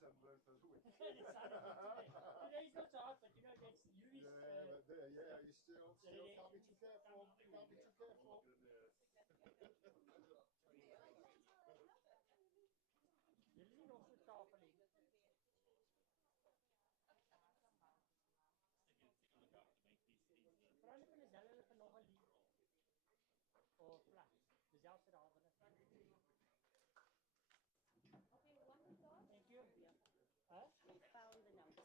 sunburn for the week. Today's not so hot, but you know, that's Louis. Yeah, but yeah, you still can't be too careful. Can't be too careful. Jullie niet nog zo tafeling. Vooral niet van dezelfde van nog een lief. Of plat. Dezelfde daar van Okay, one thought. Thank you. Huh? We found the notes.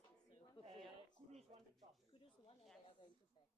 So Kudus won the toss. Kudus won, and they are going to back.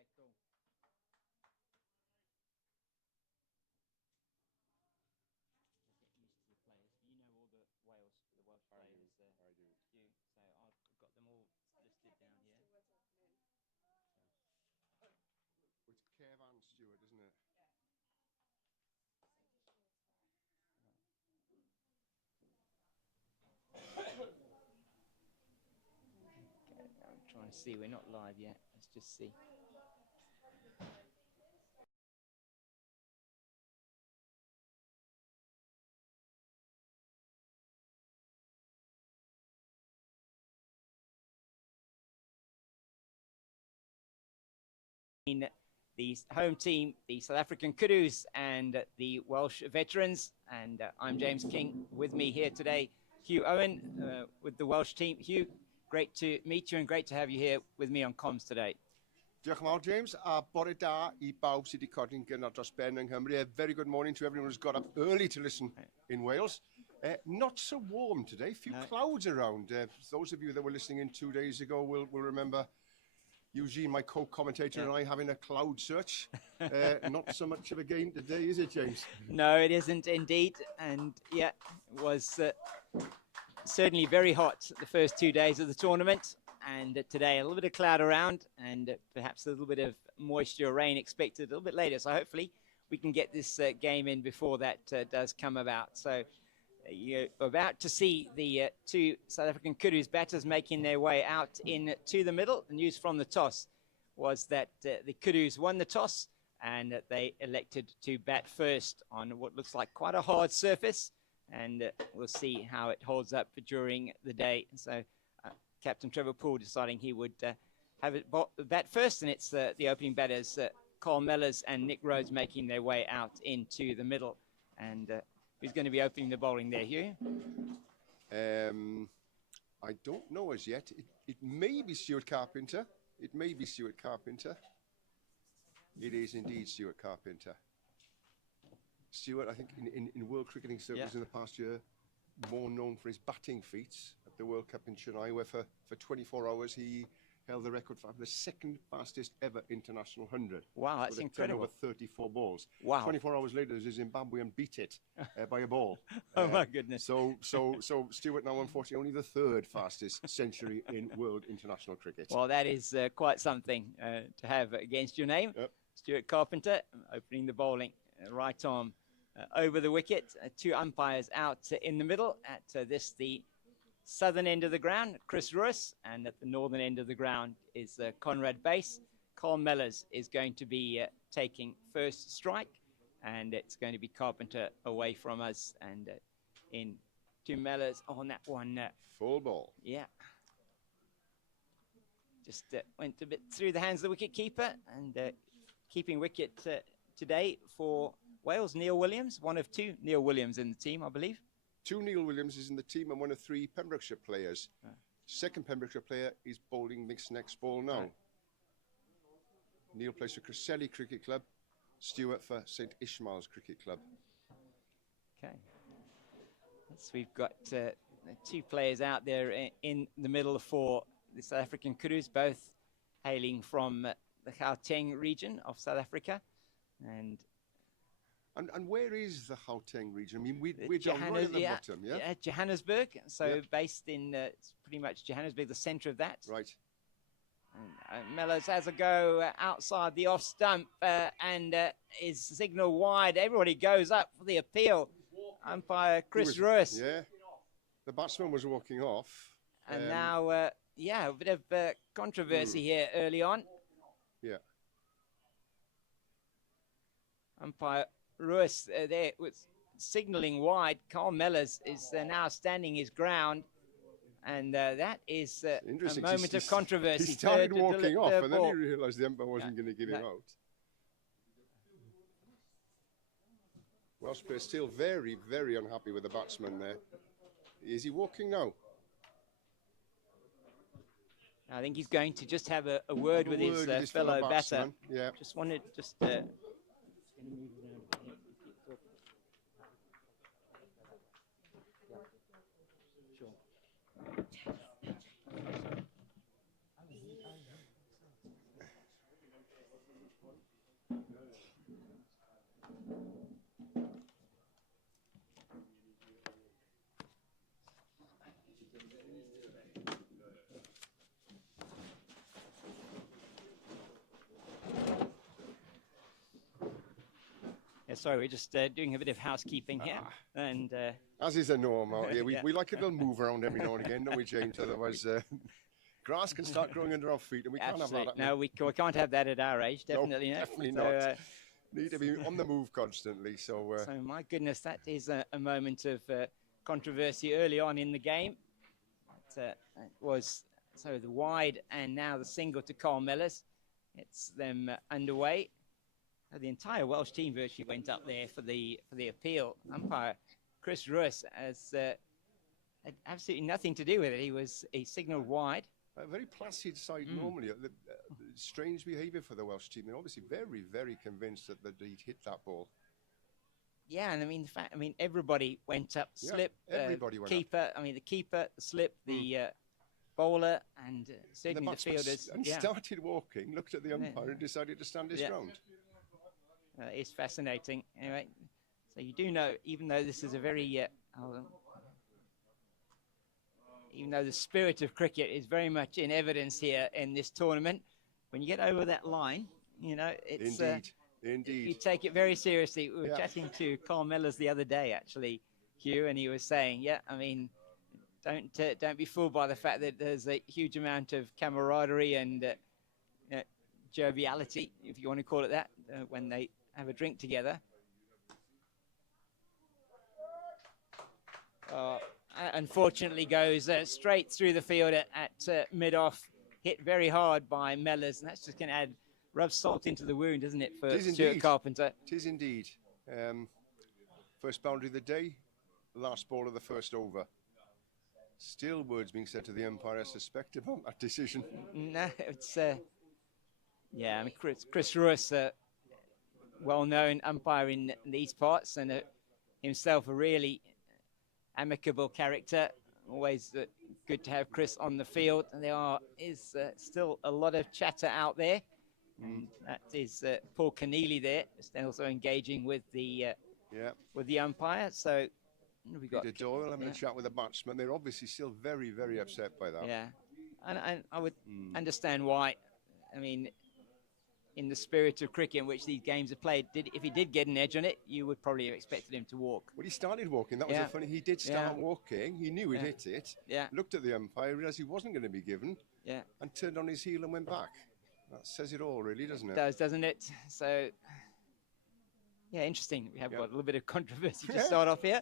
Okay, cool. We'll get used to the players. You know all the Welsh players. I do. You. So I've got them all listed down here. It's Kev and Stewart, isn't it? Okay, I'm trying to see. We're not live yet. Let's just see. The home team, the South African Kudus and the Welsh veterans. And I'm James King. With me here today, Hugh Owen with the Welsh team. Hugh, great to meet you and great to have you here with me on comms today. Diolch yn fawr, James, a bore da I bawb sydd wedi codi'n gynnar dros ben yng Nghymru. A very good morning to everyone who's got up early to listen in Wales. Not so warm today, few clouds around. Those of you that were listening in 2 days ago will remember Eugene, my co-commentator, and I having a cloud search. Not so much of a game today, is it, James? No, it isn't indeed. And yeah, it was certainly very hot the first 2 days of the tournament. And today a little bit of cloud around and perhaps a little bit of moisture or rain expected a little bit later. So hopefully we can get this game in before that does come about. So you're about to see the two South African Kudus batters making their way out into the middle. The news from the toss was that the Kudus won the toss and they elected to bat first on what looks like quite a hard surface. And we'll see how it holds up during the day. So Captain Trevor Poole deciding he would have it bat first, and it's the opening batters, Carl Mellors and Nick Rhodes, making their way out into the middle. And who's going to be opening the bowling there, Hugh? I don't know as yet. It may be Stuart Carpenter. It may be Stuart Carpenter. It is indeed Stuart Carpenter. Stuart, I think in world cricketing circles in the past year, more known for his batting feats at the World Cup in Chennai, where for 24 hours he held the record for the second fastest ever international 100. Wow, that's incredible. Over 34 balls. Wow. 24 hours later, the Zimbabwean beat it by a ball. Oh my goodness. So Stuart now unfortunately only the third fastest century in world international cricket. Well, that is quite something to have against your name. Yep. Stuart Carpenter opening the bowling, right arm over the wicket. Two umpires out in the middle at the southern end of the ground, Chris Ruiz, and at the northern end of the ground is Conrad Bass. Carl Mellors is going to be taking first strike, and it's going to be Carpenter away from us and in to Mellors on that one. Full ball. Yeah. Just went a bit through the hands of the wicket keeper, and keeping wicket today for Wales, Neil Williams, one of two Neil Williams in the team, I believe. Two Neil Williamses in the team and one of three Pembrokeshire players. Second Pembrokeshire player is bowling this next ball now. Neil plays for Cresselly Cricket Club, Stuart for St Ishmael's Cricket Club. Okay. So we've got two players out there in the middle for the South African Kudus, both hailing from the Gauteng region of South Africa. And where is the Gauteng region? I mean, we're down right at the bottom, yeah? Yeah, Johannesburg. So based in it's pretty much Johannesburg, the centre of that. Right. And Mellors has a go outside the off stump and is signal wide. Everybody goes up for the appeal. Umpire Chris Ruiz. Yeah. The batsman was walking off. And now, a bit of controversy here early on. Yeah. Umpire Ruiz there was signalling wide. Carl Mellors is now standing his ground. And that is a moment of controversy. He started walking off and then he realised the umpire wasn't going to give him out. Welsh player still very, very unhappy with the batsman there. Is he walking now? I think he's going to just have a word with his fellow batter. Yeah. Just wanted Yeah, sorry, we're just doing a bit of housekeeping here, and As is a norm out here. Yeah. We like a little move around every now and again, don't we, James? Otherwise, grass can start growing under our feet, and we can't have absolutely, that. no, we can't have that at our age. Definitely no, not. definitely So, not. Need to be on the move constantly. So, so my goodness, that is a moment of controversy early on in the game. It was so the wide and now the single to Carl Mellors. It's them underway. The entire Welsh team virtually went up there for the appeal. Umpire Chris Russ had absolutely nothing to do with it. He signalled wide. a very placid side normally. Strange behaviour for the Welsh team. They're obviously very, very convinced that he'd hit that ball. Yeah, and I mean, everybody went up, slip. Everybody went keeper. I mean, the keeper, the slip, the bowler, and certainly the fielders. And started walking, looked at the umpire, and decided to stand his ground. It's fascinating. Anyway, so you do know, even though this is a very, even though the spirit of cricket is very much in evidence here in this tournament, when you get over that line, you know, it's Indeed. you take it very seriously. We were chatting to Carl Mellors the other day, actually, Hugh, and he was saying, I mean, don't be fooled by the fact that there's a huge amount of camaraderie and joviality, if you want to call it that, when they have a drink together. Unfortunately goes straight through the field at mid-off, hit very hard by Mellors, and that's just going to rub salt into the wound, isn't it, for Stuart Carpenter? It is indeed. First boundary of the day, last ball of the first over. Still words being said to the umpire, I suspect, about that decision. No, it's... I mean, Chris Russ, well-known umpire in these parts, and himself a really amicable character. Always good to have Chris on the field. And there is still a lot of chatter out there. And that is Paul Keneally there, also engaging with the umpire. So we've got Peter Doyle having a chat with the batsman. They're obviously still very, very upset by that. Yeah, and I would understand why. I mean, in the spirit of cricket in which these games are played, if he did get an edge on it, you would probably have expected him to walk. Well, he started walking. That was a funny. He did start walking. He knew he'd hit it. Yeah. Looked at the umpire, realised he wasn't going to be given. Yeah. And turned on his heel and went back. That says it all, really, doesn't it? It does, doesn't it? So, yeah, interesting. We have got a little bit of controversy to start off here.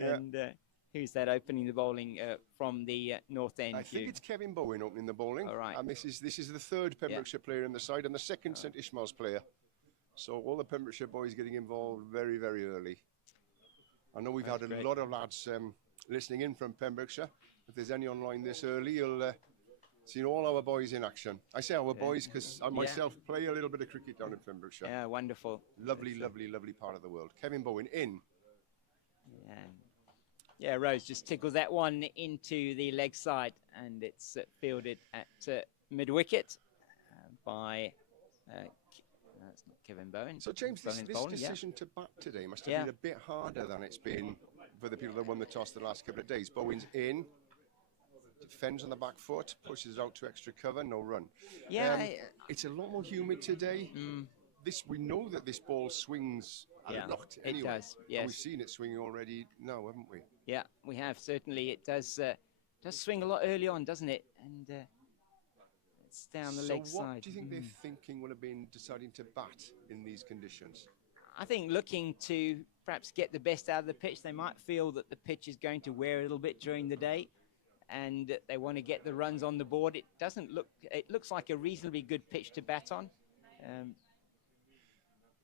And who's that opening the bowling from the north end? I think it's Kevin Bowen opening the bowling. All right. And this is the third Pembrokeshire player in the side and the second St Ishmael's player. So all the Pembrokeshire boys getting involved very, very early. I know we've had a lot of lads listening in from Pembrokeshire. If there's any online this early, you'll see all our boys in action. I say our boys because I myself play a little bit of cricket down in Pembrokeshire. Yeah, wonderful. Lovely, lovely, lovely part of the world. Kevin Bowen in. Yeah, Rose just tickles that one into the leg side, and it's fielded at mid-wicket by that's not Kevin Bowen. So, James, this decision to bat today must have been a bit harder than it's been for the people that won the toss the last couple of days. Bowen's in, defends on the back foot, pushes out to extra cover, no run. Yeah. It's a lot more humid today. We know that this ball swings a lot anyway. It does, yes. And we've seen it swinging already now, haven't we? Yeah, we have, certainly. It does swing a lot early on, doesn't it? And it's down the leg side. So what do you think they're thinking will have been deciding to bat in these conditions? I think looking to perhaps get the best out of the pitch. They might feel that the pitch is going to wear a little bit during the day, and they want to get the runs on the board. It looks like a reasonably good pitch to bat on.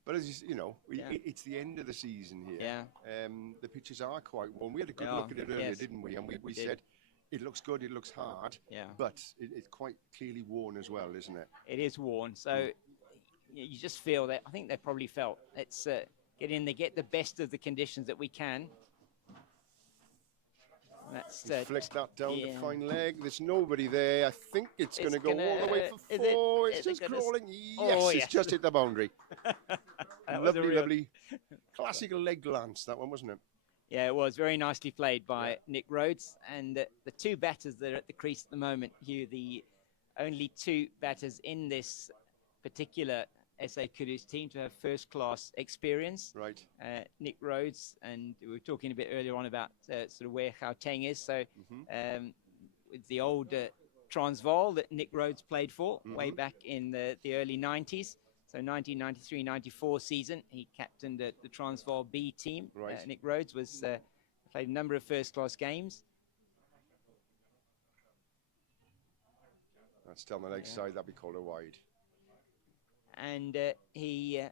But as you know, it's the end of the season here. Yeah. The pitches are quite warm. We had a good look at it earlier, didn't we? And we said it looks good, it looks hard. Yeah. But it's quite clearly worn as well, isn't it? It is worn. So you just feel that. I think they probably felt let's get in there, get the best of the conditions that we can. That's flick that down the fine leg. There's nobody there. I think it's going to go all the way for four. It's just crawling. Yes, it's just hit the boundary. Lovely classical leg glance, that one, wasn't it? Yeah, it was very nicely played by Nick Rhodes. And the two batters that are at the crease at the moment, Hugh, the only two batters in this particular SA Kudus team to have first-class experience. Right. Nick Rhodes, and we were talking a bit earlier on about sort of where Gauteng is. So with the old Transvaal that Nick Rhodes played for way back in the early 90s. So 1993-94 season, he captained the Transvaal B team. Right. Nick Rhodes was played a number of first-class games. That's down the leg side. That'd be called a wide. And he,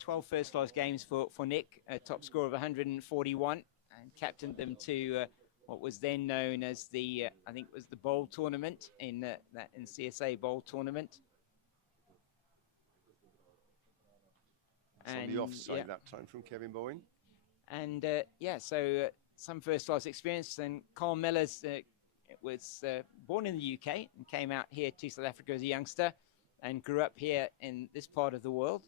12 first-class games for Nick, a top score of 141, and captained them to what was then known as the, I think it was the Bowl tournament in CSA Bowl tournament. It's on the offside that time from Kevin Bowen. And so some first-class experience. And Carl Mellors was born in the UK and came out here to South Africa as a youngster and grew up here in this part of the world.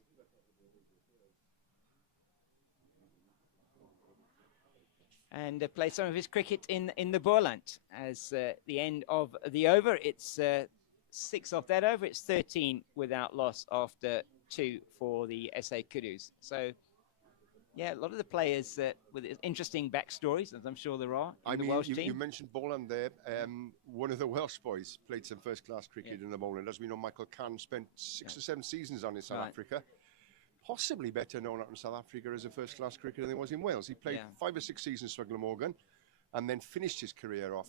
And played some of his cricket in the Boerland. As the end of the over, it's 6 off that over. It's 13 without loss after 2 for the SA Kudus. So, yeah, a lot of the players with interesting backstories, as I'm sure there are in the Welsh team. You mentioned Boland there. One of the Welsh boys played some first-class cricket in the Boland. As we know, Michael Cann spent 6 or 7 seasons on in South Africa. Possibly better known out in South Africa as a first-class cricketer than he was in Wales. He played 5 or 6 seasons for Glamorgan and then finished his career off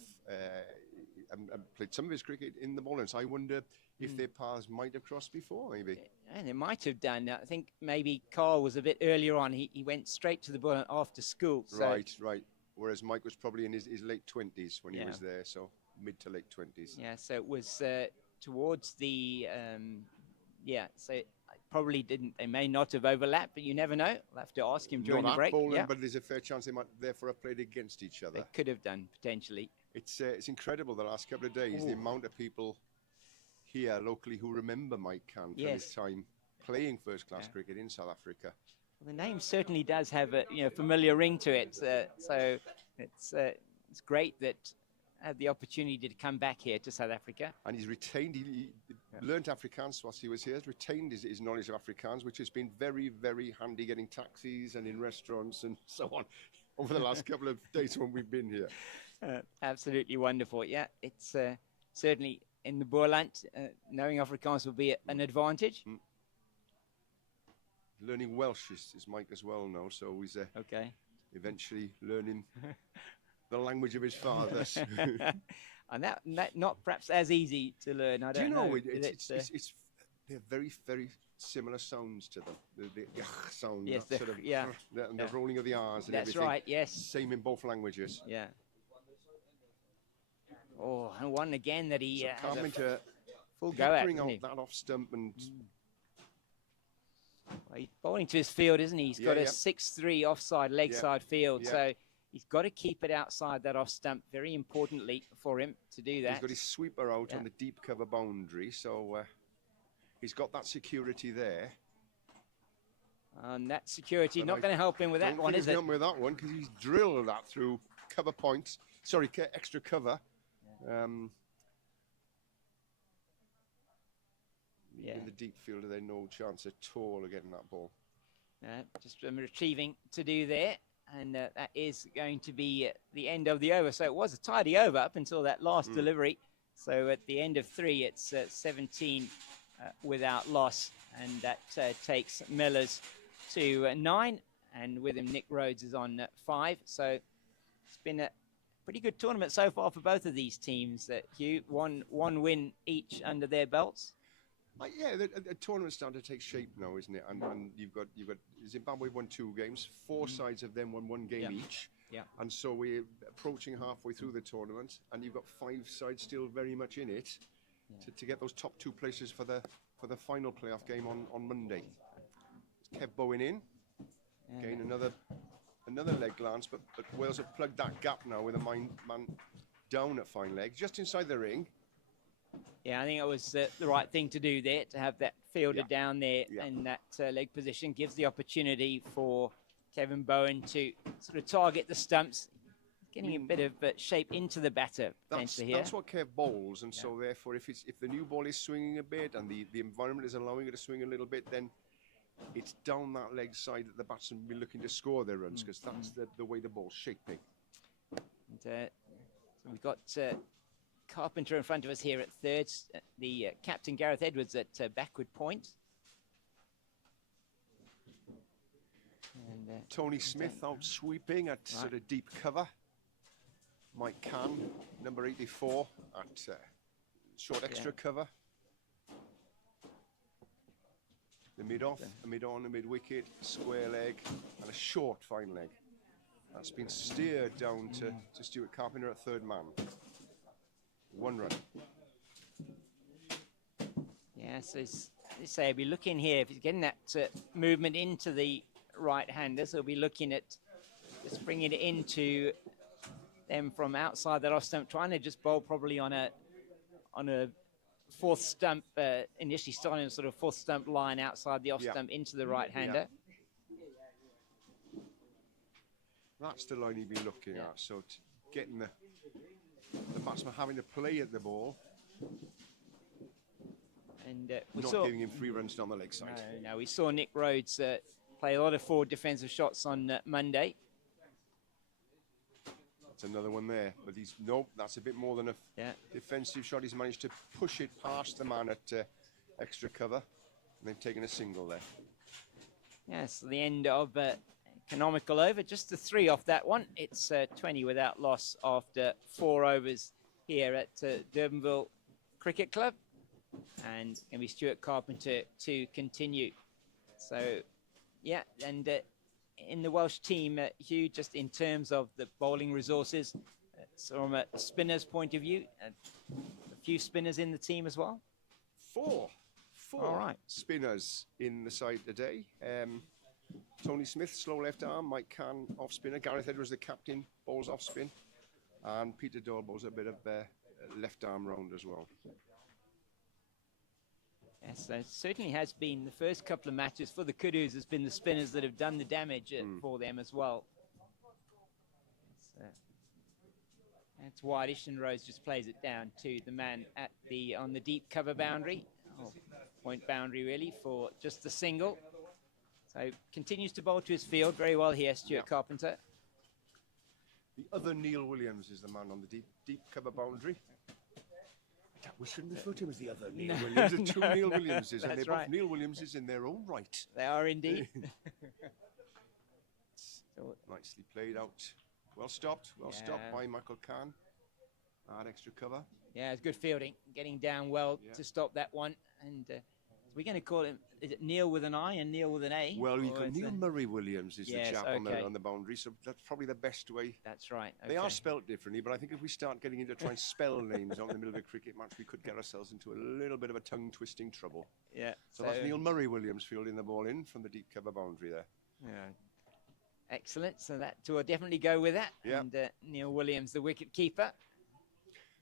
and played some of his cricket in the Boland. So I wonder if their paths might have crossed before, maybe. And it might have done. I think maybe Carl was a bit earlier on. He went straight to the Boland after school. So. Right. Whereas Mike was probably in his late 20s when he was there, so mid to late 20s. Yeah, so it was towards the, so it probably didn't, they may not have overlapped, but you never know. We'll have to ask him during the break. Boland, but there's a fair chance they might therefore have played against each other. They could have done, potentially. It's incredible the last couple of days, the amount of people here locally who remember Mike Cann from his time playing first-class cricket in South Africa. Well, the name certainly does have a familiar ring to it, so it's great that I had the opportunity to come back here to South Africa. And he's retained, he learnt Afrikaans whilst he was here, he's retained his knowledge of Afrikaans, which has been very, very handy getting taxis and in restaurants and so on over the last couple of days when we've been here. Absolutely wonderful. Yeah, it's certainly in the Boerland, knowing Afrikaans will be an advantage. Learning Welsh is Mike as well now, so he's eventually learning the language of his fathers. And that not perhaps as easy to learn. I don't know. They're very, very similar sounds to them. The sound, yes, sort of, and the rolling of the R's and everything. That's right, yes. Same in both languages. Yeah. Oh, and one again that he has Carpenter full go at, out that off stump and well, he's bowling to his field, isn't he? He's got a 6-3 offside leg side field, so he's got to keep it outside that off stump. Very importantly for him to do that. He's got his sweeper out on the deep cover boundary, so he's got that security there. And that security not going to help him with that one, is it? With that one because he's drilled that through cover points. Sorry, extra cover. In the deep field, there's no chance at all of getting that ball. Just retrieving to do there, and that is going to be the end of the over. So it was a tidy over up until that last delivery. So at the end of 3, it's 17 without loss, and that takes Mellors to 9, and with him Nick Rhodes is on 5. So it's been a pretty good tournament so far for both of these teams. Hugh, one win each under their belts. The tournament's starting to take shape now, isn't it? And you've got Zimbabwe won 2 games, 4 sides of them won 1 game each. Yeah. And so we're approaching halfway through the tournament, and you've got 5 sides still very much in it to get those top 2 places for the final playoff game on Monday. It's Kev Bowen in. Again, another leg glance, but Wales have plugged that gap now with a man down at fine leg, just inside the ring. Yeah, I think it was the right thing to do there, to have that fielder down there in that leg position. Gives the opportunity for Kevin Bowen to sort of target the stumps. getting a bit of shape into the batter potentially here. That's what Kev bowls, and so therefore, if the new ball is swinging a bit and the environment is allowing it to swing a little bit, then it's down that leg side that the batsman will be looking to score their runs, because that's the way the ball's shaping. And, so we've got Carpenter in front of us here at third, the captain Gareth Edwards at backward point. And, Tony Smith out sweeping at sort of deep cover. Mike Cann, number 84, at short extra cover. The mid-off, a mid-on, a mid-wicket, square leg, and a short fine leg. That's been steered down to Stuart Carpenter at third man. 1 run. Yeah, so as you say, we'll be looking here, if he's getting that movement into the right-hander, so we'll be looking at just bringing it into them from outside that off stump, trying to just bowl probably on a fourth stump, initially starting a sort of fourth stump line outside the off stump into the right-hander. That's the line he'd be looking at. So getting the batsman having to play at the ball, and not giving him 3 runs down the leg side. No, we saw Nick Rhodes play a lot of forward defensive shots on Monday. That's another one there, but that's a bit more than a defensive shot. He's managed to push it past the man at extra cover, and then taking a single there. Yes, the end of economical over, just the 3 off that one. It's 20 without loss after 4 overs here at Durbanville Cricket Club, and it's going to be Stuart Carpenter to continue. So, yeah, and in the Welsh team, Hugh, just in terms of the bowling resources, so from a spinner's point of view, a few spinners in the team as well? 4 All right. Spinners in the side today. Tony Smith, slow left arm. Mike Cann, off spinner. Gareth Edwards, the captain, bowls off spin. And Peter Doyle bowls a bit of left arm round as well. Yes, it certainly has been. The first couple of matches for the Kudus has been the spinners that have done the damage for them as well. That's Whitish, and Rose just plays it down to the man at on the deep cover boundary, point boundary really, for just the single. So continues to bowl to his field very well here, Stuart Carpenter. The other Neil Williams is the man on the deep cover boundary. We shouldn't refer to him as the other Neil Williams. There's 2 Neil Williamses, and they're both Neil Williamses in their own right. They are indeed. Nicely played out. Well stopped by Michael Cann. At extra cover. Yeah, it's good fielding. Getting down well to stop that one. And we're going to call him, is it Neil with an I and Neil with an A? Well, you got Neil Murray Williams is the chap on the boundary, so that's probably the best way. That's right. Okay. They are spelt differently, but I think if we start getting into trying to spell names out in the middle of a cricket match, we could get ourselves into a little bit of a tongue-twisting trouble. Yeah. So that's Neil Murray Williams fielding the ball in from the deep cover boundary there. Yeah. Excellent. So that will definitely go with that. Yeah. And Neil Williams, the wicket keeper.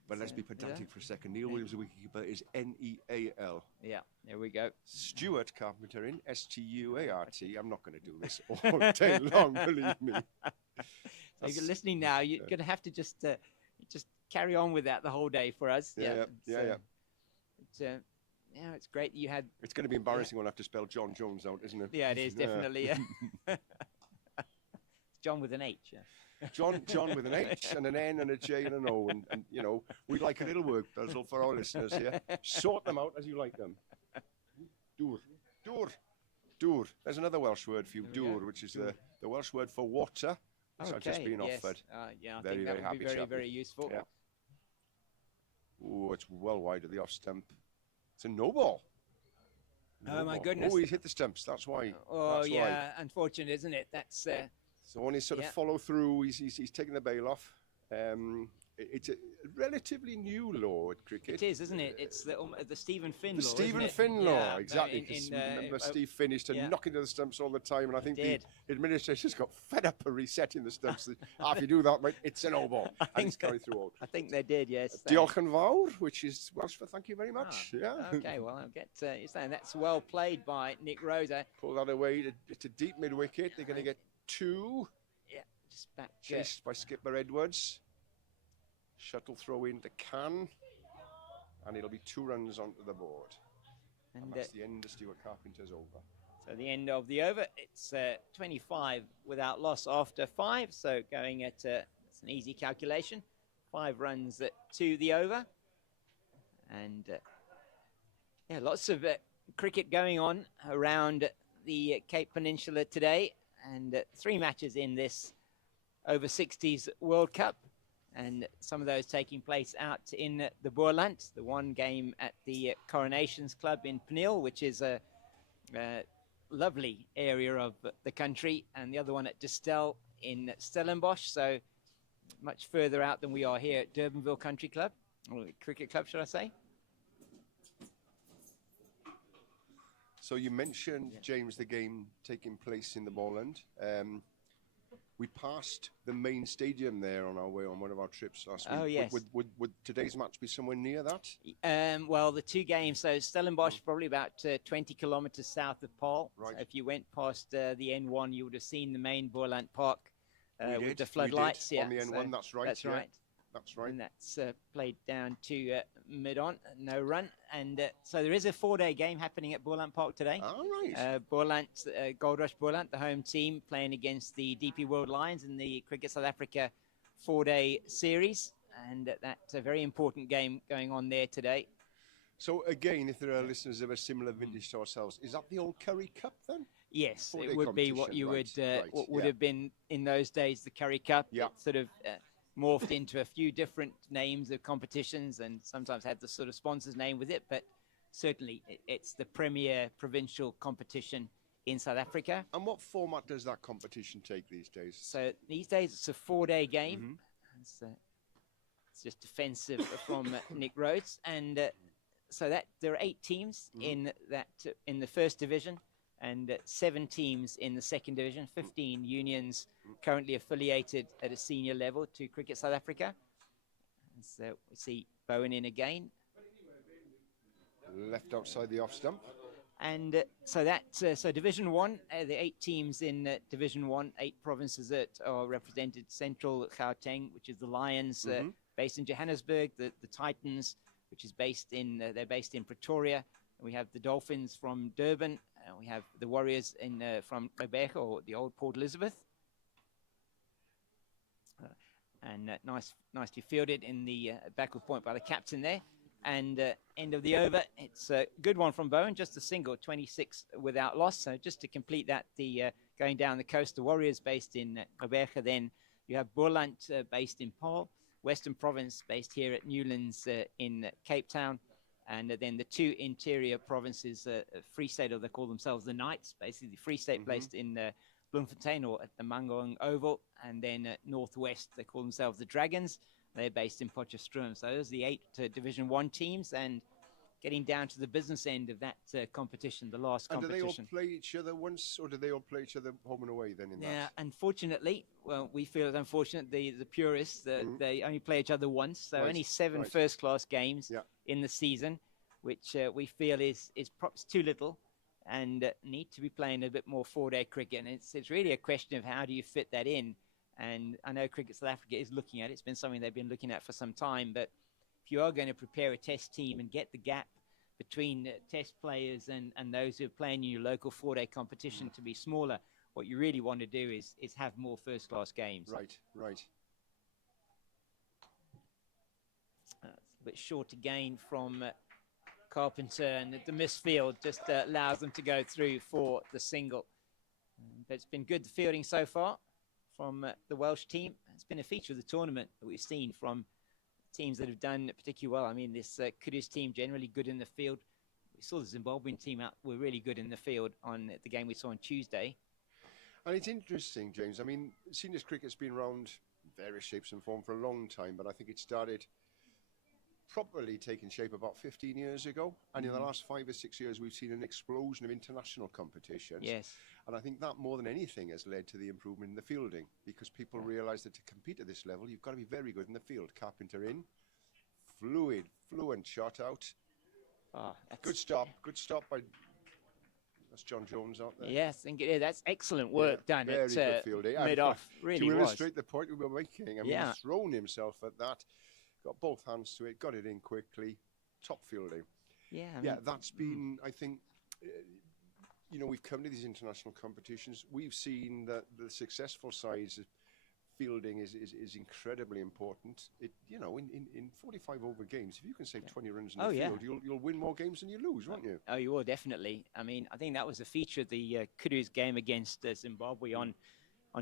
But let's be pedantic for a second. Neil Williams, the wicketkeeper, is Neal. Yeah, there we go. Stuart Carpenter in Stuart. I'm not going to do this all day long, believe me. So if you're listening now, you're going to have to just carry on with that the whole day for us. Yeah. It's great that you had. It's going to be embarrassing when I have to spell John Jones out, isn't it? Yeah, it is definitely. John with an H. Yeah. John with an H and an N and a J and an O, and you know, we'd like a little word puzzle for our listeners here. Sort them out as you like them. Dŵr. There's another Welsh word for you, dŵr, which is the Welsh word for water. Which I've just been offered. Yeah, I think that would be very, very useful. Yeah. Oh, it's well wide of the off stump. It's a no ball. Oh my goodness! Oh, he's hit the stumps. That's why. Oh yeah, unfortunate, isn't it? That's. So when he sort of follow through, he's taking the bail off. It's a relatively new law at cricket. It is, isn't it? It's the Stephen Finn law. The Stephen Finn law, exactly. Remember, Steve Finn used to knock into the stumps all the time, and I think the administration's got fed up of resetting the stumps. If you do that, mate, it's an no ball. And it's carried through all. I think they did, yes. Diolch yn fawr, which is Welsh for thank you very much. Okay, well, I'll get you saying that's well played by Nick Rosa. Pull that away. It's a deep mid wicket. They're going to get 2. Just back. Chased by skipper Edwards. Shuttle throw into Can. And it'll be 2 runs onto the board. And that's the end of Stuart Carpenter's over. So the end of the over. It's 25 without loss after 5. So going at, it's an easy calculation. 5 runs to the over. And yeah, lots of cricket going on around the Cape Peninsula today. And 3 matches in this Over-60s World Cup. And some of those taking place out in the Boerland. The one game at the Coronations Club in Peniel, which is a lovely area of the country, and the other one at Distel in Stellenbosch, so much further out than we are here at Durbanville Country Club, or Cricket Club, should I say. So you mentioned, James, the game taking place in the Boerland. We passed the main stadium there on our way on one of our trips last week. Oh, yes. Would today's match be somewhere near that? Well, the 2 games, so Stellenbosch, probably about 20 kilometers south of Paarl. Right. So if you went past the N1, you would have seen the main Boerland Park with the We floodlights. did, on the N1, so that's right. That's yeah. right. That's right. And that's played down to mid-on, no run. And so there is a 4-day game happening at Boerland Park today. All right. Boerland, Gold Rush Boerland, the home team, playing against the DP World Lions in the Cricket South Africa 4-day series. And that's a very important game going on there today. So again, if there are listeners of a similar vintage to ourselves, is that the old Curry Cup then? Yes, 4-day it would be what you competition, right, what would yeah. have been in those days the Curry Cup. Yeah. It sort of morphed into a few different names of competitions, and sometimes had the sort of sponsor's name with it. But certainly, it's the premier provincial competition in South Africa. And what format does that competition take these days? So these days, it's a 4-day game. Mm-hmm. It's just defensive from Nick Rhodes, and so that there are 8 teams in that in the first division, and 7 teams in the second division, 15 unions currently affiliated at a senior level to Cricket South Africa. And so we see Bowen in again. Left outside the off stump. And so that's so Division 1, the 8 teams in Division 1, 8 provinces that are represented. Central Gauteng, which is the Lions, based in Johannesburg, the Titans, which is based in, they're based in Pretoria. We have the Dolphins from Durban. We have the Warriors in from Rebecca, or the old Port Elizabeth. And nicely fielded in the backward point by the captain there. And end of the over, it's a good one from Bowen, just a single, 26 without loss. So just to complete that, the going down the coast, the Warriors based in Rebecca. Then you have Boerland based in Paarl, Western Province based here at Newlands in Cape Town. And then the 2 interior provinces, Free State, or they call themselves the Knights, basically Free State placed in Bloemfontein or at the Mangaung Oval. And then Northwest, they call themselves the Dragons. They're based in Potchefstroom. So those are the 8 Division 1 teams, and getting down to the business end of that competition, the last competition. And do they all play each other once, or do they all play each other home and away then in that? Yeah, unfortunately, well, we feel it's unfortunate, the purists, they only play each other once. So only 7 first-class games in the season, which we feel is perhaps too little, and need to be playing a bit more 4-day cricket. And it's really a question of how do you fit that in. And I know Cricket South Africa is looking at it. It's been something they've been looking at for some time. But if you are going to prepare a test team and get the gap between test players and those who are playing in your local 4-day competition to be smaller, what you really want to do is have more first-class games. Right. It's a bit short again from Carpenter, and the misfield just allows them to go through for the single. But it's been good, the fielding so far from the Welsh team. It's been a feature of the tournament that we've seen from teams that have done particularly well. I mean, this Kudus team generally good in the field. We saw the Zimbabwean team were really good in the field on the game we saw on Tuesday. And it's interesting, James. I mean, seniors cricket's been around various shapes and form for a long time, but I think it started properly taking shape about 15 years ago. And in the last 5 or 6 years, we've seen an explosion of international competitions. Yes. And I think that more than anything has led to the improvement in the fielding, because people realise that to compete at this level, you've got to be very good in the field. Carpenter in, fluent shot out. Good stop by That's John Jones out there. Yes, I think it is. That's excellent work done very at good fielding. And mid-off. Really to was. illustrate the point we were making, I mean, Yeah. he's thrown himself at that, got both hands to it, got it in quickly, top fielding. Yeah, I Yeah, mean, that's been, I think, you know, we've come to these international competitions. We've seen that the successful sides of fielding is incredibly important. It, you know, in 45 over games, if you can save 20 runs in the field, you'll win more games than you lose, won't you? Oh, you will, definitely. I mean, I think that was a feature of the Kudus game against Zimbabwe on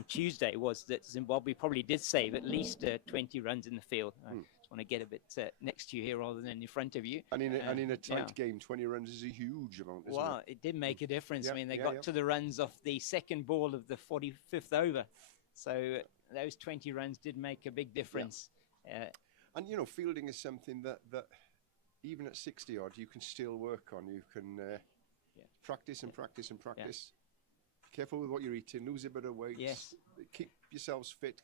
Tuesday, was that Zimbabwe probably did save at least 20 runs in the field. I just want to get a bit next to you here rather than in front of you. And in a tight game, 20 runs is a huge amount, isn't well, it? it did make a difference. Yeah, I mean, they yeah, got yeah. to the runs off the second ball of the 45th over. So those 20 runs did make a big difference. And, you know, fielding is something that even at 60 odd, you can still work on. You can practice and practice and practice. Careful with what you're eating, lose a bit of weight. Yes. Keep yourselves fit.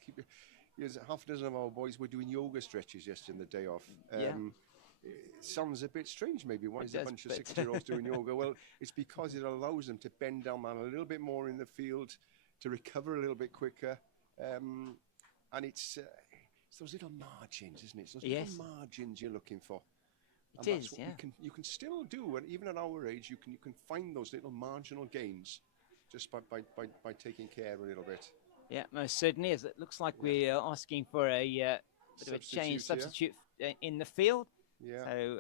Here's half a dozen of our boys were doing yoga stretches yesterday on the day off. It sounds a bit strange, maybe. Why is a bunch of 60-year-olds doing yoga? Well, it's because it allows them to bend down a little bit more in the field, to recover a little bit quicker. And it's those little margins, isn't it? It's those little margins you're looking for. And It that's is, what yeah. you can still do, and even at our age, you can find those little marginal gains just by taking care a little bit. Yeah, most certainly is. It looks like we're asking for a bit of a change, substitute in the field. Yeah.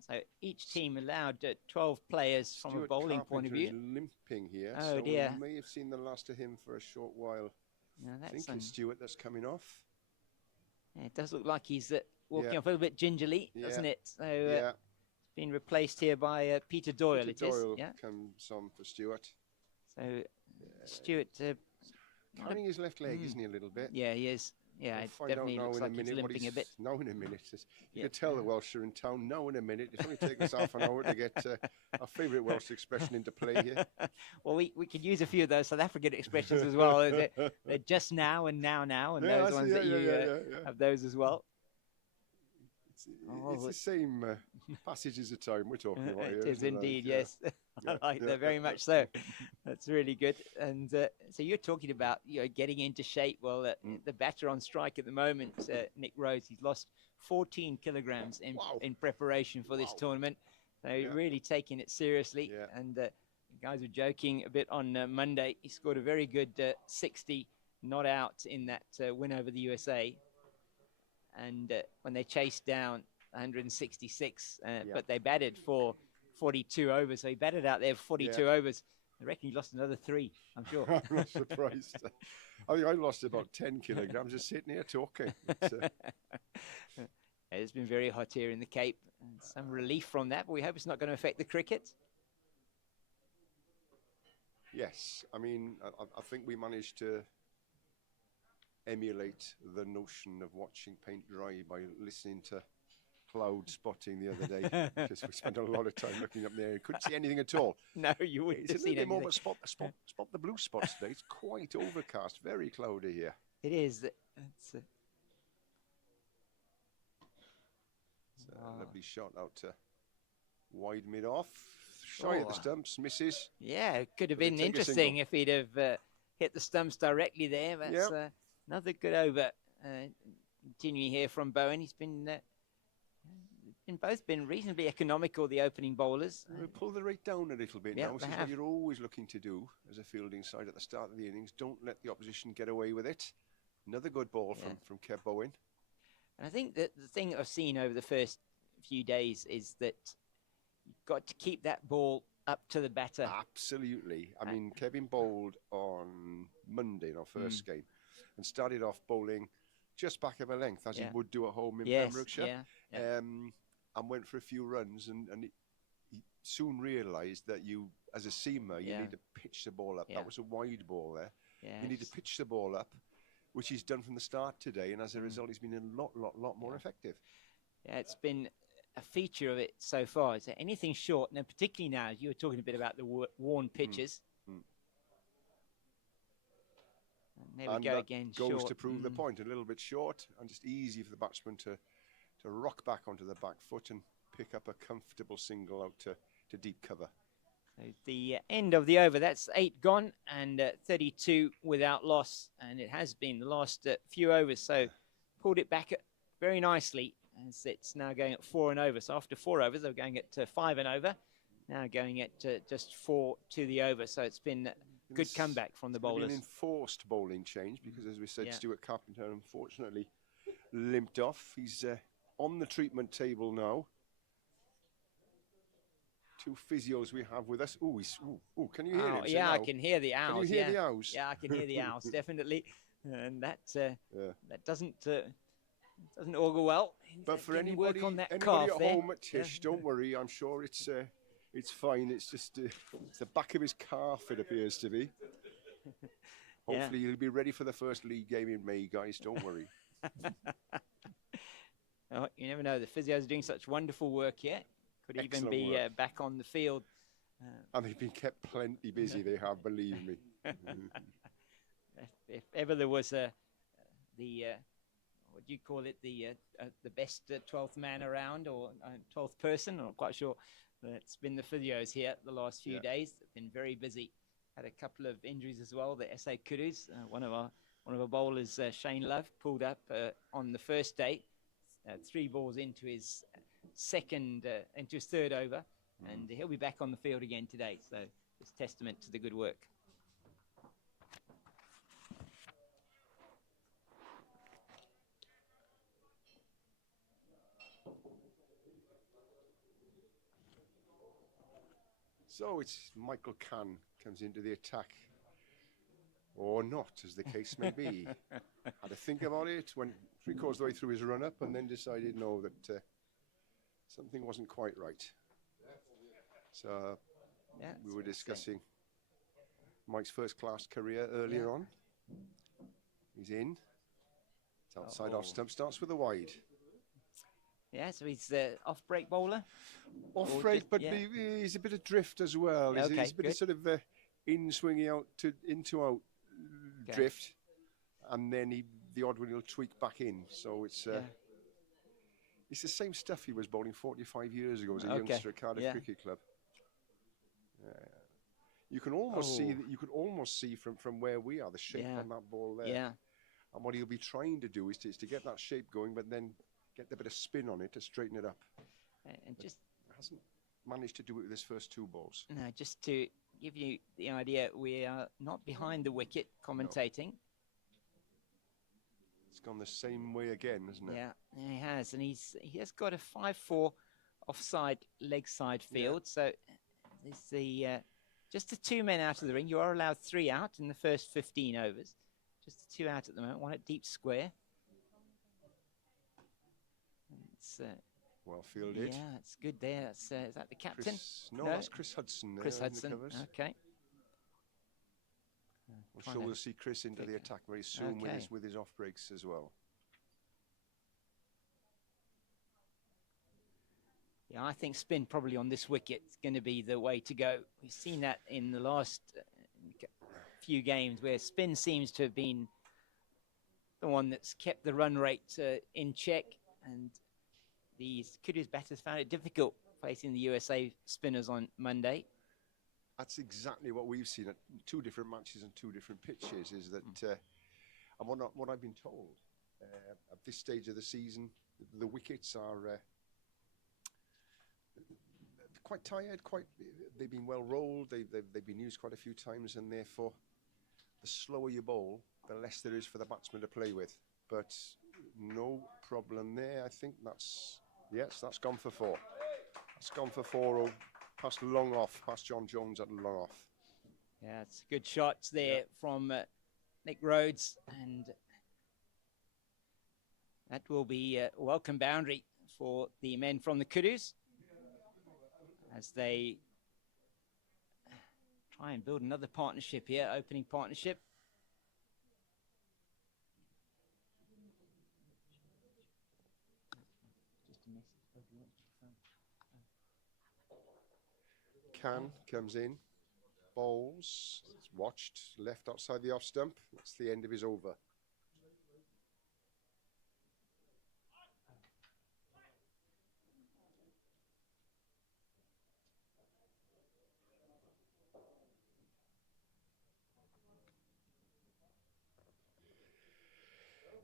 So each team allowed 12 players from a bowling point of view. Is limping here, Oh, so dear. we may have seen the last of him for a short while. No, I that's think it's Stewart that's coming off. yeah, it does look like he's walking Yeah. off a little bit gingerly, doesn't it? So Yeah. it's been replaced here by Peter Doyle. Peter it is. Doyle Yeah. comes on for Stewart. So Stewart. Carrying his left leg, isn't he, a little bit? Yeah, he is. Yeah, We'll it find out definitely now looks in like a he's minute what limping a bit. Now in a minute. You Yeah. can tell the Welsh are in town now in a minute. It's only taken us half an hour to get our favourite Welsh expression into play here. Well, we could use a few of those South African expressions as well. They're just now and now, and Yeah, those that's- ones yeah, that you yeah. have those as well. It's the same passages of time we're talking about here. It is isn't it? indeed, Yeah. yes. I like that very much so. That's really good. And so you're talking about getting into shape. Well, the batter on strike at the moment, Nick Rhodes, he's lost 14 kilograms in preparation for this tournament. So really taking it seriously. Yeah. And the guys were joking a bit on Monday. He scored a very good 60 not out in that win over the USA. And when they chased down 166, but they batted for 42 overs. So he batted out there for 42 overs. I reckon he lost another 3, I'm sure. I'm not surprised. I think I lost about 10 kilograms just sitting here talking. It's been very hot here in the Cape. And some relief from that, but we hope it's not going to affect the cricket. Yes, I mean, I think we managed to emulate the notion of watching paint dry by listening to cloud spotting the other day, because we spent a lot of time looking up there and couldn't see anything at all. No, you wouldn't It's a have little seen bit more, anything. but spot the blue spots today. It's quite overcast, very cloudy here. It is. It's a lovely shot out to wide mid off, shy of the stumps, misses. Yeah, it could have But they been take a single. interesting if he'd have hit the stumps directly there. That's another good over. Continuing here from Bowen, he's been both been reasonably economical, the opening bowlers. We pull the rate down a little bit Yeah, now, which they is have. what you're always looking to do as a fielding side at the start of the innings. Don't let the opposition get away with it. Another good ball from Kev Bowen. And I think that the thing I've seen over the first few days is that you've got to keep that ball up to the batter. Absolutely. I mean, Kevin bowled on Monday in our first game and started off bowling just back of a length, as he would do at home in Pembrokeshire. And went for a few runs, and he soon realised that you, as a seamer, you need to pitch the ball up. That was a wide ball there. You need to pitch the ball up, which he's done from the start today, and as a result, he's been a lot more effective. Yeah, it's been a feature of it so far. Is there anything short, and particularly now, you were talking a bit about the worn pitches. And there we go again. Goes short. to prove the point, a little bit short, and just easy for the batsman to rock back onto the back foot and pick up a comfortable single out to deep cover. So the end of the over, that's 8 gone and 32 without loss. And it has been the last few overs. So pulled it back very nicely as it's now going at 4 and over. So after 4 overs, they were going at 5 and over. Now going at just 4 to the over. So it's been a good comeback from the bowlers. An enforced bowling change because, as we said, Yeah. Stuart Carpenter unfortunately limped off. He's on the treatment table now. 2 physios we have with us. Ooh, can you hear him? Yeah, I can hear the owls. Can you hear the owls? Yeah, I can hear the owls, definitely. And that doesn't augur well. But for Getting anybody, work on that anybody calf at there. home at Tish, don't worry. I'm sure it's fine. It's just it's the back of his calf, it appears to be. Yeah. Hopefully he'll be ready for the first league game in May, guys. Don't worry. Oh, you never know. The physios are doing such wonderful work here. Could even Excellent be work. back on the field. And they've been kept plenty busy. They have, believe me. If ever there was what do you call it, the best 12th man around or 12th person, I'm not quite sure. It's been the physios here the last few days. They've been very busy. Had a couple of injuries as well. The SA Kudus, one of our bowlers, Shane Love, pulled up on the first day, 3 balls into his third over, and he'll be back on the field again today. So it's testament to the good work. So it's Michael Cann comes into the attack. Or not, as the case may be. Had to think about it, went 3/4 of the way through his run-up, and then decided, no, that something wasn't quite right. So we were discussing Mike's first-class career earlier on. He's in. It's outside off stump, starts with a wide. Yeah, so he's off-break bowler? Off break, but he's a bit of drift as well. He's a bit of sort of in-swinging out to into-out drift, and then the odd one he'll tweak back in. So it's the same stuff he was bowling 45 years ago as a youngster at Cardiff Cricket Club. You can almost see that. You could almost see from where we are the shape on that ball there. Yeah. And what he'll be trying to do is to get that shape going, but then get a bit of spin on it to straighten it up. And just hasn't managed to do it with his first 2 balls. No, just to give you the idea, we are not behind the wicket commentating. No. It's gone the same way again, hasn't it? Yeah, he has, and he has got a 5-4 offside leg side field. So it's just the 2 men out of the ring. You are allowed 3 out in the first 15 overs. Just the 2 out at the moment. 1 at deep square. It's well fielded. Yeah, it's good there. Is that the captain? No, that's Chris Hudson. Chris Hudson. Okay. I'm sure we'll see Chris into the attack very soon with his off breaks as well. Yeah, I think spin probably on this wicket is going to be the way to go. We've seen that in the last few games where spin seems to have been the one that's kept the run rate in check, and these Kudus batters found it difficult facing the USA spinners on Monday. That's exactly what we've seen at 2 different matches and 2 different pitches, is that, and what I've been told, at this stage of the season, the wickets are quite tired, they've been well rolled, they've been used quite a few times, and therefore, the slower you bowl, the less there is for the batsman to play with. But no problem there. I think that's gone for 4. That's gone for 4. Past long off, past John Jones at long off. Yeah, it's good shots there from Nick Rhodes, and that will be a welcome boundary for the men from the Kudus as they try and build another partnership here, opening partnership. Cann comes in, bowls, it's watched, left outside the off stump. That's the end of his over.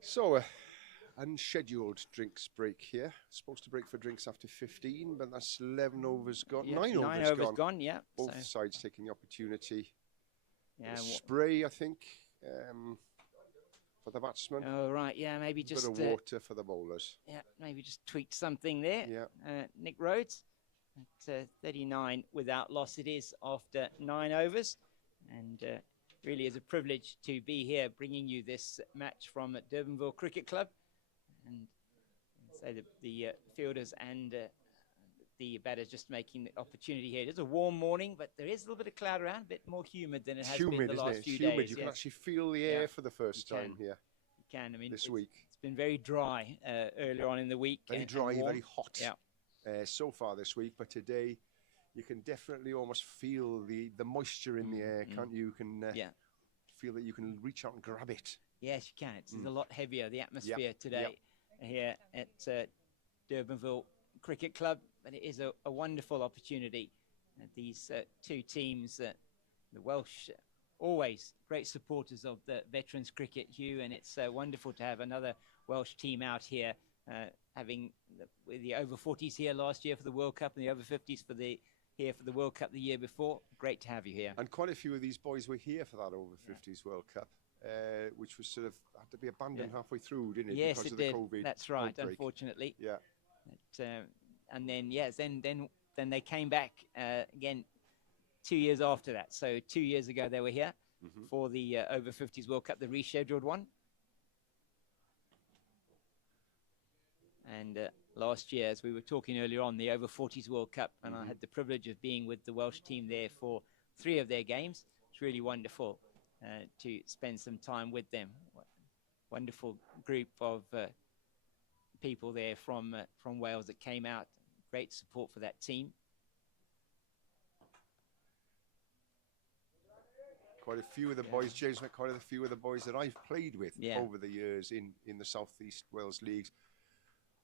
So, unscheduled drinks break here. Supposed to break for drinks after 15, but that's 11 overs gone. Yeah, 9 nine overs overs gone. gone. Yeah. Both So, sides taking the opportunity. yeah. Spray, I think, for the batsman. Oh right. Yeah. Maybe A just bit of water for the bowlers. yeah. Maybe just tweak something there. Yeah. Nick Rhodes at 39 without loss. It is after 9 overs, and really is a privilege to be here bringing you this match from Durbanville Cricket Club, and say that the fielders and the batters just making the opportunity here. It is a warm morning, but there is a little bit of cloud around, a bit more humid than it has been the last few humid. days. You can yes. actually feel the air Yeah, for the first you time can. here You can. I mean, this week. it's been very dry earlier on in the week. Very and dry, warm. very hot. Yeah. So far this week, but today you can definitely almost feel the moisture in the air, can't you? You can Yeah. feel that you can reach out and grab it. Yes, you can. It's a lot heavier, the atmosphere today here at Durbanville Cricket Club. But it is a wonderful opportunity. These two teams, the Welsh, always great supporters of the veterans cricket, Hugh, and it's wonderful to have another Welsh team out here, having the over-40s here last year for the World Cup and the over-50s here for the World Cup the year before. Great to have you here. And quite a few of these boys were here for that over-50s World Cup, which was sort of had to be abandoned halfway through, didn't it? Yes, because it of the did. COVID That's right, outbreak. unfortunately. Yeah. And then, yes, then they came back again 2 years after that. So 2 years ago they were here for the over-50s World Cup, the rescheduled one. And last year, as we were talking earlier on, the over-40s World Cup, and I had the privilege of being with the Welsh team there for 3 of their games. It's really wonderful to spend some time with them. Wonderful group of people there from Wales that came out. Great support for that team. Quite a few of the boys, James, quite a few of the boys that I've played with Yeah. over the years in the South East Wales leagues.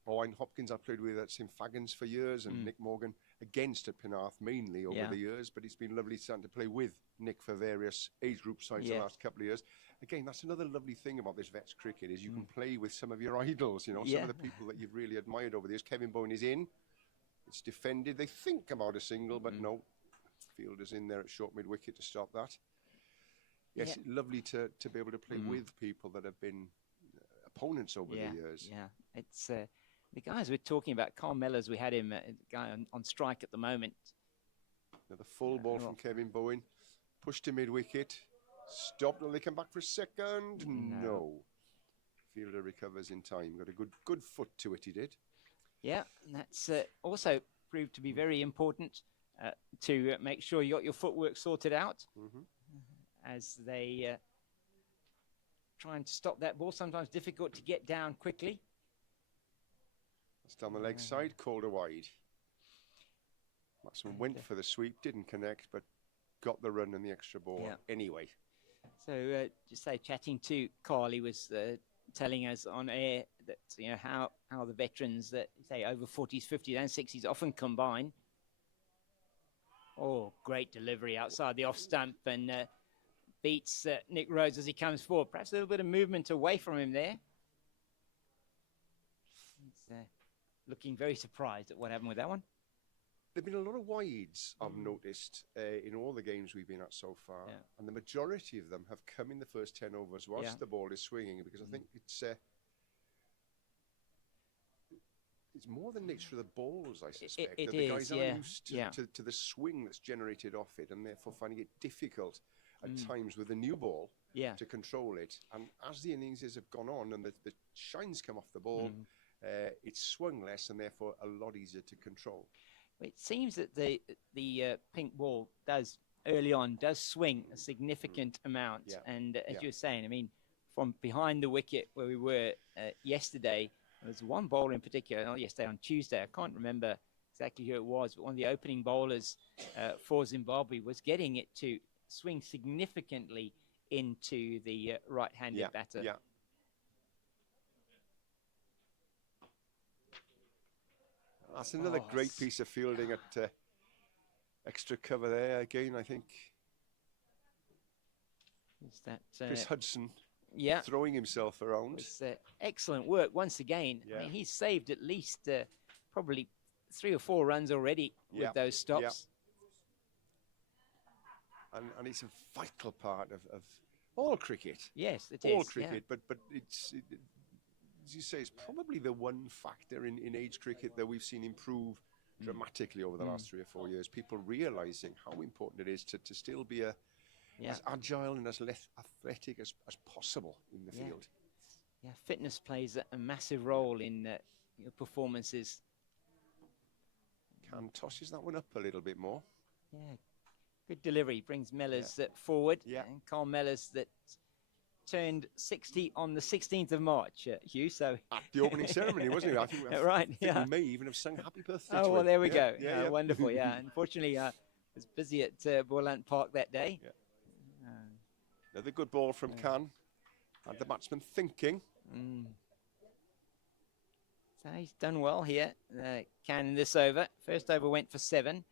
Owen Hopkins I played with at St Fagans for years, and Nick Morgan against at Penarth mainly over the years, but it's been lovely starting to play with Nick for various age group sides the last couple of years. Again, that's another lovely thing about this vets cricket is you can play with some of your idols, you know, some of the people that you've really admired over the years. Kevin Bowen is in, it's defended, they think about a single, but no, fielder's in there at short mid-wicket to stop that. Yes, lovely to be able to play with people that have been opponents over the years. Yeah, it's the guys we're talking about, Carl Mellors, we had him, a guy on strike at the moment. Another full ball from Kevin Bowen, pushed to mid-wicket, stopped, will they come back for a second? No. Fielder recovers in time, got a good foot to it, he did. Yeah, and that's also proved to be very important to make sure you got your footwork sorted out as they try and stop that ball. Sometimes difficult to get down quickly. It's down the leg side, called a wide. Maxwell went for the sweep, didn't connect, but got the run and the extra ball anyway. So just say, chatting to Carl, he was telling us on air that, you know, how the veterans that say over 40s, 50s and 60s often combine. Oh, great delivery outside the off stump, and beats Nick Rhodes as he comes forward. Perhaps a little bit of movement away from him there. He's looking very surprised at what happened with that one. There have been a lot of wides, I've noticed, in all the games we've been at so far. And the majority of them have come in the first 10 overs whilst the ball is swinging, because I think it's more the nature of the balls, I suspect. It that the is, guys yeah. aren't used to the swing that's generated off it, and therefore finding it difficult at times with the new ball to control it. And as the innings have gone on and the shines come off the ball, it's swung less and therefore a lot easier to control. It seems that the pink ball does early on swing a significant amount, and as you were saying, I mean, from behind the wicket where we were yesterday, there was one bowler in particular, not yesterday, on Tuesday, I can't remember exactly who it was, but one of the opening bowlers for Zimbabwe was getting it to swing significantly into the right-handed batter. Yeah. That's another great piece of fielding at extra cover there. Again, I think Is that Chris Hudson Yeah. throwing himself around. It's excellent work once again. I Yeah. mean, he's saved at least probably 3 or 4 runs already Yeah. with those stops. And it's a vital part of all cricket. Yes, it All is. cricket, but as you say, it's probably the one factor in age cricket that we've seen improve dramatically over the last 3 or 4 years. People realising how important it is to still be as agile and as athletic as possible in the field. Yeah, fitness plays a massive role in your performances. Can tosses that one up a little bit more. Yeah, good delivery. Brings Mellors forward. Yeah. And Carl Mellors that turned 60 on the 16th of March, Hugh. So At the opening ceremony, wasn't it? I think, right, I think we may even have sung happy birthday Oh, to well, him. there we go. Yeah. Wonderful, yeah. Unfortunately, I was busy at Borland Park that day. Yeah. Another good ball from Khan. Had the batsman thinking. So he's done well here. Can this over. First over went for 7.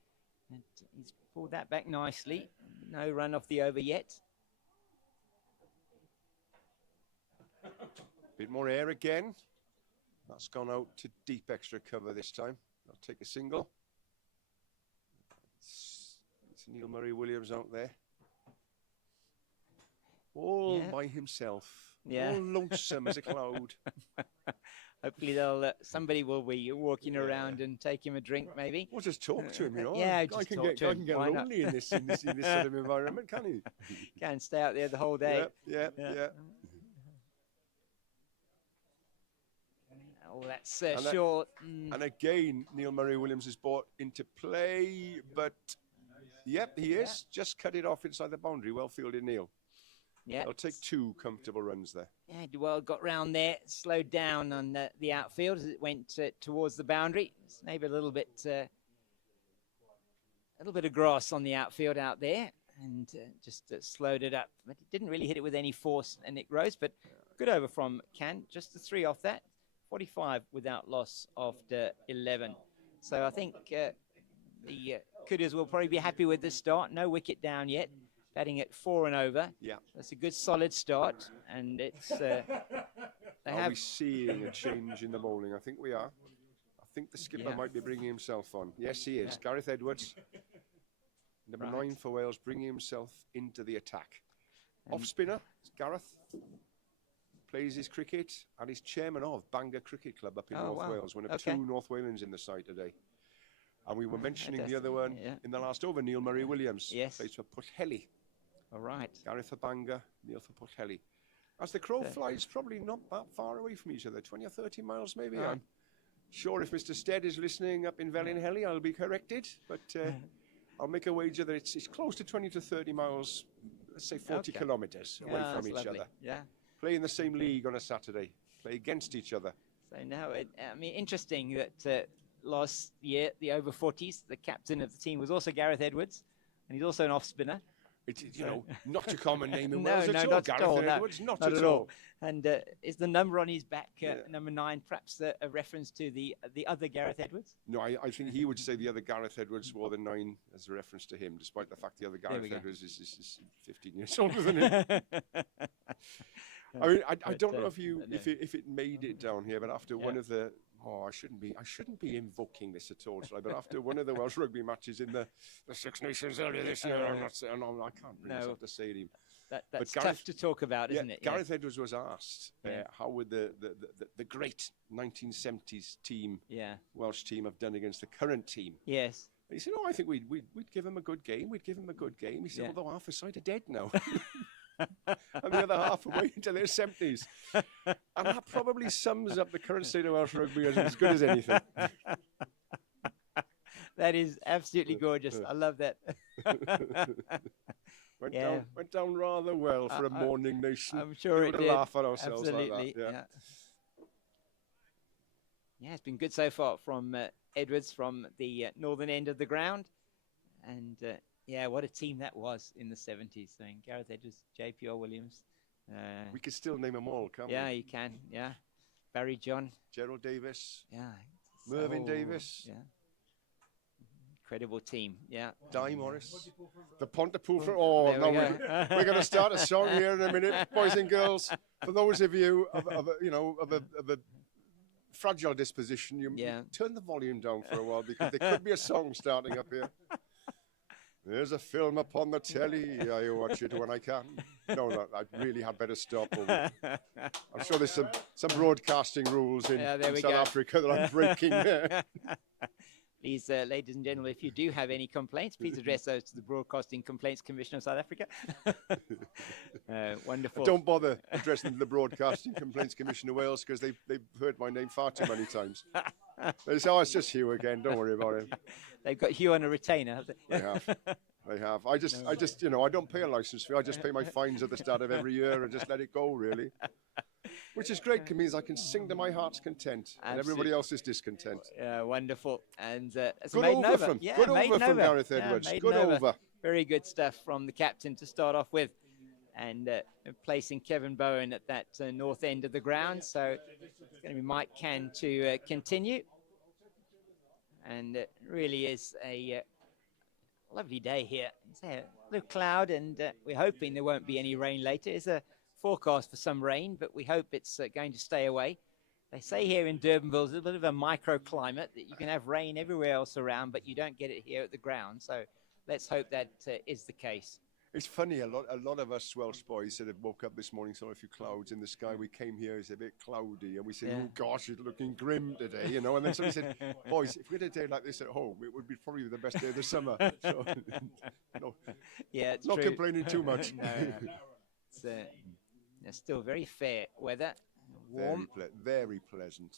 And he's pulled that back nicely. No run off the over yet. Bit more air again. That's gone out to deep extra cover this time. I'll take a single. It's Neil Murray Williams out there. All by himself. Yeah. All lonesome as a cloud. Hopefully somebody will be walking around and take him a drink, maybe. Well, just talk to him, you know. Yeah, I just can talk get, to I him. can get Why not? lonely in this sort of environment, can he? Can't stay out there the whole day. Yeah. Oh, that's And that- short. And again, Neil Murray Williams is brought into play, but yep, he is. Just cut it off inside the boundary. Well fielded, Neil. Yeah. He'll take 2 comfortable runs there. Yeah, well got round there, slowed down on the outfield as it went towards the boundary. It's maybe a little bit of grass on the outfield out there, and just slowed it up. But it didn't really hit it with any force, and it rose. But good over from Can, just the 3 off that. 45 without loss after 11. So I think the Kudus will probably be happy with this start. No wicket down yet. Batting at 4 and over. Yeah. That's a good solid start, and it's Are we seeing a change in the bowling? I think we are. I think the skipper might be bringing himself on. Yes, he is. Gareth Edwards, number 9 for Wales, bringing himself into the attack. Off spinner, Gareth plays his cricket and is chairman of Bangor Cricket Club up in North Wales. One of 2 North Walians in the side today. And we were mentioning the other one in the last over, Neil Murray Williams. Yes. Plays for Pwllheli. All right. Gareth for Bangor, Neil for Pwllheli. As the crow flies, probably not that far away from each other, 20 or 30 miles maybe. I'm sure if Mr. Stead is listening up in Vellinhelly, I'll be corrected. But I'll make a wager that it's close to 20 to 30 miles, let's say 40 kilometres away from each other. Yeah. Play in the same league on a Saturday. Play against each other. So now, interesting that last year, the over-40s, the captain of the team was also Gareth Edwards, and he's also an off-spinner. It's, not a common name in No, Wales no, at all. not at Gareth all, no. Edwards, not Not at at all. all. And is the number on his back, number 9, perhaps a reference to the other Gareth Edwards? No, I think he would say the other Gareth Edwards wore the 9 as a reference to him, despite the fact the other Gareth Edwards is 15 years older than him. I mean, I don't know if it made it down here, but after one of the I shouldn't be invoking this at all, should I? But after one of the Welsh rugby matches in the Six Nations earlier this year, I can't bring myself to say to him. That's tough to talk about, isn't it? Gareth Edwards was asked how would the great 1970s team, Welsh team, have done against the current team. Yes. And he said, I think we'd give him a good game. We'd give him a good game. He said, although half the side are dead now. And the other half are way into their 70s. And that probably sums up the current state of Welsh rugby as good as anything. That is absolutely gorgeous. I love that. Went down rather well for a morning nation. I'm sure it did. Laugh at ourselves Absolutely. like that. Yeah, it's been good so far from Edwards from the northern end of the ground. And what a team that was in the 70s. I mean, Gareth Edwards, J.P.R. Williams. We could still name them all, can't we? Yeah, you can. Yeah. Barry John. Gerald Davis. Yeah. Mervyn Davis. Yeah. Incredible team. Yeah. Di Morris. The Pontypool. Oh, There no, we go. we're going to start a song here in a minute, boys and girls. For those of you of a fragile disposition, you Yeah. turn the volume down for a while because there could be a song starting up here. There's a film upon the telly. I watch it when I can. No, I really had better stop. I'm sure there's some broadcasting rules in South Africa that I'm breaking there. Please, ladies and gentlemen, if you do have any complaints, please address those to the Broadcasting Complaints Commission of South Africa. Wonderful. Don't bother addressing them to the Broadcasting Complaints Commission of Wales because they've heard my name far too many times. They say, oh, it's just Hugh again. Don't worry about it. They've got Hugh on a retainer, have they? They have. They have. I just, I don't pay a license fee. I just pay my fines at the start of every year and just let it go, really. Which is great. It means I can sing to my heart's content and everybody else's discontent. Yeah, wonderful. And it's good over from Gareth Edwards. Yeah, good over. Very good stuff from the captain to start off with. And placing Kevin Bowen at that north end of the ground. So it's going to be Mike Can to continue. And it really is a lovely day here. It's a little cloud, and we're hoping there won't be any rain later. There's a forecast for some rain, but we hope it's going to stay away. They say here in Durbanville, there's a bit of a microclimate that you can have rain everywhere else around, but you don't get it here at the ground. So let's hope that is the case. It's funny, a lot of us Welsh boys that have woke up this morning, saw a few clouds in the sky. We came here, it's a bit cloudy, and we said, oh gosh, it's looking grim today, you know. And then somebody said, boys, if we had a day like this at home, it would be probably the best day of the summer. So, it's not true. complaining too much. No. It's still very fair weather, warm. Very pleasant.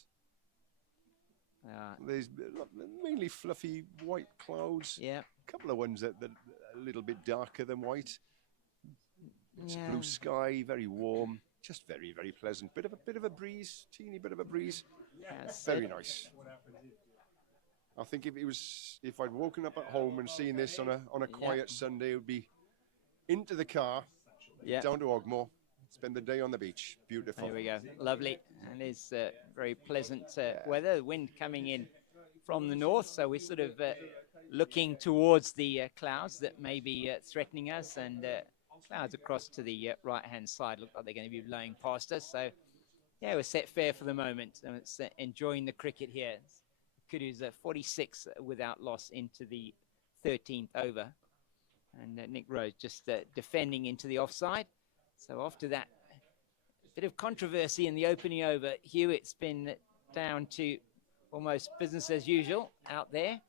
There's mainly fluffy white clouds. Yeah. A couple of ones that are a little bit darker than white. It's blue sky, very warm, just very, very pleasant. Bit of a breeze, teeny bit of a breeze. Very nice. I think if I'd woken up at home and seen this on a quiet Sunday, it would be into the car, down to Ogmore, spend the day on the beach. Beautiful. There we go. Lovely. And it's very pleasant weather. The wind coming in from the north, so we're sort of looking towards the clouds that may be threatening us, and clouds across to the right-hand side look like they're going to be blowing past us. So, yeah, we're set fair for the moment. And it's enjoying the cricket here. Kudus 46 without loss into the 13th over. And Nick Rose just defending into the offside. So after that bit of controversy in the opening over, Hugh, it's been down to almost business as usual out there.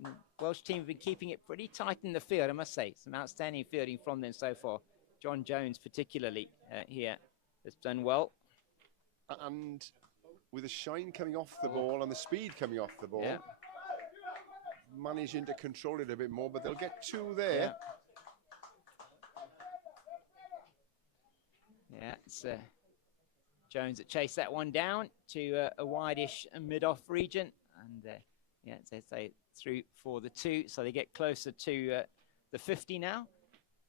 The Welsh team have been keeping it pretty tight in the field, I must say. Some outstanding fielding from them so far. John Jones particularly here has done well. And with the shine coming off the ball and the speed coming off the ball, managing to control it a bit more, but they'll get two there. Yeah, it's Jones that chased that one down to a wide-ish mid-off region. And as they say, through for the two. So they get closer to the 50 now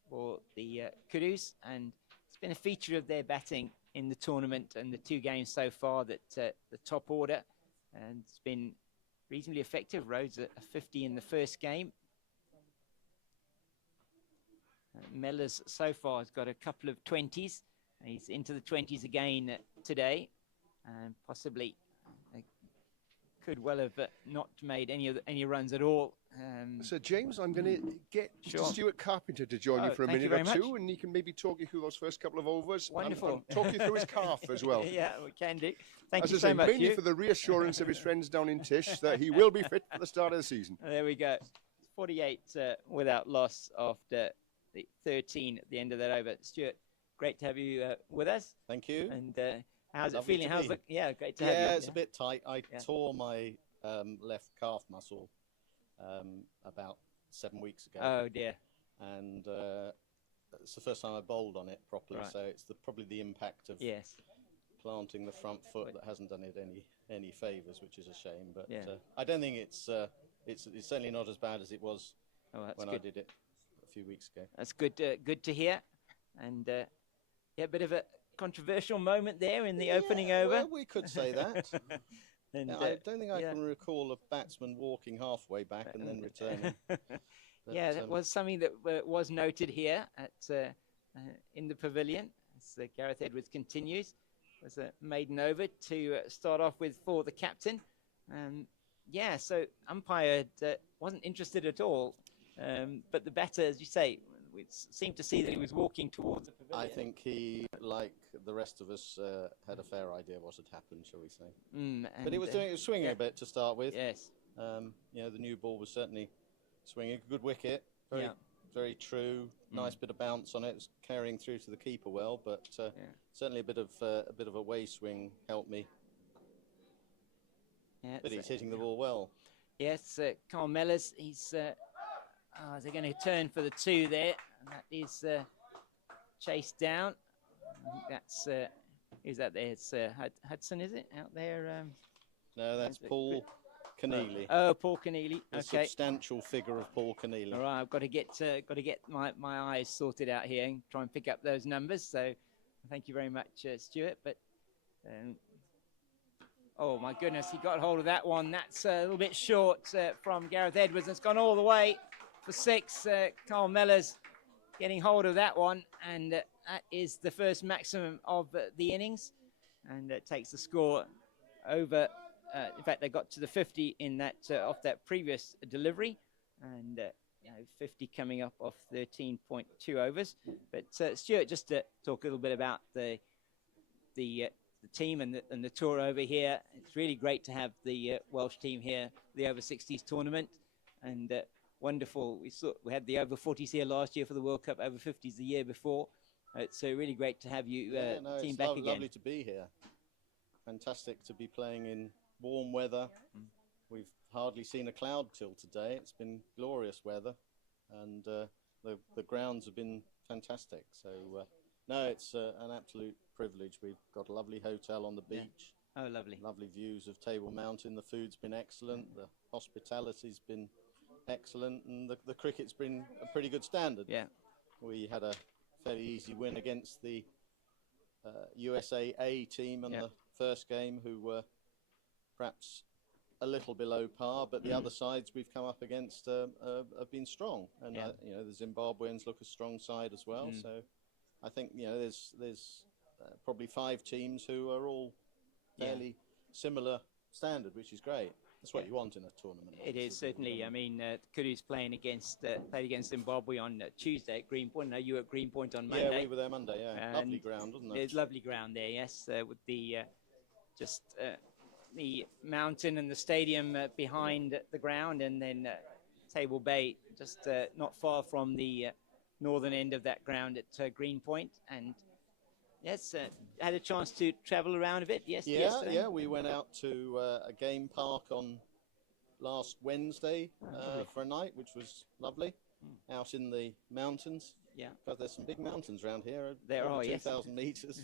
for the Kudus. And it's been a feature of their batting in the tournament and the two games so far that the top order, and it's been reasonably effective. Rhodes a 50 in the first game. Mellors so far has got a couple of 20s. He's into the 20s again today, and possibly could well have not made any runs at all. So James, I'm going to get Stuart Carpenter to join you for a minute or two, and he can maybe talk you through those first couple of overs. Wonderful. And talk you through his calf as well. Yeah, we can do. Thank as you I so say, much, mainly Hugh. for the reassurance of his friends down in Tish that he will be fit for the start of the season. There we go. 48 without loss after the 13 at the end of that over. Stuart, great to have you with us. Thank you. And how's Lovely it feeling? to How's be. it? Yeah, great to have you. Yeah, it's a bit tight. I tore my left calf muscle about 7 weeks ago. Oh dear. And it's the first time I bowled on it properly, Right. so it's probably the impact of planting the front foot that hasn't done it any favours, which is a shame. But I don't think it's certainly not as bad as it was when I did it a few weeks ago. That's good. Good to hear. And a bit of a controversial moment there in the opening over. Well, we could say that. And I don't think I can recall a batsman walking halfway back and then returning. Yeah, that was something that was noted here at in the pavilion. As Gareth Edwards continues, was a maiden over to start off with for the captain. Yeah, so umpire wasn't interested at all, but the batter, as you say, we seemed to see that he was walking towards the pavilion. I think he, like the rest of us, had a fair idea what had happened, shall we say. But it was swinging a bit to start with. Yes. You know, the new ball was certainly swinging. Good wicket, very true. Nice bit of bounce on it. It's carrying through to the keeper well, but certainly a bit of a way swing helped me. Yeah, but he's hitting the ball well. Yes, Carl Mellors, he's they're going to turn for the 2 there, and that is chased down. I think that's who's that there? It's Hudson, is it out there? No, that's Paul Keneally. Oh, Paul Keneally. The substantial figure of Paul Keneally. All right, I've got to get my eyes sorted out here and try and pick up those numbers. So, thank you very much, Stuart. But oh my goodness, he got hold of that one. That's a little bit short from Gareth Edwards. It's gone all the way for 6. Carl Mellors getting hold of that one, and that is the first maximum of the innings, and it takes the score over. In fact, they got to the 50 in that off that previous delivery, and 50 coming up off 13.2 overs. But Stuart, just to talk a little bit about the team and the tour over here. It's really great to have the Welsh team here, the Over-60s tournament, and wonderful. We had the Over-40s here last year for the World Cup, Over-50s the year before. It's really great to have you team back again. Lovely to be here. Fantastic to be playing in warm weather. We've hardly seen a cloud till today. It's been glorious weather, and the grounds have been fantastic. So no, it's an absolute privilege. We've got a lovely hotel on the beach. Oh, lovely. Lovely views of Table Mountain. The food's been excellent. The hospitality's been excellent, and the cricket's been a pretty good standard. Yeah. We had a fairly easy win against the USA A team on the first game, who were perhaps a little below par, but the other sides we've come up against have been strong, and the Zimbabweans look a strong side as well. So I think there's probably 5 teams who are all fairly similar standard, which is great. That's what you want in a tournament. It is, certainly. I mean, Kudus played against Zimbabwe on Tuesday at Greenpoint. Now you were at Greenpoint on Monday. Yeah, we were there Monday. Yeah, lovely ground, wasn't it? It's lovely ground there. Yes, with the the mountain and the stadium behind the ground, and then Table Bay just not far from the northern end of that ground at Greenpoint. And yes, had a chance to travel around a bit. Yes, yeah. We went out to a game park on last Wednesday for a night, which was lovely. Out in the mountains. Yeah, because there's some big mountains around here. There are 2,000 meters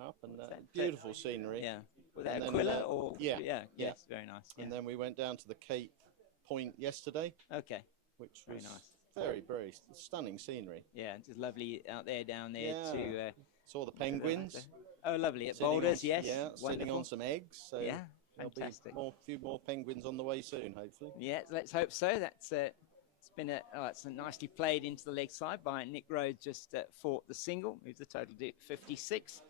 up, and beautiful scenery. Yeah, was that Aquila or yes, very nice. Yeah. And then we went down to the Cape Point yesterday. Okay, which very was nice. Very stunning scenery. Yeah, it's lovely out there, down there to. Saw the penguins. Oh, lovely at Boulders, yes. Yeah, sitting on some eggs. So yeah, fantastic. There'll be a few more penguins on the way soon, hopefully. Yeah, let's hope so. That's it's been it's nicely played into the leg side by Nick Rhodes. Just fought the single, moves the total to 56,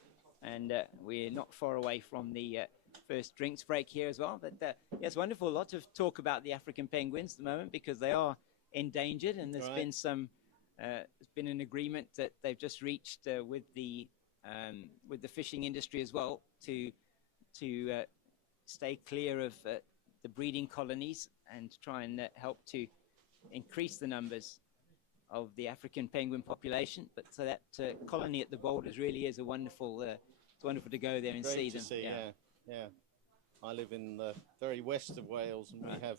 and we're not far away from the first drinks break here as well. But yeah, it's wonderful. A lot of talk about the African penguins at the moment because they are endangered, and there's been some. There's been an agreement that they've just reached with the fishing industry as well to stay clear of the breeding colonies and try and help to increase the numbers of the African penguin population. But so that colony at the Boulders really is a wonderful. It's wonderful to go there and see them. Yeah. I live in the very west of Wales, and we have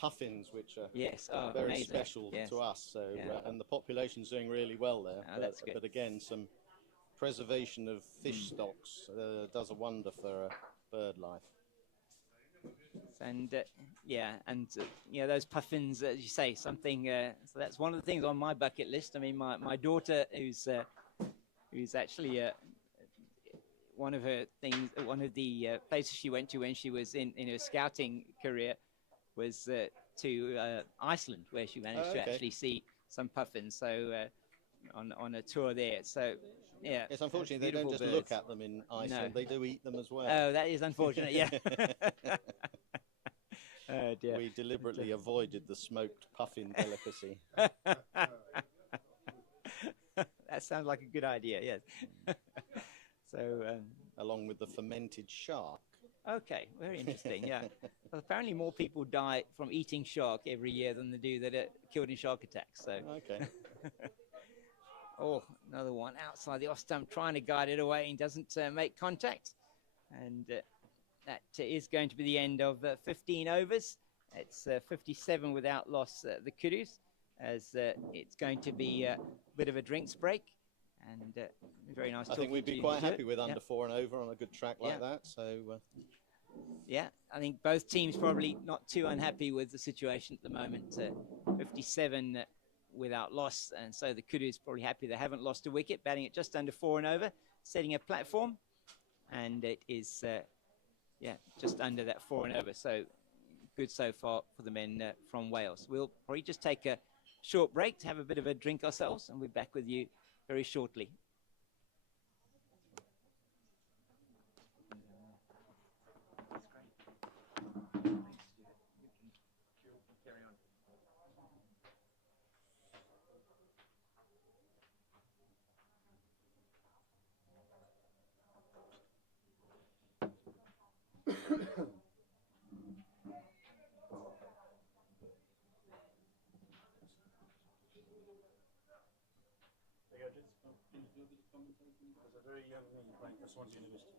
puffins, which are very amazing. Special to us. So, and the population's doing really well there. That's good. But again, some preservation of fish stocks does a wonder for bird life. And those puffins, as you say, something. So that's one of the things on my bucket list. I mean, my daughter, who's actually one of her things, one of the places she went to when she was in her scouting career was to Iceland, where she managed to actually see some puffins. So on a tour there. So yeah. Yes, unfortunately, they don't just birds. look at them in Iceland; they do eat them as well. Oh, that is unfortunate. Yeah. Oh, dear. We deliberately avoided the smoked puffin delicacy. That sounds like a good idea. Yes. So along with the fermented shark. Okay, very interesting. Yeah. Well, apparently more people die from eating shark every year than they do that are killed in shark attacks. So okay. Oh, another one outside the off stump, trying to guide it away and doesn't make contact. And that is going to be the end of 15 overs. It's 57 without loss, the Kudus, as it's going to be a bit of a drinks break. And very nice. I think we'd be quite happy with under 4 and over on a good track like that. So yeah, I think both teams probably not too unhappy with the situation at the moment. 57 without loss, and so the Kudus probably happy they haven't lost a wicket, batting at just under 4 and over, setting a platform, and it is just under that 4 and over. So good so far for the men from Wales. We'll probably just take a short break to have a bit of a drink ourselves, and we'll be back with you very shortly. As a very young man playing for Swansea University.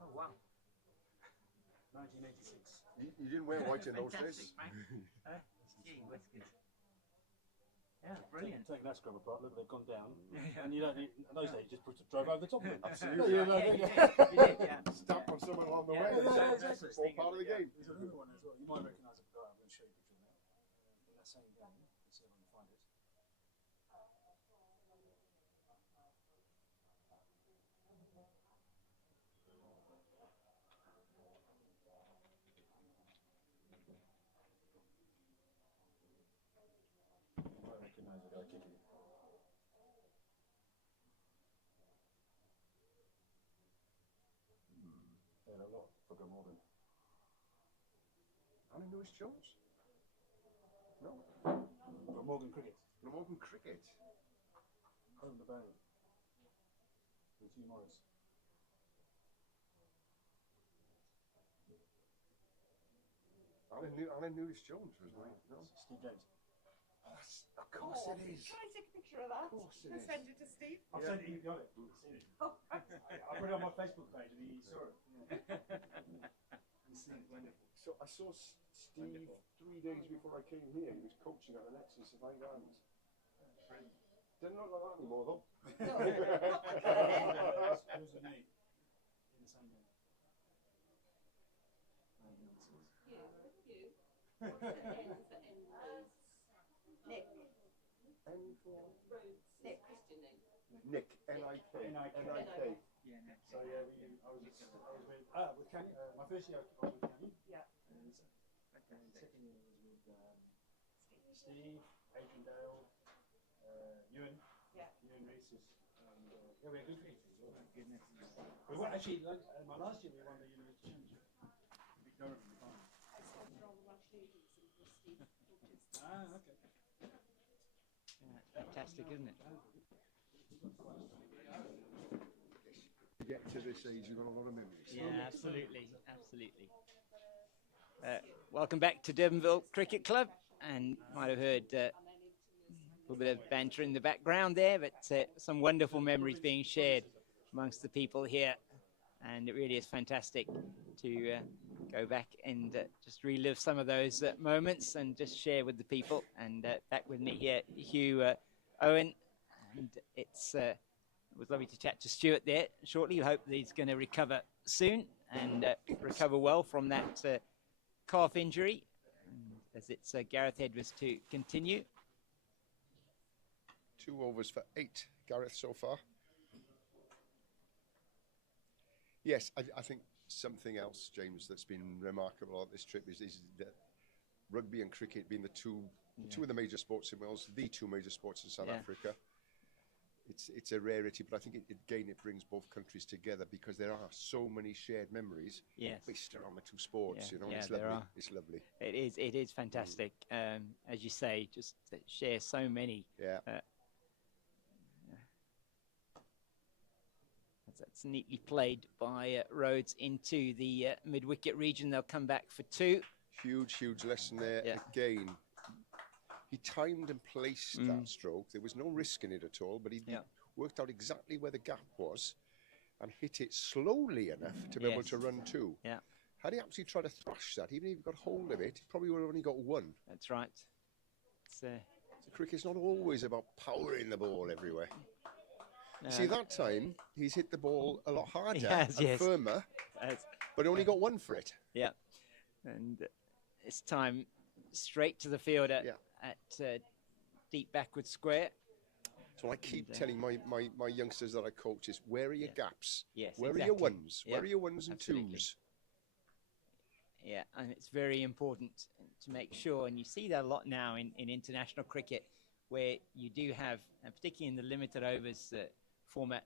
Oh wow! 1986. You didn't wear white in those days. Yeah, brilliant. Taking that scrub apart, look, they've gone down. And you don't need, in those days, you just drove over the top of them. Absolutely. You did, yeah. Stamp on someone along the way. Exactly. All part of the game. There's another one as well. You might recognise it, but I'm going to show you a picture of that. In that same game. Let's see if I can find it. I recognise the guy kicking it. Yeah, a lot for Glamorgan. Alan Lewis-Jones? No. Glamorgan cricket. Glamorgan cricket. Home the Bay. With Hugh Morris. Alan Lewis-Jones was mine. No. Steve James. Of course it is. Can I take a picture of that? Of course it And is. send it to Steve? I've sent it, you got it. I've seen it. I put it on my Facebook page and he saw it. So I saw Steve 3 days before I came here. He was coaching at the Nets in Savine Gardens. Didn't look like that anymore though. Who's the name? In the same game. Nick. N for Nick. Nick. N-I-K. N-I-K. Yeah, Nick. So yeah, I was with Kenny. My first year I was with Kenny. Yeah. And second year was with Steve, Adrian Dale, Ewan. Yeah. Ewan Reese. And yeah, we had good cricketers as well. Goodness. We won actually. My last year we won the University Championship. We beat Durbanville in the final. I started all the Welsh ladies and was Steve coaches. Okay. Fantastic, isn't it? You get to this age, you've got a lot of memories. Yeah, absolutely, absolutely. Welcome back to Durbanville Cricket Club, and you might have heard a little bit of banter in the background there, but some wonderful memories being shared amongst the people here, and it really is fantastic to go back and just relive some of those moments and just share with the people. And back with me here, Hugh Owen, and it was lovely to chat to Stuart there shortly. We hope that he's going to recover soon and recover well from that calf injury, as it's Gareth Edwards to continue. 2 overs for 8, Gareth so far. Yes, I think something else, James, that's been remarkable on this trip is that rugby and cricket being the two of the major sports in Wales, the two major sports in South Africa. It's a rarity, but I think it brings both countries together because there are so many shared memories based around the two sports. You know, it's lovely. It's lovely. It is fantastic. As you say, just share so many. That's neatly played by Rhodes into the mid-wicket region. They'll come back for 2. Huge lesson there. Again, he timed and placed that stroke. There was no risk in it at all, but he worked out exactly where the gap was and hit it slowly enough to be able to run 2. Had he actually tried to thrash that, even if he got hold of it, he probably would have only got 1. That's right. So cricket's not always about powering the ball everywhere. See, that time, he's hit the ball a lot harder and firmer, but only got 1 for it. Yeah. And this time, straight to the fielder at deep backward square. So I keep telling my youngsters that I coach is, where are your gaps? Yes, where are your 1s? Where are your 1s and 2s? Yeah, and it's very important to make sure, and you see that a lot now in international cricket, where you do have, and particularly in the limited overs format,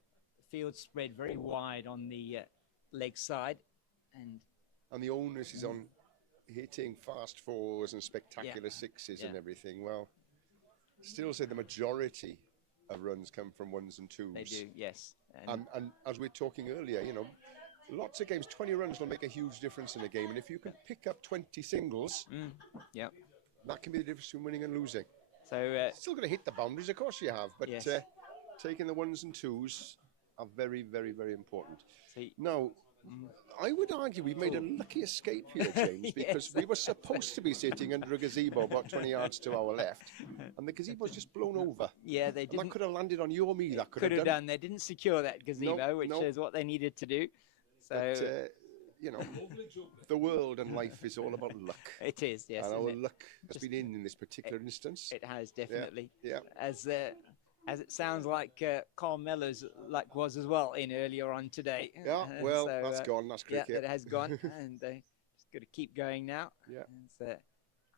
field spread very wide on the leg side, and the onus is on hitting fast 4s and spectacular 6s and everything. Well, still say the majority of runs come from 1s and 2s. They do, yes. And as we were talking earlier, you know, lots of games, 20 runs will make a huge difference in a game, and if you can pick up 20 singles, that can be the difference between winning and losing. So still going to hit the boundaries, of course you have, but taking the 1s and 2s are very, very, very important. Now, I would argue we've made a lucky escape here, James, because we were supposed to be sitting under a gazebo about 20 yards to our left, and the gazebo's just blown over. Yeah, they didn't. That could have landed on you or me. That could have done. They didn't secure that gazebo, which is what they needed to do. So, but, you know, the world and life is all about luck. It is, yes. And our luck has been in this particular instance. It has, definitely. Yeah. As it sounds like Carl Mellor's luck was as well in earlier on today. Yeah, well, so, that's gone. That's cricket. Yeah, that has gone, and just got to keep going now. Yeah. And,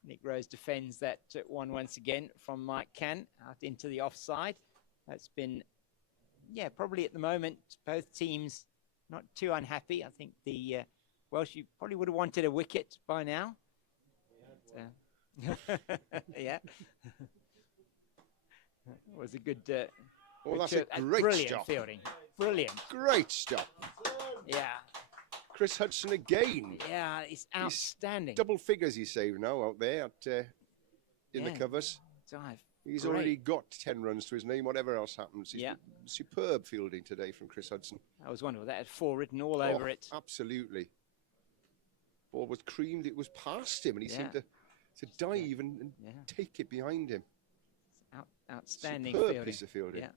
Nick Rose defends that one once again from Mike Cann out into the offside. That's been, probably at the moment, both teams not too unhappy. I think the Welsh probably would have wanted a wicket by now. Yeah. It was a good. That's a great brilliant stop. Fielding. Brilliant. Great stop. Yeah. Chris Hudson again. Yeah, it's outstanding. He's double figures he saved now out there at, in the covers. He's already got 10 runs to his name, whatever else happens. Superb fielding today from Chris Hudson. I was wondering, that had 4 written all over it. Absolutely. Ball was creamed, it was past him, and he seemed to dive and take it behind him. Outstanding Superb fielding. Piece of fielding. Yeah.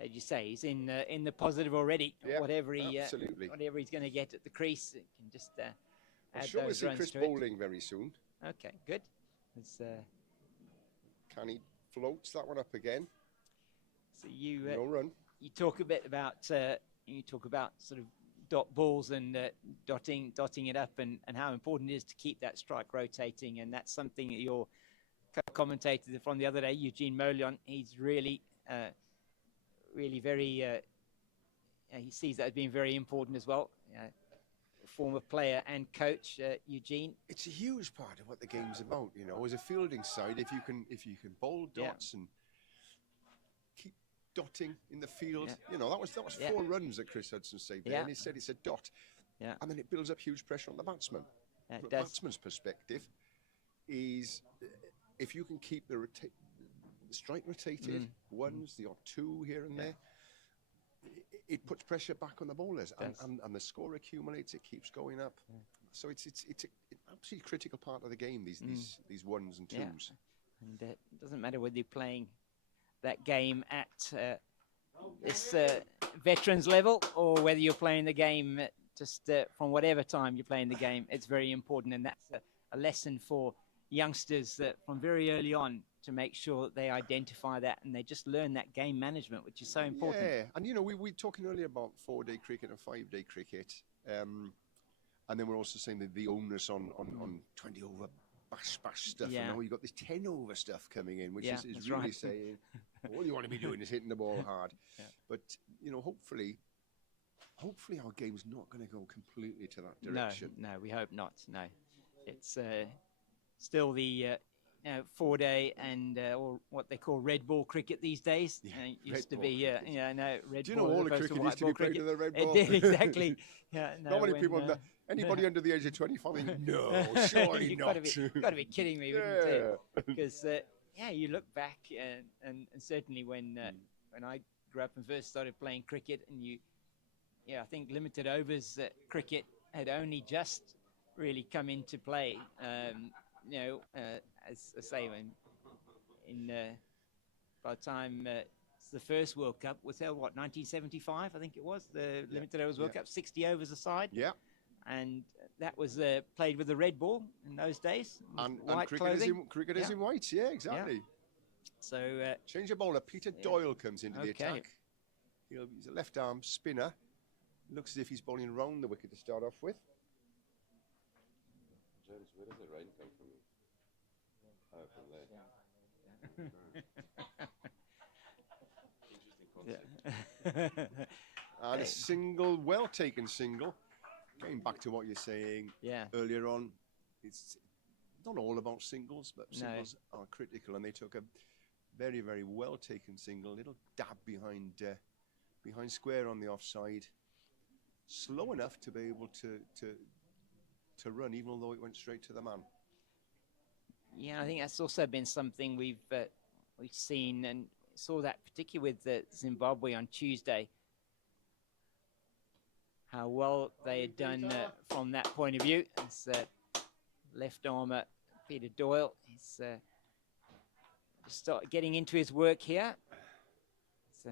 As you say, he's in the positive already. Yeah, whatever absolutely. he's going to get at the crease, it can just add I'm sure we'll see Chris bowling very soon. Okay, good. Can he floats that one up again? So you no run. You talk a bit about sort of dot balls and dotting it up and how important it is to keep that strike rotating, and that's something that your co-commentator from the other day, Eugene Molion, he's really very he sees that as being very important as well. Former player and coach, Eugene. It's a huge part of what the game's about, you know. As a fielding side, if you can bowl dots and keep dotting in the field, you know, that was 4 runs that Chris Hudson saved there, and he said it's a dot, and then it builds up huge pressure on the batsman. From the batsman's perspective, is if you can keep the strike rotated, 1s, the odd 2 here and there, it puts pressure back on the bowlers, and the score accumulates. It keeps going up. So it's an absolutely critical part of the game. These 1s and 2s. And it doesn't matter whether you're playing that game at this veterans level or whether you're playing the game just from whatever time you're playing the game. It's very important, and that's a lesson for youngsters from very early on to make sure that they identify that and they just learn that game management, which is so important. Yeah, and you know, we were talking earlier about 4-day cricket and 5-day cricket, and then we're also saying that the onus on 20 over bash stuff, and now you've got this 10 over stuff coming in, which is really saying all you want to be doing is hitting the ball hard. But you know, hopefully our game's not going to go completely to that direction. No, we hope not. No, it's still the 4-day and or what they call red ball cricket these days. It used to be red ball. Do you know all the cricket used to be played with the red ball? It did, exactly. Not many people. Anybody under the age of 25, no, surely You've not. got to be kidding me, wouldn't you? Because you look back and certainly when I grew up and first started playing cricket, and I think limited overs cricket had only just really come into play. As I say, by the time the first World Cup was held, 1975, I think it was, the limited overs World Cup, 60 overs aside. Yeah. And that was played with a red ball in those days. And white cricket is in white, exactly. Yeah. So change of bowler. Peter Doyle comes into the attack. He's a left arm spinner. Looks as if he's bowling round the wicket to start off with. James, where does the rain come from? Oh, from there. Interesting concept. And a single, well taken single. Getting back to what you're saying earlier on, it's not all about singles, but singles are critical, and they took a very, very well taken single, little dab behind square on the offside, slow enough to be able to run, even though it went straight to the man. Yeah, I think that's also been something we've seen, and saw that particularly with Zimbabwe on Tuesday. How well they had done from that point of view. It's left armer Peter Doyle. He's start getting into his work here. It's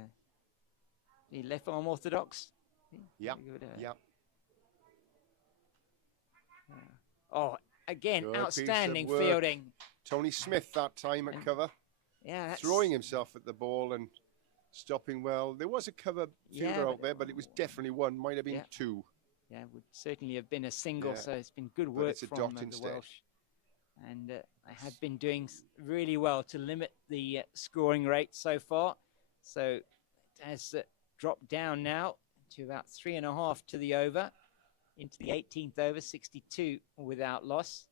the left arm orthodox. Yeah. Again, good outstanding fielding. Tony Smith that time at cover. Yeah, throwing himself at the ball and stopping well. There was a cover fielder out there, but it was definitely one. Might have been two. Yeah, would certainly have been a single. So it's been good work from the Welsh, and they have been doing really well to limit the scoring rate so far. So it has dropped down now to about 3.5 to the over, into the 18th over, 62 without loss,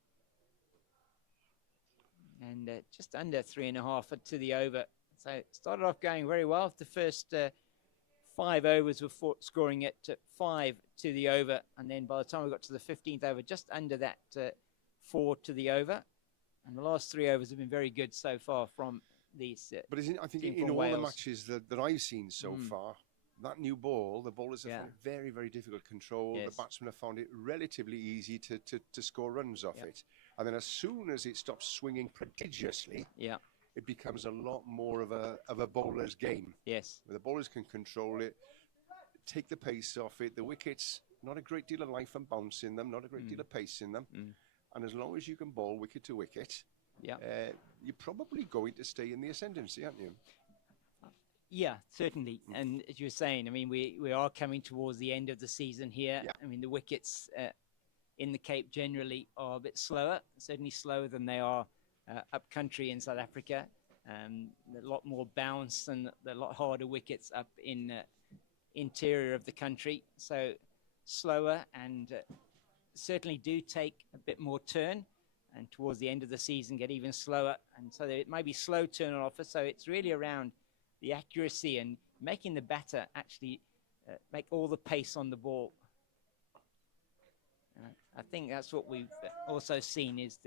and just under 3.5 to the over. So it started off going very well. The first 5 overs were scoring at 5 to the over, and then by the time we got to the 15th over, just under that 4 to the over. And the last 3 overs have been very good so far from these. But I think in all the matches that I've seen so far, that new ball, the bowlers have found it very, very difficult to control. The batsmen have found it relatively easy to score runs off it. And then as soon as it stops swinging prodigiously, it becomes a lot more of a bowler's game. Yes. Where the bowlers can control it, take the pace off it. The wickets, not a great deal of life and bounce in them, not a great deal of pace in them. And as long as you can bowl wicket to wicket, you're probably going to stay in the ascendancy, aren't you? Yeah, certainly. And as you were saying, I mean, we are coming towards the end of the season here. I mean, the wickets in the Cape generally are a bit slower, certainly slower than they are up country in South Africa. A lot more bounce and a lot harder wickets up in interior of the country. So slower, and certainly do take a bit more turn, and towards the end of the season get even slower. And so it may be slow turn on offer. So it's really around the accuracy and making the batter actually make all the pace on the ball. I think that's what we've also seen is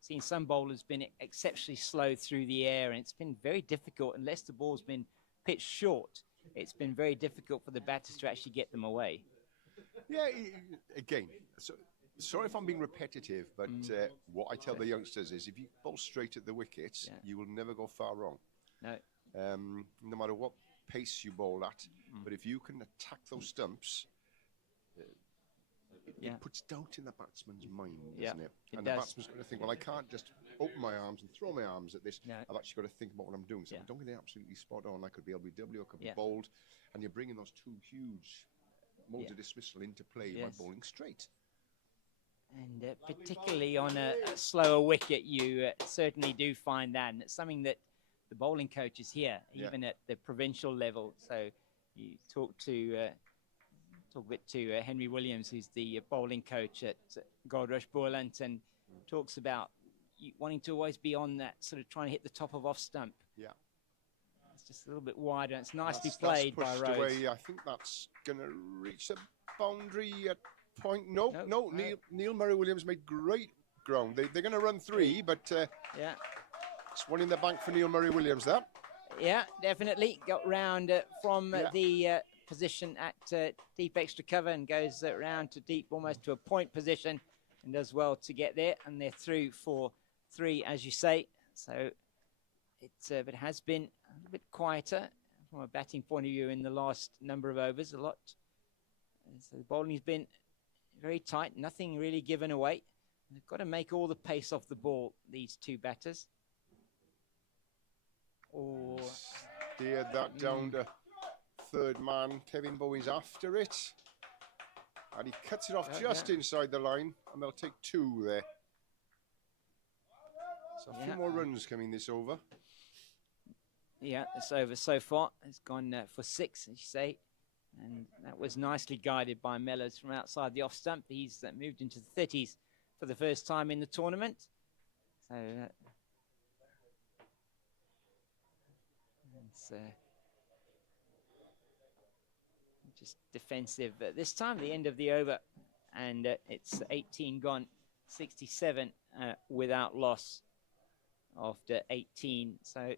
seen some bowlers been exceptionally slow through the air, and it's been very difficult unless the ball's been pitched short. It's been very difficult for the batters to actually get them away. Yeah, again, sorry if I'm being repetitive, but what I tell the youngsters is if you bowl straight at the wickets, you will never go far wrong. No. No matter what pace you bowl at, but if you can attack those stumps, it puts doubt in the batsman's mind, Yeah, doesn't it? it And does. the batsman's going to think, well, I can't just open my arms and throw my arms at this. No. I've actually got to think about what I'm doing. So Yeah. I don't get it absolutely spot on. That could be LBW, it could be Yeah. bowled. And you're bringing those two huge modes of dismissal into play by Yes. bowling straight. And particularly on a slower wicket, you certainly do find that. And it's something that the bowling coaches here, even at the provincial level. So you talk a bit to Henry Williams, who's the bowling coach at Gold Rush Bourland, and talks about wanting to always be on that, sort of trying to hit the top of off stump. Yeah. It's just a little bit wider. It's nicely That's played by pushed Rhodes. away. I think that's going to reach the boundary at point. No. Neil Murray Williams made great ground. They're going to run 3, but yeah, it's one in the bank for Neil Murray Williams. That. Yeah, definitely got round from the position at deep extra cover and goes round to deep, almost to a point position, and does well to get there. And they're through for 3, as you say. So it has been a little bit quieter from a batting point of view in the last number of overs. A lot. And so the bowling has been very tight. Nothing really given away. They've got to make all the pace off the ball, these two batters. Or steered that down to third man. Kevin Bowie's after it. And he cuts it off just inside the line. And they'll take 2 there. So a few more runs coming this over. Yeah, this over so far has gone for 6, as you say. And that was nicely guided by Mellors from outside the off stump. He's moved into the 30s for the first time in the tournament. So it's just defensive this time, the end of the over. And it's 18 gone, 67 without loss after 18. So,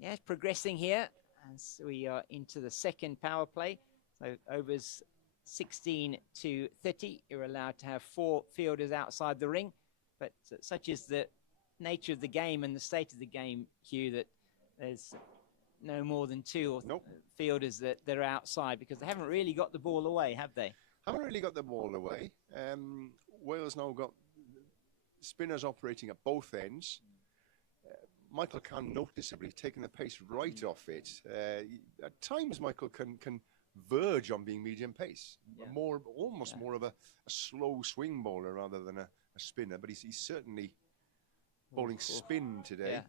yeah, it's progressing here as we are into the second power play. So overs 16 to 30. You're allowed to have 4 fielders outside the ring. But such is the nature of the game and the state of the game, Hugh, that there's no more than 2 fielders that are outside because they haven't really got the ball away, have they? Haven't really got the ball away. Wales now got spinners operating at both ends. Michael Khan noticeably taking the pace right off it. At times, Michael can verge on being medium pace, almost more of a slow swing bowler rather than a spinner. But he's certainly bowling spin today. Yeah.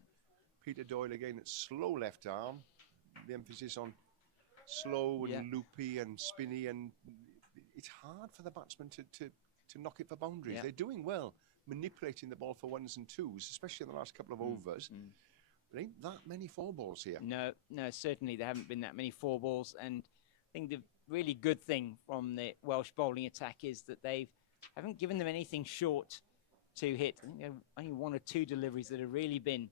Peter Doyle again at slow left arm. The emphasis on slow and loopy and spinny, and it's hard for the batsman to knock it for boundaries. Yeah. They're doing well, manipulating the ball for 1s and 2s, especially in the last couple of overs. There ain't that many 4 balls here. No, certainly there haven't been that many 4 balls. And I think the really good thing from the Welsh bowling attack is that they haven't given them anything short to hit. I think there are only 1 or 2 deliveries that have really been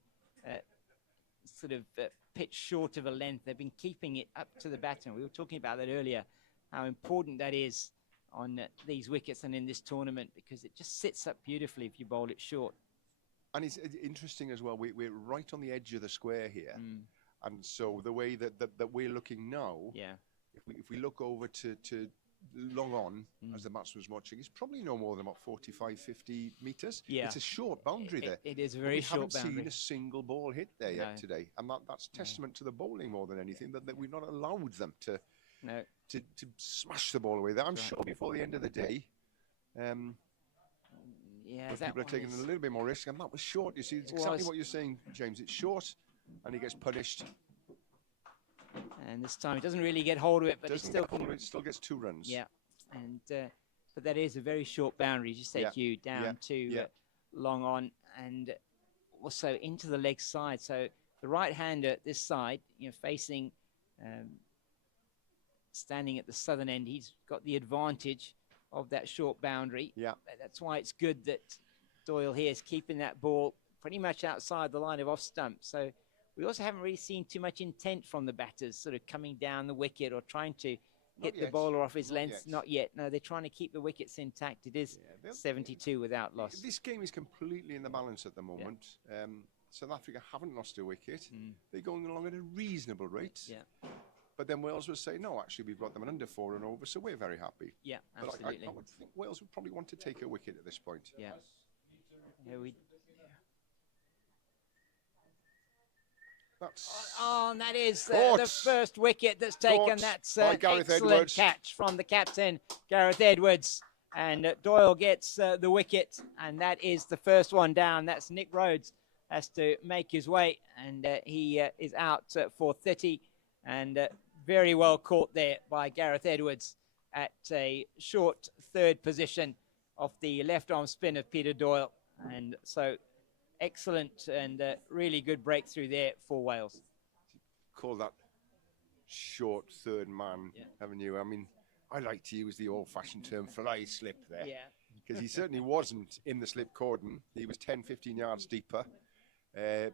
pitched short of a length. They've been keeping it up to the batter. We were talking about that earlier, how important that is on these wickets and in this tournament, because it just sits up beautifully if you bowl it short. And it's interesting as well, we're right on the edge of the square here. And so the way that we're looking now, if we look over to long on, as the batsman's watching, it's probably no more than about 45, 50 metres. Yeah. It's a short boundary there. It is a very short boundary. We haven't seen a single ball hit there yet today. And that's testament to the bowling more than anything, that we've not allowed them to smash the ball away there. I'm sure before the end of the day, people are taking a little bit more risk, and that was short. You see, it's exactly what you're saying, James. It's short, and he gets punished. And this time he doesn't really get hold of it, but it still gets 2 runs. Yeah, and but that is a very short boundary, as you say, Hugh, down to long on, and also into the leg side. So the right hander at this side, facing, standing at the southern end, he's got the advantage of that short boundary. Yeah, that's why it's good that Doyle here is keeping that ball pretty much outside the line of off stump. So we also haven't really seen too much intent from the batters, sort of coming down the wicket or trying to hit the bowler off his length. Not yet. No, they're trying to keep the wickets intact. It is 72 without loss. This game is completely in the balance at the moment. South Africa haven't lost a wicket. They're going along at a reasonable rate. But then Wales would say, no, actually, we've got them an under 4 and over, so we're very happy. Yeah, but absolutely. I would think Wales would probably want to take a wicket at this point. Yeah. And that is the first wicket that's taken. That's an excellent catch from the captain, Gareth Edwards. And Doyle gets the wicket, and that is the first one down. That's Nick Rhodes has to make his way, and he is out for 30. And very well caught there by Gareth Edwards at a short third position off the left-arm spin of Peter Doyle. And so excellent and really good breakthrough there for Wales. Call that short third man, haven't you? I mean, I like to use the old-fashioned term fly slip there. Yeah. Because he certainly wasn't in the slip cordon. He was 10, 15 yards deeper.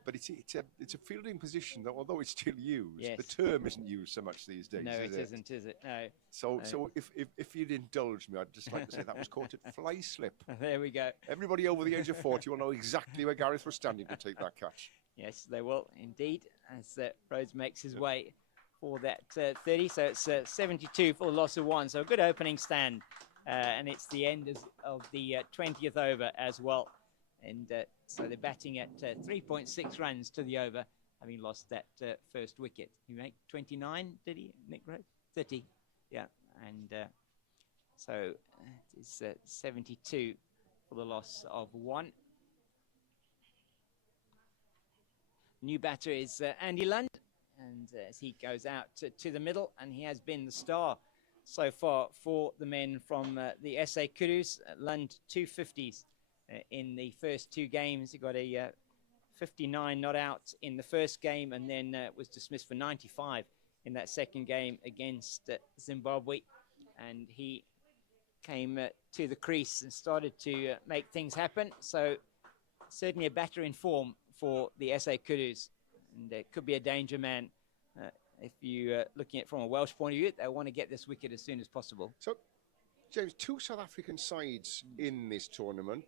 But it's a fielding position that, although it's still used, the term isn't used so much these days. No, it isn't, is it? No. So if you'd indulge me, I'd just like to say that was caught at fly slip. There we go. Everybody over the age of 40 will know exactly where Gareth was standing to take that catch. Yes, they will indeed, as Rhodes makes his way for that 30. So it's 72 for the loss of 1. So a good opening stand. And it's the end of the 20th over as well. And so they're batting at 3.6 runs to the over, having lost that first wicket. He made 29, did he, Nick Rhodes? 30, yeah. And so it's 72 for the loss of 1. New batter is Andy Lund, and as he goes out to the middle, and he has been the star so far for the men from the SA Kudus. Lund 250s in the first 2 games. He got a 59 not out in the first game, and then was dismissed for 95 in that second game against Zimbabwe. And he came to the crease and started to make things happen. So certainly a batter in form for the SA Kudus, and it could be a danger man. If you're looking at it from a Welsh point of view, they want to get this wicket as soon as possible. So, James, 2 South African sides in this tournament,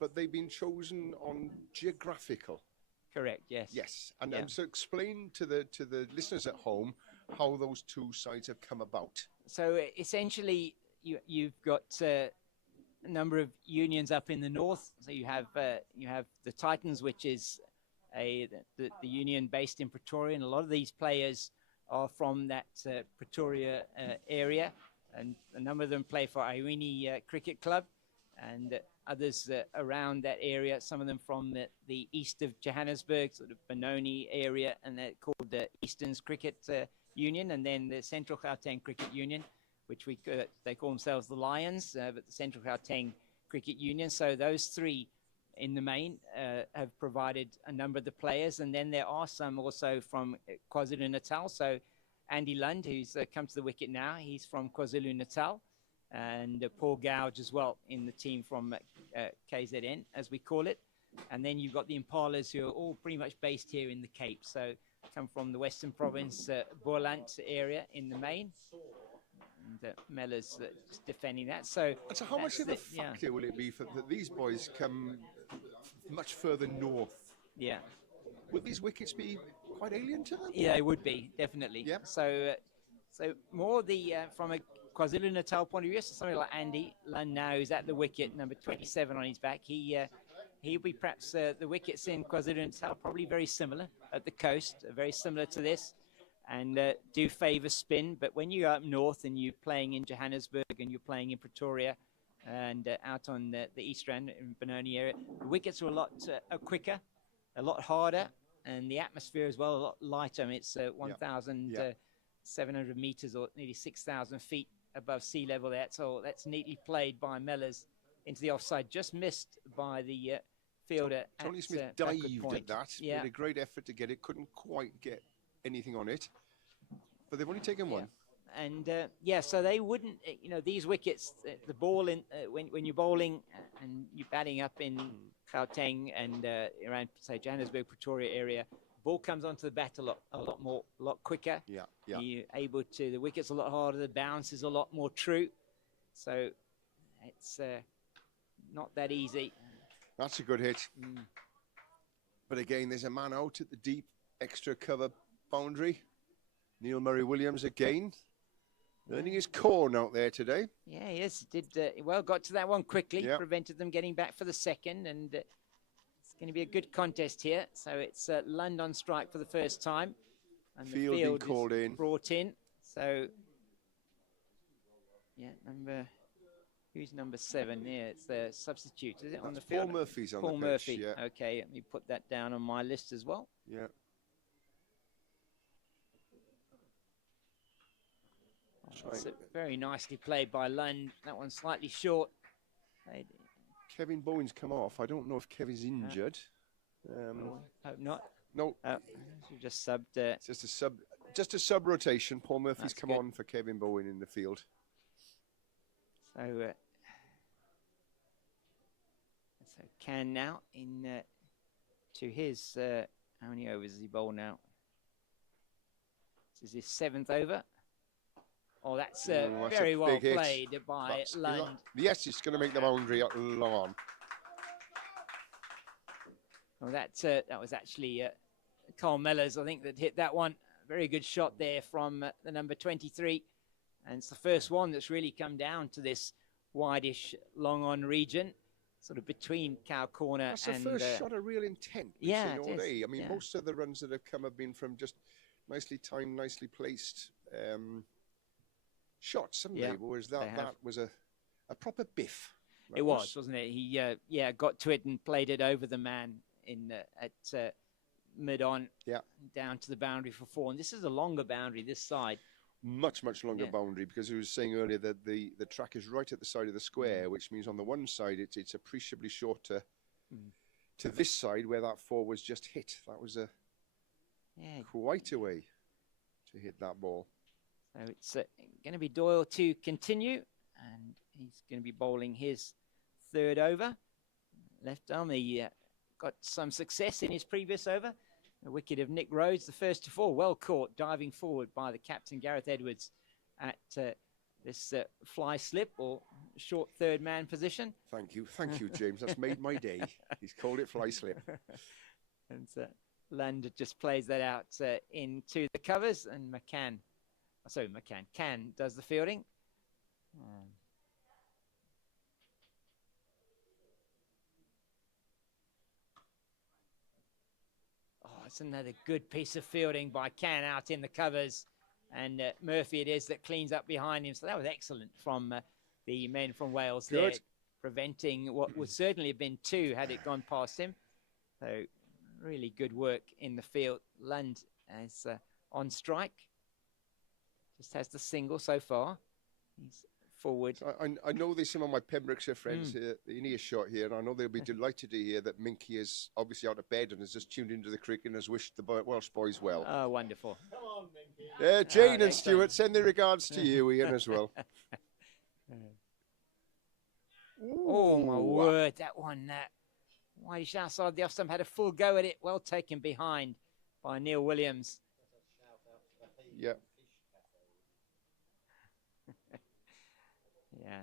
but they've been chosen on geographical. Correct, yes. Yes, and so explain to the listeners at home how those 2 sides have come about. So essentially, you've got a number of unions up in the north. So you have the Titans, which is the union based in Pretoria, and a lot of these players are from that Pretoria area, and a number of them play for Irini Cricket Club, and others around that area, some of them from the east of Johannesburg, sort of Benoni area, and they're called the Easterns Cricket Union, and then the Central Gauteng Cricket Union, which they call themselves the Lions, but the Central Gauteng Cricket Union. So those 3 in the main have provided a number of the players, and then there are some also from KwaZulu-Natal. So Andy Lund, who's come to the wicket now, he's from KwaZulu-Natal, and Paul Gouge as well in the team from KZN, as we call it. And then you've got the Impalas, who are all pretty much based here in the Cape. So come from the Western Province, Boland area in the main. And Mellor's defending that. So how much of a factor will it be for that these boys come much further north? Yeah. Would these wickets be quite alien to them? Yeah, it would be, definitely. Yeah. So more from a KwaZulu-Natal point of view, so somebody like Andy Lund now, who's at the wicket, number 27 on his back, he'll be perhaps the wickets in KwaZulu-Natal probably very similar at the coast, very similar to this, and do favour spin. But when you're up north and you're playing in Johannesburg and you're playing in Pretoria and out on the East Rand in Benoni area, the wickets are a lot quicker, a lot harder, and the atmosphere as well a lot lighter. I mean, it's 1,700 metres or nearly 6,000 feet above sea level there. So that's neatly played by Mellors into the offside, just missed by the fielder. Tony Smith dived at that, made a great effort to get it, couldn't quite get anything on it, but they've only taken 1. And so they wouldn't, these wickets, the ball when you're bowling and you're batting up in Gauteng and around, say, Johannesburg, Pretoria area, ball comes onto the bat a lot quicker. Yeah. You're able to, the wicket's a lot harder, the bounce is a lot more true. So it's not that easy. That's a good hit. But again, there's a man out at the deep extra cover boundary. Neil Murray-Williams again. Earning his corn out there today. Yeah, yes, did well, got to that one quickly, Yep. prevented them getting back for the second, and it's going to be a good contest here. So it's Lund on strike for the first time, and the Field field being called is in. brought in. So, yeah, who's number 7? Yeah, it's the substitute, is it, on the That's field? Paul Murphy's on Paul the pitch, Murphy, yeah. okay, let me put that down on my list as well. Yeah. It's very nicely played by Lund. That one's slightly short. Kevin Bowen's come off. I don't know if Kevin's injured. Hope not. No. Just subbed. It's just a sub rotation. Paul Murphy's That's come good. on for Kevin Bowen in the field. So Can now in to his how many overs has he bowled now? This is his 7th over. Oh, that's very well played by Lund. Yes, it's going to make the boundary long on. Well, that was actually Carl Mellors, I think, that hit that one. Very good shot there from the number 23. And it's the first one that's really come down to this wideish long on region, sort of between cow corner That's and... the first shot of real intent we've yeah, seen all it is. day. I mean, Yeah. most of the runs that have come have been from just nicely timed, nicely placed shots, haven't they? Whereas that was a proper biff. It was, wasn't it? He got to it and played it over the man in at mid-on, down to the boundary for 4. And this is a longer boundary this side. Much longer boundary, because we were saying earlier that the track is right at the side of the square, which means on the one side it's appreciably shorter to this side where that 4 was just hit. That was quite a way to hit that ball. So it's going to be Doyle to continue, and he's going to be bowling his 3rd over. Left arm, he got some success in his previous over. The wicket of Nick Rhodes, the first to 4, well caught, diving forward by the captain, Gareth Edwards, at this fly slip or short 3rd man position. Thank you, James. That's made my day. He's called it fly slip. And Lund just plays that out into the covers, and Can does the fielding. It's another good piece of fielding by Can out in the covers, and Murphy it is that cleans up behind him. So that was excellent from the men from Wales there, preventing what would certainly have been 2 had it gone past him. So really good work in the field. Lund is on strike. Just has the single so far. He's forward. I know there's some of my Pembrokeshire friends in earshot here, and I know they'll be delighted to hear that Minky is obviously out of bed and has just tuned into the cricket and has wished the Welsh boys well. Oh, wonderful. Come on, Minky. Jane and Stuart, send their regards to you, Ian, as well. Oh, my word, that one. Whitish outside the off stump, had a full go at it. Well taken behind by Neil Williams. Yeah. Yeah,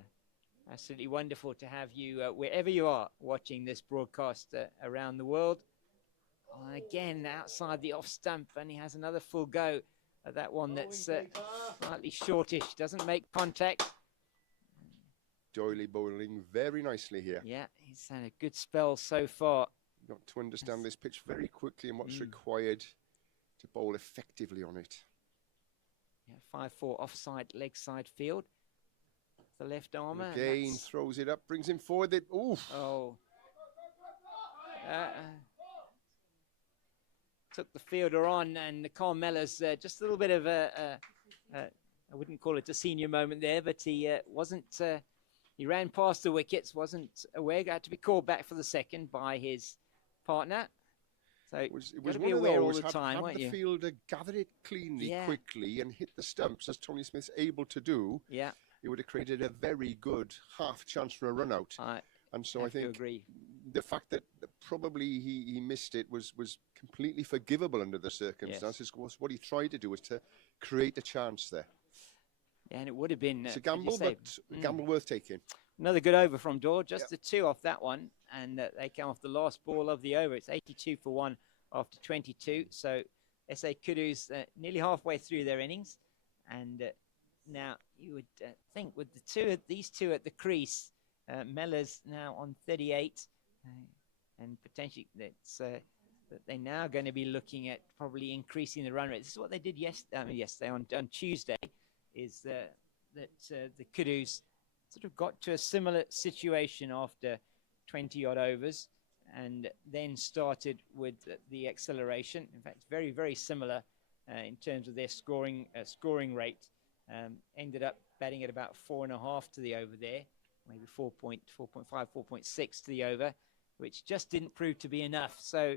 absolutely wonderful to have you wherever you are watching this broadcast around the world. Oh, again, outside the off stump, and he has another full go at that one that's slightly shortish, doesn't make contact. Doyley bowling very nicely here. Yeah, he's had a good spell so far. You've got to understand this pitch very quickly and what's required to bowl effectively on it. Yeah, 5-4 offside leg side field. The left armour. Again, throws it up, brings him forward. Oof. Oh. Took the fielder on, and Carl Mellors, just a little bit of I wouldn't call it a senior moment there, but he wasn't, he ran past the wickets, wasn't aware, got to be called back for the second by his partner. So it was one be aware all the time, had weren't the you? fielder gathered it cleanly, quickly, and hit the stumps as Tony Smith's able to do. Yeah. It would have created a very good half chance for a run out. And so I think the fact that probably he missed it was completely forgivable under the circumstances. Was what he tried to do was to create a chance there. Yeah, and it would have been it's a gamble, but a gamble worth taking. Another good over from Doyle, just the 2 off that one, and they come off the last ball of the over. It's 82 for 1 after 22, so SA Kudus nearly halfway through their innings, and now you would think with these two at the crease, Mellors now on 38, and potentially that they're now going to be looking at probably increasing the run rate. This is what they did yesterday on Tuesday, is that the Kudus sort of got to a similar situation after 20-odd overs, and then started with the acceleration. In fact, very, very similar in terms of their scoring rate. Ended up batting at about 4.5 to the over there, maybe 4.5, 4.6 to the over, which just didn't prove to be enough. So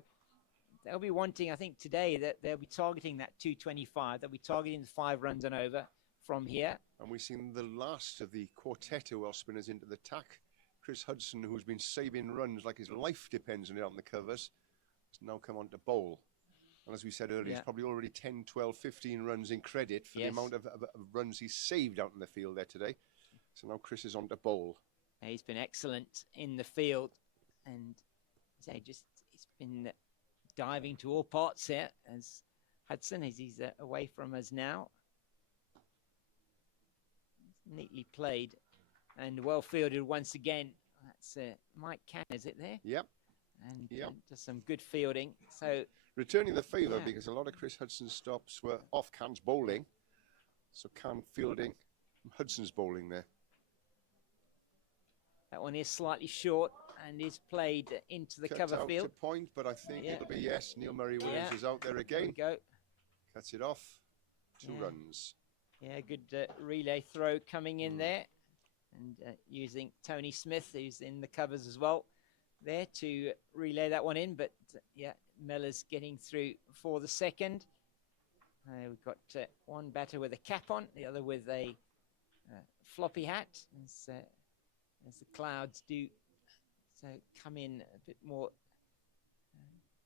they'll be wanting, I think today, that they'll be targeting that 225. They'll be targeting the 5 runs and over from here. And we've seen the last of the quartet of well spinners into the attack. Chris Hudson, who's been saving runs like his life depends on it on the covers, has now come on to bowl. And as we said earlier, he's probably already 10, 12, 15 runs in credit for the amount of runs he's saved out in the field there today. So now Chris is on to bowl. He's been excellent in the field, and he's been diving to all parts here as Hudson, as he's away from us now. Neatly played and well fielded once again. That's Mike Cann, is it there? Yep. And just some good fielding. So returning the favour because a lot of Chris Hudson's stops were off Cann's bowling. So Cann fielding, Hudson's bowling there. That one is slightly short and is played into the cover out field. To point, but I think it'll be yes. Neil Murray Williams is out there again. There we go. Cuts it off. 2 runs. Yeah, good relay throw coming in there, and using Tony Smith, who's in the covers as well, there to relay that one in. But Mellors getting through for the second. We've got one batter with a cap on, the other with a floppy hat, as the clouds do. So come in a bit more,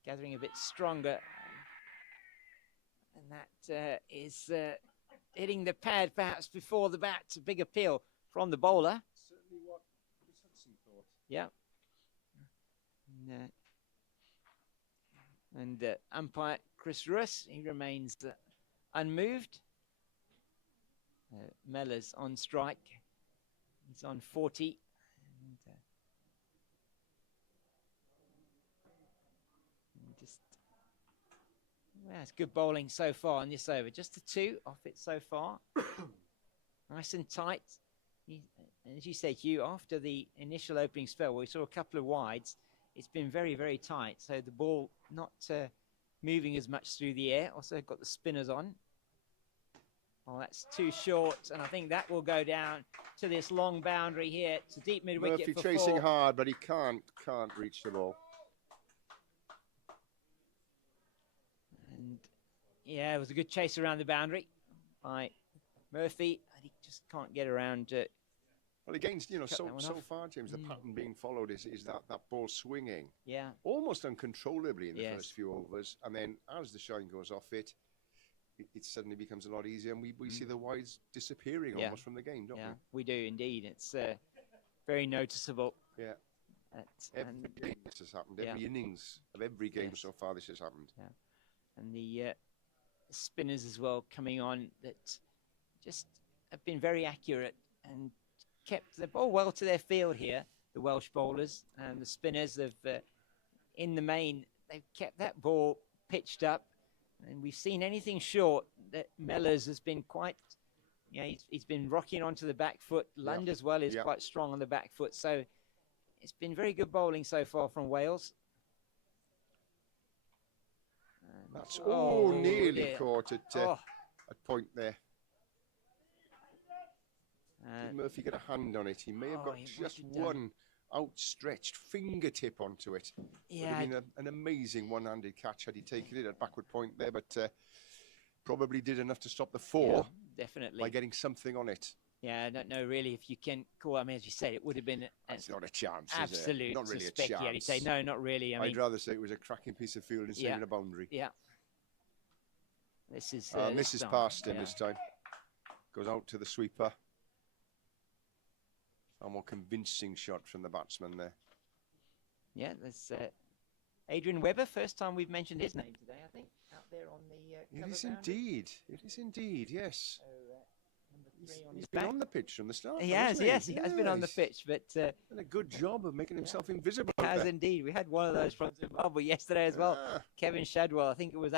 gathering a bit stronger, and that is hitting the pad perhaps before the bat. A big appeal from the bowler. Certainly what Chris Hudson thought. Yeah. And umpire Chris Russ, he remains unmoved. Mellors on strike. He's on 40. It's good bowling so far on this over. Just a 2 off it so far. Nice and tight. As you say, Hugh, after the initial opening spell, where we saw a couple of wides, it's been very, very tight. So the ball not moving as much through the air. Also got the spinners on. Oh, that's too short. And I think that will go down to this long boundary here. It's a deep mid-wicket Murphy for chasing 4. hard, but he can't reach the ball. Yeah, it was a good chase around the boundary by Murphy. He just can't get around. Well, again, so far, James, the pattern being followed is that ball swinging. Yeah. Almost uncontrollably in the first few overs. And then as the shine goes off it suddenly becomes a lot easier. And we see the wides disappearing almost from the game, don't we? Yeah, we do indeed. It's very noticeable. Yeah. Every game this has happened. Every innings of every game so far this has happened. Yeah. And the spinners as well coming on that just have been very accurate and kept the ball well to their field here. The Welsh bowlers and the spinners have, in the main, they've kept that ball pitched up. And we've seen anything short that Mellors has been quite, he's been rocking onto the back foot. Lund as well is quite strong on the back foot. So it's been very good bowling so far from Wales. That's nearly caught at point there. Did Murphy get a hand on it? He may have got just one outstretched fingertip onto it. Yeah, would have been an amazing one-handed catch had he taken it at backward point there, but probably did enough to stop the 4. Yeah, definitely. By getting something on it. Yeah, I don't know really if you can call. I mean, as you said, it would have been. It's not a chance. Absolute. Not really a chance. You'd say no, not really. I'd rather say it was a cracking piece of field instead of a boundary. Yeah. This is. This is past him this time. Goes out to the sweeper. A more convincing shot from the batsman there. Yeah, there's Adrian Webber. First time we've mentioned his name today, I think. Out there on the It cover is boundary. indeed. It is indeed, yes. So, number 3 on He's his been back. on the pitch from the start. He hasn't has, yes, he has been on the Yes. pitch, but Done a good job of making himself invisible. he out has there. indeed. We had one of those from Zimbabwe yesterday as well. Ah. Kevin Shadwell, I think it was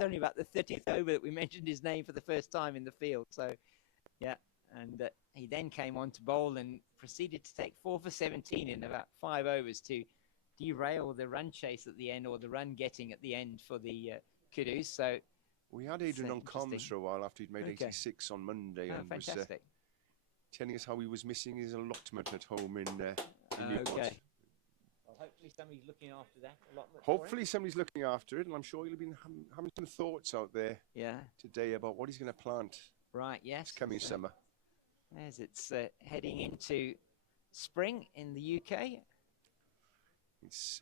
only about the 30th over that we mentioned his name for the first time in the field. So, yeah, and he then came on to bowl and proceeded to take 4 for 17 in about 5 overs to derail the run chase at the end, or the run getting at the end for the Kudus. So We had Adrian on comms interesting. for a while after he'd made Okay. 86 on Monday, and was fantastic. telling us how he was missing his allotment at home in Newport. Okay. Well, hopefully somebody's looking after that allotment for him. Hopefully somebody's looking after it, and I'm sure he'll have been having some thoughts out there Yeah. today about what he's going to plant Right. Yes. this coming So, summer. as it's heading into spring in the UK. It's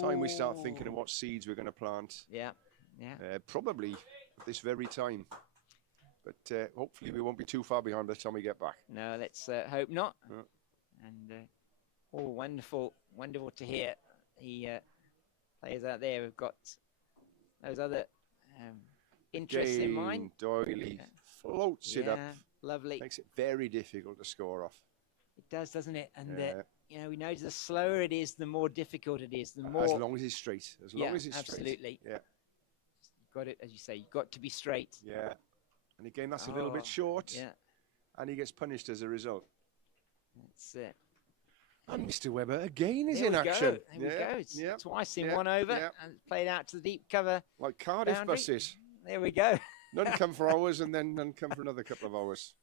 time we start thinking of Oh. what seeds we're going to plant. Yeah. Yeah. Probably at this very time. But hopefully we won't be too far behind by the time we get back. No, let's hope not. Yeah. And wonderful to hear. The players out there have got those other interests in mind. Doyley floats it up. Lovely. Makes it very difficult to score off. It does, doesn't it? And Yeah. we know the slower it is, the more difficult it is. The more As long as it's straight. As long as it's absolutely. straight. Yeah. You've got it, as you say. You've got to be straight. Yeah. And again, that's a little bit Oh, short. Yeah. And he gets punished as a result. That's it. And Mr. Webber again is There in we action. go. There we go. It's yeah, twice in yeah, 1 over, yeah. and it's played out to the deep cover. Like Cardiff boundary. buses. There we go. None come for hours and then none come for another couple of hours.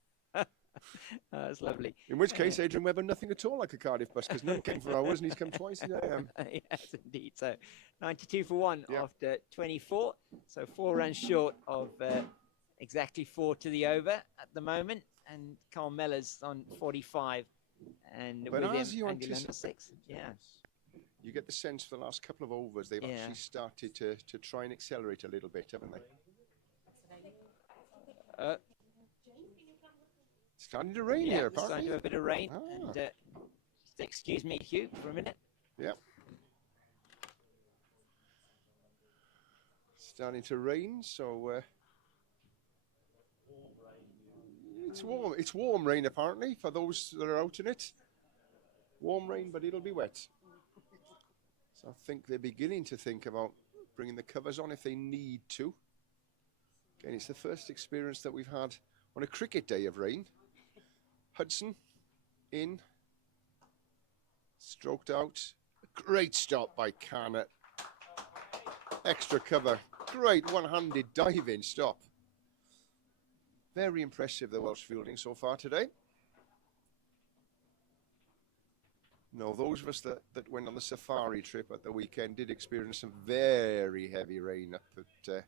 That's lovely. In which case, Adrian Webber, nothing at all like a Cardiff bus, because none came for hours and he's come twice. Yes, indeed. So 92 for 1 Yeah. after 24. So 4 runs short of exactly 4 to the over at the moment. And Carl Mellors on 45. And But with as him, you Andy Lemon anticipate, 6. Yeah. you get the sense for the last couple of overs they've Yeah. actually started to try and accelerate a little bit, haven't they? It's starting to rain here, It's starting apparently. to have a bit of rain. Ah. And just excuse me, Hugh, for a minute. Yep. Starting to rain, so it's warm. It's warm rain, apparently, for those that are out in it. Warm rain, but it'll be wet. So I think they're beginning to think about bringing the covers on if they need to. Again, it's the first experience that we've had on a cricket day of rain. Hudson in, stroked out. Great stop by Carnett. Extra cover. Great one-handed diving stop. Very impressive, the Welsh fielding so far today. No, those of us that went on the safari trip at the weekend did experience some very heavy rain up at the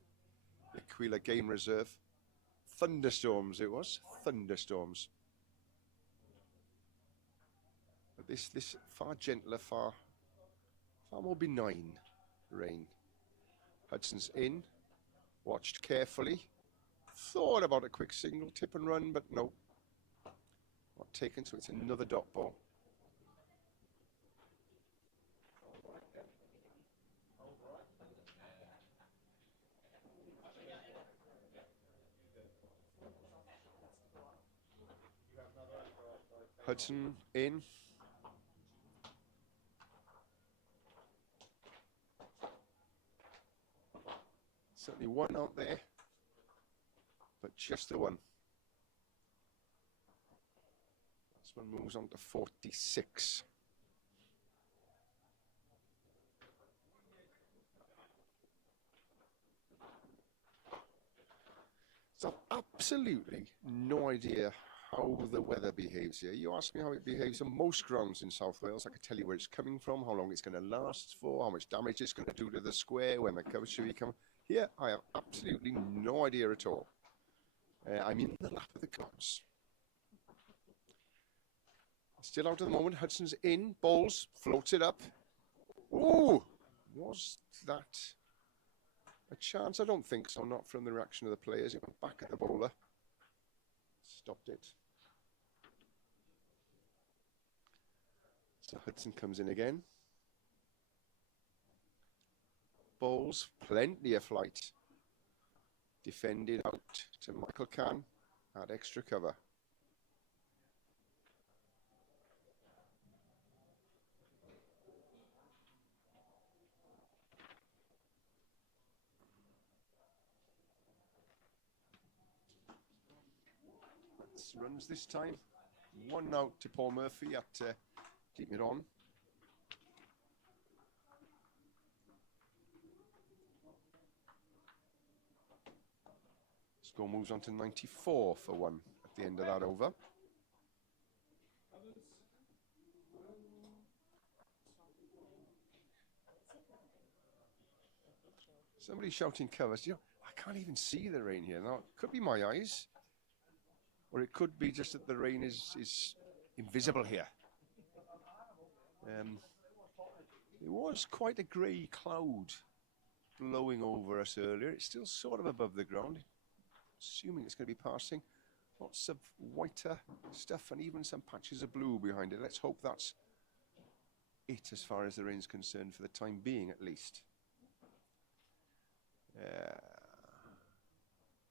Aquila Game Reserve. Thunderstorms it was, thunderstorms. But this far gentler, far more benign rain. Hudson's in, watched carefully, thought about a quick single, tip and run, but no. Not taken, so it's another dot ball. Hudson in. Certainly one out there, but just the one. This one moves on to 46. So absolutely no idea how the weather behaves here. You ask me how it behaves on most grounds in South Wales. I can tell you where it's coming from, how long it's going to last for, how much damage it's going to do to the square, when the cover should be coming. Here, I have absolutely no idea at all. I'm in the lap of the gods. Still out at the moment. Hudson's in, bowls, floats it up. Ooh, was that a chance? I don't think so, not from the reaction of the players. It went back at the bowler. Stopped it. So Hudson comes in again. Bowls, plenty of flight. Defended out to Michael Kahn at extra cover. Runs this time. 1 out to Paul Murphy at keeping it on. Score moves on to 94 for 1 at the end of that over. Somebody shouting covers. You know, I can't even see the rain here. Now, it could be my eyes, or it could be just that the rain is invisible here. There was quite a grey cloud blowing over us earlier. It's still sort of above the ground, assuming it's going to be passing. Lots of whiter stuff and even some patches of blue behind it. Let's hope that's it as far as the rain's concerned for the time being, at least.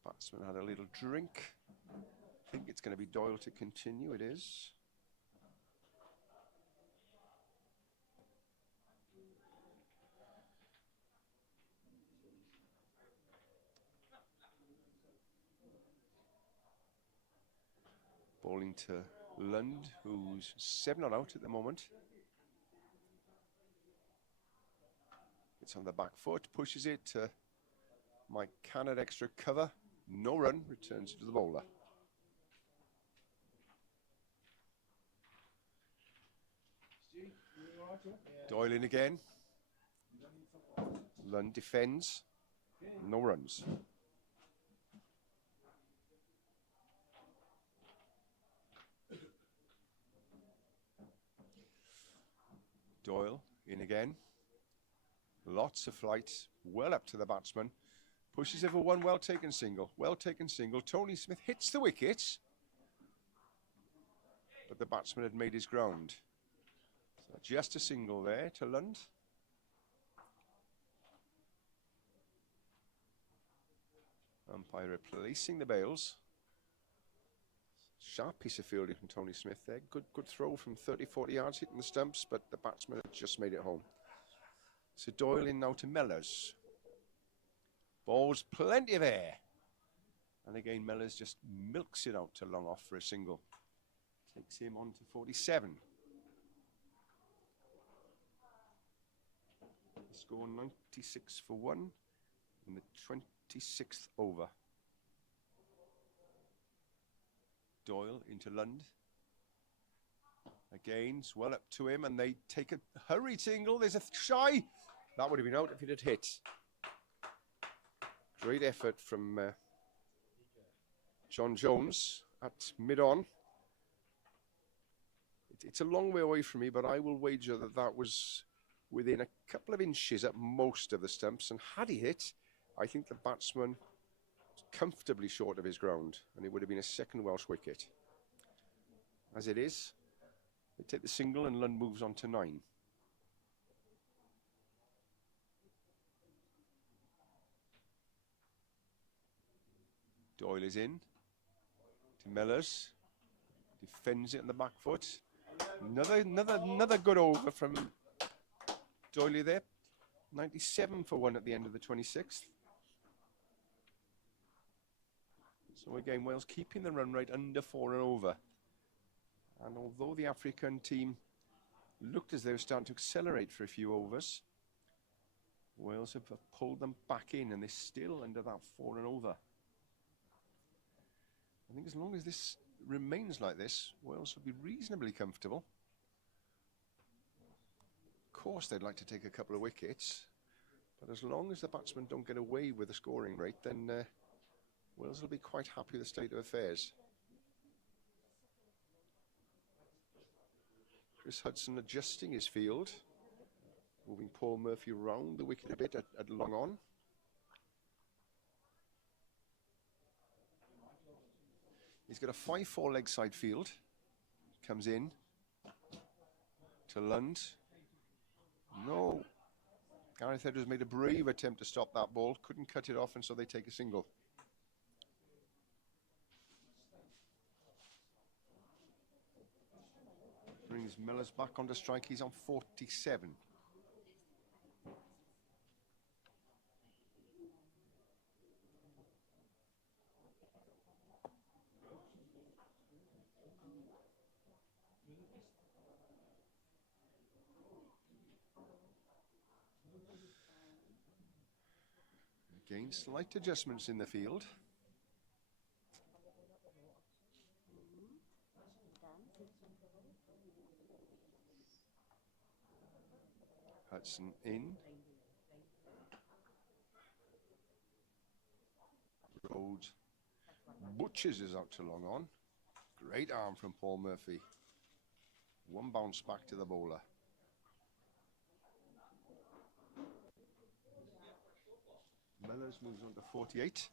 Batsman had a little drink. I think it's going to be Doyle to continue. It is. Bowling to Lund, who's 7 not out at the moment. It's on the back foot, pushes it to Mike Kahn at extra cover. No run, returns it to the bowler. Doyle in again. Lund defends. No runs. Doyle in again. Lots of flight. Well up to the batsman. Pushes it for 1. Well taken single. Well taken single. Tony Smith hits the wicket. But the batsman had made his ground. So just a single there to Lund. Umpire replacing the bails. Sharp piece of fielding from Tony Smith there. Good throw from 30-40 yards hitting the stumps, but the batsman had just made it home. So Doyle in now to Mellors. Ball's plenty of air. And again, Mellors just milks it out to long off for a single. Takes him on to 47. The score 96 for 1 in the 26th over. Doyle into Lund. Again, it's well up to him, and they take a hurried single. There's a shy. That would have been out if it had hit. Great effort from John Jones at mid-on. It's a long way away from me, but I will wager that that was within a couple of inches at most of the stumps. And had he hit, I think the batsman was comfortably short of his ground, and it would have been a second Welsh wicket. As it is, they take the single, and Lund moves on to 9. Doyle is in to Mellors. Defends it on the back foot. Another good over from Doyle there. 97 for 1 at the end of the 26th. So again, Wales keeping the run rate under 4 and over. And although the African team looked as they were starting to accelerate for a few overs, Wales have pulled them back in, and they're still under that 4 and over. I think as long as this remains like this, Wales will be reasonably comfortable. Of course, they'd like to take a couple of wickets, but as long as the batsmen don't get away with the scoring rate, then Wales will be quite happy with the state of affairs. Chris Hudson adjusting his field, moving Paul Murphy round the wicket a bit at long on. He's got a 5-4 leg side field. Comes in to Lund. No. Gareth Edwards made a brave attempt to stop that ball. Couldn't cut it off, and so they take a single. Is Miller's back on the strike? He's on 47. Again, slight adjustments in the field. Hudson in. Rhodes butchers is out to long on. Great arm from Paul Murphy. One bounce back to the bowler. Mellors moves on to 48.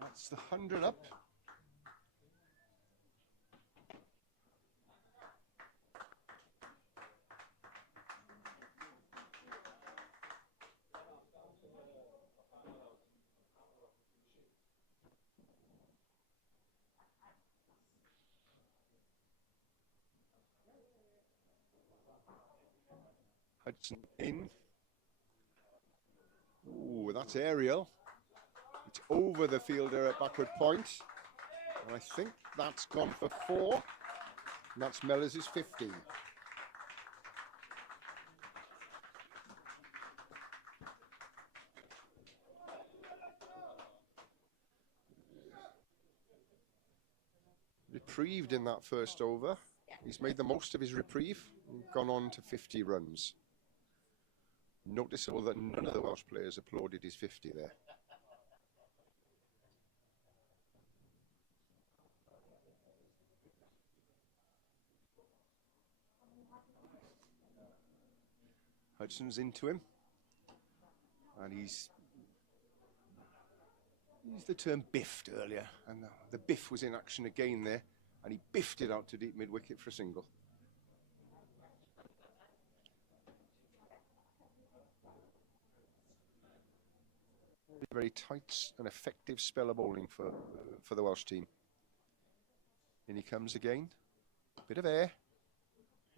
That's the 100 up. Hudson in. Ooh, that's aerial. It's over the fielder at backward point. And I think that's gone for 4. And that's Mellors' 15. Reprieved in that first over. He's made the most of his reprieve and gone on to 50 runs. Noticeable that none of the Welsh players applauded his 50 there. Hudson's into him. And he's used the term biffed earlier. And the biff was in action again there. And he biffed it out to deep mid-wicket for a single. Very tight and effective spell of bowling for the Welsh team. In he comes again. Bit of air.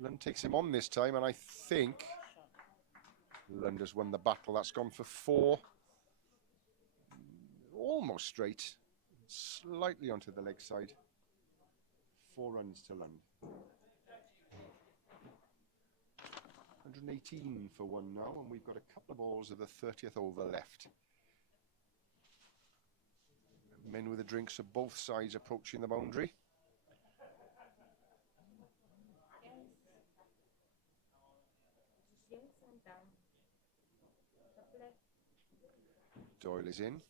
Lund takes him on this time, and I think Lund has won the battle. That's gone for 4. Almost straight. Slightly onto the leg side. 4 runs to Lund. 118 for 1 now, and we've got a couple of balls of the 30th over left. Men with the drinks of both sides approaching the boundary. Doyle is in.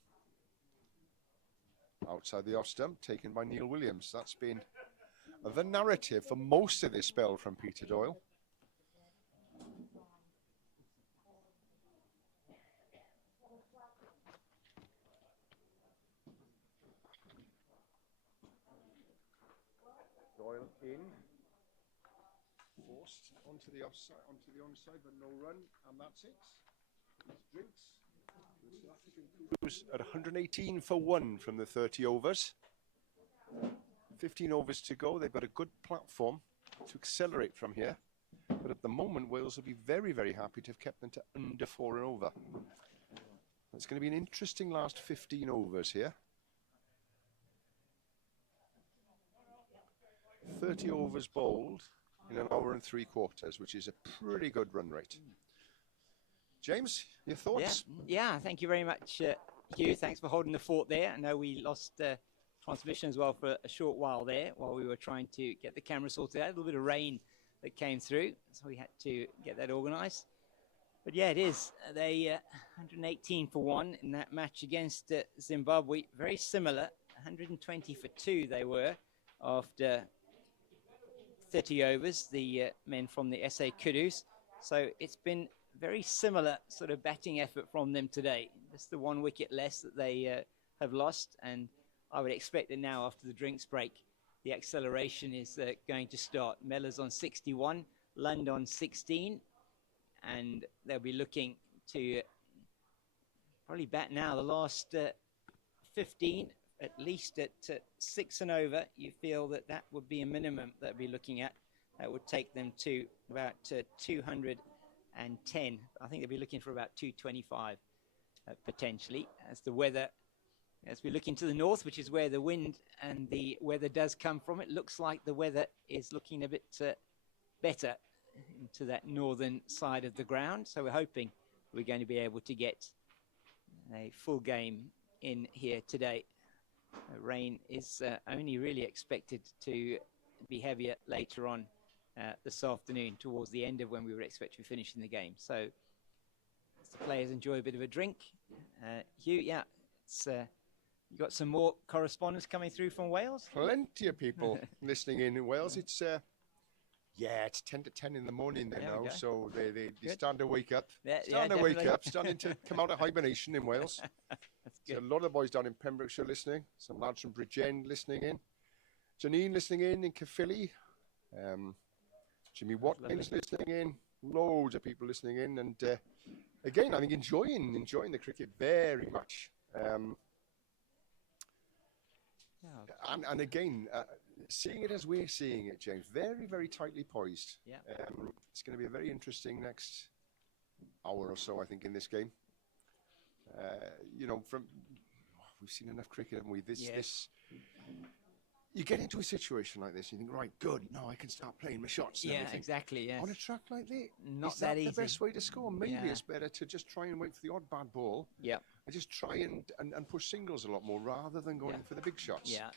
Outside the off stump, taken by Neil Williams. That's been the narrative for most of this spell from Peter Doyle. Doyle in. Forced onto the offside, onto the onside, but no run, and that's it. Drinks. South African Kudus at 118 for 1 from the 30 overs. 15 overs to go. They've got a good platform to accelerate from here. But at the moment, Wales will be very, very happy to have kept them to under 4 and over. It's going to be an interesting last 15 overs here. 30 overs bowled in an hour and 3/4, which is a pretty good run rate. James, your thoughts? Yeah, thank you very much, Hugh. Thanks for holding the fort there. I know we lost transmission as well for a short while there while we were trying to get the camera sorted out. A little bit of rain that came through, so we had to get that organised. But yeah, it is. They 118 for 1 in that match against Zimbabwe. Very similar. 120 for 2 they were after 30 overs, the men from the SA Kudus. So it's been very similar sort of batting effort from them today. Just the 1 wicket less that they have lost, and I would expect that now after the drinks break, the acceleration is going to start. Mellors on 61, Lund on 16, and they'll be looking to probably bat now the last 15, at least at 6 and over. You feel that that would be a minimum that they'll be looking at. That would take them to about 210. I think they'll be looking for about 225 potentially, as the weather, as we look into the north, which is where the wind and the weather does come from. It looks like the weather is looking a bit better to that northern side of the ground. So we're hoping we're going to be able to get a full game in here today. Rain is only really expected to be heavier later on this afternoon, towards the end of when we would expect to be finishing the game. So as the players enjoy a bit of a drink, Hugh, yeah, it's you got some more correspondence coming through from Wales? Plenty of people listening in Wales. It's it's 10 to 10 in the morning there now, so they starting to wake up. Starting to come out of hibernation in Wales. So a lot of the boys down in Pembrokeshire listening, some lads from Bridgend listening in, Janine listening in Caerphilly, Jimmy Watkins listening in, loads of people listening in, and again, I think enjoying the cricket very much. And again, seeing it as we're seeing it, James, very, very tightly poised. Yeah. It's going to be a very interesting next hour or so, I think, in this game. We've seen enough cricket, haven't we? You get into a situation like this, you think, right, good, now I can start playing my shots. Yeah, exactly, yes. On a track like that, not is that easy. The best way to score? Maybe it's better to just try and wait for the odd bad ball. Yeah. And just try and push singles a lot more rather than going for the big shots. Yeah.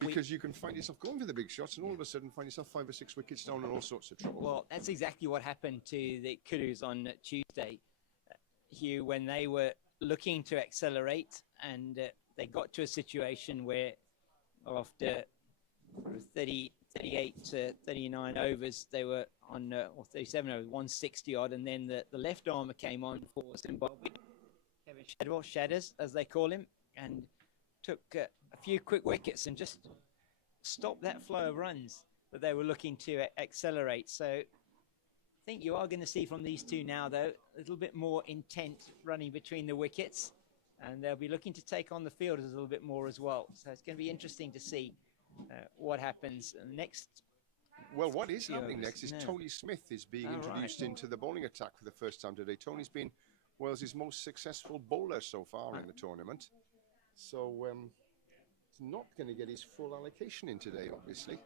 Because you can find yourself going for the big shots and all of a sudden find yourself 5 or 6 wickets down and all sorts of trouble. Well, that's exactly what happened to the Kudus on Tuesday, Hugh, when they were looking to accelerate, and they got to a situation where after 38 to 39 overs, they were on, or 37 overs, 160 odd, and then the left armer came on for Zimbabwe, Kevin Shadwell, Shadders, as they call him, and took a few quick wickets and just stopped that flow of runs that they were looking to accelerate. So I think you are going to see from these two now, though, a little bit more intent running between the wickets, and they'll be looking to take on the fielders a little bit more as well. So it's going to be interesting to see what happens next. Well, what is happening next is Tony Smith is being introduced into the bowling attack for the first time today. Tony's been Wales' most successful bowler so far in the tournament. So he's not going to get his full allocation in today, obviously.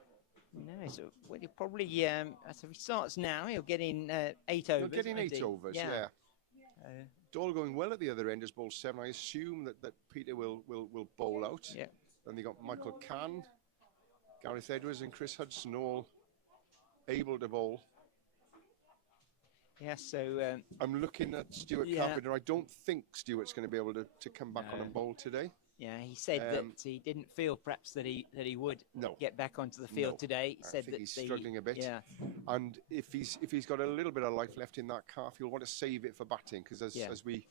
No, so he'll probably, so if he starts now, he'll get in 8 overs. He'll get in 8 overs, yeah. Dole going well at the other end as bowl 7. I assume that Peter will bowl out. Yeah. Then they got Michael Cann, Gareth Edwards and Chris Hudson all able to bowl. Yeah, so I'm looking at Stuart Carpenter. I don't think Stuart's going to be able to come back on and bowl today. Yeah, he said that he didn't feel perhaps that he would get back onto the field today. He said that he's struggling a bit. Yeah. And if he's got a little bit of life left in that calf, he'll want to save it for batting, because as we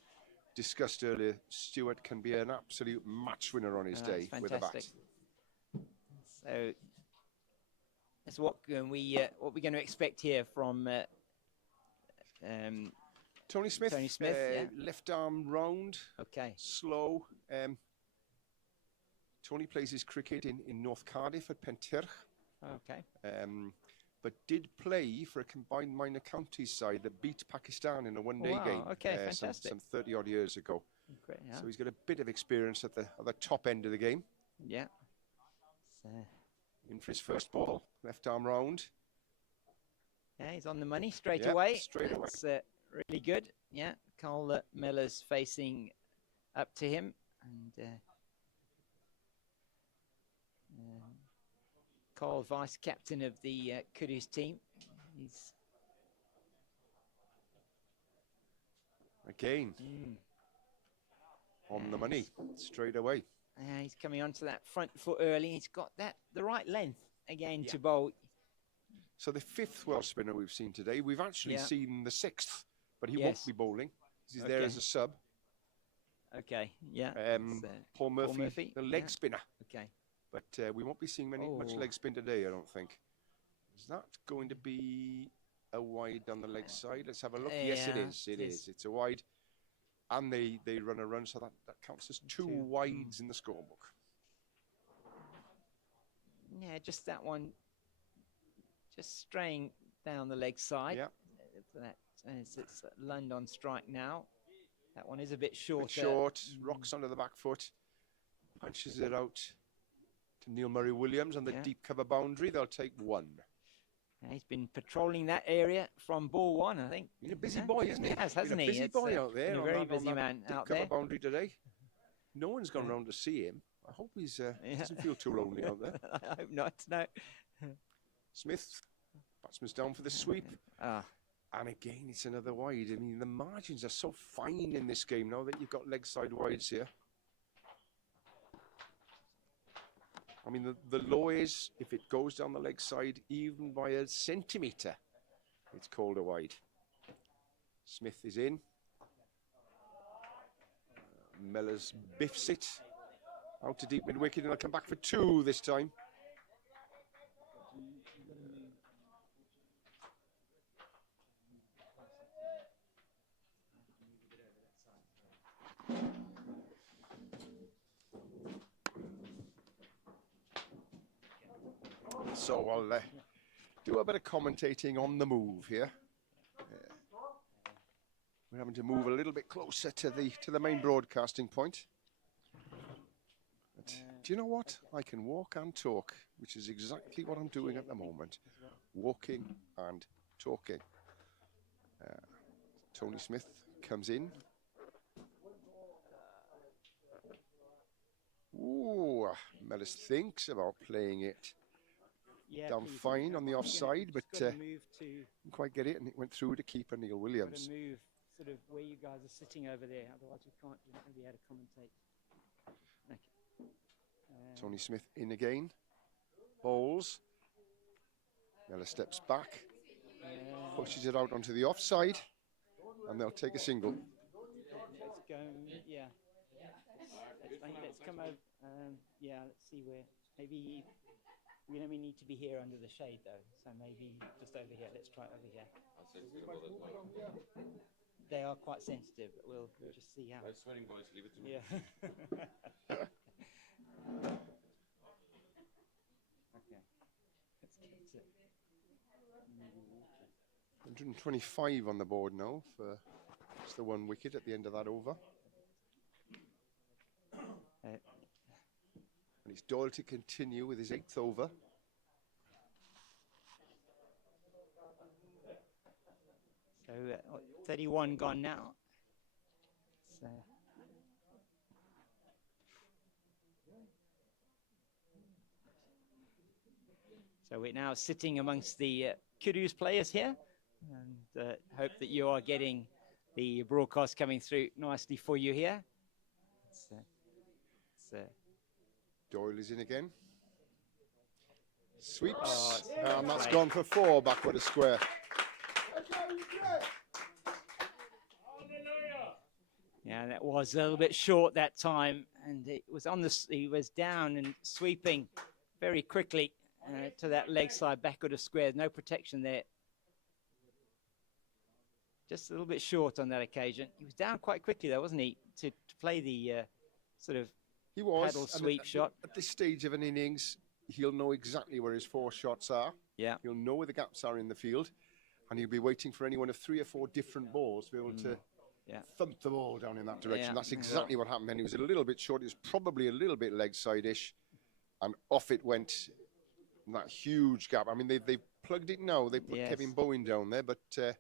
discussed earlier, Stuart can be an absolute match winner on his day with a bat. So that's what we're going to expect here from Tony Smith. Tony Smith, left arm round. Okay. Slow. Tony plays his cricket in North Cardiff at Pentirch. Okay. But did play for a combined minor counties side that beat Pakistan in a one-day game. Okay, fantastic. Some 30-odd years ago. Great, So he's got a bit of experience at the top end of the game. Yeah. In for his first ball, left arm round. Yeah, he's on the money straight away. Straight away. That's really good. Yeah, Carl Miller's facing up to him, and Carl, vice captain of the Kudus team. He's again on the money straight away. He's coming onto that front foot early. He's got the right length again to bowl. So the 5th Welsh spinner we've seen today. We've actually seen the 6th, but he won't be bowling. He's there as a sub. Okay, yeah. Paul Murphy, the leg spinner. Okay. But we won't be seeing much leg spin today, I don't think. Is that going to be a wide down the leg side? Let's have a look. Yes, it is. It is. It's a wide. And they run a run, so that counts as two wides in the scorebook. Yeah, just that one. Just straying down the leg side. Yeah. That, it's land on strike now. That one is a bit short. Rocks under the back foot. Punches it out to Neil Murray Williams on the deep cover boundary. They'll take one. He's been patrolling that area from ball one, I think. He's a busy boy, isn't he? Hasn't he? Busy boy out there. A very busy man out there. Deep cover boundary today. No one's gone round to see him. I hope he doesn't feel too lonely out there. I hope not. No. Smith, batsman's down for the sweep. And again, it's another wide. I mean, the margins are so fine in this game now that you've got leg side wides here. I mean, the law is if it goes down the leg side even by a centimetre, it's called a wide. Smith is in. Mellors biffs it out to deep mid-wicket, and they'll come back for two this time. So I'll do a bit of commentating on the move here. We're having to move a little bit closer to the main broadcasting point. But do you know what? I can walk and talk, which is exactly what I'm doing at the moment. Walking and talking. Tony Smith comes in. Ooh, Mellors thinks about playing it down fine on the offside, but didn't quite get it, and it went through to keeper Neil Williams. Move sort of where you guys are sitting over there, otherwise you're not going to be able to commentate. Okay. Tony Smith in again, bowls. Mellors steps back, pushes it out onto the offside, and they'll take a single. Let's go, let's come over, let's see where, maybe we need to be here under the shade though, so maybe just over here. Let's try it over here. They are quite sensitive, but we'll just see how. Swearing boys, leave it to me. Yeah. Okay. Let's get it. 125 on the board now for just the one wicket at the end of that over. And it's Doyle to continue with his 8th over. So 31 gone now. So we're now sitting amongst the Kudus players here, and hope that you are getting the broadcast coming through nicely for you here. Doyle is in again. Sweeps, and that's gone for 4 backward a square. Yeah, that was a little bit short that time, and it was he was down and sweeping very quickly to that leg side backward of square. No protection there. Just a little bit short on that occasion. He was down quite quickly though, wasn't he, to play the sort of paddle sweep shot. At this stage of an innings, he'll know exactly where his 4 shots are. Yeah. He'll know where the gaps are in the field, and he'll be waiting for any one of 3 or 4 different balls to be able to thump the ball down in that direction. That's exactly what happened. And he was a little bit short. He was probably a little bit leg side-ish, and off it went. That huge gap. I mean, they've plugged it now. They put Kevin Bowen down there, but on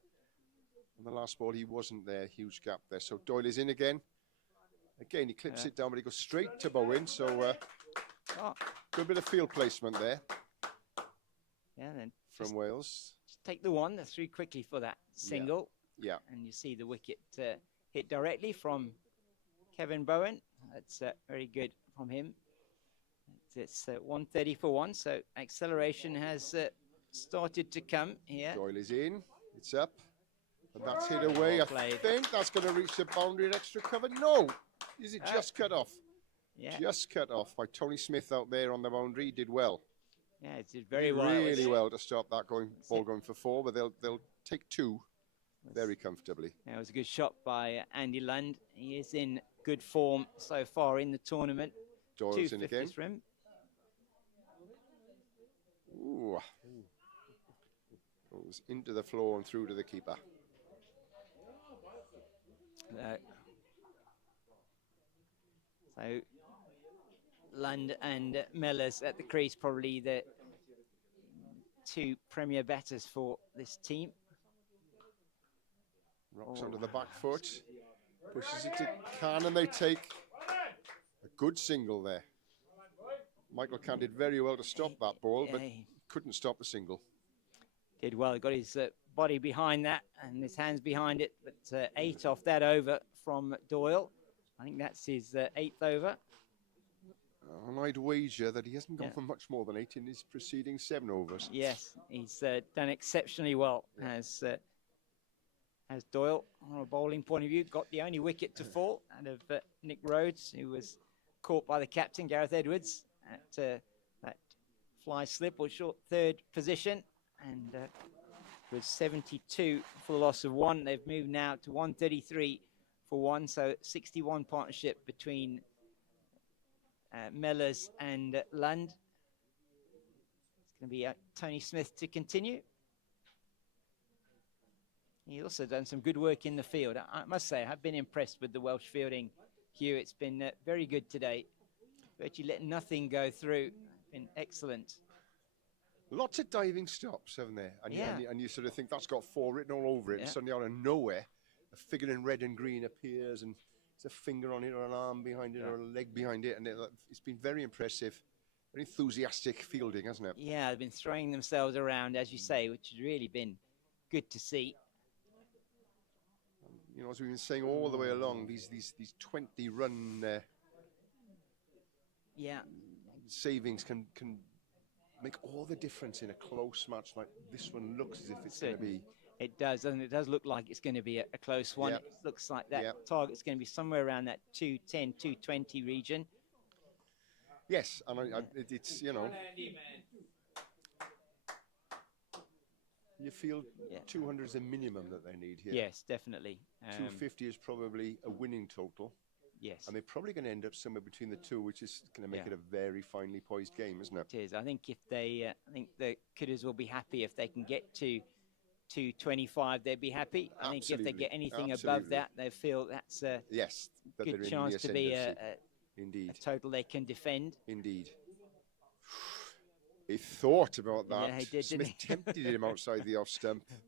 the last ball, he wasn't there. Huge gap there. So Doyle is in again. Again, he clips it down, but he goes straight to Bowen. So good bit of field placement there. Yeah, then from Wales. Just take the one through quickly for that single. Yeah. And you see the wicket hit directly from Kevin Bowen. That's very good from him. It's 130 for 1, so acceleration has started to come here. Doyle is in, it's up, and that's hit away. I think that's going to reach the boundary and extra cover. No, is it just cut off? Yeah. Just cut off by Tony Smith out there on the boundary. He did well. Yeah, it did very Did well. really well to stop that ball going for 4, but they'll take 2 very comfortably. Yeah, it was a good shot by Andy Lund. He is in good form so far in the tournament. Doyle's in again. For him. Ooh. Goes into the floor and through to the keeper. So Lund and Mellors at the crease, probably the 2 premier batters for this team. Rocks onto the back foot, pushes it to Khan, and they take a good single there. Michael Khan did very well to stop that ball, but couldn't stop the single. Did well, he got his body behind that and his hands behind it, but 8 off that over from Doyle. I think that's his 8th over. And I'd wager that he hasn't gone for much more than 8 in his preceding 7 overs. Yes, he's done exceptionally well, as Doyle, from a bowling point of view, got the only wicket to fall out of Nick Rhodes, who was caught by the captain, Gareth Edwards, at that fly slip or short 3rd position, and was 72 for the loss of 1. They've moved now to 133 for 1, so 61 partnership between Mellors and Lund. It's going to be Tony Smith to continue. He's also done some good work in the field. I must say, I've been impressed with the Welsh fielding, Hugh. It's been very good today. Virtually let nothing go through. Been excellent. Lots of diving stops, haven't there? And you sort of think that's got 4 written all over it, and suddenly out of nowhere, a figure in red and green appears, and there's a finger on it, or an arm behind it, or a leg behind it, and it's been very impressive. Very enthusiastic fielding, hasn't it? Yeah, they've been throwing themselves around, as you say, which has really been good to see. You know, as we've been saying all the way along, these 20-run savings can make all the difference in a close match like this one looks as if it's going to be. It does, and it does look like it's going to be a close one. It looks like that target's going to be somewhere around that 210, 220 region. Yes, and it's, you know, you feel 200 is a minimum that they need here. Yes, definitely. 250 is probably a winning total. Yes. And they're probably going to end up somewhere between the 2, which is going to make it a very finely poised game, isn't it? It is. I think if they, I think the Kudus will be happy if they can get to 225. They'd be happy. I think if they get anything above that, they feel that's a good chance to be a total they can defend. Indeed. He thought about that. Yeah, he did, Smith didn't he? tempted him outside the off stump. And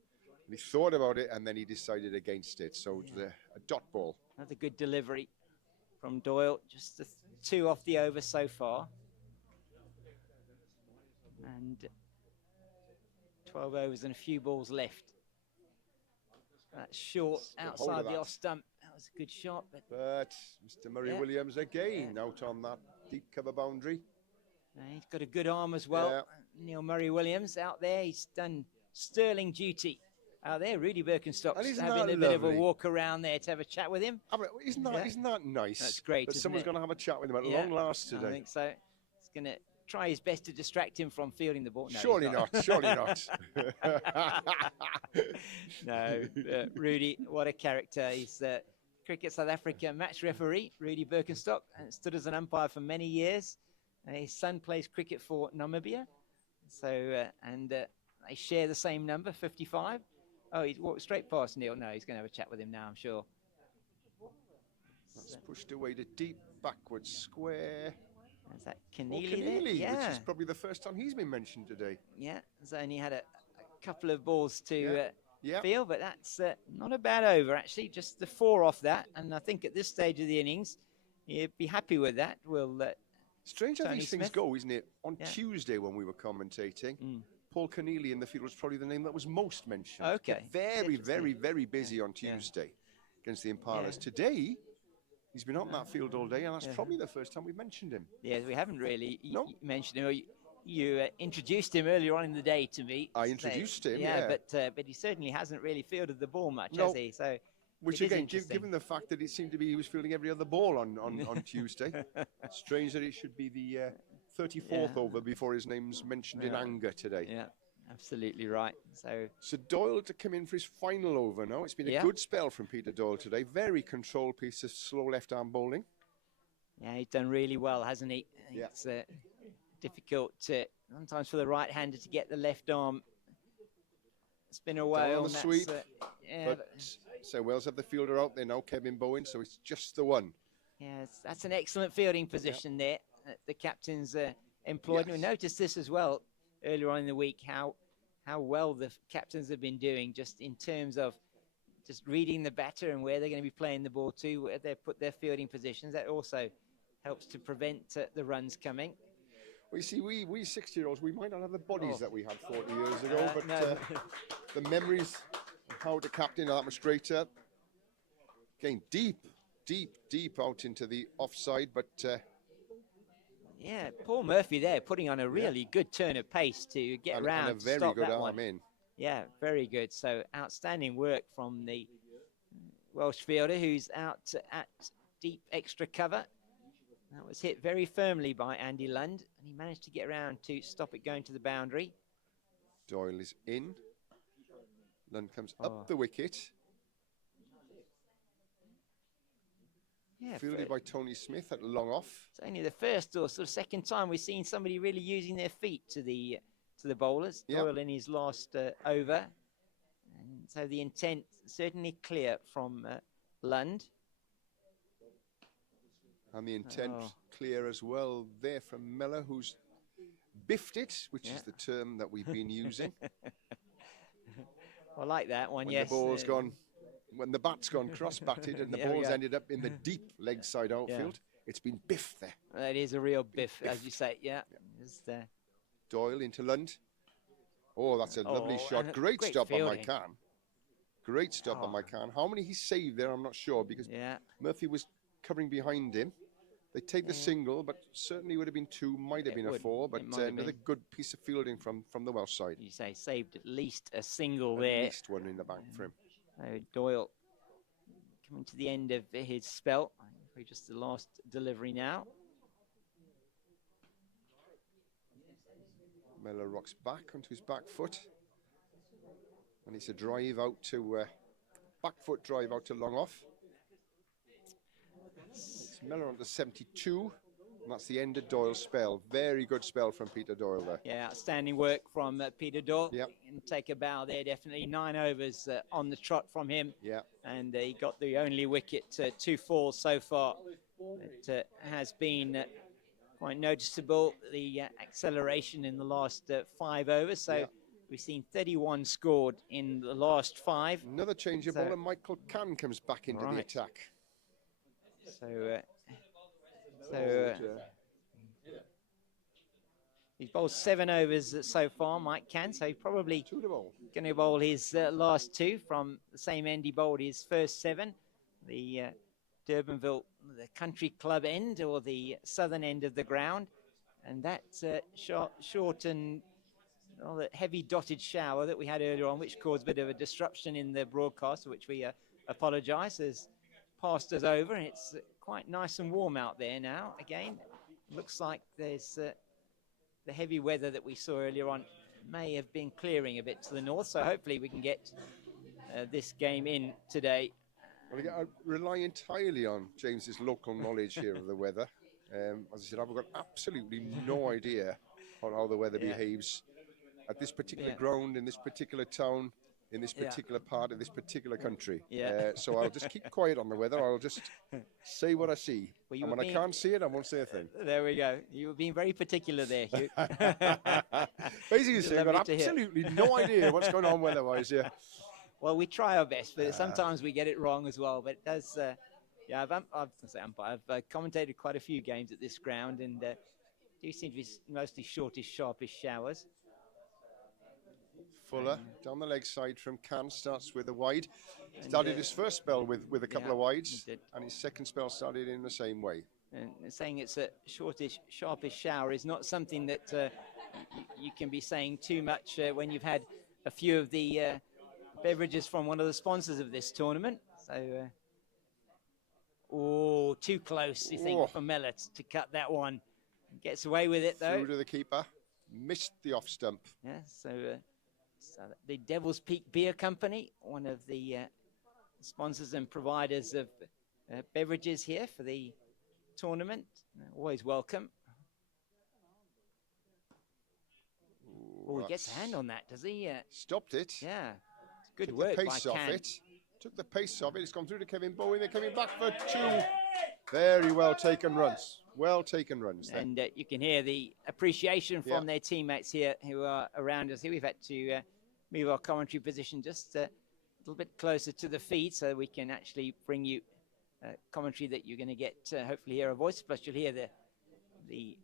he thought about it, and then he decided against it. So it was a dot ball. Another good delivery from Doyle. Just the 2 off the over so far. And 12 overs and a few balls left. That's short outside the off stump. That was a good shot. But Mr. Murray Williams again out on that deep cover boundary. He's got a good arm as well. Neil Murray Williams out there. He's done sterling duty out there. Rudy Birkenstock's having a bit of a walk around there to have a chat with him. I mean, isn't that nice? That's great. That someone's going to have a chat with him at long last today. I think so. He's going to try his best to distract him from fielding the ball. No, surely not. Surely not. No, Rudy, what a character. He's Cricket South Africa match referee, Rudy Birkenstock, and stood as an umpire for many years. His son plays cricket for Namibia. So, they share the same number, 55. Oh, he's walked straight past Neil. No, he's going to have a chat with him now, I'm sure. That's pushed away to deep backward square. Is that Keneally there? Yeah. Which is probably the first time he's been mentioned today. Yeah, he's only had a couple of balls to field, but that's not a bad over, actually. Just the 4 off that. And I think at this stage of the innings, you'd be happy with that. We'll... Strange how these things go, isn't it? On Tuesday when we were commentating, Paul Keneally in the field was probably the name that was most mentioned. Okay. Very, very, very busy on Tuesday against the Impalas. Today, he's been on that field all day, and that's probably the first time we've mentioned him. Yeah, we haven't really mentioned him. You introduced him earlier on in the day to me. I introduced him, but he certainly hasn't really fielded the ball much, has he? So. Which again, given the fact that it seemed to be he was fielding every other ball on Tuesday, strange that it should be the 34th over before his name's mentioned in anger today. Yeah, absolutely right. So Doyle to come in for his final over now. It's been a good spell from Peter Doyle today. Very controlled piece of slow left-arm bowling. Yeah, he's done really well, hasn't he? It's difficult sometimes for the right-hander to get the left arm spin away on the sweep. But so Wales have the fielder out there now, Kevin Bowen, so it's just the one. Yes, that's an excellent fielding position there that the captain's employed. We noticed this as well earlier on in the week, how well the captains have been doing just in terms of just reading the batter and where they're going to be playing the ball to, where they put their fielding positions. That also helps to prevent the runs coming. Well, you see, we 60-year-olds, we might not have the bodies that we had 40 years ago, but the memories of how to captain that much straighter. Again, deep out into the offside, but... yeah, Paul Murphy there putting on a really good turn of pace to get around and a very to stop good that arm one. in. Yeah, very good. So outstanding work from the Welsh fielder who's out at deep extra cover. That was hit very firmly by Andy Lund, and he managed to get around to stop it going to the boundary. Doyle is in. Lund comes up the wicket. Yeah, fielded by Tony Smith at long off. It's only the first or sort of second time we've seen somebody really using their feet to the bowlers. Doyle in his last over, and so the intent certainly clear from Lund. And the intent clear as well there from Miller, who's biffed it, which is the term that we've been using. I like that one. When yes. The ball's gone. When the bat's gone cross-batted and the ball's ended up in the deep leg side outfield, it's been biffed there. That is a real biff, as you say. Yeah. Doyle into Lund. Oh, that's a lovely shot. Great stop fielding. on my can. Great stop on my can. How many he saved there, I'm not sure, because Murphy was covering behind him. They take the single, but certainly would have been two, might have been a four, but another good piece of fielding from the Welsh side. You say saved at least a single there. At least one in the bank for him. Doyle coming to the end of his spell. Just the last delivery now. Miller rocks back onto his back foot. And it's a drive out to, back foot drive out to long off. It's Miller on to 72. And that's the end of Doyle's spell. Very good spell from Peter Doyle there. Yeah, outstanding work from Peter Doyle. Yep. And take a bow there, definitely 9 overs on the trot from him. Yeah. And he got the only wicket, 2 falls so far. It has been quite noticeable, the acceleration in the last 5 overs. So we've seen 31 scored in the last 5. Another change of ball, and Michael Cann comes back into the attack. He's bowled 7 overs so far, Mike Cann, so he's probably going to bowl his last 2 from the same end he bowled his first 7. The Durbanville, the country club end, or the southern end of the ground. And that short and heavy dotted shower that we had earlier on, which caused a bit of a disruption in the broadcast, for which we apologise, has passed us over, and it's quite nice and warm out there now. Again, looks like there's the heavy weather that we saw earlier on may have been clearing a bit to the north, so hopefully we can get this game in today. Well, I rely entirely on James's local knowledge here of the weather. As I said, I've got absolutely no idea on how the weather behaves at this particular ground, in this particular town, in this particular part of this particular country. So I'll just keep quiet on the weather. I'll just say what I see. And when I can't see it, I won't say a thing. There we go. You were being very particular there, Hugh. Basically saying I've got absolutely no idea what's going on weather-wise here. Well, we try our best, but sometimes we get it wrong as well. But it does, I've commentated quite a few games at this ground, and do seem to be mostly shortish, sharpish showers. Fuller down the leg side from Cann starts with a wide. Started his first spell with a couple of wides, and his second spell started in the same way. And saying it's a shortish, sharpish shower is not something that you can be saying too much when you've had a few of the beverages from one of the sponsors of this tournament. So, too close, you think, for Miller to cut that one. Gets away with it though. Through to the keeper. Missed the off stump. Yeah, so the Devil's Peak Beer Company, one of the sponsors and providers of beverages here for the tournament, always welcome. Oh, he gets a hand on that, does he? Stopped it. Yeah, good Took work the pace by off Can. it. Took the pace off it. It's gone through to Kevin Bowen. They're coming back for 2. Very well taken runs. Well taken runs then. And you can hear the appreciation from their teammates here who are around us here. We've had to move our commentary position just a little bit closer to the feed so we can actually bring you commentary that you're going to get, hopefully hear a voice, plus you'll hear the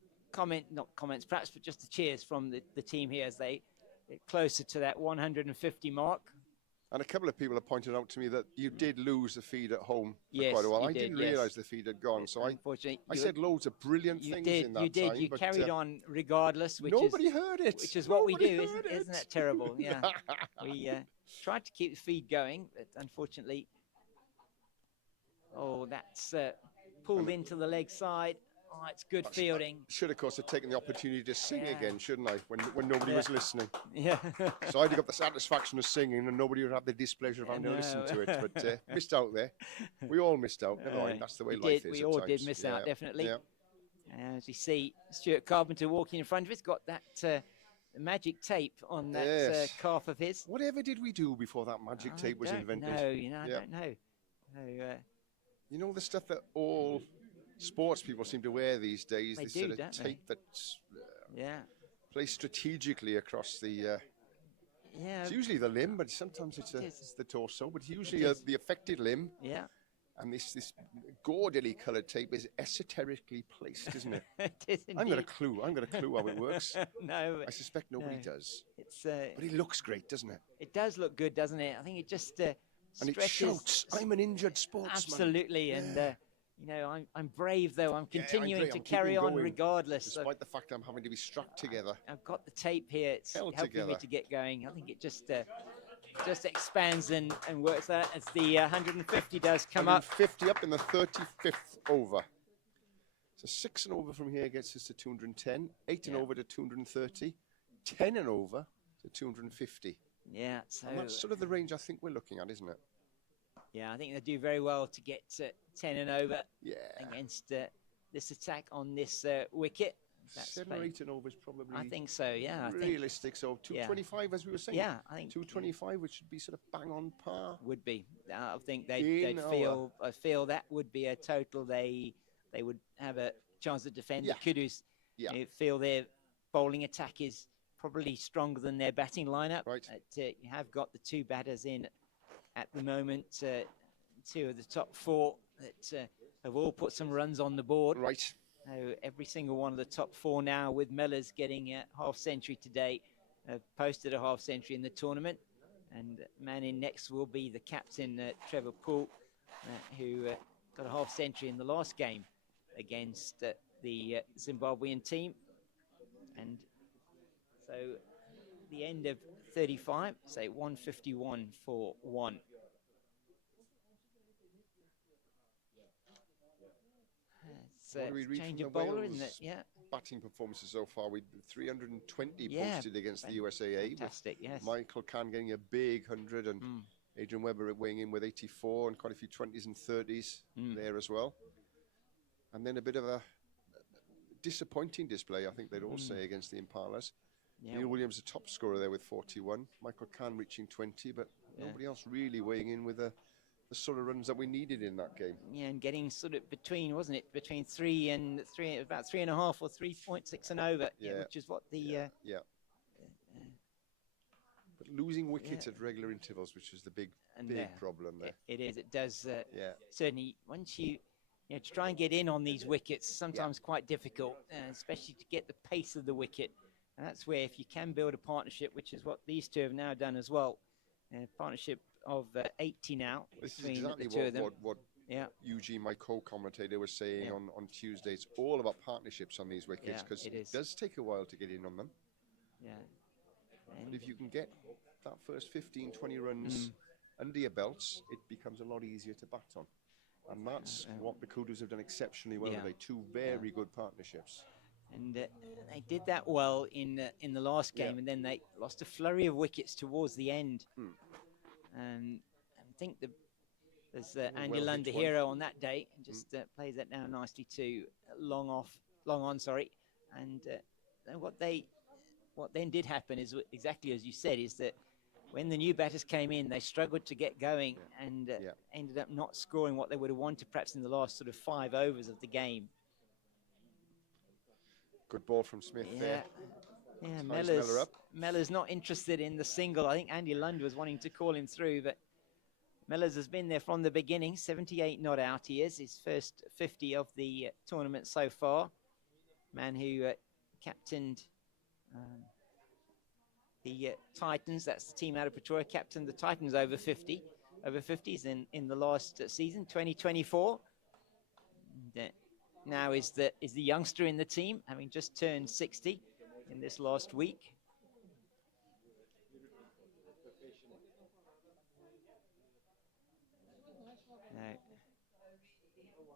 not comments perhaps, but just the cheers from the team here as they get closer to that 150 mark. And a couple of people have pointed out to me that you did lose the feed at home for Yes, quite a while. you I did, didn't yes. realise the feed had gone, so unfortunately, I said loads of brilliant things in that You did. time. You but, carried on regardless, which nobody heard it. Which is what we do, Nobody heard isn't it. that terrible? Yeah, we tried to keep the feed going, but unfortunately, that's pulled into the leg side. Oh, it's good fielding. Should, of course, have taken the opportunity to sing again, shouldn't I? When nobody was listening. Yeah. So I'd have got the satisfaction of singing, and nobody would have the displeasure of having to listen to it. But missed out there. We all missed out. Never mind. That's the way life is. We all did miss out, definitely. Yeah. As you see, Stuart Carpenter walking in front of us, got that magic tape on that calf of his. Whatever did we do before that magic tape was invented? No, I don't know. No, you know the stuff that all sports people seem to wear these days. They this do, sort of don't tape they? that's placed strategically across the. It's usually the limb, but sometimes it's the torso. But usually the affected limb. Yeah. And this gaudily coloured tape is esoterically placed, isn't it? It is indeed. I've got a clue. I've got a clue how it works. No, I suspect nobody does. It's but it looks great, doesn't it? It does look good, doesn't it? I think it just and it shouts, "I'm an injured sportsman." Absolutely, and I'm brave though. I'm continuing to carry on regardless. Despite the fact I'm having to be struck together. I've got the tape here. It's helping me to get going. I think it just expands and works that as the 150 does come 150 up in the 35th over. So 6 and over from here gets us to 210, 8 and over to 230, 10 and over to 250. Yeah, so and that's sort of the range I think we're looking at, isn't it? Yeah, I think they do very well to get 10 and over against this attack on this wicket. That's 7 or 8 and over is probably. I think so. Yeah, realistic. So 225, as we were saying. Yeah, I think 225, which should be sort of bang on par. Would be. I think they'd feel. I feel that would be a total. They would have a chance to defend the Kudus. Yeah. They feel their bowling attack is probably stronger than their batting lineup. Right. You have got the 2 batters in at the moment. 2 of the top 4 that have all put some runs on the board. Right. Every single one of the top 4 now, with Mellors getting a half century today, posted a half century in the tournament. And man in next will be the captain, Trevor Poole, who got a half century in the last game against the Zimbabwean team. And so the end of 35, say 151 for 1. What do we read change from of the bowler, Wales isn't it? Yeah. Batting performances so far, we 320 posted against the USAA. Fantastic, yes. Michael Kahn getting a big 100 and Adrian Webber weighing in with 84 and quite a few 20s and 30s there as well. And then a bit of a disappointing display, I think they'd all say, against the Impalas. Yeah. Neil Williams, the top scorer there with 41. Michael Kahn reaching 20, but nobody else really weighing in with the sort of runs that we needed in that game. Yeah, and getting sort of between, wasn't it? Between 3 and 3, about 3.5 or 3.6 and over, which is what the... But losing wickets at regular intervals, which is the big problem there. It is. It does certainly, once you to try and get in on these wickets, sometimes quite difficult, especially to get the pace of the wicket. And that's where, if you can build a partnership, which is what these 2 have now done as well, partnership of 80 now between the 2 of them. What Eugene, my co-commentator, was saying on Tuesday. It's all about partnerships on these wickets, because it does take a while to get in on them. Yeah. But if you can get that first 15, 20 runs under your belts, it becomes a lot easier to bat on. And that's what the Kudus have done exceptionally well today. 2 very good partnerships. And they did that well in the last game, and then they lost a flurry of wickets towards the end. I think there's Andy Lund, the hero on that day, and just plays that down nicely to long on, sorry. And what then did happen is exactly as you said, is that when the new batters came in, they struggled to get going and ended up not scoring what they would have wanted perhaps in the last sort of 5 overs of the game. Good ball from Smith there. Yeah, Miller Mellors not interested in the single. I think Andy Lund was wanting to call him through, but Mellors has been there from the beginning. 78 not out he is. His first 50 of the tournament so far. Man who captained the Titans. That's the team out of Pretoria. Captained the Titans over 50s in the last season, 2024. And, now is the youngster in the team, having just turned 60 in this last week.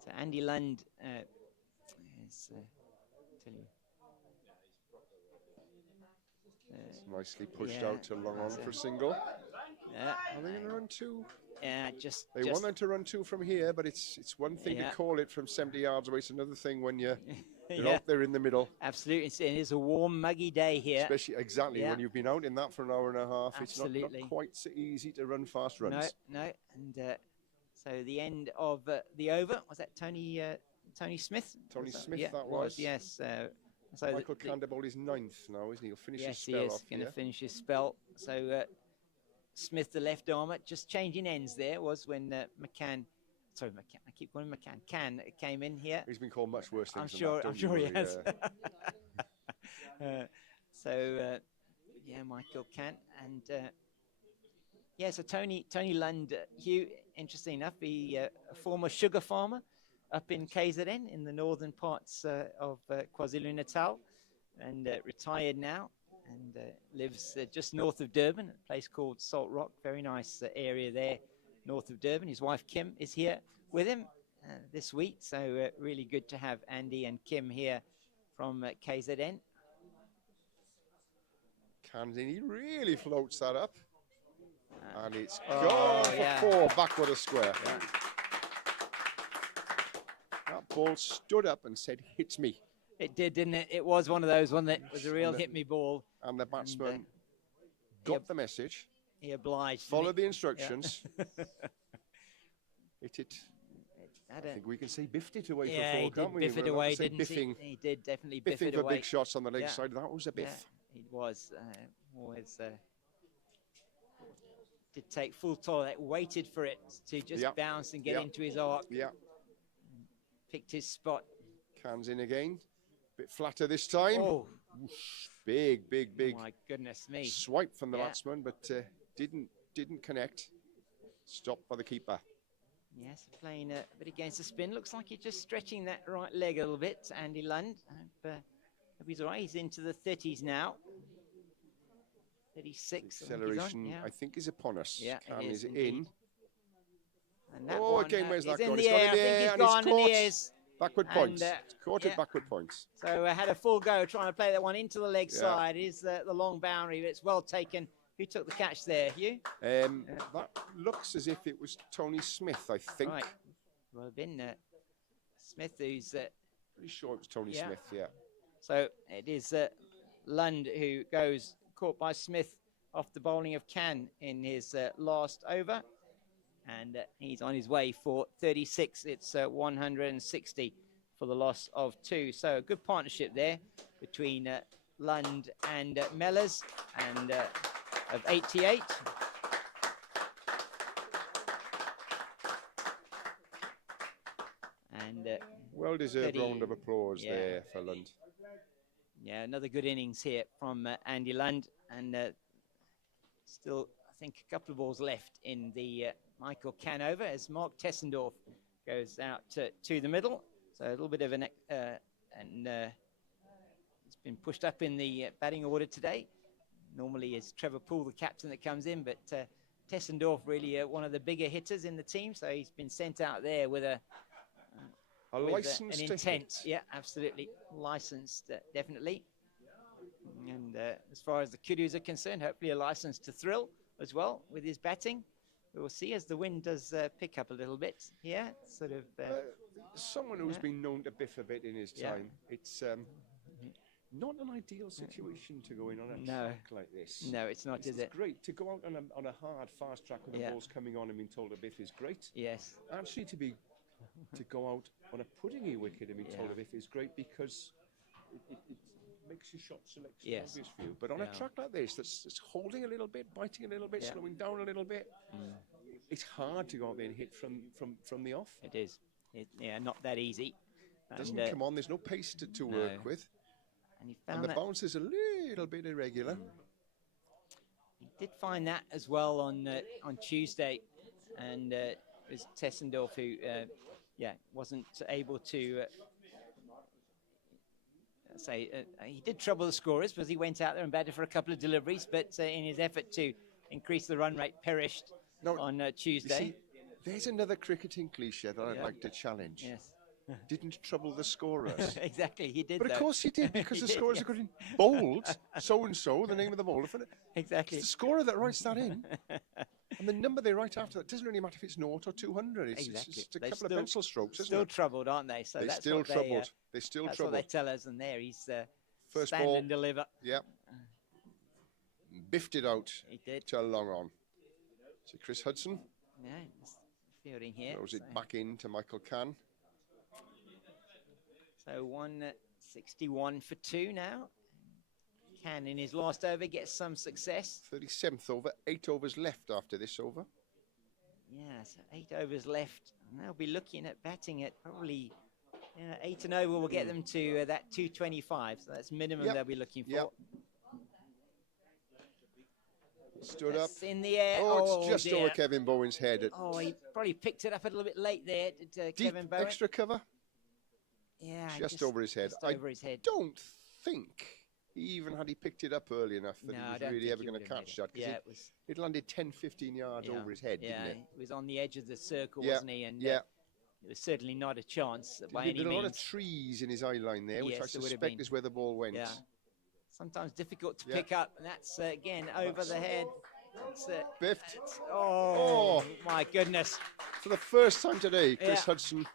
So Andy Lund is tell you. It's nicely pushed out to long on for single. Are they going to run 2? Yeah, they wanted to run 2 from here, but it's one thing to call it from 70 yards away. It's another thing when you're out there in the middle. Absolutely, it is a warm, muggy day here. Especially when you've been out in that for an hour and a half. Absolutely. It's not quite so easy to run fast runs. No, and so the end of the over was that Tony Smith. Tony Smith, that was. Yes. So Michael Campbell is 9th now, isn't he? He'll finish his spell off. Yes, he is going to finish his spell. So Smith, the left armer, just changing ends there was when McCann, I keep calling him McCann, Can came in here. He's been called much worse things I'm sure he has. Michael Can. And so Tony Lund, Hugh, interesting enough, he a former sugar farmer up in KZN in the northern parts of KwaZulu-Natal, and retired now, and lives just north of Durban, a place called Salt Rock. Very nice area there north of Durban. His wife Kim is here with him this week, so really good to have Andy and Kim here from KZN. He really floats that up, and it's gone for 4 backward a square. That ball stood up and said, "Hit me." It did, didn't it? It was one of those, one that was a real hit me ball. And the batsman got the message. He obliged. Followed the instructions. Hit it. I think we can say biffed it away for 4, can't we? Biff it away, didn't he? He did definitely biff it away. For big shots on the leg side. That was a biff. It was always. Did take full toll. Waited for it to just bounce and get into his arc. Picked his spot. Cans in again. Bit flatter this time. Oh, big. Oh my goodness me! Swipe from the batsman, but didn't connect. Stopped by the keeper. Yes, playing a bit against the spin. Looks like he's just stretching that right leg a little bit. Andy Lund. Hope he's all right. He's into the 30s now. 36. Acceleration, I think, is upon us. Yeah, Can is indeed. in. And that one, again, where's that in gone? the air. I think he's gone, and he is. Backward points. Caught at backward points. So had a full go trying to play that one into the leg side. It is the long boundary, but it's well taken. Who took the catch there? Hugh? That looks as if it was Tony Smith, I think. Right. Well, have been Smith, who's... pretty sure it was Tony Smith, yeah. So it is Lund who goes, caught by Smith off the bowling of Can in his last over. And he's on his way for 36. It's 160 for the loss of 2. So a good partnership there between Lund and Mellors, and of 88. And well-deserved round of applause there for Lund. Yeah, another good innings here from Andy Lund, and still, I think, a couple of balls left in the Michael Can over as Mark Tessendorf goes out to the middle. So a little bit of it's been pushed up in the batting order today. Normally it's Trevor Poole, the captain, that comes in, but Tessendorf really one of the bigger hitters in the team. So he's been sent out there with a A with license an to intent. hit. Yeah, absolutely. Licensed, definitely. And as far as the Kudus are concerned, hopefully a license to thrill as well with his batting. We'll see as the wind does pick up a little bit here. Sort of. Someone who's yeah. been known to biff a bit in his Yeah. time. It's not an ideal situation to go in on a No. track like this. No, it's not, is it? It's great to go out on a hard, fast track with the balls coming on and being told to biff is great. Yes. Actually, to go out on a puddingy wicket and being told to biff is great because it makes your shot selection obvious for you. But on a track like this, that's holding a little bit, biting a little bit, slowing down a little bit, it's hard to go out there and hit from the off. It is. Not that easy. It doesn't come on. There's no pace to work with. And he found the that bounce is a little bit irregular. He did find that as well on Tuesday, and it was Tessendorf who, wasn't able to he did trouble the scorers because he went out there and batted for a couple of deliveries, but in his effort to increase the run rate, perished on Tuesday. See, there's another cricketing cliche that I'd like to challenge. Yes. Didn't trouble the scorers. Exactly, he did. But though. of course he did, because the scorers are good in bold, so-and-so, the name of the bowler. Exactly. It's the scorer that writes that in. And the number they write after that doesn't really matter if it's 0 or 200. It's just a couple of pencil strokes, isn't still it? troubled, aren't they? So They're that's still what troubled. They're still that's troubled. what they tell us, and there he's First stand ball. and deliver. Yep. Biffed it out. He did. To long on. So Chris Hudson. Yeah, he's fielding here. Throws it back in to Michael Cann. So 161 for 2 now. Can in his last over get some success. 37th over, 8 overs left after this over. Yeah, so 8 overs left. And they'll be looking at batting at probably 8 and over will get them to that 225. So that's minimum they'll be looking for. Stood that's up. In the air. Oh, it's just dear. over Kevin Bowen's head. He probably picked it up a little bit late there, did Deep Kevin Bowen. extra cover. Yeah, just over his head. Just over his head. Don't think even had he picked it up early enough that No, he was really ever going to catch that. Yeah, it landed 10, 15 yards over his head, didn't it? He was on the edge of the circle, wasn't he? And it was certainly not a chance by any means. There were a lot of trees in his eye line there, which I suspect is where the ball went. Yeah. Sometimes difficult to pick up, and that's again over the head. Biffed. Oh, my goodness. For the first time today, Chris Hudson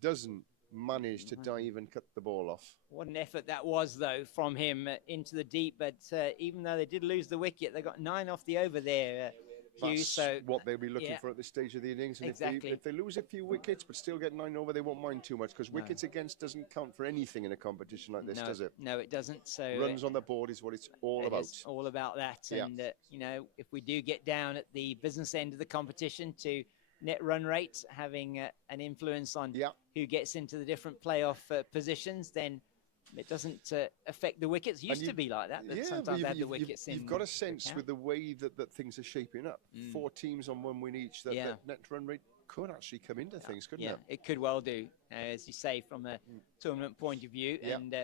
doesn't manage to dive and cut the ball off. What an effort that was, though, from him into the deep. But even though they did lose the wicket, they got 9 off the over there, Hugh. That's so what they'll be looking for at this stage of the innings. And if they lose a few wickets but still get 9 over, they won't mind too much, because wickets against doesn't count for anything in a competition like this, does it? No, it doesn't. So runs on the board is what it's all about. It's all about that. And, if we do get down at the business end of the competition to net run rate having an influence on who gets into the different playoff positions, then it doesn't affect the wickets. It used to be like that. Sometimes they had the wickets in. You've got a sense with the way that things are shaping up. 4 teams on 1 win each. That net run rate could actually come into things, couldn't it? It could well do, as you say, from a tournament point of view. And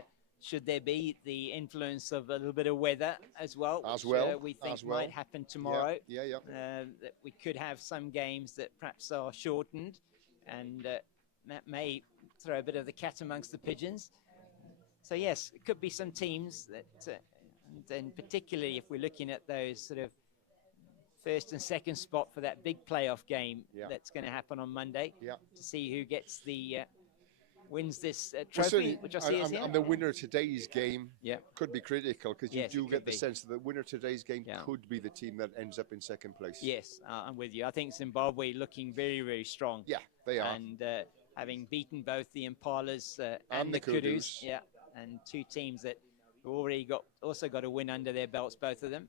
should there be the influence of a little bit of weather as well, which we think might happen tomorrow. That we could have some games that perhaps are shortened, and that may throw a bit of the cat amongst the pigeons. So yes, it could be some teams that, and particularly if we're looking at those sort of first and second spot for that big playoff game that's going to happen on Monday, to see who gets the wins this trophy, which I see is here. And the winner of today's game could be critical, because you do get the sense that the winner of today's game could be the team that ends up in second place. Yes, I'm with you. I think Zimbabwe looking very, very strong. Yeah, they are. And having beaten both the Impalas and the Kudus. Yeah. And 2 teams that already also got a win under their belts, both of them.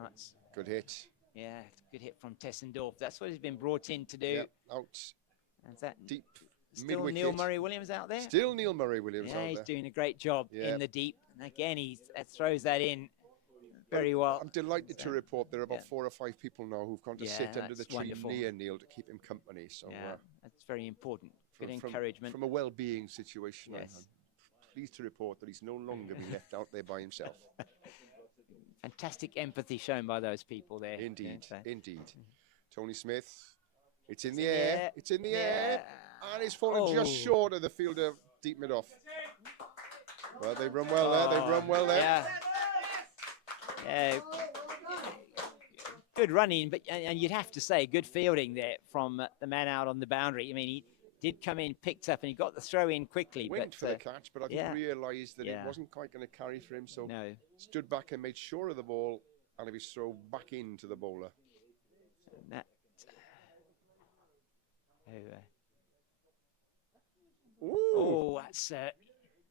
That's good hit. Yeah, good hit from Tessendorf. That's what he's been brought in to do. Yeah, out. Is that deep. Still Neil Murray Williams out there? Still Neil Murray Williams out there. Yeah, he's doing a great job in the deep. And again, he throws that in very well. I'm delighted to report there are about 4 or 5 people now who've gone to sit under the tree near Neil to keep him company. So that's very important. Good encouragement. From a well-being situation. Yes. I'm pleased to report that he's no longer been left out there by himself. Fantastic empathy shown by those people there. Indeed, indeed. Tony Smith, it's in the air. It's in the air. And he's fallen just short of the fielder deep mid off. Well, they've run well there. They've run well there. Yeah. Yeah. Good running, but and you'd have to say good fielding there from the man out on the boundary. I mean, he did come in, picked up, and he got the throw in quickly. Went for the catch, but I think realised that it wasn't quite going to carry for him, so stood back and made sure of the ball, and of his throw back into the bowler. And that,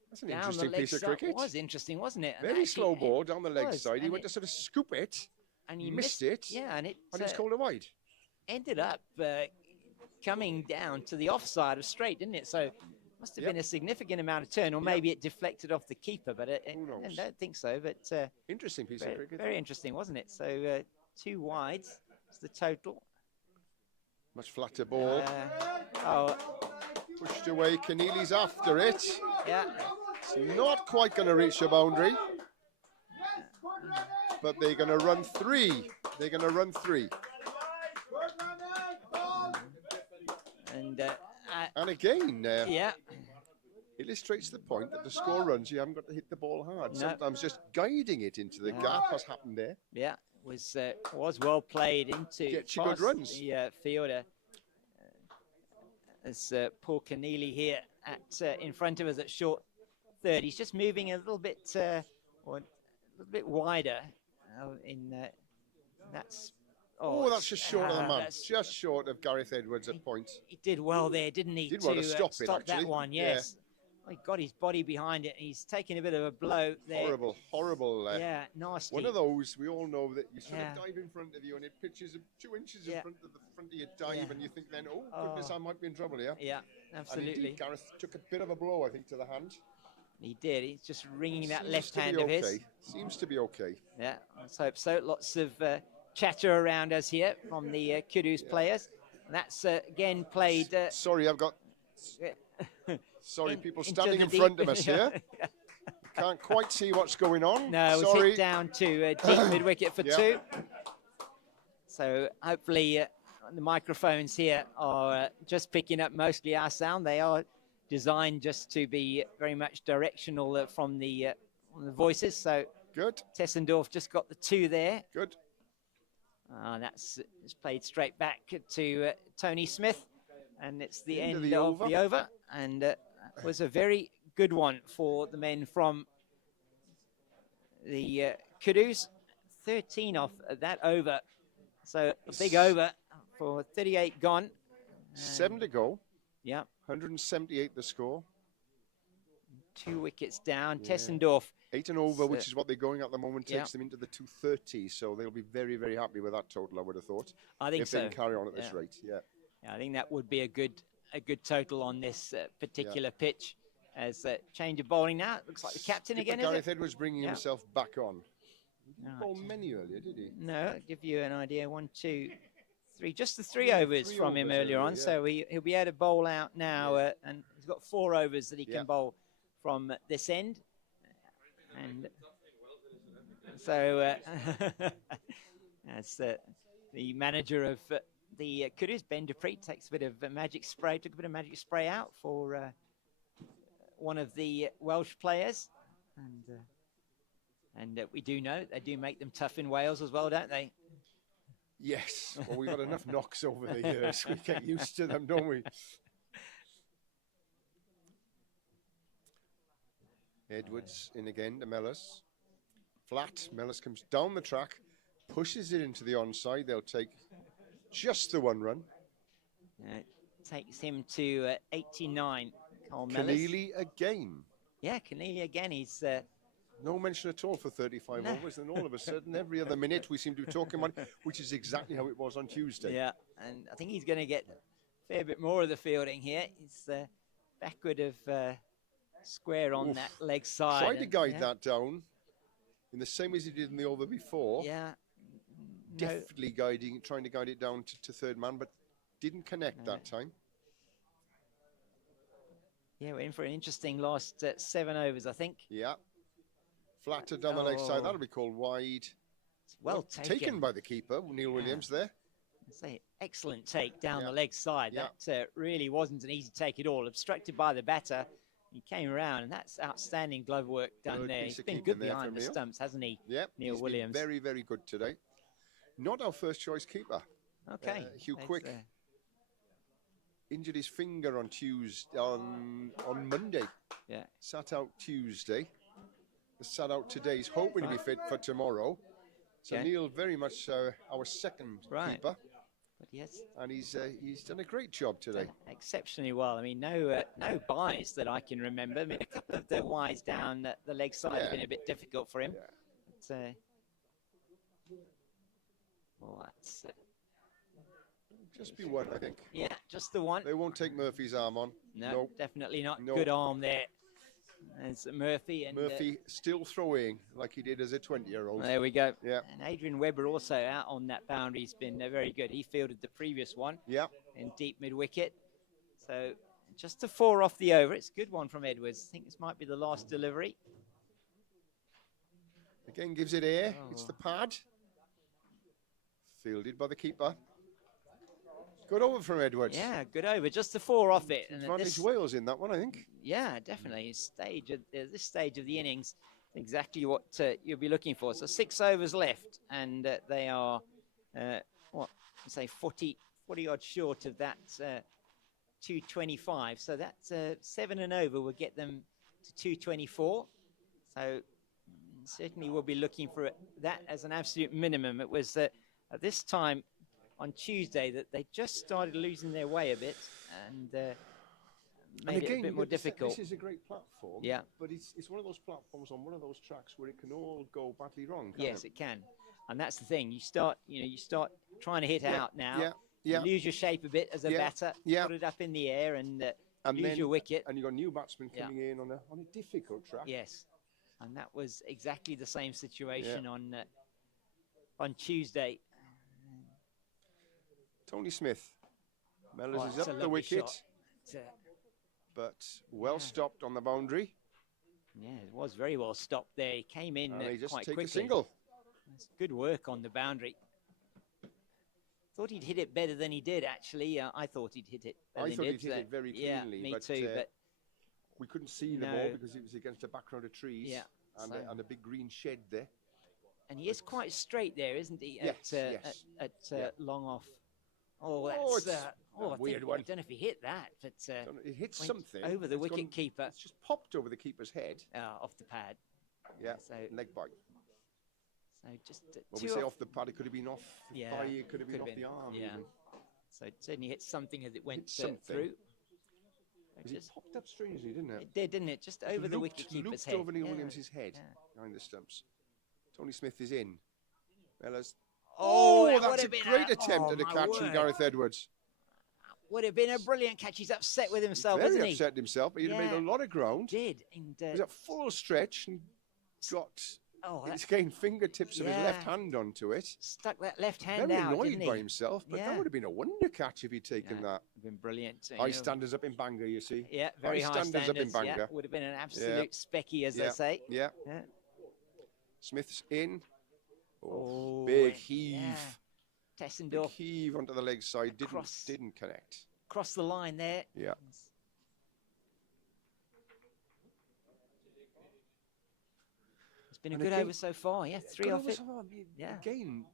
that's an interesting piece of cricket. It was interesting, wasn't it? Very slow ball down the leg side. He went to sort of scoop it, and he missed it. Yeah, and it was called a wide. Ended up coming down to the offside of straight, didn't it? So must have been a significant amount of turn, or maybe it deflected off the keeper, but who knows? I don't think so. But interesting piece of cricket. Very interesting, wasn't it? So 2 wides is the total. Much flatter ball. Pushed away. Keneally's after it. Yeah. It's not quite going to reach the boundary. But they're going to run 3. They're going to run 3. And again, illustrates the point that the score runs, you haven't got to hit the ball hard. No. Sometimes just guiding it into the gap has happened there. Yeah, was well played into get you good runs. The fielder. As Paul Keneally here at in front of us at short third. He's just moving a little bit wider. That's that's just short of the man. Just short of Gareth Edwards at point. He did well there, didn't he? Did well to stop that one, yes. Yeah. Well, he got his body behind it. He's taking a bit of a blow there. Horrible. Yeah, nasty. One of those, we all know that you sort of dive in front of you and it pitches 2 inches in front of your dive and you think then, oh, goodness, I might be in trouble here. Yeah, absolutely. And indeed, Gareth took a bit of a blow, I think, to the hand. He did. He's just ringing that left hand of his. Seems to be okay. Yeah, let's hope so. Lots of chatter around us here from the Kudus players. And that's again played. Sorry, I've got. Sorry, people standing in front of us here. Can't quite see what's going on. No, it was hit down to deep mid wicket for 2. So hopefully the microphones here are just picking up mostly our sound. They are designed just to be very much directional from the voices. So good. Tessendorf just got the 2 there. Good. That's played straight back to Tony Smith, and it's the end of the over. And it was a very good one for the men from the Kudus. 13 off that over, so a big over for 38 gone. 7 to go. Yeah. 178 the score. 2 wickets down. Tessendorf. 8 and over, which is what they're going at the moment, takes them into the 230s. So they'll be very, very happy with that total, I would have thought. I think if they can carry on at this rate. Yeah, I think that would be a good total on this particular pitch. As change of bowling now, it looks like the captain again. Gareth Edwards bringing himself back on. He didn't bowl many earlier, did he? No, I'll give you an idea. 1, 2, 3, just the 3 overs from him earlier on. So he'll be able to bowl out now, and he's got 4 overs that he can bowl from this end. And so as the manager of the Kudus, Ben Dupree, takes a bit of magic spray, took a bit of magic spray out for one of the Welsh players. And we do know they do make them tough in Wales as well, don't they? Yes. Well, we've had enough knocks over the years. We get used to them, don't we? Edwards in again to Mellors. Flat. Mellors comes down the track, pushes it into the onside. They'll take just the 1 run. Takes him to 89. Keneally again. Yeah, Keneally again. He's no mention at all for 35 overs. And all of a sudden, every other minute, we seem to be talking about it, which is exactly how it was on Tuesday. Yeah, and I think he's going to get a fair bit more of the fielding here. He's backward of square on that leg side. Tried to guide that down in the same as he did in the over before. Yeah. Deftly trying to guide it down to third man, but didn't connect that time. Yeah, we're in for an interesting last 7 overs, I think. Yeah. Flatter down the leg side. That'll be called wide. It's well taken by the keeper, Neil Williams there. Say excellent take down Yeah. the leg side. Yeah. That really wasn't an easy take at all. Obstructed by the batter. He came around, and that's outstanding glove work done Good there. piece He's of been keeping good there behind from the Neil. stumps, hasn't he? Yep, Neil he's Williams. been very, very good today. Not our first choice keeper. Okay. Hugh That's, Quick injured his finger on Tuesday, on Monday. Yeah. Sat out Tuesday. Sat out today. He's hoping to be fit for tomorrow. So Okay. Neil, very much our second keeper, But yes, and he's done a great job today. done exceptionally well. I mean, no buys that I can remember. I mean, a couple of the wides down the leg side have been a bit difficult for him. Yeah. But, well, that's Just be one, I think. yeah, just the one. They won't take Murphy's arm on. No, Nope. definitely not. Nope. Good arm there. There's Murphy. And Murphy still throwing like he did as a 20-year-old. there we go. Yeah. And Adrian Webber also out on that boundary. He's been very good. He fielded the previous one Yeah. in deep mid-wicket. So just a 4 off the over. It's a good one from Edwards. I think this might be the last delivery. Again, gives it air. Oh. It's the pad. Fielded by the keeper. Good over from Edwards. Yeah, good over. Just a 4 off it. And at Advantage this, Wales in that one, I think. yeah, definitely. This stage of the innings, exactly what you'll be looking for. So 6 overs left, and they are, 40 odd short of that 225. So that's 7 and over will get them to 224. So certainly we'll be looking for that as an absolute minimum. It was at this time on Tuesday that they just started losing their way a bit and made it a bit more difficult. This is a great platform. Yeah. But it's one of those platforms on one of those tracks where it can all go badly wrong. Yes, it can. And that's the thing. You start trying to hit out now. Yeah. Yeah. You lose your shape a bit as a batter. Yeah. Put it up in the air and lose then, your wicket. And you've got new batsmen coming in on a difficult track. Yes. And that was exactly the same situation on Tuesday. Tony Smith. Mellors is that's a up the lovely wicket, shot. but well stopped on the boundary. Yeah, it was very well stopped there. He came in And he just quite take quickly. a single. It's good work on the boundary. Thought he'd hit it better than he did, actually. I thought he'd hit it better I than thought he he'd did. hit it very cleanly. Yeah, me but, too. But we couldn't see the ball because it was against a background of trees. Yeah, And a big green shed there. and he is quite straight there, isn't he? Yes, At long off. Oh, Oh, that's it's a weird one. I don't know if he hit that, but It hit went something. over the It's wicket gone- keeper. It's just popped over the keeper's head. Off the pad. Yeah, So leg bite. just When two we say off. off the pad, it could have been off the Yeah, thigh, it could have been could off have the been, arm. yeah. Even. So it certainly hit something as it went Hit something. through. Because it popped up strangely, didn't it? It did, didn't it? Just over the wicket keeper's Looped head. over Neil Yeah. Williams' head Yeah. behind the stumps. Tony Smith is in. Mellors. Oh, that that's would a have been great attempt at a my catch from word. Gareth Edwards. Would have been a brilliant catch. He's upset with himself, Very isn't he? upset himself, but he'd have made Yeah. a lot of ground. Did. And, He was at full stretch and got his again fingertips of his Yeah. left hand onto it. stuck that left hand Very out, annoyed didn't he? by himself, but Yeah. that would have been a wonder catch if he'd taken that. Would have been brilliant. High standards up in Bangor, you see. Yeah, very high standards. up in Bangor. Yeah, would have been an absolute specky, as they say. Yeah. Yeah. Smith's in. Oh, big heave. Yeah. Big Tessendorf heave onto the leg side. Across. Didn't connect. crossed the line there. Yeah. It's been a And good again- over so far. Yeah, 3 Good off over it. so far. I mean, Yeah. Again,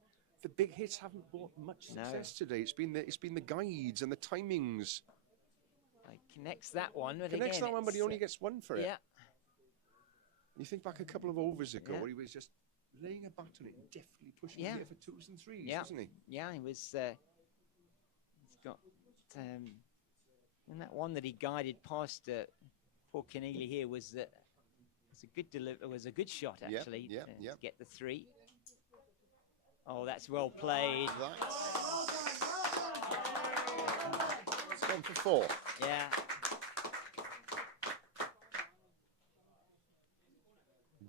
the big hits haven't brought much No. success today. It's been the guides and the timings. Like, connects that one. But Connects again, that one, but he it's, only gets one for it. Yeah. You think back a couple of overs ago, Yeah. where he was just laying a bat on it and deftly pushing Yeah. it here for 2s and 3s, Yeah. wasn't he? Yeah, he was. He's got. And that one that he guided past poor Keneally here was a good was a good shot Yeah, actually yeah, to yeah. get the 3. Oh, that's well played. It's gone for 4. Yeah.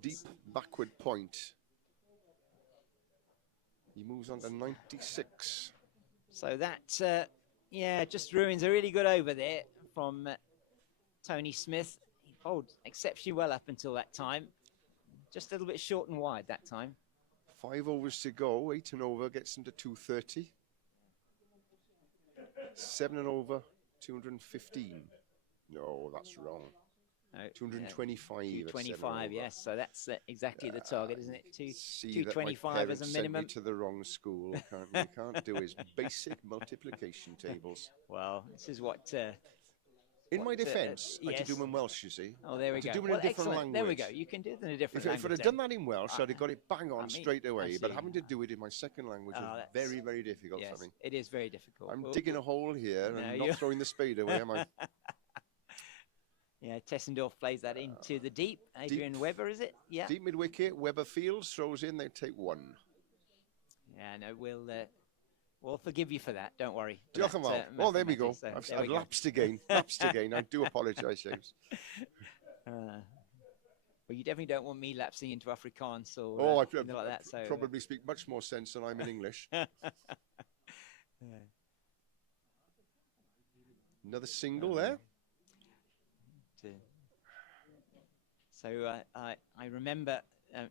Deep backward point. He moves on to 96. So that, yeah, just ruins a really good over there from Tony Smith. He bowled exceptionally well up until that time. Just a little bit short and wide that time. 5 overs to go. 8 and over gets him to 230. 7 and over, 215. No, that's wrong. No, 225. 225, yes. So that's exactly the target, isn't it? See 225 as a minimum. Sent me to the wrong school. You can't do his basic multiplication tables. Well, this is what. In my defence, I yes. had to do them in Welsh, you see. Oh, there we go. To do them in a different language. There we go. You can do it in a different language. If I'd have done that in Welsh, I'd have got it bang on straight away. But having to do it in my second language was very, very difficult for me. It is very difficult. I'm digging a hole here and not throwing the spade away, am I? Yeah, Tessendorf plays that into the deep. Adrian Webber, is it? Yeah. Deep mid-wicket. Webber fields, throws in, they take 1. Yeah, no, we'll forgive you for that. Don't worry. Oh, there we go. I've lapsed again. I do apologise, James. Well, you definitely don't want me lapsing into Afrikaans or anything like that. So probably speak much more sense than I'm in English. Another single there. So I remember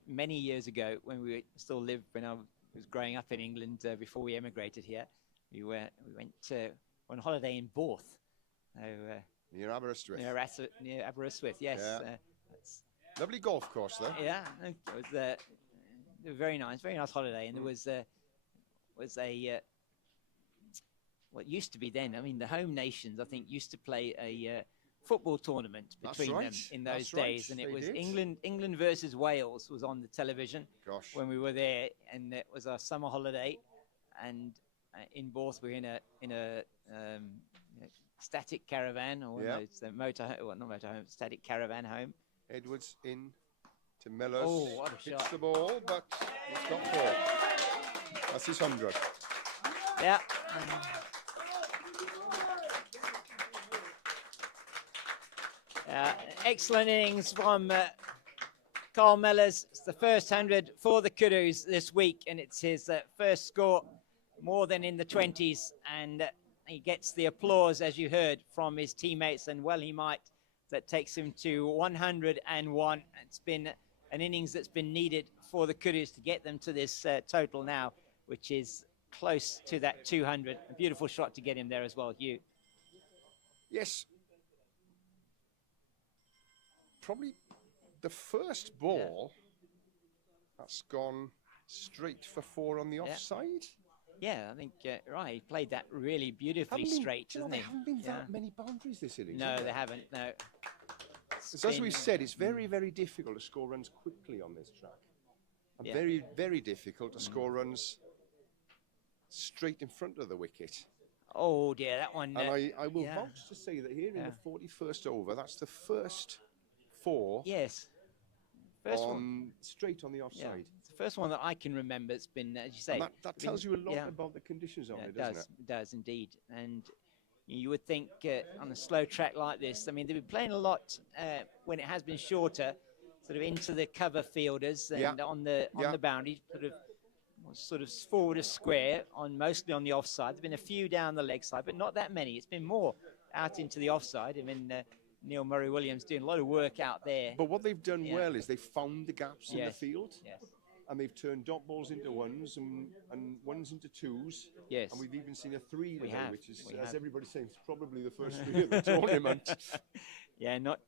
many years ago when we still lived, when I was growing up in England before we emigrated here, we went on holiday in Borth. Near Aberystwyth. Near Aberystwyth, yes. Yeah. Lovely golf course there. Yeah, it was a very nice holiday, and there was what used to be then. I mean, the home nations, I think, used to play a football tournament between them in those days, and it was England versus Wales was on the television when we were there, and it was our summer holiday, and in Borth we're in a static caravan, or it's a static caravan home. Edwards in to Mellors. Oh, what a shot! Hits the ball, but it's got 4. That's his 100. Yeah. Excellent innings from Carl Mellors. It's the first 100 for the Kudus this week, and it's his first score more than in the 20s, and he gets the applause, as you heard, from his teammates, and well he might. That takes him to 101. It's been an innings that's been needed for the Kudus to get them to this total now, which is close to that 200. A beautiful shot to get him there as well, Hugh. Yes. Probably the first ball that's gone straight for 4 on the offside. Yeah, I think, right, he played that really beautifully straight, hasn't he? There haven't been that many boundaries this innings. No, they haven't, no. As we said, it's very, very difficult to score runs quickly on this track. And very, very difficult to score runs straight in front of the wicket. Oh, dear, that one. And I will vouch to say that here in the 41st over, that's the first 4. Yes. First one. Straight on the offside. Yeah. It's the first one that I can remember. It's been, as you say. And that tells you a lot about the conditions on it, doesn't it? It does, indeed. And you would think on a slow track like this, I mean, they've been playing a lot when it has been shorter, sort of into the cover fielders and on the boundary, sort of forward a square, mostly on the offside. There've been a few down the leg side, but not that many. It's been more out into the offside. I mean, Neil Murray-Williams doing a lot of work out there. But what they've done well is they've found the gaps in the field. Yes. And they've turned dot balls into 1s and 1s into 2s. Yes. And we've even seen a 3 today, which is, as everybody's saying, it's probably the first 3 of the tournament. Yeah, not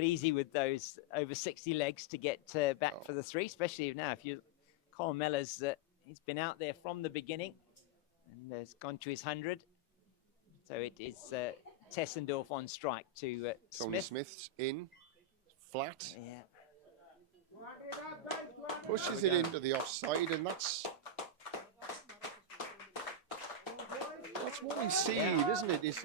easy with those over 60 legs to get back for the 3, especially now. If you Carl Mellors, he's been out there from the beginning and has gone to his 100. So it is Tessendorf on strike to Tony Smith's in, flat. Yeah. Pushes it into the offside, and that's what we see, isn't it? It's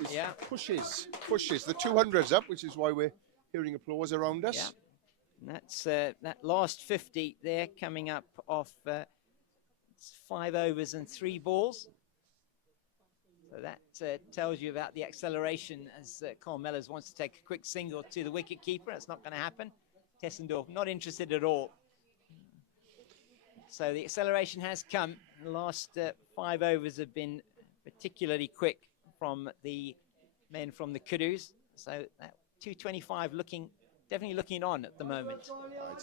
pushes the 200s up, which is why we're hearing applause around us. Yeah. And that's that last 50 there coming up off 5 overs and 3 balls. So that tells you about the acceleration as Carl Mellors wants to take a quick single to the wicket keeper. That's not going to happen. Tessendorf not interested at all. So the acceleration has come. The last 5 overs have been particularly quick from the men from the Kudus. So that 225 definitely looking on at the moment. I'd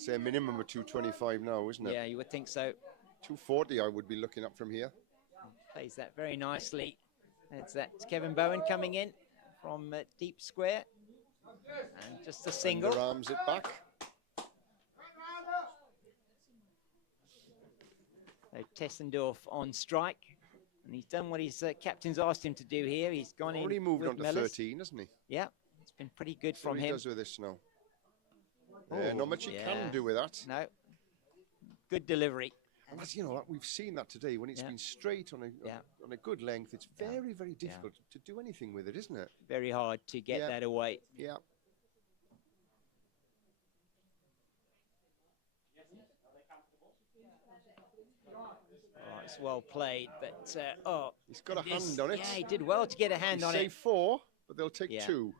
say a minimum of 225 now, isn't it? Yeah, you would think so. 240 I would be looking up from here. Plays that very nicely. That's Kevin Bowen coming in from deep square. And just a single. Underarms it back. So Tessendorf on strike. And he's done what his captain's asked him to do here. He's gone in. Already moved with on to Mellors. 13, hasn't he? Yeah, it's been pretty good See from what he him. does with this now. Oh, not much he can do with that. No. Good delivery. And that's, you know, we've seen that today when it's been straight on a good length. It's very, very difficult to do anything with it, isn't it? Very hard to get that away. Yeah. Oh, it's well played, but he's got a hand on it. Yeah, he did well to get a hand on it. Say 4, but they'll take 2.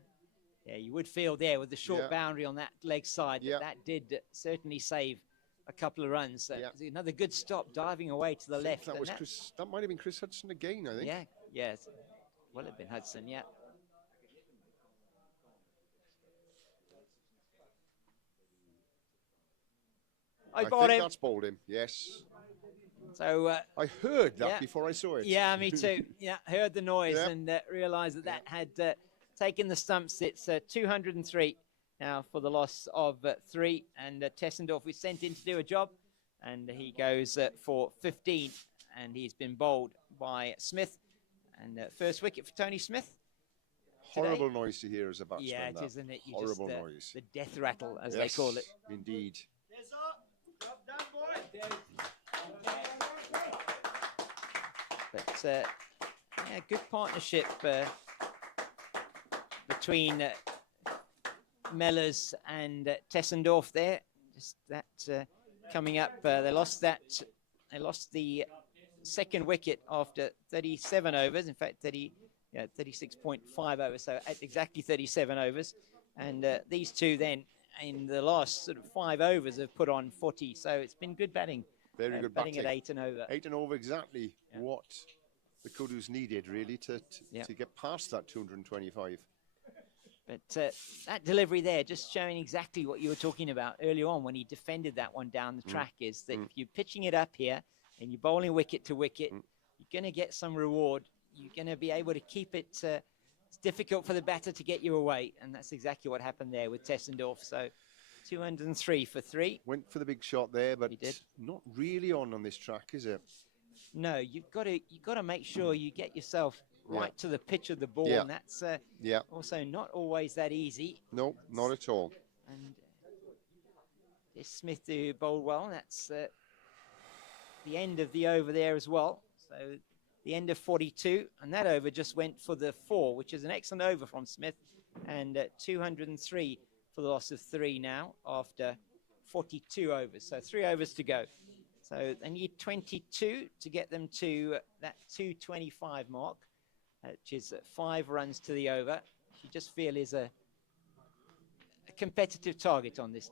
Yeah, you would feel there with the short boundary on that leg side that did certainly save a couple of runs. Another good stop, diving away to the left. That was Chris. That might have been Chris Hudson again, I think. Yeah, yes. Well, it'd been Hudson, yeah. I think that's bowled him. Yes. So I heard that before I saw it. Yeah, me too. Yeah, heard the noise and realised that had taken the stumps. It's 203 now for the loss of 3, and Tessendorf was sent in to do a job, and he goes for 15, and he's been bowled by Smith, and first wicket for Tony Smith. Horrible noise to hear as a batsman. Yeah, it is, isn't it? Horrible noise. The death rattle, as they call it. Indeed. But yeah, good partnership between Mellors and Tessendorf there. Just that coming up, they lost the second wicket after 37 overs. In fact, 36.5 overs. So at exactly 37 overs, and these two then in the last sort of 5 overs have put on 40. So it's been good batting. Very good batting at 8 and over. 8 and over, exactly what the Kudus needed, really, to get past that 225. But that delivery there, just showing exactly what you were talking about earlier on when he defended that one down the track, is that if you're pitching it up here and you're bowling wicket to wicket, you're going to get some reward. You're going to be able to keep it. It's difficult for the batter to get you away, and that's exactly what happened there with Tessendorf. So 203 for 3. Went for the big shot there, but not really on this track, is it? No, you've got to make sure you get yourself right to the pitch of the ball, and that's also not always that easy. No, not at all. And this Smith who bowled well. That's the end of the over there as well. So the end of 42, and that over just went for the 4, which is an excellent over from Smith, and 203 for the loss of 3 now after 42 overs. So 3 overs to go. So they need 22 to get them to that 225 mark, which is 5 runs to the over. You just feel is a competitive target on this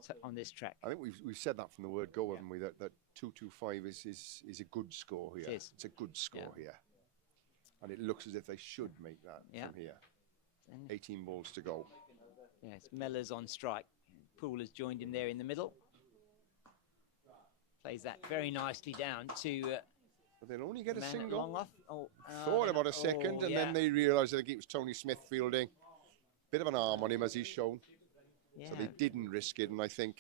track. I think we've said that from the word go, haven't we? That 225 is a good score here. It's a good score here, and it looks as if they should make that from here. 18 balls to go. Yeah, it's Mellors on strike. Poole has joined him there in the middle. Plays that very nicely down to. But they'll only get a single. Long off. Thought about a second, and then they realised that it was Tony Smith fielding. Bit of an arm on him, as he's shown. So they didn't risk it, and I think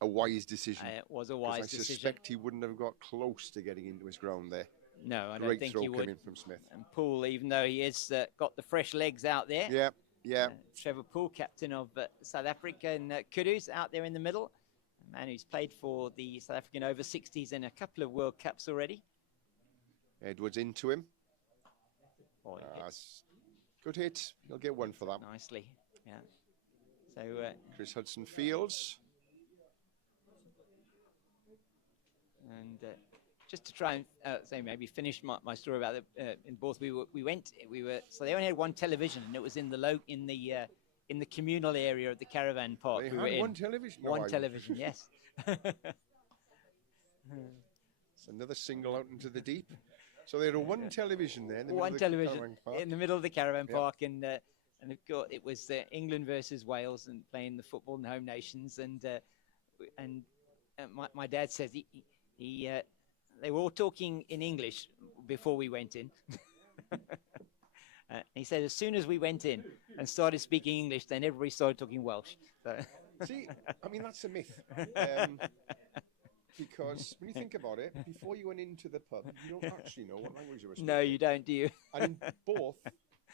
a wise decision. It was a wise decision. I suspect he wouldn't have got close to getting into his ground there. No, I don't think he would. Great throw coming from Smith. And Poole, even though he has got the fresh legs out there. Yeah. Trevor Poole, captain of South Africa, and Kudus out there in the middle. A man who's played for the South African Over-60s in a couple of World Cups already. Edwards into him. Good hit. He'll get 1 for that. Nicely, yeah. So Chris Hudson fields. And just to try and say maybe finish my story about in both we were so they only had 1 television, and it was in the communal area of the caravan park. They had 1 television. One television, yes. It's another single out into the deep. So they had 1 television there. One television in the middle of the caravan park, and of course it was England versus Wales and playing the football in the home nations, and my dad says they were all talking in English before we went in. He said as soon as we went in and started speaking English, then everybody started talking Welsh. So. See, I mean, that's a myth. Because when you think about it, before you went into the pub, you don't actually know what language you were speaking. No, you don't, do you? And in both,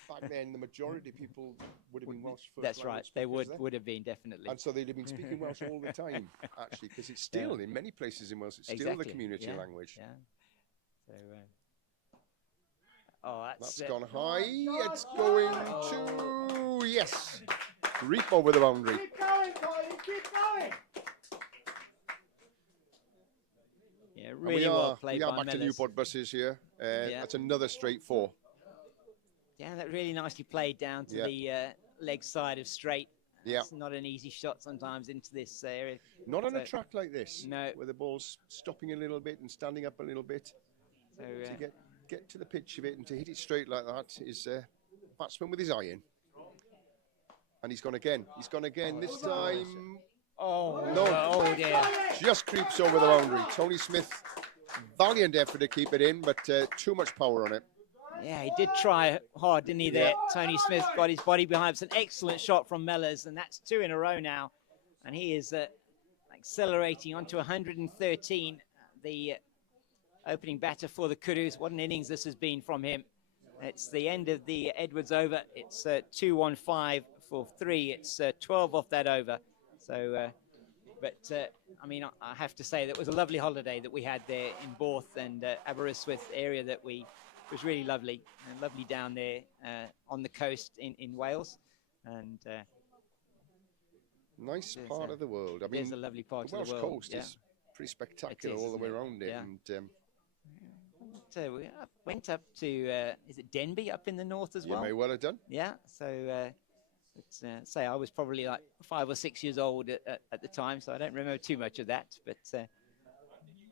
back then, the majority of people would have been Welsh first. That's right. They would have been, definitely. And so they'd have been speaking Welsh all the time, actually, because it's still, in many places in Wales, it's still the community language. Yeah. So, oh, that's gone high. It's going to, yes, reap over the boundary. Keep going, Colin, keep going. Yeah, really well played by We are back to Newport buses here. That's another straight 4. Yeah, that really nicely played down to the leg side of straight. Yeah. It's not an easy shot sometimes into this area. Not on a track like this. No. Where the ball's stopping a little bit and standing up a little bit. So, to get to the pitch of it and to hit it straight like that is batsman with his eye in. And he's gone again. He's gone again this time. Oh, no. Oh, dear. Just creeps over the boundary. Tony Smith, valiant effort to keep it in, but too much power on it. Yeah, he did try hard, didn't he, there? Tony Smith got his body behind. It's an excellent shot from Mellors, and that's 2 in a row now. And he is accelerating onto 113. The opening batter for the Kudus. What an innings this has been from him. It's the end of the Edwards over. It's 2-1-5 for 3. It's 12 off that over. So, I mean, I have to say that was a lovely holiday that we had there in Borth and Aberystwyth area that was really lovely. And lovely down there on the coast in Wales. And nice part of the world. I mean, it's a lovely part of the world. The Welsh coast is pretty spectacular all the way around it. Yeah. And we went up to, is it Denbigh up in the north as well? You may well have done. Yeah, so say I was probably like 5 or 6 years old at the time, so I don't remember too much of that, but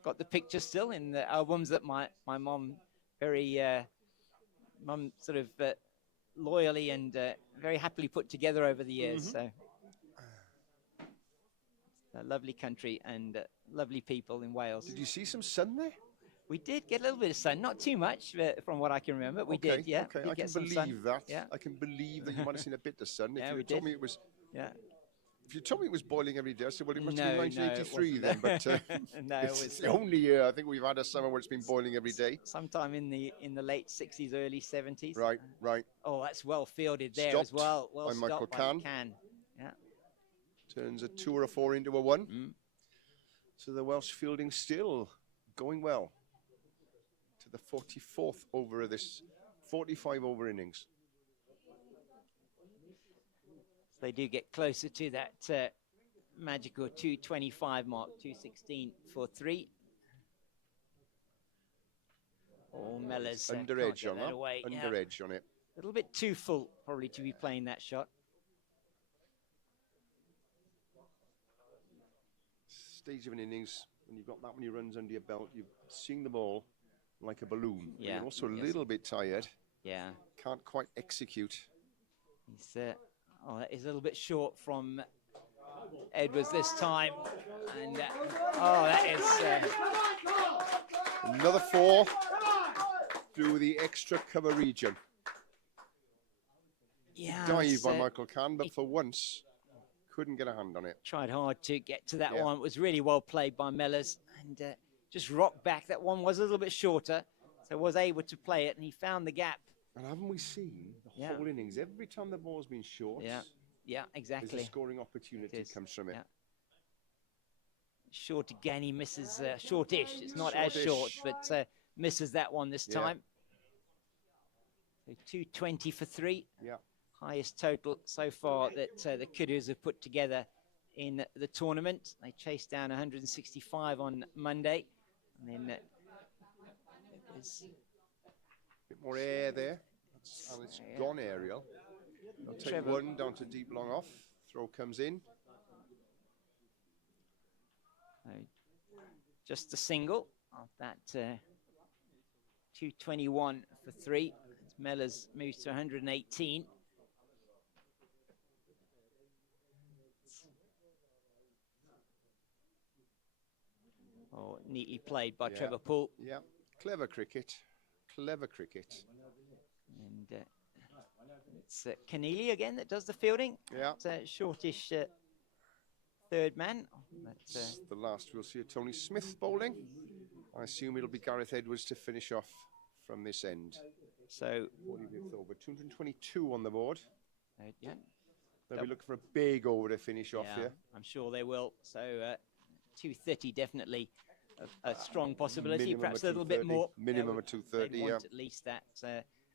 got the picture still in the albums that my mum sort of loyally and very happily put together over the years. So it's a lovely country and lovely people in Wales. Did you see some sun there? We did get a little bit of sun, not too much from what I can remember. We did, yeah. Okay, I can believe that. Yeah. I can believe that you might have seen a bit of sun. If you told me it was, if you told me it was boiling every day, I said, well, it must have been 1983 then. But no, it's the only year I think we've had a summer where it's been boiling every day. Sometime in the late 60s, early 70s. Right. Oh, that's well fielded there as well. Well by Michael Can. Yeah. Turns a 2 or a 4 into a 1. So the Welsh fielding still going well. To the 44th over of this 45 over innings. They do get closer to that magical 225 mark, 216 for 3. Oh, Mellors under edge on that. Under edge on it. A little bit too full probably to be playing that shot. Stage of an innings, when you've got that many runs under your belt, you've seen the ball like a balloon. Yeah. You're also a little bit tired. Yeah. Can't quite execute. He's that is a little bit short from Edwards this time. And that is another 4 through the extra cover region. Yeah. Dive by Michael Can, but for once couldn't get a hand on it. Tried hard to get to that one. It was really well played by Mellors and just rocked back. That one was a little bit shorter, so was able to play it, and he found the gap. And haven't we seen the whole innings? Every time the ball's been short, yeah, exactly. There's a scoring opportunity that comes from it. Yeah. Short again, he misses shortish. It's not as short, but misses that one this time. So 220 for 3. Yeah. Highest total so far that the Kudus have put together in the tournament. They chased down 165 on Monday, and then there's a bit more air there, and it's gone aerial. They'll take one down to deep long off. Throw comes in. Just a single of that 221 for 3. Mellors moves to 118. Oh, neatly played by Trevor Poole. Yeah, clever cricket. Clever cricket. And it's Keneally again that does the fielding. Yeah. It's a shortish third man. But, the last we'll see Tony Smith bowling. I assume it'll be Gareth Edwards to finish off from this end. So what do you think, over 222 on the board. Yeah. They'll be looking for a big over to finish off here. I'm sure they will. So 230 definitely a strong possibility. Minimum Perhaps of a little bit more. Minimum of 230, want at least that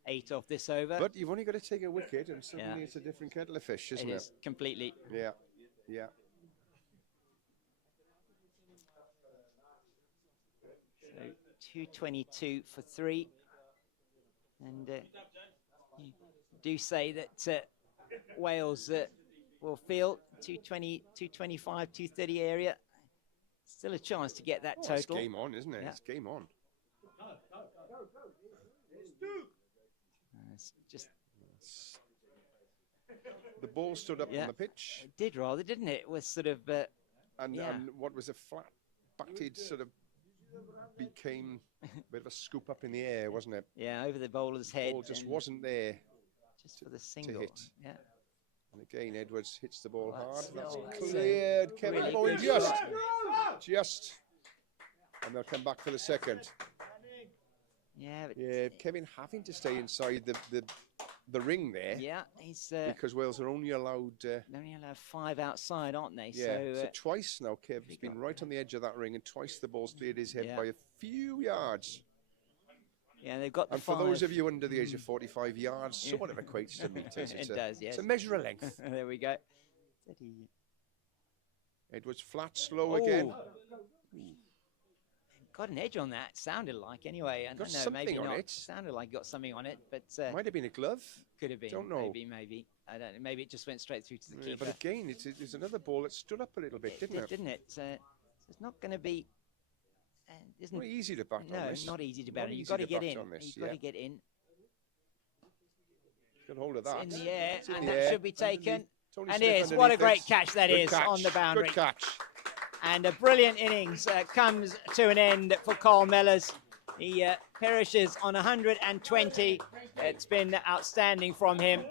8 off this over. But you've only got to take a wicket, and suddenly it's a different kettle of fish, isn't it? It is, completely. Yeah, yeah. So 222 for 3. And you do say that Wales will field 220, 225, 230 area. Still a chance to get that total. It's game on, isn't it? Yeah. It's game on. It's just the ball stood up on the pitch. It did rather, didn't it? It was sort of and what was a flat batted sort of became a bit of a scoop up in the air, wasn't it? Yeah, over the bowler's head. The ball just wasn't there. Just for the single. To hit. Yeah. And again, Edwards hits the ball hard. That's that's cleared. Kevin really Boyd good. just. And they'll come back for the second. Yeah. But Kevin having to stay inside the ring there. Yeah, he's because Wales are only allowed. They only allow 5 outside, aren't they? Yeah. So twice now, Kev's been right on the edge of that ring, and twice the ball's cleared his head by a few yards. Yeah, they've got the and for those of you under the age of 45 yards, sort of equates to meters. It does, yes. It's a measure of length. There we go. Edwards flat, slow again. Got an edge on that. Sounded like anyway. I don't know, maybe not. Sounded like got something on it, but might have been a glove. Could have been. Don't know. Maybe. I don't know. Maybe it just went straight through to the keeper. But again, it's another ball that stood up a little bit, didn't it? Didn't it? So it's not going to be. Isn't not easy to bat on this. No, not easy to bat on. You've got to get in. You've got to get in. Got hold of that. It's in the air, and that should be taken. And it is. Underneath What a great catch that Good is catch. on the boundary. Good catch. And a brilliant innings comes to an end for Carl Mellors. He perishes on 120. It's been outstanding from him.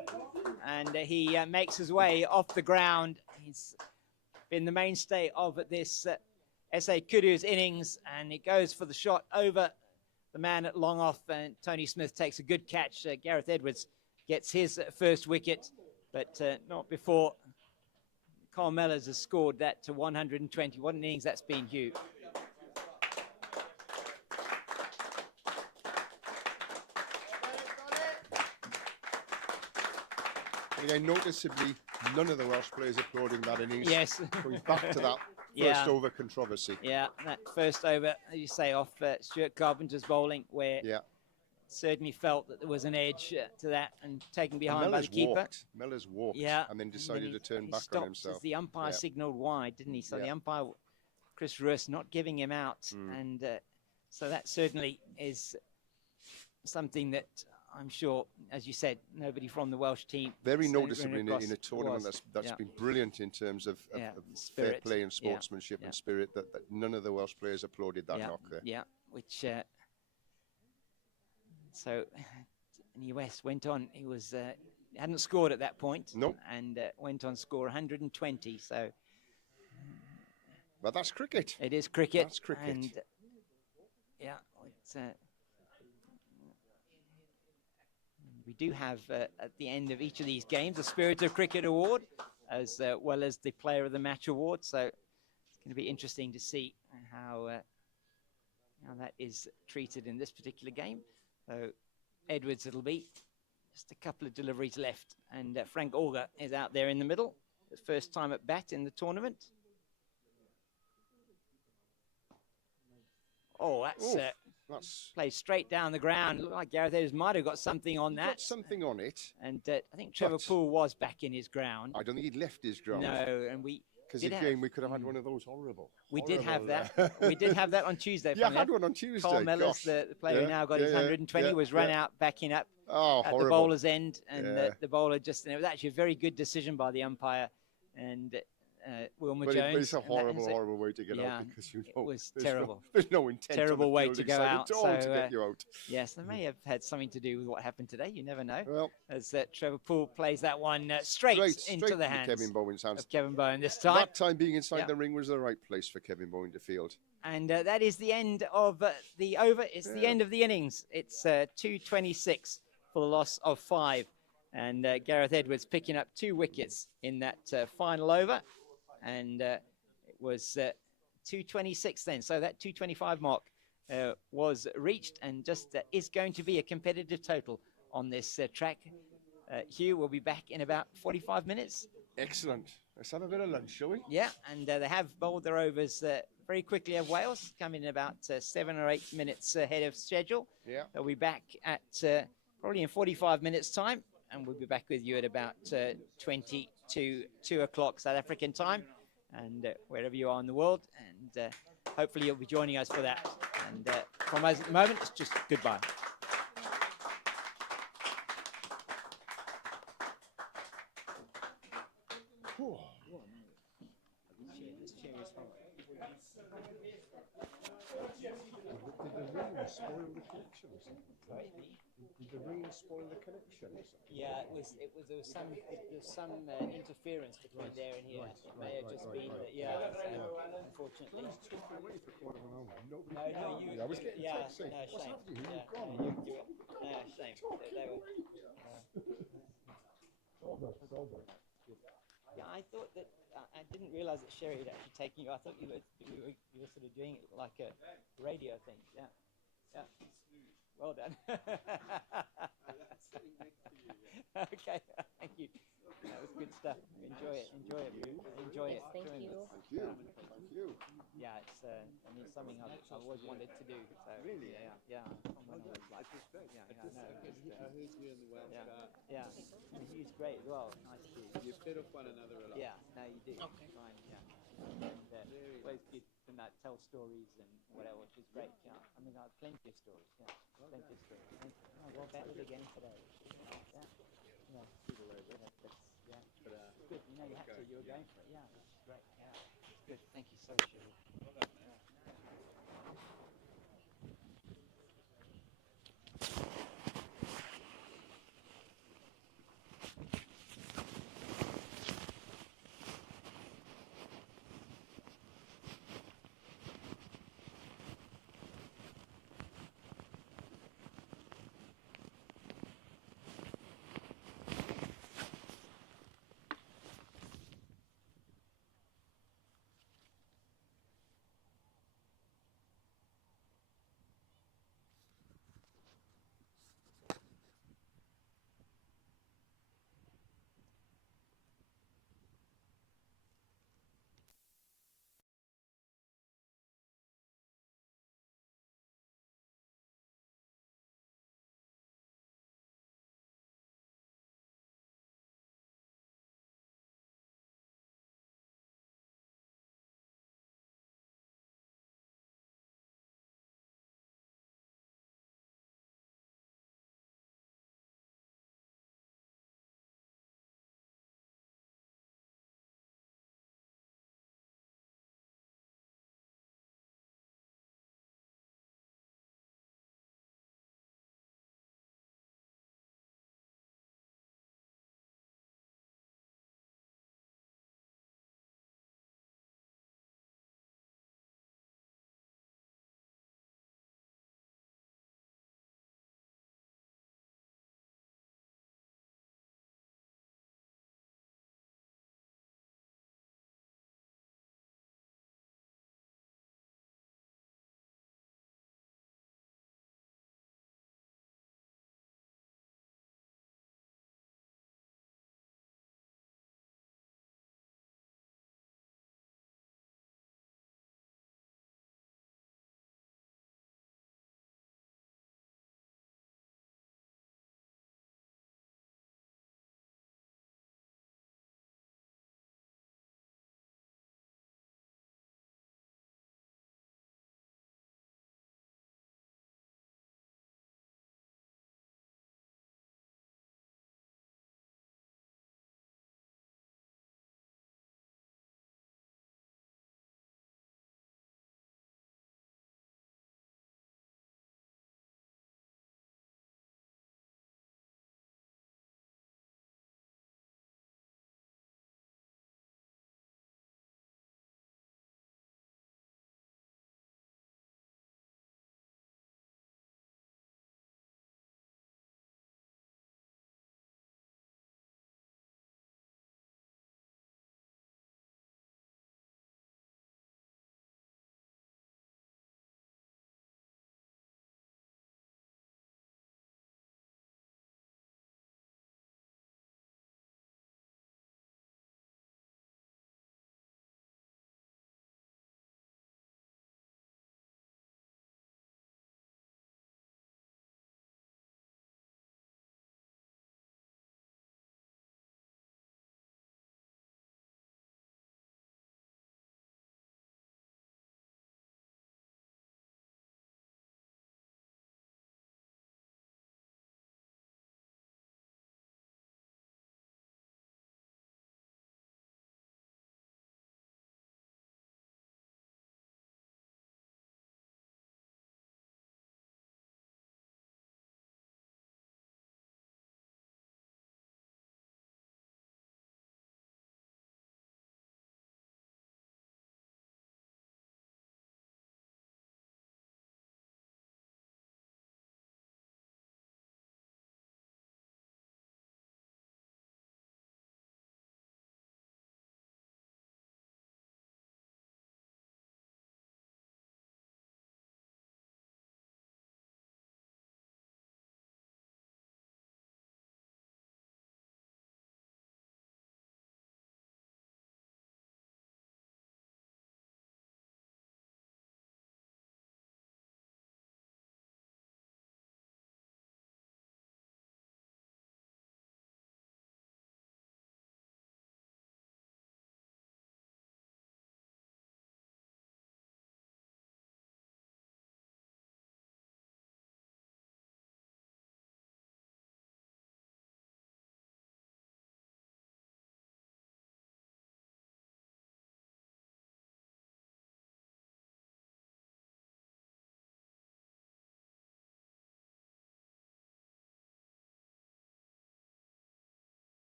And he makes his way off the ground. He's been the mainstay of this SA Kudus innings, and it goes for the shot over the man at long off, and Tony Smith takes a good catch. Gareth Edwards gets his first wicket, but not before Carl Mellors has scored that to 120. What an innings that's been, Hugh. Again, noticeably, none of the Welsh players applauding that innings. Yes. Going back to that first over controversy. Yeah, that first over, as you say, off Stuart Carpenter's bowling, where certainly felt that there was an edge to that, and taken behind by the keeper. Mellors walked, and then decided to turn back on himself. As the umpire signalled wide, didn't he? So the umpire, Chris Russ, not giving him out, and so that certainly is something that I'm sure, as you said, nobody from the Welsh team. Very noticeable in a tournament that's been brilliant in terms of fair play and sportsmanship and spirit, that none of the Welsh players applauded that knock there. Yeah, which, so the US went on, he was, hadn't scored at that point. Nope. And went on to score 120, so. But that's cricket. It is cricket. That's cricket. And, yeah, it's, we do have, at the end of each of these games, a Spirit of Cricket Award, as well as the Player of the Match Award. So it's going to be interesting to see how that is treated in this particular game. So Edwards, it'll be just a couple of deliveries left. And Frank Auger is out there in the middle. The first time at bat in the tournament. Oh, that's played straight down the ground. Looked like Gareth Edwards might have got something on that. Got something on it. And I think Trevor Poole was back in his ground. I don't think he'd left his ground. No, and we... Because again, we could have had one of those horrible. We did have that. We did have that on Tuesday. Yeah, I had one on Tuesday. Carl Mellors, the player who now got his 120, was run out, backing up at the bowler's end. And the bowler just... And it was actually a very good decision by the umpire. And Wilma But Jones. it's a horrible way to get out because it was there's terrible. There's no intent. Terrible way to fielding go side out. at all to get you out. Yes, they may have had something to do with what happened today. You never know. Well, as Trevor Poole plays that one straight into the hands Kevin Bowen's hands. of Kevin Bowen this time. That time being inside the ring was the right place for Kevin Bowen to field. And that is the end of the over. It's the end of the innings. It's 226 for the loss of 5. And Gareth Edwards picking up 2 wickets in that final over. And it was 226 then. So that 225 mark was reached and just is going to be a competitive total on this track. Hugh will be back in about 45 minutes. Excellent. Let's have a bit of lunch, shall we? Yeah, and they have bowled their overs very quickly of Wales, coming in about 7 or 8 minutes ahead of schedule. Yeah. They'll be back at probably in 45 minutes' time, and we'll be back with you at about 20 to 2 o'clock South African time, and wherever you are in the world. And hopefully you'll be joining us for that. And from us at the moment, it's just goodbye. Spoil the connections. Did the rain spoil the connections? Yeah, there was some interference between there and here. It may have just been unfortunately. Please took away for a quarter of an hour. Nobody I was getting text saying, no, what's shame. happening? You've gone. Shame. They were, yeah, I thought that I didn't realise that Sherry had actually taken you. I thought you were sort of doing it like a radio thing. Yeah. Yeah. Well done. Okay, thank you. That was good stuff. Enjoy it. Enjoy it. Enjoy it. Thank you. Thank you. Thank you. Yeah, it's something I've always wanted to do. So Really? Yeah. From when I was like, yeah, no, I heard you in the Welsh Cup. yeah. He's great as well. Nice to. You fit off one another a lot. Yeah, no, you do. Okay. Fine, yeah. And always good to tell stories and whatever, which is great. Yeah, I mean, I have plenty of stories. Yeah, plenty of stories. Well battled again today. Yeah. Yeah. Yeah. Good. You know, you had to. You were going for it. Yeah, that's great. Yeah. Good. Thank you so much.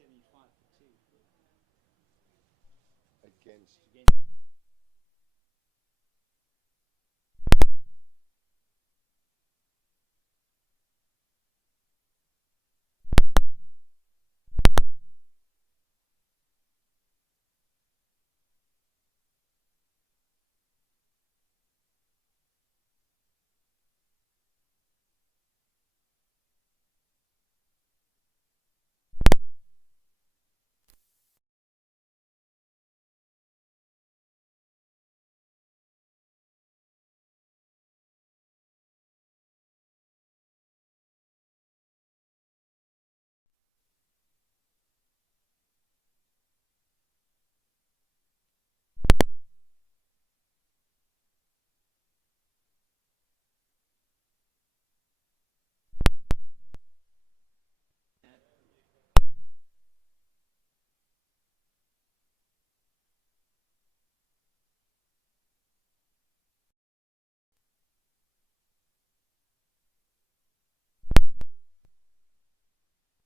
75 for 2. Against.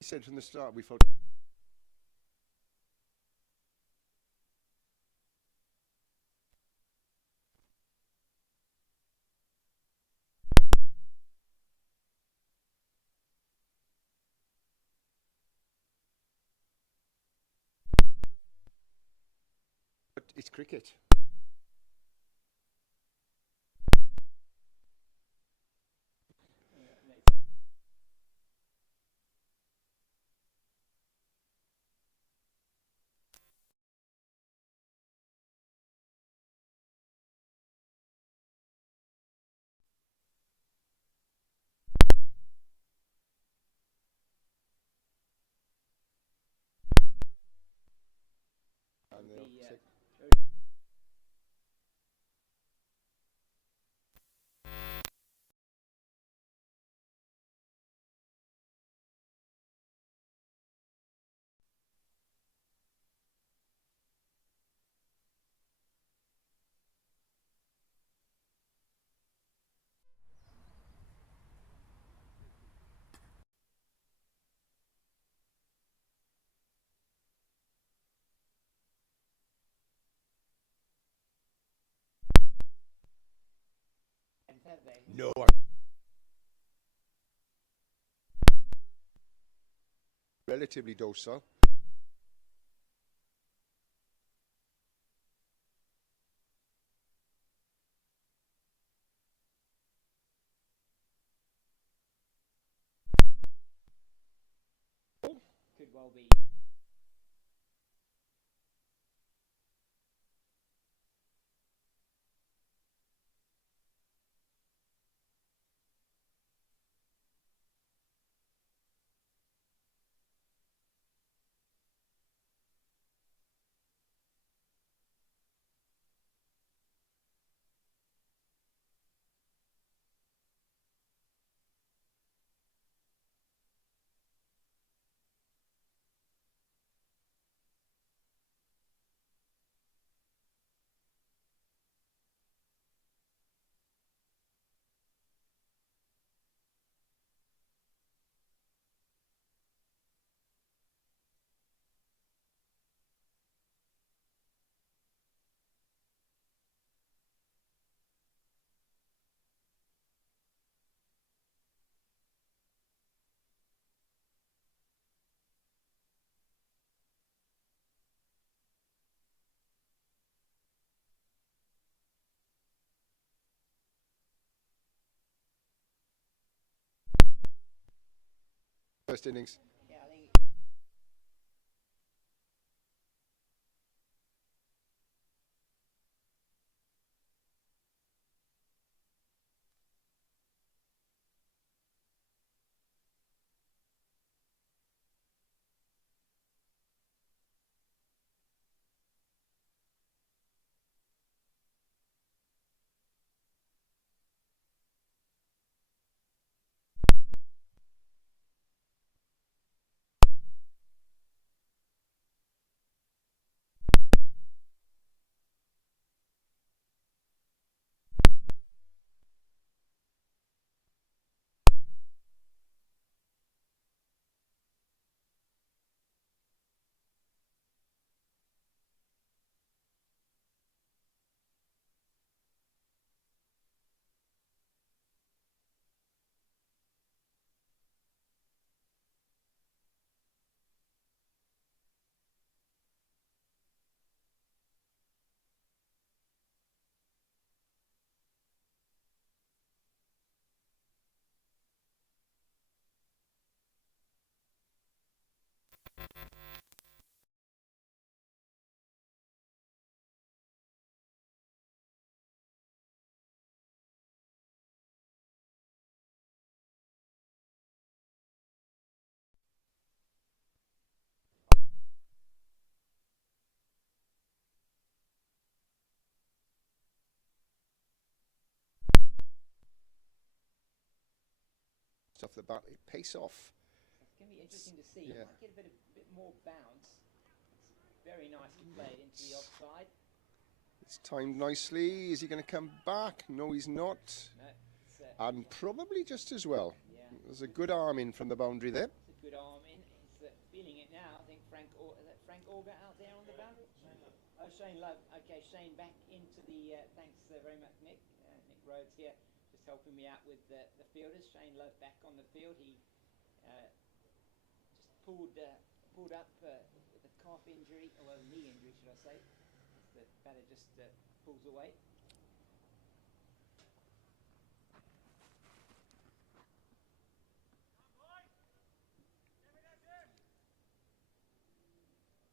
He said from the start we felt. But it's cricket. And they'll take. No. Relatively docile. Could well be. First innings. Yeah, I think. off the bat. It pace off. It's going to be interesting to see. Yeah. Might get a bit more bounce. It's very nicely played into the offside. It's timed nicely. Is he going to come back? No, he's not. No, And probably just as well. yeah. There's a good arm in from the boundary there. It's a good arm in. He's feeling it now. I think Frank Auger out there on the boundary. Oh, Shane Love. Okay, Shane back into the. Thanks very much, Nick. Nick Rhodes here, just helping me out with the fielders. Shane Love back on the field. He just pulled up with a calf injury, or a knee injury, should I say? The batter just pulls away.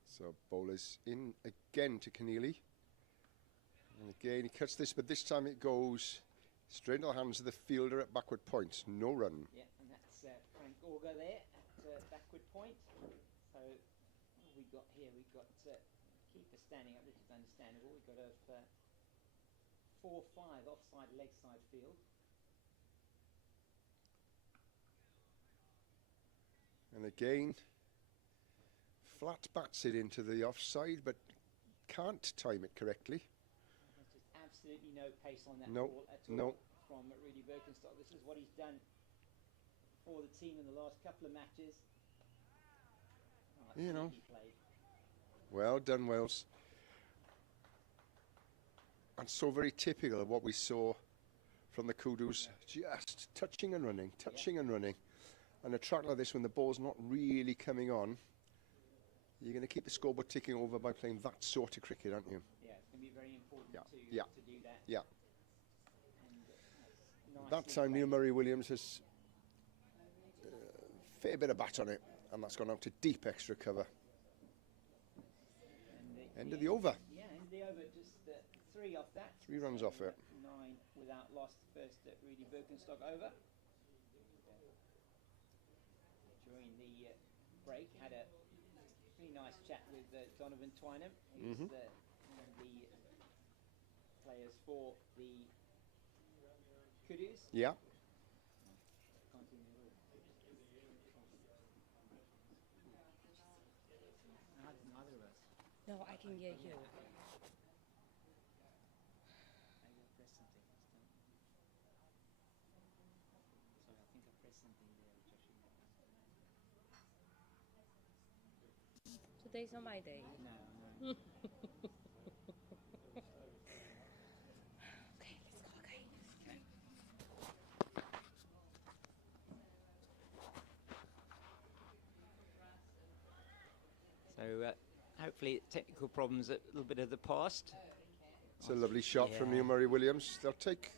So bowlers in again to Keneally. And again he cuts this, but this time it goes straight into the hands of the fielder at backward point. No run. Yeah, and that's Frank Auger there at backward point. So what have we got here? We've got keeper standing up, which is understandable. We've got a 4-5 offside leg side field. And again, flat bats it into the offside, but can't time it correctly. There's just absolutely no pace on that No, ball at all no. from Rudy Birkenstock. This is what he's done for the team in the last couple of matches. Oh, You know. beautifully played. Well done, Wales. And so very typical of what we saw from the Kudus. Just touching and running, touching and running. And a track like this, when the ball's not really coming on, you're going to keep the scoreboard ticking over by playing that sort of cricket, aren't you? Yeah, it's going to be very important Yeah, to yeah. do that. Yeah. And That time, Neil Murray Williams has fair bit of bat on it, and that's gone out to deep extra cover. End of the over. Yeah, end of the over. Just 3 off that. 3 runs off it. 9 without loss. First Rudy Birkenstock over. During the break, had a really nice chat with Donovan Twynham, who's one of the players for the Kudus. Yeah. Neither of us. No, I can hear you. Maybe I pressed something this time. Sorry, I think I pressed something there which I shouldn't have. Today's not my day. No. Okay, let's go again. So hopefully technical problems a little bit of the past. It's a lovely shot from Neil Murray Williams. They'll take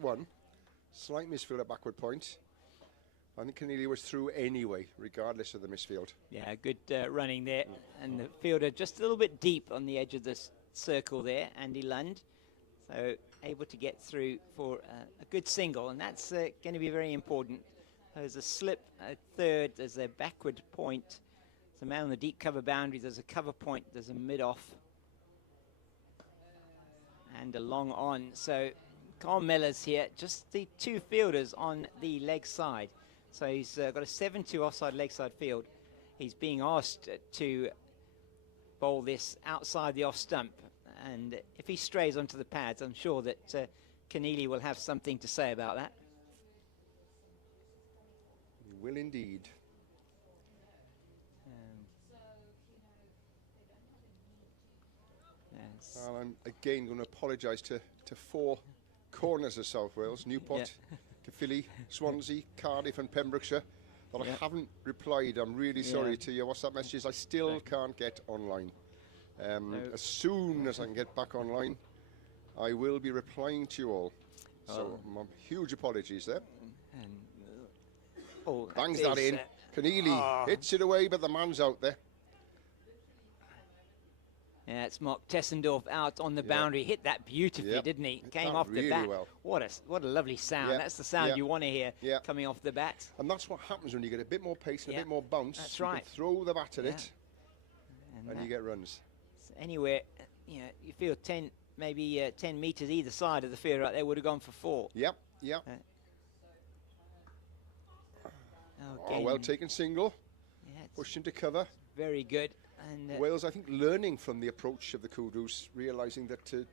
one. Slight misfield at backward point. I think Keneally was through anyway, regardless of the misfield. Yeah, good running there. And the fielder just a little bit deep on the edge of the circle there, Andy Lund. So able to get through for a good single, and that's going to be very important. There's a slip, a third, there's a backward point. There's a man on the deep cover boundary, there's a cover point, there's a mid-off. And a long on. So Carl Miller's here, just the 2 fielders on the leg side. So he's got a 7-2 offside leg side field. He's being asked to bowl this outside the off stump. And if he strays onto the pads, I'm sure that Keneally will have something to say about that. He will indeed. Yes. And I'm again going to apologise to 4 corners of South Wales, Newport, Caerphilly, Swansea, Cardiff and Pembrokeshire, that I haven't replied. I'm really sorry to your WhatsApp messages. I still can't get online. As soon as I can get back online, I will be replying to you all. So my huge apologies there. And, bangs that in. Keneally hits it away, but the man's out there. Yeah, it's Mark Tessendorf out on the boundary. Hit that beautifully, didn't he? Came off the bat. Well. What a lovely sound. That's the sound you want to hear coming off the bat. And that's what happens when you get a bit more pace and a bit more bounce. That's you right. can throw the bat at it, and you get runs. Anywhere, you feel 10, maybe 10 metres either side of the field right there would have gone for 4. Yep. Oh, well taken single. Yeah, it's Pushed into cover. very good. And Wales, I think, learning from the approach of the Kudus, realising that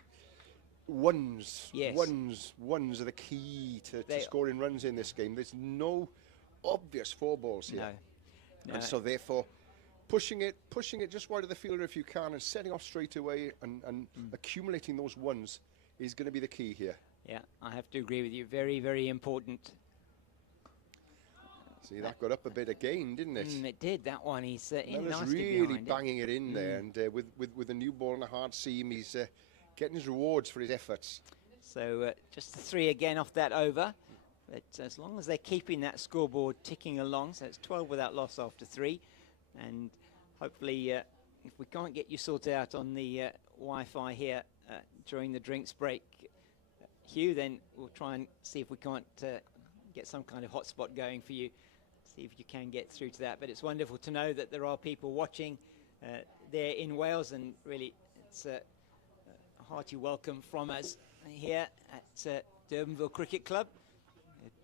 ones are the key to scoring runs in this game. There's no obvious four balls here. No. And so therefore, pushing it just wide of the fielder if you can, and setting off straight away and accumulating those ones is going to be the key here. Yeah, I have to agree with you. Very, very important. See, that got up a bit again, didn't it? It did, that one. He's in Miller's nicely really behind banging it in there, and with a new ball and a hard seam, he's getting his rewards for his efforts. So just the 3 again off that over. But as long as they're keeping that scoreboard ticking along, so it's 12 without loss after 3. And hopefully, if we can't get you sorted out on the Wi-Fi here during the drinks break, Hugh, then we'll try and see if we can't get some kind of hotspot going for you. See if you can get through to that. But it's wonderful to know that there are people watching there in Wales, and really it's a hearty welcome from us here at Durbanville Cricket Club,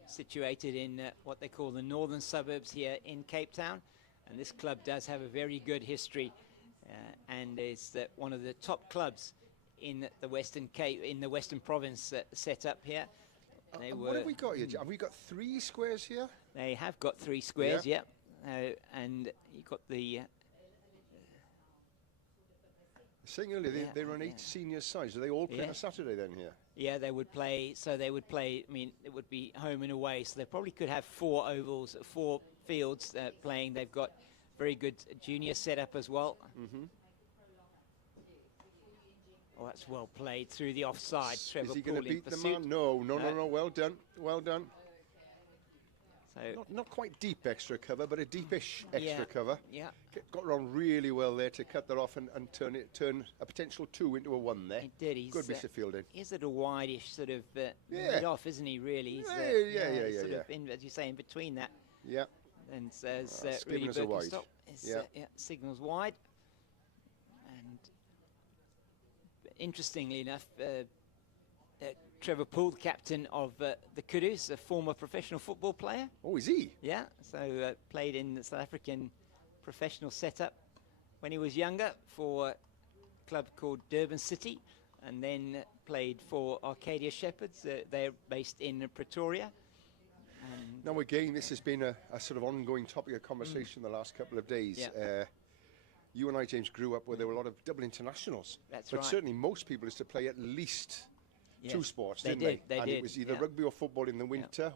situated in what they call the northern suburbs here in Cape Town. And this club does have a very good history and is one of the top clubs in the Western Cape, in the Western Province set up here. What have we got here? Have we got 3 squares here? They have got 3 squares, yeah. And you've got the... Saying earlier, they run 8 senior sides. Are they all playing on Saturday then here? Yeah, they would play. So they would play. I mean, it would be home and away. So they probably could have 4 ovals, 4 fields playing. They've got very good junior setup as well. Oh, that's well played through the offside. Trevor Is he going to beat the pursuit. man? No. Well done. Well done. So not quite deep extra cover, but a deepish extra cover. Yeah. Got around really well there to cut that off and turn a potential 2 into a 1 there. He did. He's good bit of fielding. Is it a wide-ish sort of mid off, isn't he? Really? He's, yeah. Sort of in, as you say, in between that. Yeah. And says really signals are wide. Signals wide. And interestingly enough, Trevor Poole, the captain of the Kudus, a former professional football player. Oh, is he? Yeah, so played in the South African professional setup when he was younger for a club called Durban City, and then played for Arcadia Shepherds. They're based in Pretoria. Now again, this has been a sort of ongoing topic of conversation the last couple of days. Yeah. You and I, James, grew up where there were a lot of double internationals. That's but right. Certainly most people used to play at least 2 sports, they didn't did. they? They and did. It was either rugby or football in the winter,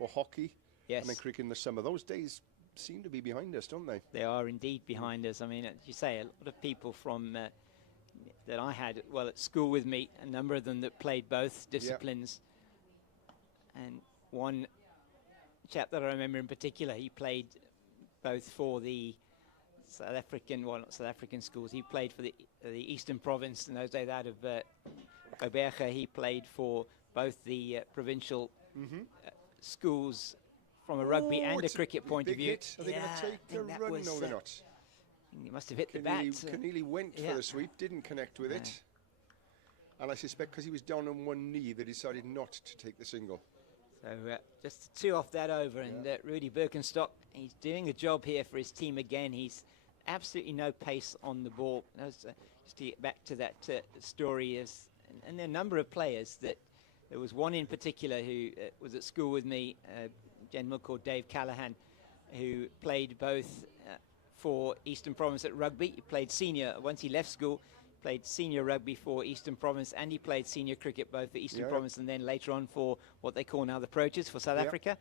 or hockey, yes, and then cricket in the summer. Those days seem to be behind us, don't they? They are indeed behind us. I mean, as you say, a lot of people from that I had at school with me, a number of them that played both disciplines. And one chap that I remember in particular, he played both for the South African, not South African schools. He played for the Eastern Province in those days out of Oberge. He played for both the provincial schools from a rugby and a cricket point of view. Are they going to take the run? No, they're not. He must have hit the bat. Keneally went for the sweep, didn't connect with it. And I suspect because he was down on one knee, they decided not to take the single. So just 2 off that over, and Rudy Birkenstock, he's doing a job here for his team again. He's absolutely no pace on the ball. Just to get back to that story, and there are a number of players that, there was one in particular who was at school with me, a gentleman called Dave Callahan, who played both for Eastern Province at rugby. He played senior, once he left school, played senior rugby for Eastern Province, and he played senior cricket both for Eastern Province and then later on for what they call now the Proteas for South Africa.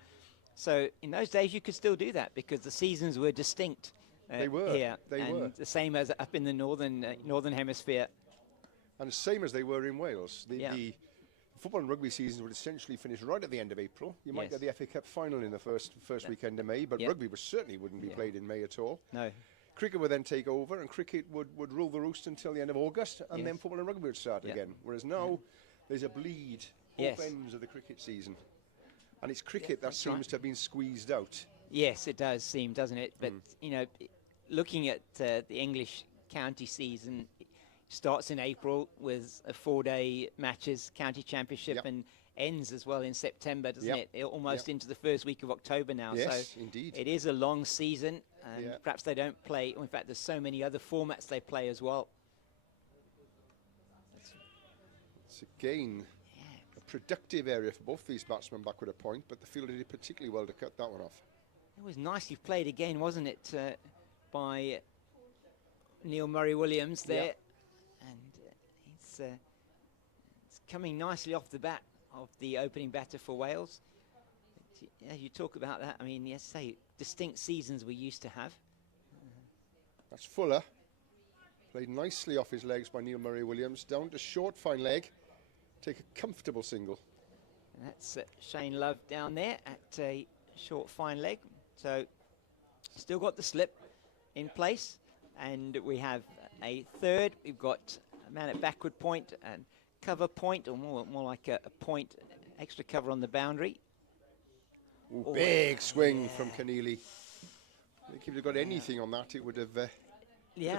So in those days you could still do that because the seasons were distinct. They were. Here, they were. The same as up in the northern hemisphere. And the same as they were in Wales. The football and rugby seasons would essentially finish right at the end of April. You might get the FA Cup final in the first weekend of May, but rugby certainly wouldn't be played in May at all. No. Cricket would then take over, and cricket would rule the roost until the end of August, and then football and rugby would start again. Whereas now, there's a bleed both ends of the cricket season. And it's cricket that seems to have been squeezed out. Yes, it does seem, doesn't it? But, you know, looking at the English county season, starts in April with a 4-day matches, county championship, and ends as well in September, doesn't it? Almost into the first week of October now. Yes, so indeed. It is a long season, and perhaps they don't play. In fact, there's so many other formats they play as well. It's again a productive area for both these batsmen back with a point, but the fielder did particularly well to cut that one off. It was nicely played again, wasn't it, by Neil Murray-Williams there. And it's coming nicely off the bat of the opening batter for Wales. Yeah, you talk about that. I mean, yes, say distinct seasons we used to have. That's Fuller. Played nicely off his legs by Neil Murray-Williams. Down to short, fine leg. Take a comfortable single. And that's Shane Love down there at a short, fine leg. So still got the slip in place. And we have a third. We've got a man at backward point and cover point, or more like a point, extra cover on the boundary. Ooh, big swing from Keneally. I think if he'd got anything on that, it would have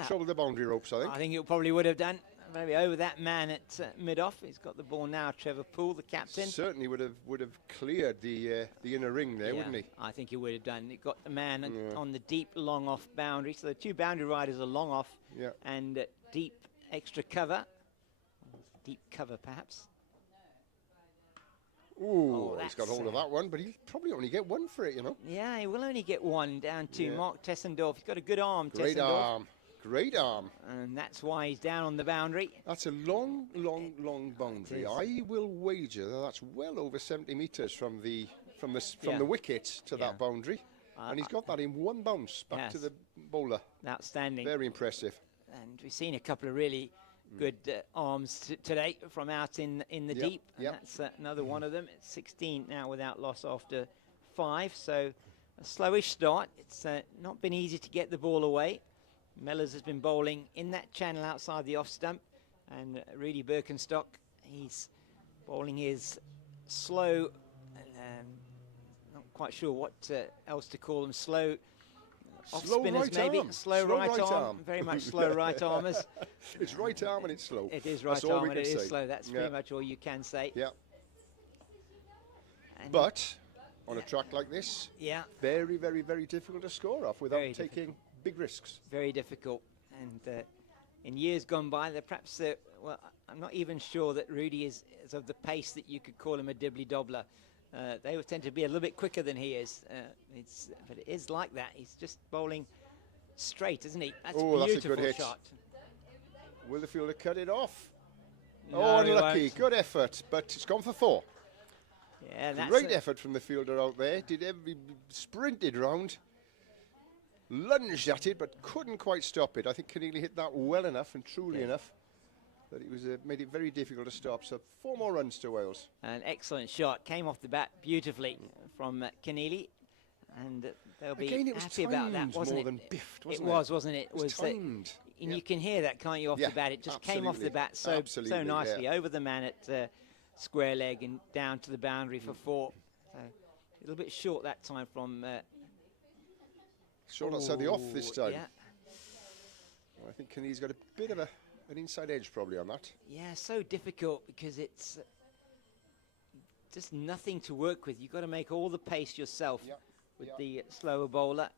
troubled the boundary ropes, I think. I think it probably would have done. Maybe over that man at mid-off. He's got the ball now, Trevor Poole, the captain. Certainly would have cleared the inner ring there, wouldn't he? I think he would have done. It got the man on the deep, long off boundary. So the two boundary riders are long off and deep extra cover. Deep cover, perhaps. Ooh, he's got hold of that one, but he'll probably only get one for it, you know. Yeah, he will only get one down to Mark Tessendorf. He's got a good arm, Great arm. Great arm. And that's why he's down on the boundary. That's a long, long, long boundary. I will wager that that's well over 70 metres from the wicket to that boundary. And he's got that in one bounce back to the bowler. Outstanding. Very impressive. And we've seen a couple of really good arms today from out in the deep. And that's another one of them. It's 16 now without loss after 5. So a slowish start. It's not been easy to get the ball away. Mellors has been bowling in that channel outside the off stump, and Rudy Birkenstock, he's bowling his slow, not quite sure what else to call them, slow off spinners right maybe, arm. slow right arm, very much slow right armers. It's right arm and it's slow. It is right arm and it is slow, that's pretty much all you can say. Yeah. But on a track like this, very, very, very difficult to score off without taking big risks. Very difficult. And in years gone by, they're perhaps, well, I'm not even sure that Rudy is of the pace that you could call him a dibbly-dobbler. They would tend to be a little bit quicker than he is. But it is like that. He's just bowling straight, isn't he? That's a beautiful that's a good hit. shot. Will the fielder cut it off? No, unlucky. Good effort, but it's gone for 4. Yeah, that's great effort from the fielder out there. Sprinted round. Lunged at it, but couldn't quite stop it. I think Keneally hit that well enough and truly enough that it was made it very difficult to stop. So 4 more runs to Wales. An excellent shot. Came off the bat beautifully from Keneally. And they'll be happy about that, wasn't more it? than biffed, wasn't it was, wasn't it? It was timed. And you can hear that, can't you, off the bat? It just came off the bat so nicely. Over the man at square leg and down to the boundary for 4. So a little bit short that time from... short outside the off this time. I think Keneally's got a bit of an inside edge probably on that. Yeah, so difficult because it's just nothing to work with. You've got to make all the pace yourself with the slower bowler.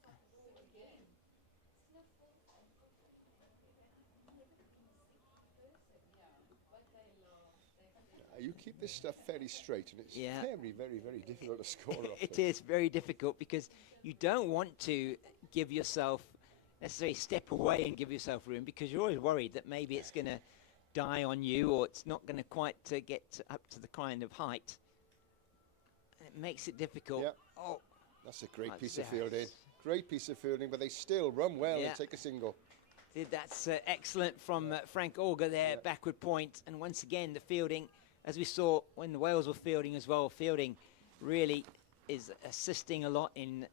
You keep this stuff fairly straight, and it's very, very, very difficult to score off. It is very difficult because you don't want to give yourself, necessarily step away and give yourself room, because you're always worried that maybe it's going to die on you or it's not going to quite get up to the kind of height. And it makes it difficult. Oh, that's a great piece of fielding. Great piece of fielding, but they still run well and take a single. That's excellent from Frank Auger there, backward point. And once again, the fielding, as we saw when the Wales were fielding as well, fielding really is assisting a lot in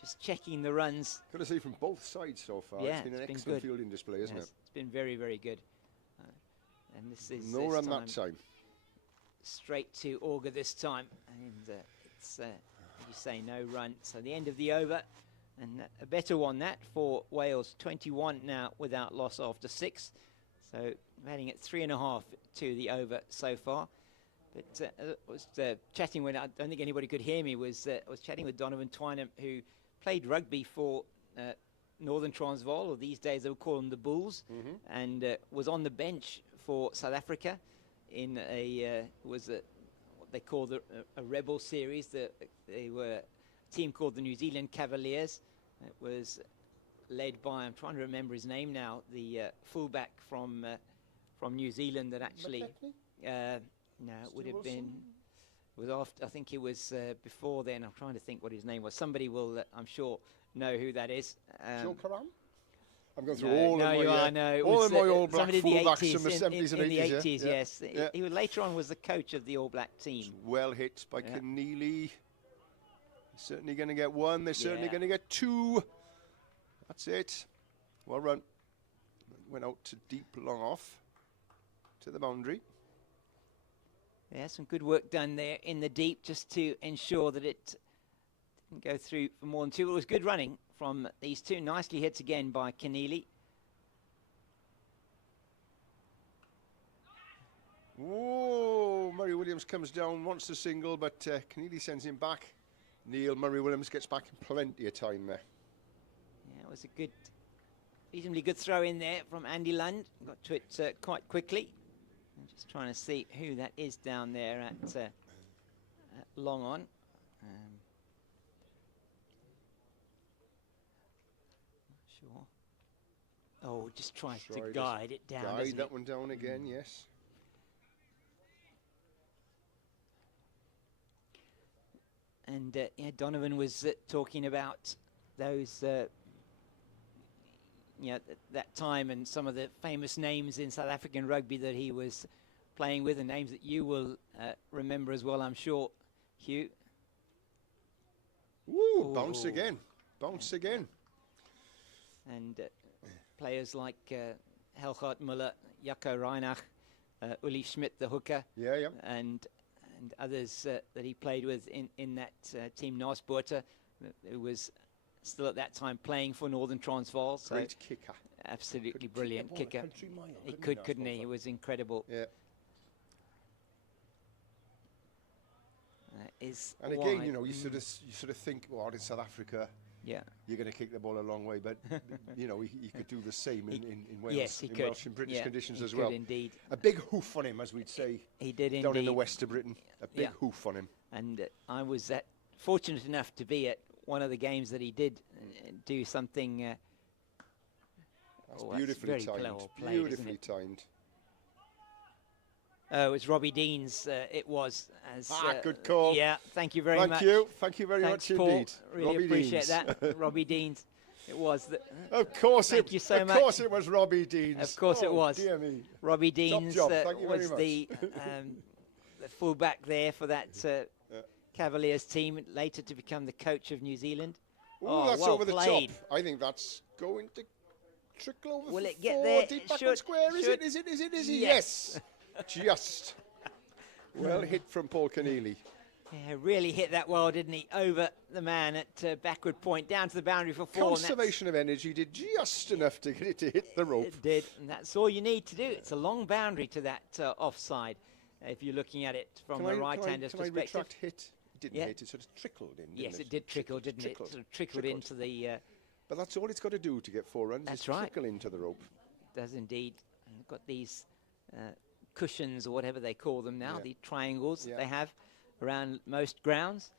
just checking the runs. Got to say from both sides so far. Yeah, it's been an excellent fielding display, isn't it? It's been very, very good. And this is no run that time. Straight to Auger this time. And it's, as you say, no run. So the end of the over. And a better one that for Wales. 21 now without loss after 6. So batting at 3.5 to the over so far. But I was chatting when I don't think anybody could hear me. I was chatting with Donovan Twynham, who played rugby for Northern Transvaal, or these days they would call them the Bulls, and was on the bench for South Africa in what they called a rebel series. They were a team called the New Zealand Cavaliers. It was led by, I'm trying to remember his name now, the fullback from New Zealand that actually. No, it would have been. It was after. I think it was before then. I'm trying to think what his name was. Somebody will, I'm sure, know who that is. Joe Karam? I'm going through all of my All Black fullbacks from the 70s and 80s. In the 80s, yes. He later on was the coach of the All Black team. Well hit by Keneally. Certainly going to get one. They're certainly going to get two. That's it. Well run. Went out to deep, long off to the boundary. Yeah, some good work done there in the deep just to ensure that it didn't go through for more than two. It was good running from these two. Nicely hit again by Keneally. Whoa, Murray Williams comes down, wants the single, but Keneally sends him back. Neil Murray Williams gets back in plenty of time there. Yeah, it was a good, reasonably good throw in there from Andy Lund. Got to it quite quickly. I'm just trying to see who that is down there at long on. Sure. Oh, just tries to guide it down. Guide that one down again, yes. And yeah, Donovan was talking about those, that time and some of the famous names in South African rugby that he was playing with, and names that you will remember as well, I'm sure, Hugh. Ooh, bounce again. Bounce again. And players like Helgard Muller, Jaco Reinach, Uli Schmidt, the hooker. Yeah. And others that he played with in that team, Narsboerter, who was still at that time playing for Northern Transvaal. So great kicker. Absolutely brilliant kicker. He could, couldn't he? He was incredible. Yeah. And again, you sort of think, well, in South Africa, you're going to kick the ball a long way, but he could do the same in Wales, yes, he in could. Welsh and British conditions as could well. Indeed. A big hoof on him, as we'd say. He did indeed. Down in the west of Britain, a big hoof on him. And I was fortunate enough to be at one of the games that he did do something. That's beautifully timed. Beautifully timed. It was Robbie Deans. It was. Good call. Yeah, thank you very much. Thank you very much Paul. indeed. Really Robbie appreciate Deans. that. Robbie Deans. It was. Of course thank you so much. Of course it was Robbie Deans. Of course it was. Dear me. Robbie Deans was the fullback there for that Cavaliers team, later to become the coach of New Zealand. Oh, that's well over played. the top. I think that's going to trickle over. Will it get there? Deep backward square. Is it? Yes. Just. Well hit from Paul Keneally. Yeah, really hit that well, didn't he? Over the man at backward point, down to the boundary for four. Conservation of energy did just enough to get it to hit the rope. It did, and that's all you need to do. It's a long boundary to that offside, if you're looking at it from a right-hander's perspective. Can I retract hit? It didn't hit, it sort of trickled in, Yes, it did trickle, didn't it? Sort of trickled into the... but that's all it's got to do to get 4 runs. That's right. Trickle into the rope. It does indeed. And they've got these cushions, or whatever they call them now, the triangles that they have around most grounds.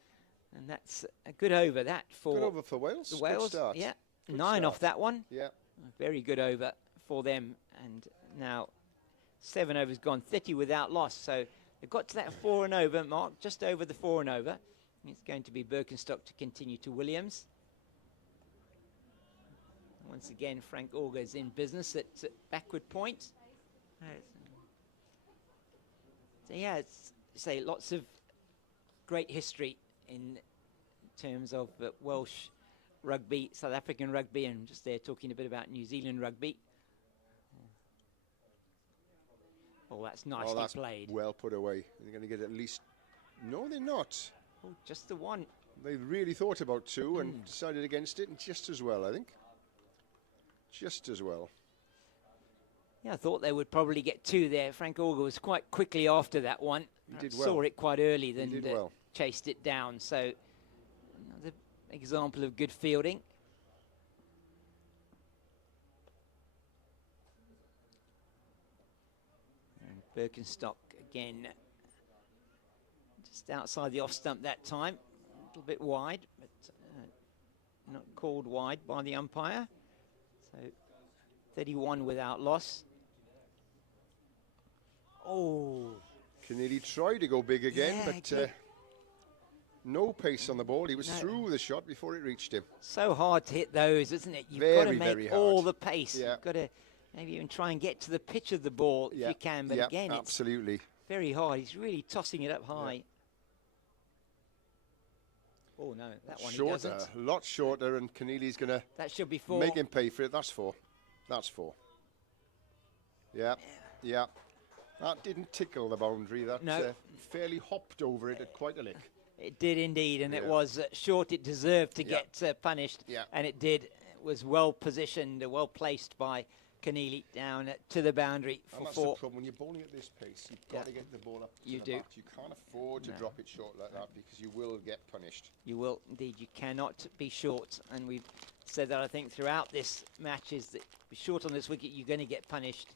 And that's a good over, that for... Good over for Wales. The Wales, good start. yeah. Good 9 start. off that one. Yeah. Very good over for them. And now 7 overs gone, 30 without loss. So they've got to that 4 and over mark, just over the 4 and over. It's going to be Birkenstock to continue to Williams. Once again, Frank Auger is in business at backward point. So yeah, it's lots of great history in terms of Welsh rugby, South African rugby, and just there talking a bit about New Zealand rugby. Oh, that's nicely played. Well put away. They're going to get at least... No, they're not. Oh, just the one. They really thought about 2 and decided against it, and just as well, I think. Just as well. Yeah, I thought they would probably get 2 there. Frank Auger was quite quickly after that one. He did Saw well. it quite early, then did well. chased it down. So another example of good fielding. And Birkenstock again, just outside the off stump that time. A little bit wide, but not called wide by the umpire. So 31 without loss. Oh. Keneally tried to go big again, Yeah, but no pace on the ball. He was through the shot before it reached him. So hard to hit those, isn't it? You've got to make all the pace. Yeah. You've got to maybe even try and get to the pitch of the ball if you can. But again, absolutely. It's very hard. He's really tossing it up high. Yeah. Oh, no, that one Shorter, he doesn't. a lot shorter, and Keneally's going to That should be 4. make him pay for it. That's 4. That's 4. Yeah, yeah. That didn't tickle the boundary. That fairly hopped over it at quite a lick. It did indeed, and it was short. It deserved to get punished, and it did. It was well positioned, well placed by Keneally down to the boundary for and that's 4. the problem. When you're bowling at this pace, you've got to get the ball up to the bat. You can't afford to drop it short like that because you will get punished. You will indeed. You cannot be short, and we've said that I think throughout this match is that be short on this wicket, you're going to get punished.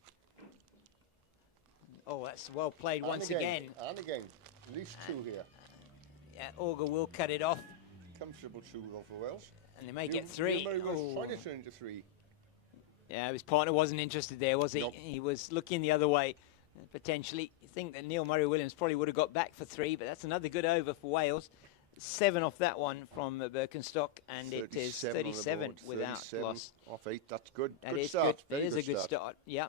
Oh, that's well played once again. And again, at least 2 here. Yeah, Auger will cut it off. Comfortable 2 though for Wells. And they may get 3. Was trying to turn into 3. Yeah, his partner wasn't interested there, was he? Nope. He was looking the other way, potentially. You think that Neil Murray-Williams probably would have got back for 3, but that's another good over for Wales. 7 off that one from Birkenstock, and it is 37 without 37 loss. Off 8, that's good. That good is start. good. It is a good start. start. Yeah,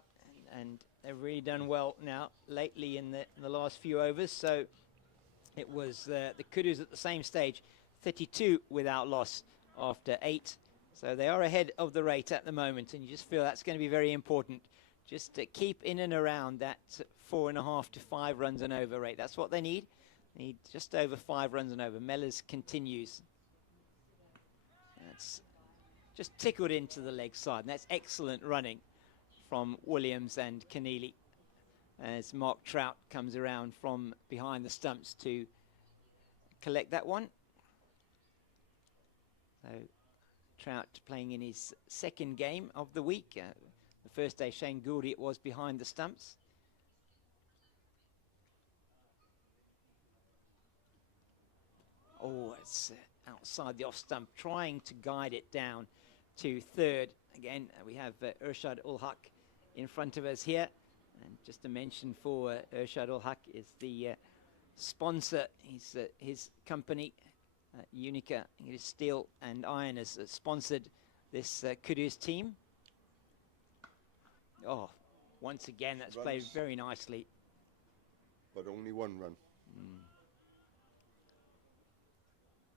and they've really done well now lately in the last few overs. So it was the Kudus at the same stage, 32 without loss after 8. So they are ahead of the rate at the moment, and you just feel that's going to be very important. Just to keep in and around that 4.5 to 5 runs and over rate. That's what they need. They need just over 5 runs and over. Mellors continues. That's just tickled into the leg side, and that's excellent running from Williams and Keneally as Mark Trout comes around from behind the stumps to collect that one. So Trout playing in his 2nd game of the week. The first day, Shane Gouldy, it was behind the stumps. Oh, it's outside the off stump, trying to guide it down to 3rd. Again, we have Irshad Ul Haq in front of us here. And just a mention for Irshad Ul Haq is the sponsor. He's his company, Unica Steel and Iron, has sponsored this Kudus team. Oh, once again, that's played very nicely. But only 1 run.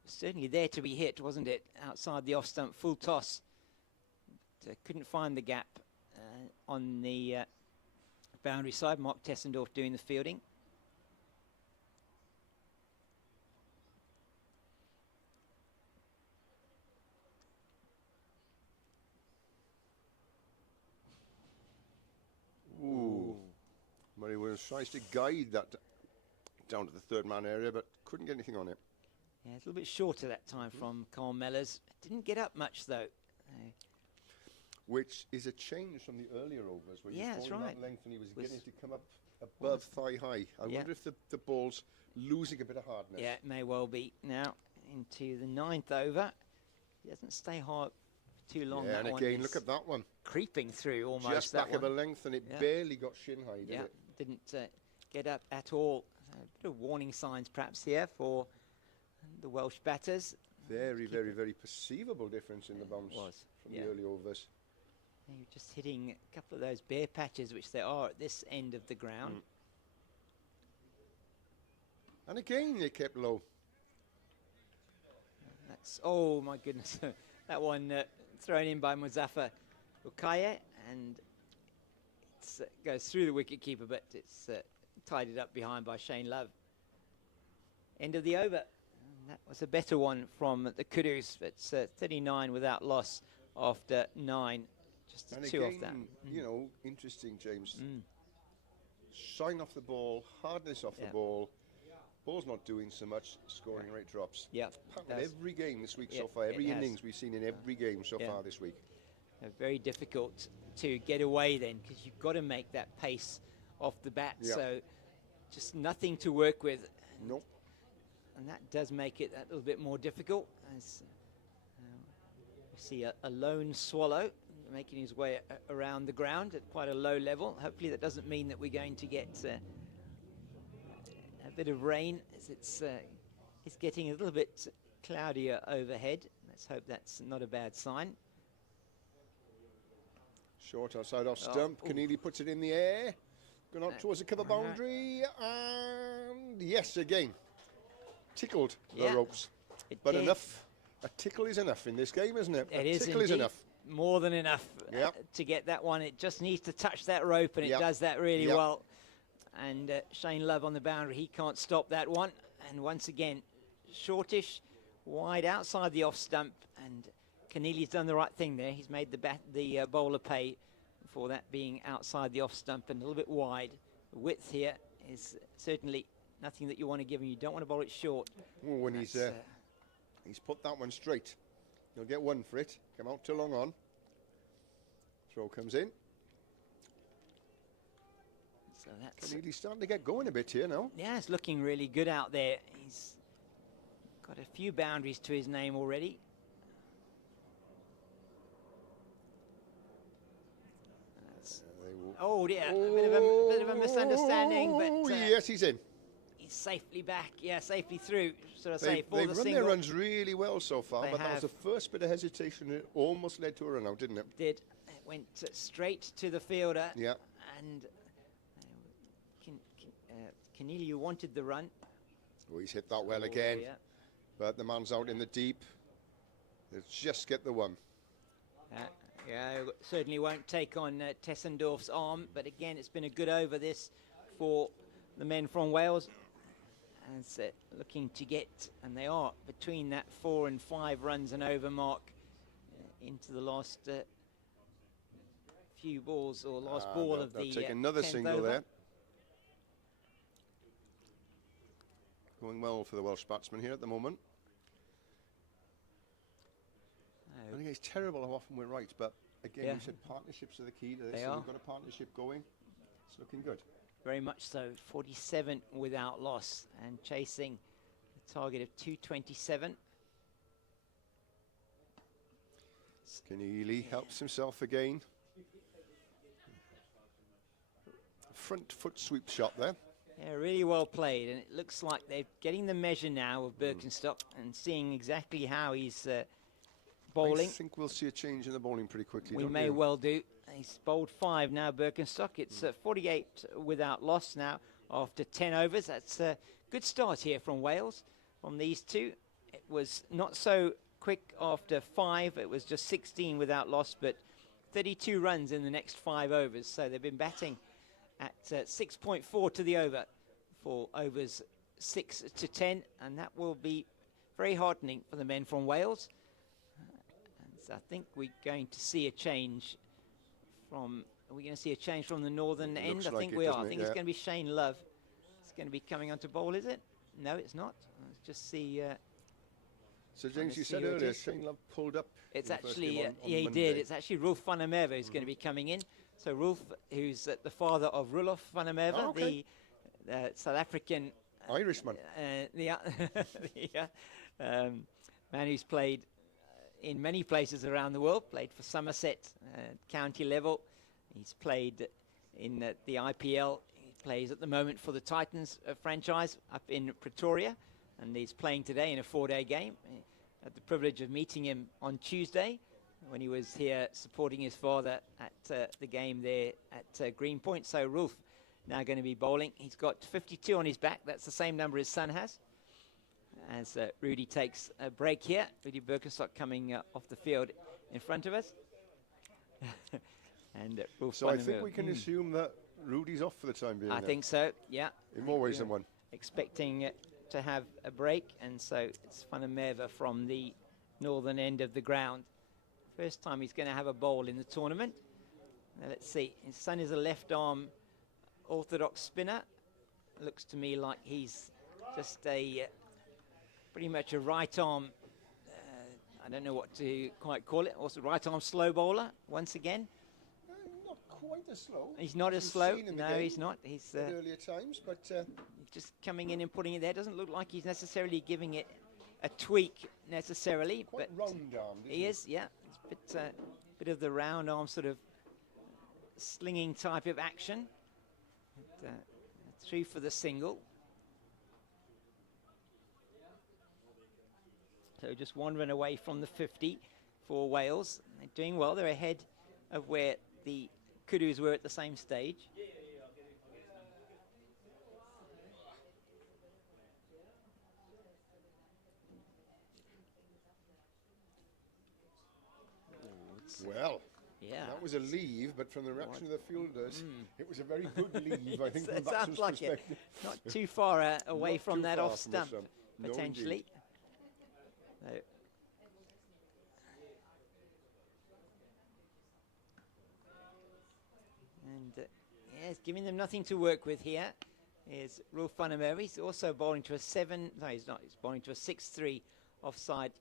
Certainly there to be hit, wasn't it? Outside the off-stump, full toss. But, couldn't find the gap on the boundary side. Mark Tessendorf doing the fielding. Ooh. Murray Williams tries to guide that down to the 3rd man area, but couldn't get anything on it. Yeah, it's a little bit shorter that time from Carl Mellors. Didn't get up much, though. Which is a change from the earlier overs where he was going that length and he was getting to come up above thigh high. I wonder if the ball's losing a bit of hardness. Yeah, it may well be. Now into the 9th over. He doesn't stay hard for too long. Yeah, that and one again, look at that one. Creeping through almost. Just that back one. of a length, and it barely got shin high, did it? Didn't get up at all. A bit of warning signs perhaps here for the Welsh batters. Very, very, very perceivable difference in the bounce from the early overs. You're just hitting a couple of those bare patches, which there are at this end of the ground. And again, they kept low. That's, oh my goodness, that one thrown in by Muzaffar Ukaye, and it goes through the wicket-keeper, but it's tidied up behind by Shane Love. End of the over. And that was a better one from the Kudus. It's 39 without loss after 9. just And two again, off that. you know, interesting, James. Shine off the ball, hardness off the ball. Ball's not doing so much, scoring rate drops. Yeah. Pattern every game this week so far, every innings we've seen in every game so far this week. Very difficult to get away then, because you've got to make that pace off the bat. So just nothing to work with. Nope. And that does make it a little bit more difficult. As we see a lone swallow making his way around the ground at quite a low level. Hopefully that doesn't mean that we're going to get a bit of rain, as it's getting a little bit cloudier overhead. Let's hope that's not a bad sign. Short outside off stump. Keneally puts it in the air. Going out towards the cover boundary. And yes, again. Tickled the ropes. But enough. A tickle is enough in this game, isn't it? It is tickle is enough. More than enough to get that one. It just needs to touch that rope, and it does that really well. And Shane Love on the boundary, he can't stop that one. And once again, shortish, wide outside the off stump, and Keneally's done the right thing there. He's made the bowler pay for that being outside the off stump and a little bit wide. The width here is certainly nothing that you want to give him. You don't want to bowl it short. Oh, when he's put that one straight. He'll get one for it. Come out to long on. Throw comes in. So that's Keneally's starting to get going a bit here now. Yeah, it's looking really good out there. He's got a few boundaries to his name already. Oh dear, a bit of a misunderstanding, but yes, he's in. He's safely back, safely through. They've run their runs really well so far, but that was the first bit of hesitation. It almost led to a run out, didn't it? It went straight to the fielder. Yeah. And Keneally wanted the run. Oh, he's hit that well again. Yeah. But the man's out in the deep. Let's just get the one. Certainly won't take on Tessendorf's arm, but again, it's been a good over this for the men from Wales. As looking to get, and they are between that 4 and 5 runs and over mark into the last few balls, or last ball of the take another 10th single over. there. Going well for the Welsh batsman here at the moment. I think it's terrible how often we're right, but again, you said partnerships are the key to this. So we've got a partnership going. It's looking good. Very much so. 47 without loss, and chasing a target of 227. Keneally helps himself again. Front foot sweep shot there. Yeah, really well played, and it looks like they're getting the measure now of Birkenstock and seeing exactly how he's bowling. I think we'll see a change in the bowling pretty quickly. We may well do. He's bowled 5 now, Birkenstock. It's 48 without loss now after 10 overs. That's a good start here from Wales, from these two. It was not so quick after 5. It was just 16 without loss, but 32 runs in the next 5 overs. So they've been batting at 6.4 to the over for overs 6 to 10, and that will be very heartening for the men from Wales. So I think we're going to see a change from. Are we going to see a change from the northern end? I think we are. I think it's going to be Shane Love. It's going to be coming onto bowl, is it? No, it's not. Let's just see. So James, you said earlier Shane Love pulled up. It's actually he did. It's actually Rolf van der Merwe who's going to be coming in. So Rolf, who's the father of Roelof van der Merwe, the South African Irishman, man who's played in many places around the world, played for Somerset, county level. He's played in the IPL. He plays at the moment for the Titans franchise up in Pretoria, and he's playing today in a 4-day game. I had the privilege of meeting him on Tuesday when he was here supporting his father at the game there at Greenpoint. So Rolf now going to be bowling. He's got 52 on his back. That's the same number his son has. As Rudy takes a break here. Rudy Birkenstock coming off the field in front of us. And so I think we can assume that Rudy's off for the time being. I think so, yeah. In more ways than one. Expecting to have a break, and so it's Van der Merwe from the northern end of the ground First time he's going to have a bowl in the tournament. Now let's see. His son is a left-arm orthodox spinner. Looks to me like he's just a pretty much a right-arm. I don't know what to quite call it. Also, right-arm slow bowler once again. Not quite as slow. He's not as slow. No, he's not. He's earlier times, but just coming in and putting it there. Doesn't look like he's necessarily giving it a tweak necessarily, quite but round-armed. he is. Yeah, it's a bit of the round arm sort of slinging type of action. But, through for the single. So just 1 run away from the 50 for Wales. They're doing well. They're ahead of where the Kudus were at the same stage. Well, yeah, that was a leave, but from the reaction of the fielders, it was a very good leave, I think. It sounds like it. Not too far away Not from too that far off from the stump, stump. No, potentially. indeed. So, and yes, giving them nothing to work with here is Rolf van der Merwe. He's also bowling to a 7. No, he's not. He's bowling to a 6-3 offside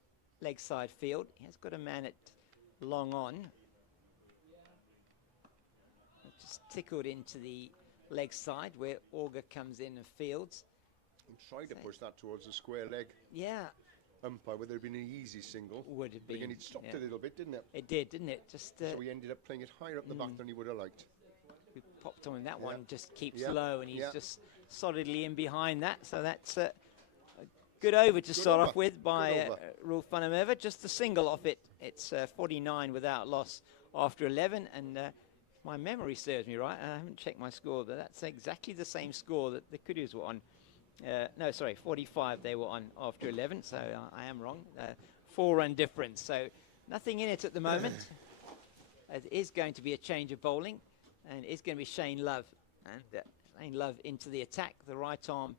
leg side field. He has got a man at long on. Just tickled into the leg side where Auger comes in and fields. And tried to push that towards the square leg. Yeah. Umpire, would there have been an easy single? Would have been. Again, it stopped a little bit, didn't it? It did, didn't it? Just so he ended up playing it higher up the back than he would have liked. We popped on him. That one just keeps Yeah. low, and he's Yeah. just solidly in behind that. So that's a good over to start off with by Rolf van der Merwe. Just the single off it. It's 49 without loss after 11, and my memory serves me right. I haven't checked my score, but that's exactly the same score that the Kudus were on. No, sorry, 45 they were on after 11, so I am wrong. 4-run difference, so nothing in it at the moment. It is going to be a change of bowling, and it's going to be Shane Love. And Shane Love into the attack, the right arm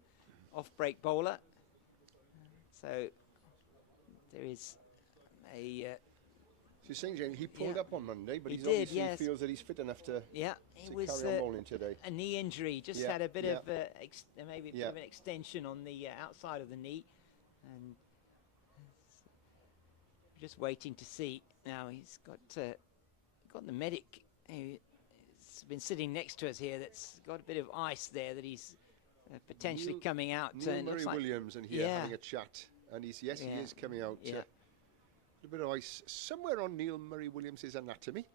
off-break bowler. So there is a... So you're saying, Jamie, he pulled up on Monday, but he he obviously yes. feels that he's fit enough to, it was carry on bowling today. A knee injury, just had a bit of maybe a bit of an extension on the outside of the knee, and just waiting to see. Now he's got the medic who's been sitting next to us here. That's got a bit of ice there that he's potentially coming out. Neil Murray Williams and here having a chat, and he is coming out. A bit of ice somewhere on Neil Murray Williams's anatomy.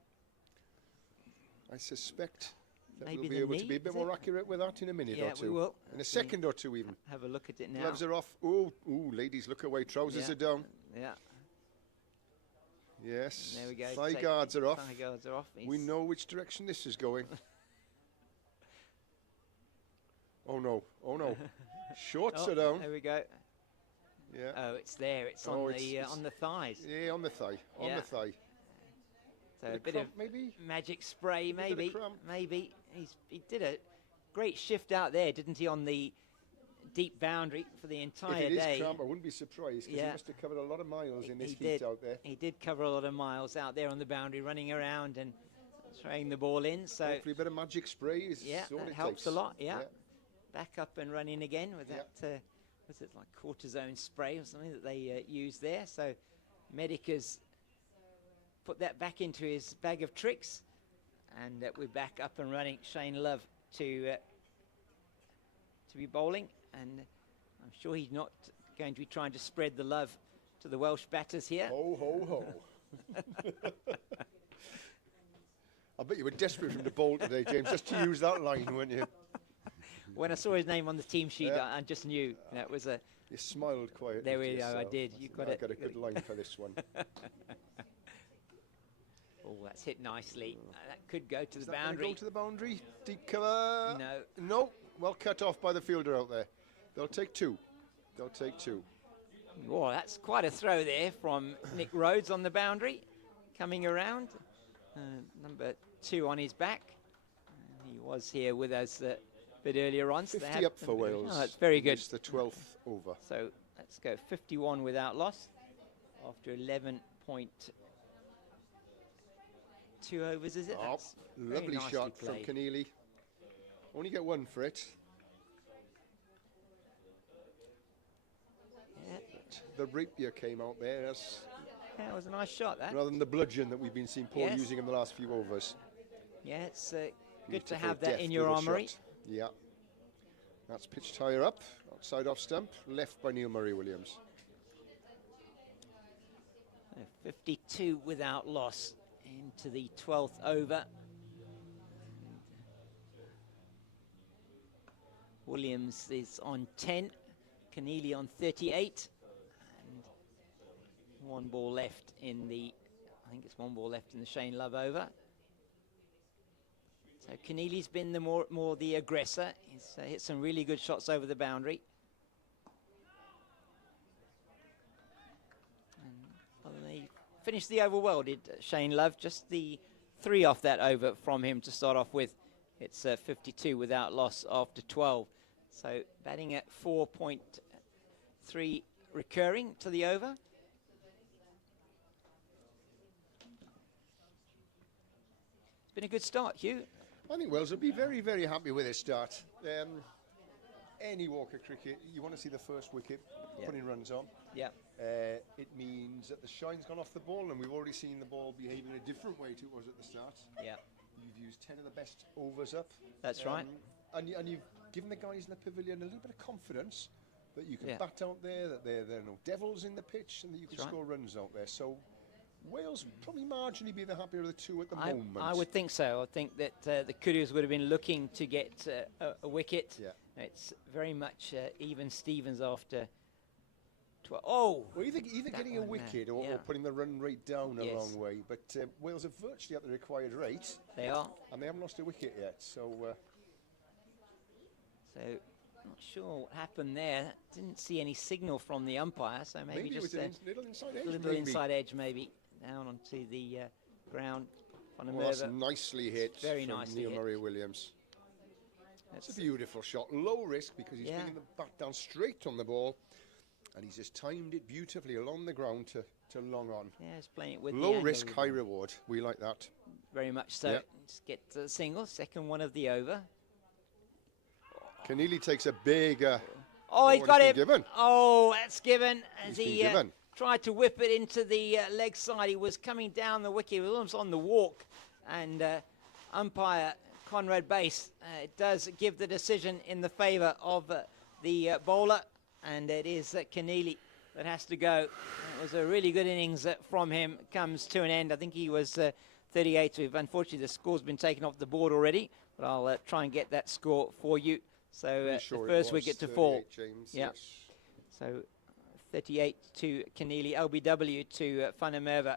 I suspect that maybe we'll be able to be a bit more accurate with that in a minute or two. We will. In a second or two even. Have a look at it now. Gloves are off. Ooh, ladies, look away. Trousers are down. Yeah. Yes. There we go. Thigh guards are off. Thigh guards are off. We know which direction this is going. Oh no. Shorts are down. There we go. Yeah. Oh, it's there. It's on the thighs. Yeah, on the thigh. On the thigh. So a bit of maybe magic spray, maybe. Maybe he did a great shift out there, didn't he, on the deep boundary for the entire day. If it is day. cramp, I wouldn't be surprised because he must have covered a lot of miles in this heat out there. He did cover a lot of miles out there on the boundary, running around and throwing the ball in. So hopefully a bit of magic spray is all that it helps takes. a lot. Yeah. Back up and running again with that. Was it like cortisone spray or something that they use there? So Medic has put that back into his bag of tricks, and we're back up and running. Shane Love to be bowling, and I'm sure he's not going to be trying to spread the love to the Welsh batters here. Ho, ho, ho. I bet you were desperate for him to bowl today, James, just to use that line, weren't you? When I saw his name on the team sheet, I just knew that was a... You smiled quietly. There we go, I did. I got a good line for this one. Oh, that's hit nicely. That could go to the boundary. Go to the boundary? Deep cover? No. No. Well cut off by the fielder out there. They'll take two. Oh, that's quite a throw there from Nick Rhodes on the boundary. Coming around. Number 2 on his back. He was here with us a bit earlier on. 50 up for Wales. Oh, that's very good. It's the 12th over. So let's go 51 without loss after 11.2 2 overs, is it? Oh, That's very lovely nicely shot from played. Keneally. Only get one for it. Yeah, The rapier came out there. That's that was a nice shot, that. rather than the bludgeon that we've been seeing Paul Yes. using in the last few overs. Yeah, it's good to Beautiful, have that deft in your little armoury. shot. Yeah. That's pitched higher up, outside off stump, left by Neil Murray Williams. 52 without loss into the 12th over. Williams is on 10, Keneally on 38, and one ball left in the, I think it's one ball left in the Shane Love over. So Keneally's been the more the aggressor. He's hit some really good shots over the boundary. And they finished the over well, did Shane Love. Just the 3 off that over from him to start off with. It's 52 without loss after 12. So batting at 4.3 recurring to the over. It's been a good start, Hugh. I think Wales will be very, very happy with this start. Any Walker cricket, you want to see the first wicket putting runs on. Yeah. It means that the shine's gone off the ball, and we've already seen the ball behave in a different way to it was at the start. Yeah. You've used 10 of the best overs up. That's right. And you've given the guys in the pavilion a little bit of confidence that you can Yeah. bat out there, that there are no devils in the pitch, and that you can That's right. score runs out there. So Wales probably marginally be the happier of the two at the moment. I would think so. I think that the Kudus would have been looking to get a wicket. Yeah. It's very much even Stevens after 12. Oh! Well, either that getting a one, wicket or yeah. putting the run rate down a Yes. long way. But Wales are virtually at the required rate, They are. and they haven't lost a wicket yet. So So, not sure what happened there. Didn't see any signal from the umpire, so maybe it just was a a little inside edge. little maybe. inside edge, maybe. Down onto the ground. Well, that's Van der Merwe. nicely hit Very from nicely Neil hit. Murray Williams. It's That's a beautiful shot, low risk because he's Yeah. bringing the bat down straight on the ball, and he's just timed it beautifully along the ground to long on. Yeah, he's playing it with the Low angle risk, of the high ball. reward. We like that. Very much so. Yeah. Just get the single, second one of the over. Keneally takes a big. Oh, he's what got has it. been given. Oh, that's given as He's been he given. tried to whip it into the leg side. He was coming down the wicket. He was almost on the walk. And umpire Conrad Bass does give the decision in the favour of the bowler. And it is Keneally that has to go. It was a really good innings from him. Comes to an end. I think he was 38. So unfortunately, the score's been taken off the board already. But I'll try and get that score for you. So Pretty sure the it first was wicket to fall. 38, James. Yeah. Yes. So 38 to Keneally, LBW to Van der Merwe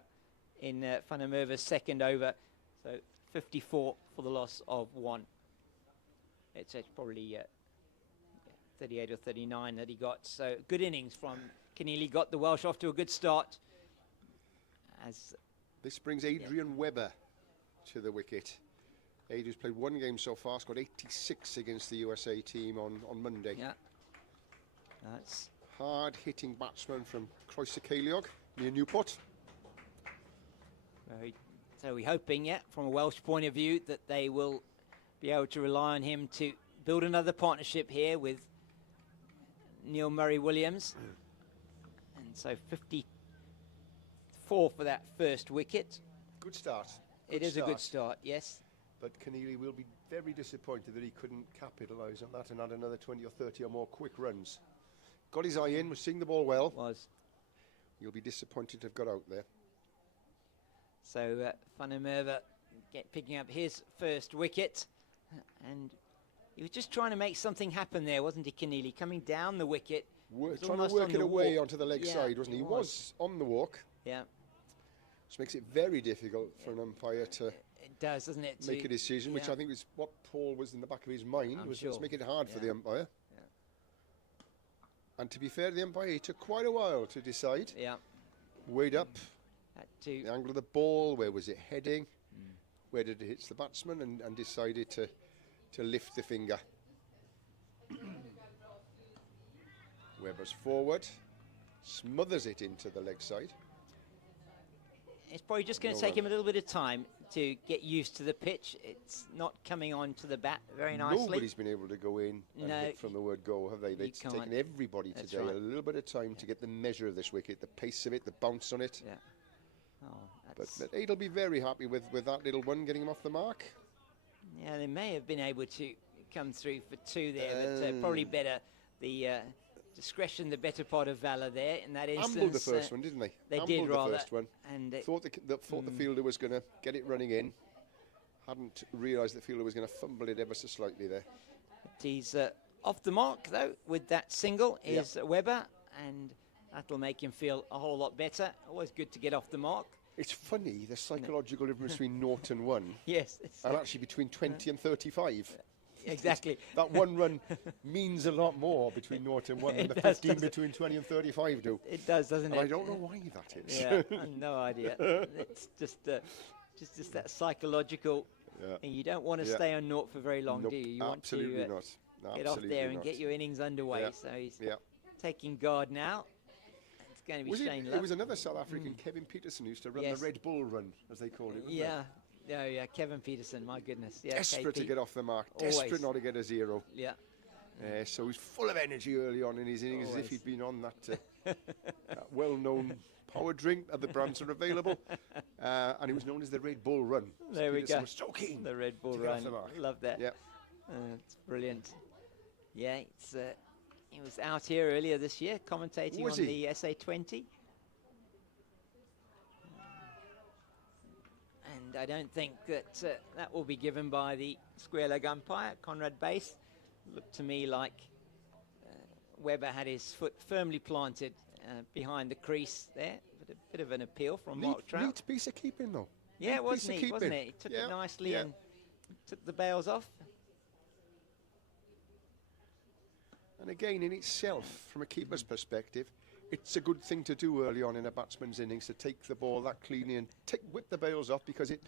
in Van der Merwe's second over. So 54 for the loss of 1. It's probably 38 or 39 that he got. So good innings from Keneally. Got the Welsh off to a good start. As This brings Adrian Webber to the wicket. Adrian's played one game so far, scored 86 against the USA team on Monday. yeah, that's Hard-hitting batsman from Croeser-Ceiliog near Newport. so we're hoping, from a Welsh point of view, that they will be able to rely on him to build another partnership here with Neil Murray Williams. And so 54 for that first wicket. Good start. It is a good start, yes. But Keneally will be very disappointed that he couldn't capitalise on that and add another 20 or 30 or more quick runs. Got his eye in, was seeing the ball well. Was. He'll be disappointed to have got out there. So Van der Merwe picking up his first wicket. And he was just trying to make something happen there, wasn't he, Keneally? Coming down the wicket. Trying to almost work on it the away walk. onto the leg Yeah, side, wasn't he? he He was on the walk, Yeah, which makes it very difficult for an umpire to it does, doesn't it? make a decision, which yeah. I think is what Paul was in the back of his mind, I'm was sure. let's make it hard for Yeah. the umpire. Yeah. And to be fair to the umpire, he took quite a while to decide. Yeah. Weighed up Had to the angle of the ball, where was it heading, where did it hit the batsman, and decided to lift the finger. Webber's forward, smothers it into the leg side. it's probably just going to take him a little bit of time to get used to the pitch. It's not coming on to the bat very nicely. Nobody's been able to go in and hit from the word go, have they? It's taken everybody today a little bit of time to get the measure of this wicket, the pace of it, the bounce on it. Yeah. Oh, but he'll be very happy with that little one getting him off the mark. Yeah, they may have been able to come through for 2 there, but probably better the discretion, the better part of valour there in that instance. Ambled the first one, didn't they? They Ambled did rather. The first one. And thought the fielder was going to get it running in. Hadn't realised the fielder was going to fumble it ever so slightly there. But he's off the mark though with that single is Webber, and that'll make him feel a whole lot better. Always good to get off the mark. It's funny, the psychological difference between 0 and 1. Yes. And actually between 20 and 35. Exactly. That one run means a lot more between 0 and 1 than the 15 between 20 and 35 do. It does, doesn't it? I don't know why that is. Yeah, no idea. It's just that psychological. Yeah. You don't want to stay on 0 for very long, do you? You want to get off there and get your innings underway. Yeah. So he's taking guard now. It's going to be Shane Love. It was another South African, Kevin Peterson, who used to run the Red Bull run, as they called it. Yeah. Oh, yeah, Kevin Peterson, my goodness. Yeah, desperate to get off the mark, desperate not to get a 0. Yeah. So he's full of energy early on in his innings, as if he'd been on that well-known power drink. Other brands are available. And it was known as the Red Bull Run. There we go. Was so keen the Red Bull Run. Love that. Yeah. It's brilliant. Yeah, he was out here earlier this year commentating on the SA20. And I don't think that that will be given by the square leg umpire, Conrad Bass. Looked to me like Webber had his foot firmly planted behind the crease there. But a bit of an appeal from Mark Trout. Neat piece of keeping, though. Yeah, it was neat, wasn't it? He took it nicely and took the bails off. And again, in itself, from a keeper's perspective, it's a good thing to do early on in a batsman's innings, to take the ball that cleanly and whip the bails off, because it's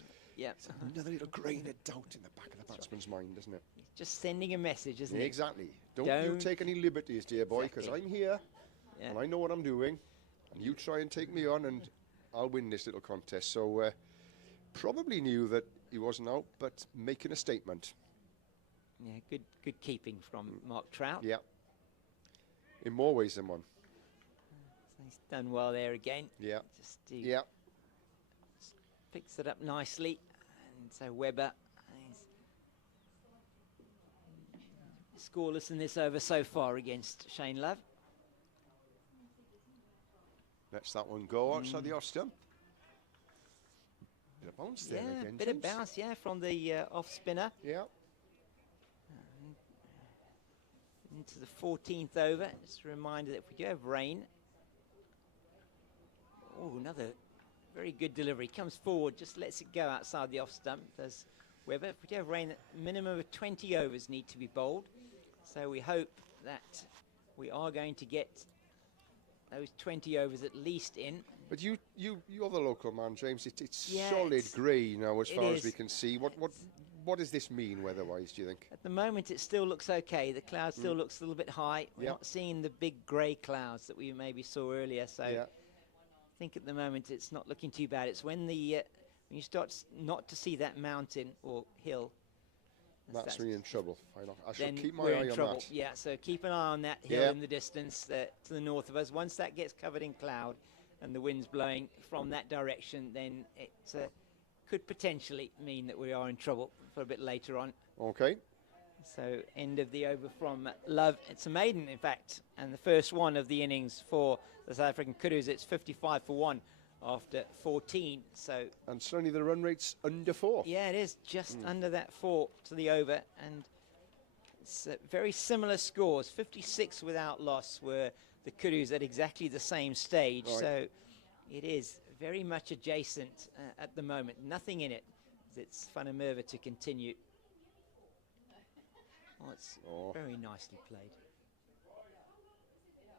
another little grain of doubt in the back of the batsman's mind, isn't it? Just sending a message, isn't it? Exactly. Don't you take any liberties, dear boy, because I'm here and I know what I'm doing, and you try and take me on and I'll win this little contest. So probably knew that he wasn't out, but making a statement. Yeah, good keeping from Mark Trout. Yeah. In more ways than one. So he's done well there again. Yeah. Just picks it up nicely. And so Webber is scoreless in this over so far against Shane Love. Lets that one go outside the off stump. Bit of bounce there again, bit of bounce, from the off spinner. Yeah. Into the 14th over. Just a reminder that if we do have rain. Oh, another very good delivery. Comes forward, just lets it go outside the off stump. Does Webber. If we do have rain, a minimum of 20 overs need to be bowled. So we hope that we are going to get those 20 overs at least in. But you're the local man, James. It's solid grey now, as far as we can see. What does this mean weather-wise, do you think? At the moment, it still looks okay. The cloud still looks a little bit high. We're not seeing the big grey clouds that we maybe saw earlier. So I think at the moment it's not looking too bad. It's when you start not to see that mountain or hill. That's when you're in trouble. I should keep my eye on trouble. that. Yeah, so keep an eye on that hill in the distance to the north of us. Once that gets covered in cloud and the wind's blowing from that direction, then it could potentially mean that we are in trouble for a bit later on. Okay. So end of the over from Love. It's a maiden, in fact, and the first one of the innings for the South African Kudus. It's 55 for 1 after 14. So and certainly the run rate's under 4. Yeah, it is just under that 4 to the over, and it's very similar scores. 56 without loss were the Kudus at exactly the same stage. Right. So it is very much adjacent at the moment. Nothing in it. It's Funnermerva to continue. Oh, it's very nicely played.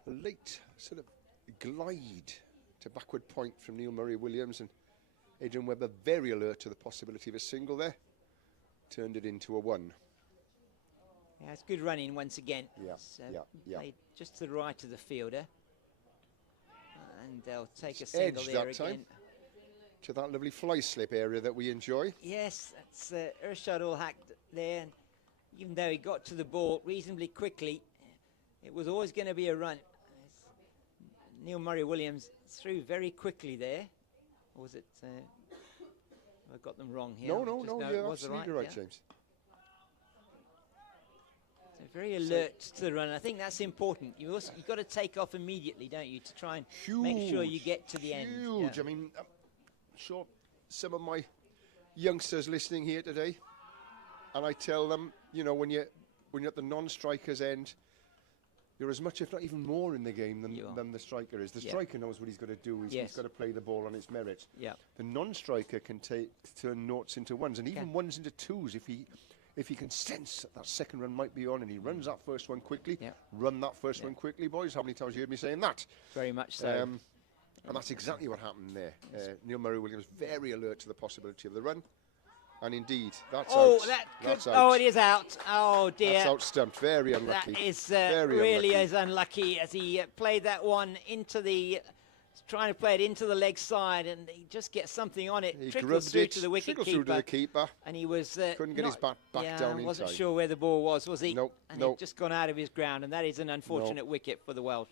A late sort of glide to backward point from Neil Murray-Williams, and Adrian Webber very alert to the possibility of a single there. Turned it into a 1. Yeah, it's good running once again. Yeah, played just to the right of the fielder. And they'll take a single there again. to that lovely fly slip area that we enjoy. Yes, that's Irshad Ul-Haq there. And even though he got to the ball reasonably quickly, it was always going to be a run. Neil Murray-Williams threw very quickly there. Or was it... I got them wrong here. No, it you're was absolutely right, James. So very alert to the run. I think that's important. You've got to take off immediately, don't you, to try and make sure you get to the end. Huge. Yeah. I mean, I'm sure some of my youngsters listening here today, and I tell them, you know, when you're at the non-striker's end, you're as much, if not even more, in the game than the striker is. The striker knows what he's got to do. He's got to play the ball on its merits. Yeah. The non-striker can turn noughts into ones, and even ones into twos if he can sense that second run might be on, and he runs that first one quickly. Run that first one quickly, boys. How many times have you heard me saying that? Very much so. And that's exactly what happened there. Neil Murray-Williams very alert to the possibility of the run. And indeed, that's out. That's out. Oh, it is out. Oh, dear. That's out stumped. Very unlucky. That is really is unlucky as he played that one into the... trying to play it into the leg side, and he just gets something on it. He trickles through to the wicket through to the keeper. And he was... couldn't get his back down inside. Wasn't sure where the ball was he? Nope. And he'd just gone out of his ground, and that is an unfortunate wicket for the Welsh.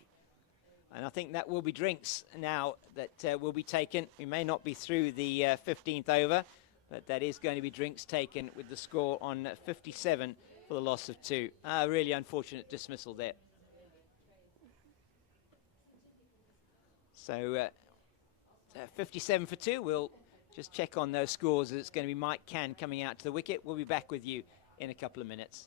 And I think that will be drinks now that will be taken. We may not be through the 15th over, but that is going to be drinks taken with the score on 57 for the loss of 2. Really unfortunate dismissal there. So 57 for 2. We'll just check on those scores. It's going to be Mike Cann coming out to the wicket. We'll be back with you in a couple of minutes.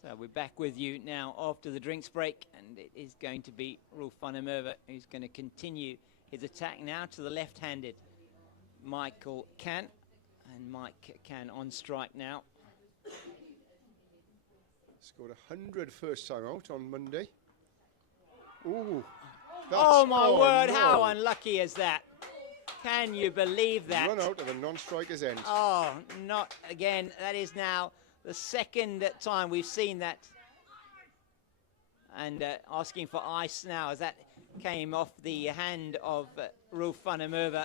So we're back with you now after the drinks break, and it is going to be Rolf van der Merwe who's going to continue his attack now to the left-handed Michael Cann, and Mike Cann on strike now. Scored 100 first time out on Monday. Ooh. Oh my word, how unlucky is that? Can you believe that? Run out of the non-striker's end. Oh, not again. That is now the second time we've seen that. And asking for ice now as that came off the hand of Rolf van der Merwe.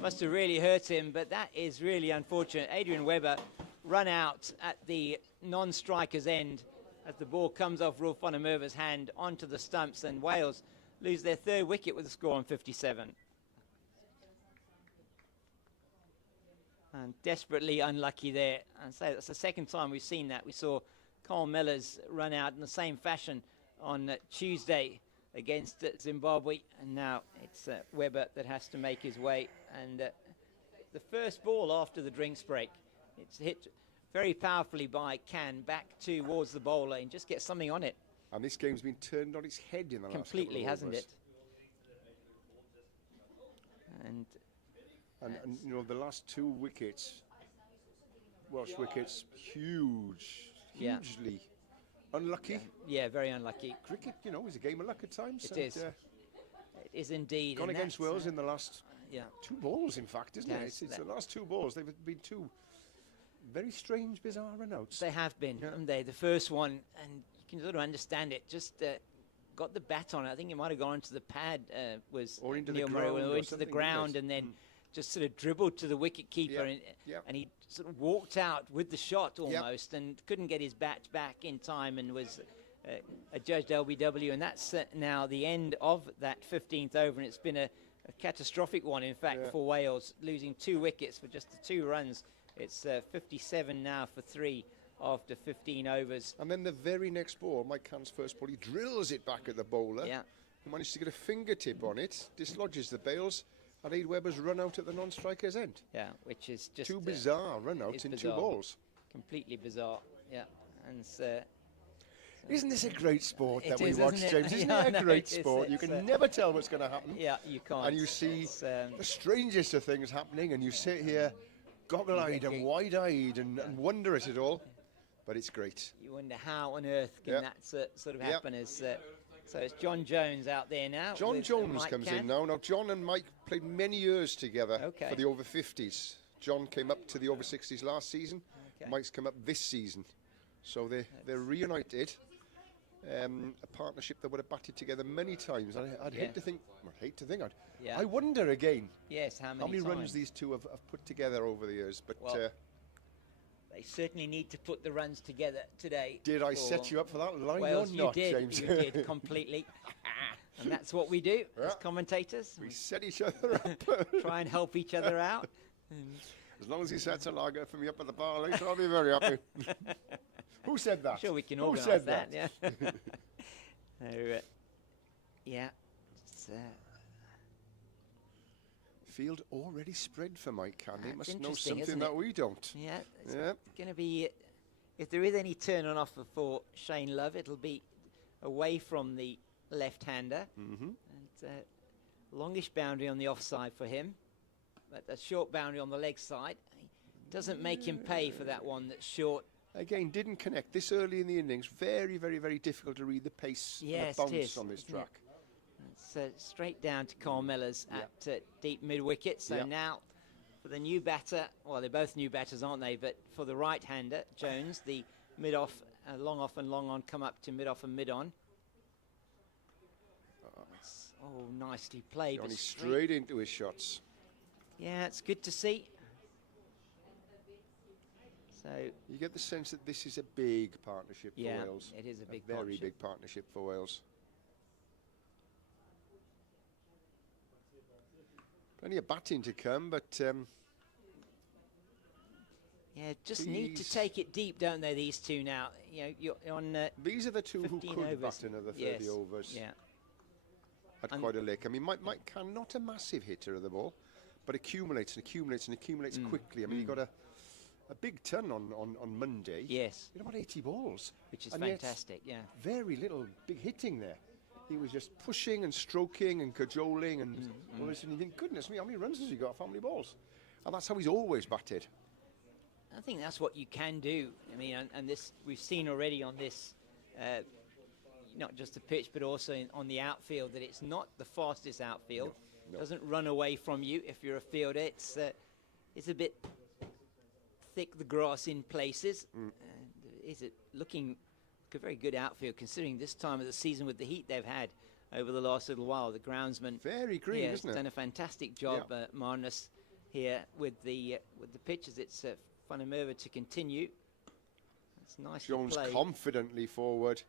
Must have really hurt him, but that is really unfortunate. Adrian Webber run out at the non-striker's end as the ball comes off Rolf van der Merwe's hand onto the stumps, and Wales lose their third wicket with a score on 57. And desperately unlucky there. And so that's the second time we've seen that. We saw Carl Mellors run out in the same fashion on Tuesday against Zimbabwe, and now it's Webber that has to make his way. And the first ball after the drinks break, it's hit very powerfully by Can back towards the bowler and just get something on it. And this game's been turned on its head in the completely, last couple of hasn't overs. it? And you know, the last 2 wickets, Welsh wickets, hugely unlucky. Yeah, very unlucky. Cricket, you know, is a game of luck at times. It is. It is indeed. Gone against Wales in the last 2 balls, in fact, isn't it? It's the last 2 balls. They've been 2 very strange, bizarre run-outs. They have been, haven't they? The first one, and you can sort of understand it, just got the bat on it. I think it might have gone into the pad, was or into Neil the Murray, ground, or into the ground, and then just sort of dribbled to the wicket keeper, and he sort of walked out with the shot almost, and couldn't get his bat back in time, and was adjudged LBW, and that's now the end of that 15th over, and it's been a catastrophic one, in fact, for Wales, losing 2 wickets for just the 2 runs. It's 57 now for 3 after 15 overs. And then the very next ball, Mike Cann's first ball, he drills it back at the bowler. Yeah. He managed to get a fingertip on it, dislodges the bails, and Aid Webber's run out at the non-striker's end. Yeah, which is just 2 bizarre run outs in bizarre. 2 balls. Completely bizarre. Yeah, and isn't this a great sport that it we is, watch, isn't it? James? Isn't it a great sport? You can never tell what's going to happen. Yeah, you can't. And you see the strangest of things happening, and you sit here goggle-eyed and wide-eyed and wonder at it all. But it's great. You wonder how on earth can that sort of happen. So it's John Jones out there now. John Jones comes in now. Now, John and Mike played many years together for the over-50s. John came up to the over-60s last season. Mike's come up this season. So they're reunited. A partnership that would have batted together many times. I'd hate to think. I wonder again. Yes, how many runs these two have put together over the years. But they certainly need to put the runs together today. Did I set you up for that line Wales, or not, James? You did completely. And that's what we do as commentators. We set each other up. Try and help each other out. As long as he sets a lager for me up at the bar later, I'll be very happy. Who said that? Sure, we can Who organise said that. that? Yeah. Field already spread for Mike Can. They must know interesting, something that we don't. Yeah, it's going to be, if there is any turn on offer for Shane Love, it'll be away from the left-hander. And longish boundary on the offside for him, but a short boundary on the leg side. Doesn't make him pay for that one that's short. Again, didn't connect this early in the innings. Very, very, very difficult to read the pace and the bounce on this track. It's straight down to Carmella's at deep mid-wicket. So now for the new batter, well, they're both new batters, aren't they? But for the right-hander, Jones, the mid-off, long off and long on, come up to mid-off and mid-on. Oh, nicely played. Johnny straight into his shots. Yeah, it's good to see. So you get the sense that this is a big partnership for Wales. It is a big very big partnership for Wales. Plenty of batting to come, but just need to take it deep, don't they? These two now. You know, you're on. These are the two who could bat another 30 overs. Yeah. At quite a lick. I mean, Mike Can, not a massive hitter of the ball, but accumulates and accumulates and accumulates quickly. I mean, he got a big ton on Monday. Yes. He had about 80 balls. Which is fantastic, Very little big hitting there. He was just pushing and stroking and cajoling and all this, and you think, goodness me, how many runs has he got? How many balls? And that's how he's always batted. I think that's what you can do. I mean, and this we've seen already on this, not just the pitch, but also on the outfield, that it's not the fastest outfield. No. Doesn't run away from you if you're a fielder. It's a bit thick, the grass in places. Is it looking a very good outfield considering this time of the season with the heat they've had over the last little while? The groundsman very green, isn't it? Done a fantastic job, Marnus, here with the pitches. It's Funimova to continue. It's nicely Jones played. Confidently forward,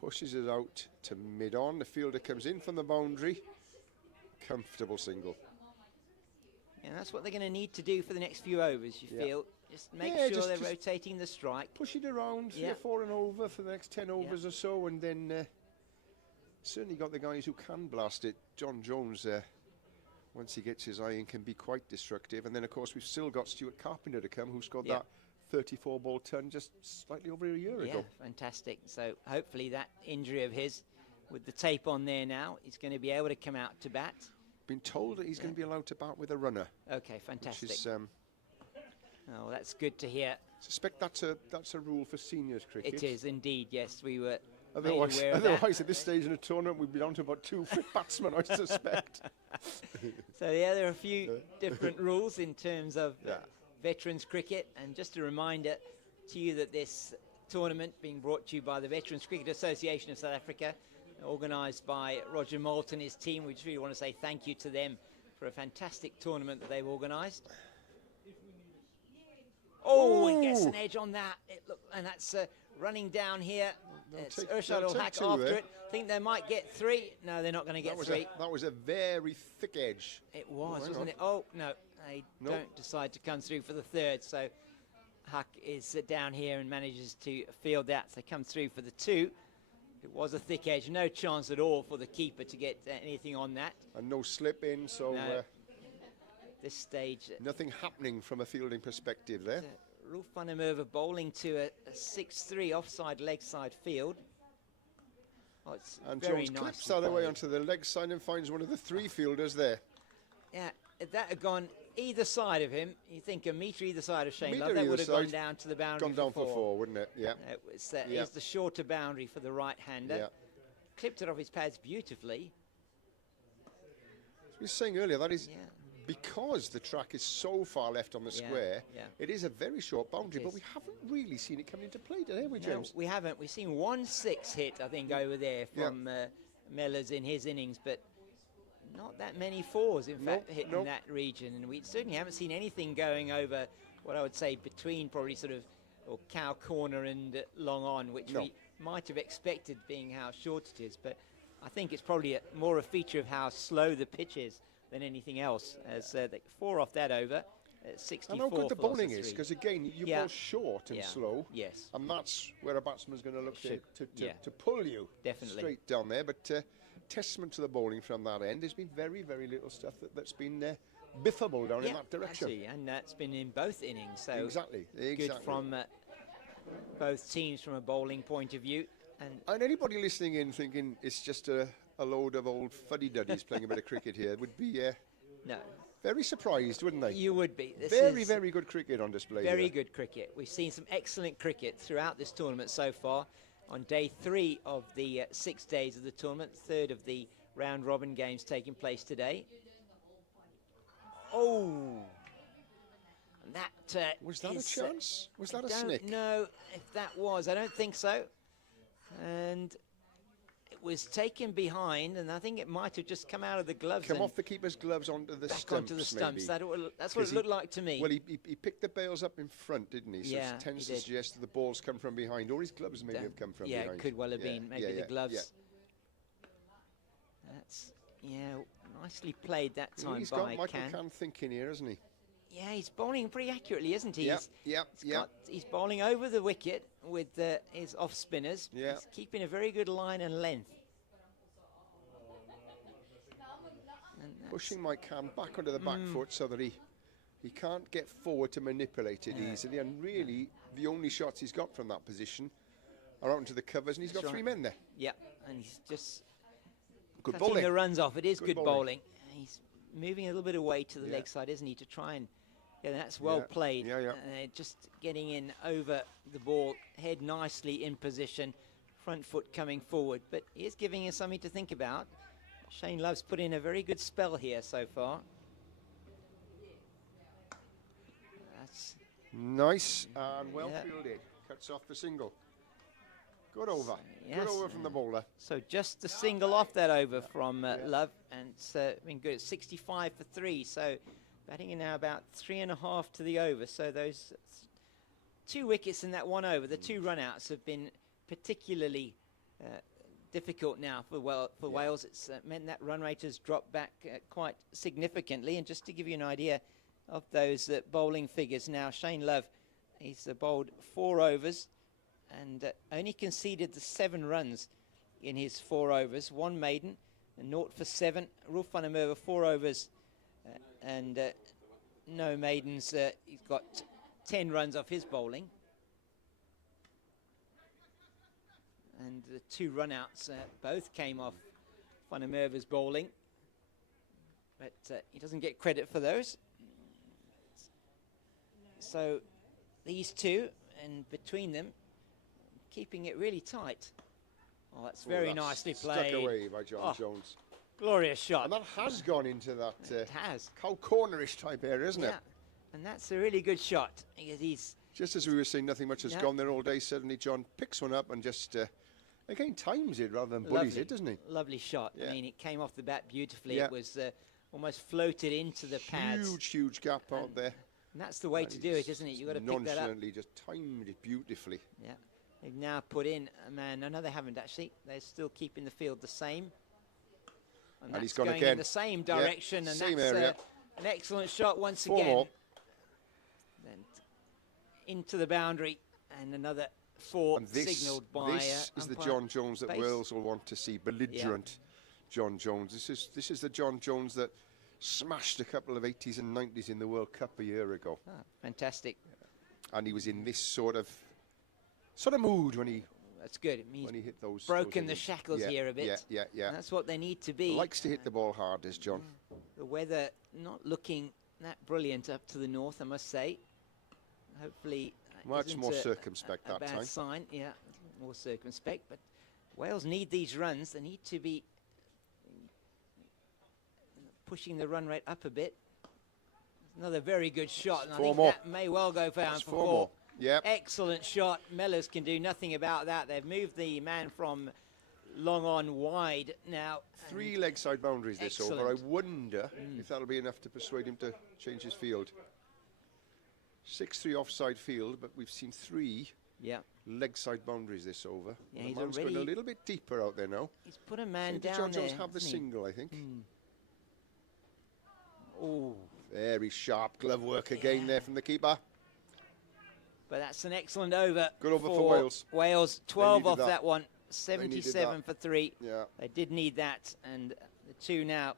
pushes it out to mid-on. The fielder comes in from the boundary. Comfortable single. And that's what they're going to need to do for the next few overs, you feel. Just make Yeah, sure they're just rotating the strike. push it around, Yeah. 4 and over for the next 10 overs or so, and then certainly got the guys who can blast it. John Jones, once he gets his iron, can be quite destructive. And then, of course, we've still got Stuart Carpenter to come, who scored that 34-ball ton just slightly over a year ago. Fantastic. So hopefully that injury of his, with the tape on there now, he's going to be able to come out to bat. Been told that he's going to be allowed to bat with a runner. Okay, fantastic. Which is, oh, that's good to hear. suspect that's a rule for seniors cricket. It is indeed, yes. We were Otherwise, made aware of that. at this stage in the tournament, we'd be down to about 2 fit batsmen, I suspect. So, yeah, there are a few different rules in terms of veterans cricket. And just a reminder to you that this tournament being brought to you by the Veterans Cricket Association of South Africa, organised by Roger Moult and his team. We just really want to say thank you to them for a fantastic tournament that they've organised. Oh, it gets an edge on that. And that's running down here. It's Urshad will hack after it. Think they might get 3. No, they're not going to get 3. That was a very thick edge. It was, wasn't it? Oh, no. They don't decide to come through for the 3rd. So Huck is down here and manages to field that. So come through for the 2. It was a thick edge. No chance at all for the keeper to get anything on that. And no slip in, so no. This stage. Nothing happening from a fielding perspective there. Rolf van der Merwe bowling to a 6-3 offside leg side field. Oh, it's and very Jones nice clips out of the way onto the leg side and finds one of the 3 fielders there. Yeah, if that had gone either side of him, you think a metre either side of Shane Love, that would have gone down to the boundary. Gone down for 4, wouldn't it? Yeah. It was, is the shorter boundary for the right-hander. Yeah. Clipped it off his pads beautifully. As we were saying earlier, that is because the track is so far left on the square, it is a very short boundary, but we haven't really seen it come into play today, have we, James? No, we haven't. We've seen 1 6 hit, I think, over there from Mellors in his innings, but not that many 4s, in fact, hitting that region. And we certainly haven't seen anything going over what I would say between probably sort of Cow Corner and Long On, which we might have expected being how short it is. But I think it's probably more a feature of how slow the pitch is than anything else, as 4 off that over, 64. And how good the bowling is, because again, you bowl short and slow, and that's where a batsman's going to look to pull you straight down there. But testament to the bowling from that end. There's been very, very little stuff that's been biffable down in that direction. Actually, and that's been in both innings. So exactly. Good from both teams from a bowling point of view. And anybody listening in thinking it's just a load of old fuddy-duddies playing a bit of cricket here would be very surprised, wouldn't they? You would be. This very, is very good cricket on display Very good cricket. We've seen some excellent cricket throughout this tournament so far. On day 3 of the 6 days of the tournament, 3rd of the round-robin games taking place today. Oh! Was that a chance? Was that a snick? I don't know if that was. I don't think so. And it was taken behind, and I think it might have just come out of the gloves. Come off the keeper's gloves onto the stumps, onto the stumps. That's what it looked like to me. Well, he picked the bails up in front, didn't he? So it tends to suggest that the balls come from behind, or his gloves maybe have come from behind. Yeah, it could well have been. Maybe the gloves. That's, nicely played that time he's by got Michael Cann thinking here, hasn't he? Yeah, he's bowling pretty accurately, isn't he? Yeah. He's bowling over the wicket with his off spinners. Yeah. He's keeping a very good line and length. Pushing Mike Cann back onto the back foot so that he can't get forward to manipulate it easily. And really, the only shots he's got from that position are out into the covers, and he's got 3 men there. Yeah, and he's just good cutting the runs off. It is good bowling. He's moving a little bit away to the leg side, isn't he, to try and... Yeah, that's well played. Just getting in over the ball, head nicely in position, front foot coming forward. But he is giving us something to think about. Shane Love's put in a very good spell here so far. That's nice and well fielded. Cuts off the single. Good over. Good over from the bowler. So just the single off that over from Love, and it's been good. 65 for 3. So batting in now about 3.5 to the over. So those 2 wickets in that 1 over, the 2 run-outs have been particularly difficult now for Wales. It's meant that run rate has dropped back quite significantly. And just to give you an idea of those bowling figures now, Shane Love He's bowled 4 overs and only conceded the 7 runs in his 4 overs. 1 maiden, and 0 for 7. Rolf van der Merwe 4 overs and no maidens. He's got 10 runs off his bowling. And the 2 run-outs both came off van der Merwe's bowling. But he doesn't get credit for those. So these 2, and between them, keeping it really tight. Oh, that's very nicely played. Stuck away by John Jones. Glorious shot. And that has gone into that it has. cow cornerish type area, isn't it? And that's a really good shot. He's just as we were saying, nothing much has gone there all day. Suddenly John picks one up and just, again, times it rather than bullies it, doesn't he? Lovely shot. Yeah. I mean, it came off the bat beautifully. Yeah. It was almost floated into the pads. Huge gap out there. And that's the way to do it, isn't it? You've got to pick that up. Nonchalantly just timed it beautifully. Yeah. They've now put in a man. No, they haven't actually. They're still keeping the field the same. And he's gone going again. in the same direction. Yeah, and same that's area. An excellent shot once 4 again. more. Then into the boundary. And another 4 And this, signalled by this is the John Jones that Wales will want to see. Belligerent John Jones. This is the John Jones that smashed a couple of 80s and 90s in the World Cup a year ago. Ah, fantastic. And he was in this sort of mood when he... That's good. It means when he hit those... broken the shackles here a bit. Yeah. And that's what they need to be. Likes to hit the ball hard, is John. The weather not looking that brilliant up to the north, I must say. Hopefully... Much more circumspect that time. bad sign, yeah, more circumspect. But Wales need these runs. They need to be pushing the run rate up a bit. Another very good shot, and I think that may well go for 4 more. Yeah. Excellent shot. Mellors can do nothing about that. They've moved the man from long on wide now. 3 leg side boundaries this over. I wonder if that'll be enough to persuade him to change his field. 6-3 offside field, but we've seen 3 leg side boundaries this over. Yeah, the he's man's already going a little bit deeper out there now. He's put a man down John there. Jones have the single, I think. Oh, very sharp glove work again there from the keeper. But that's an excellent over. Good over for Wales. Wales 12 off that one. 77 for 3. Yeah. They did need that, and the 2 now.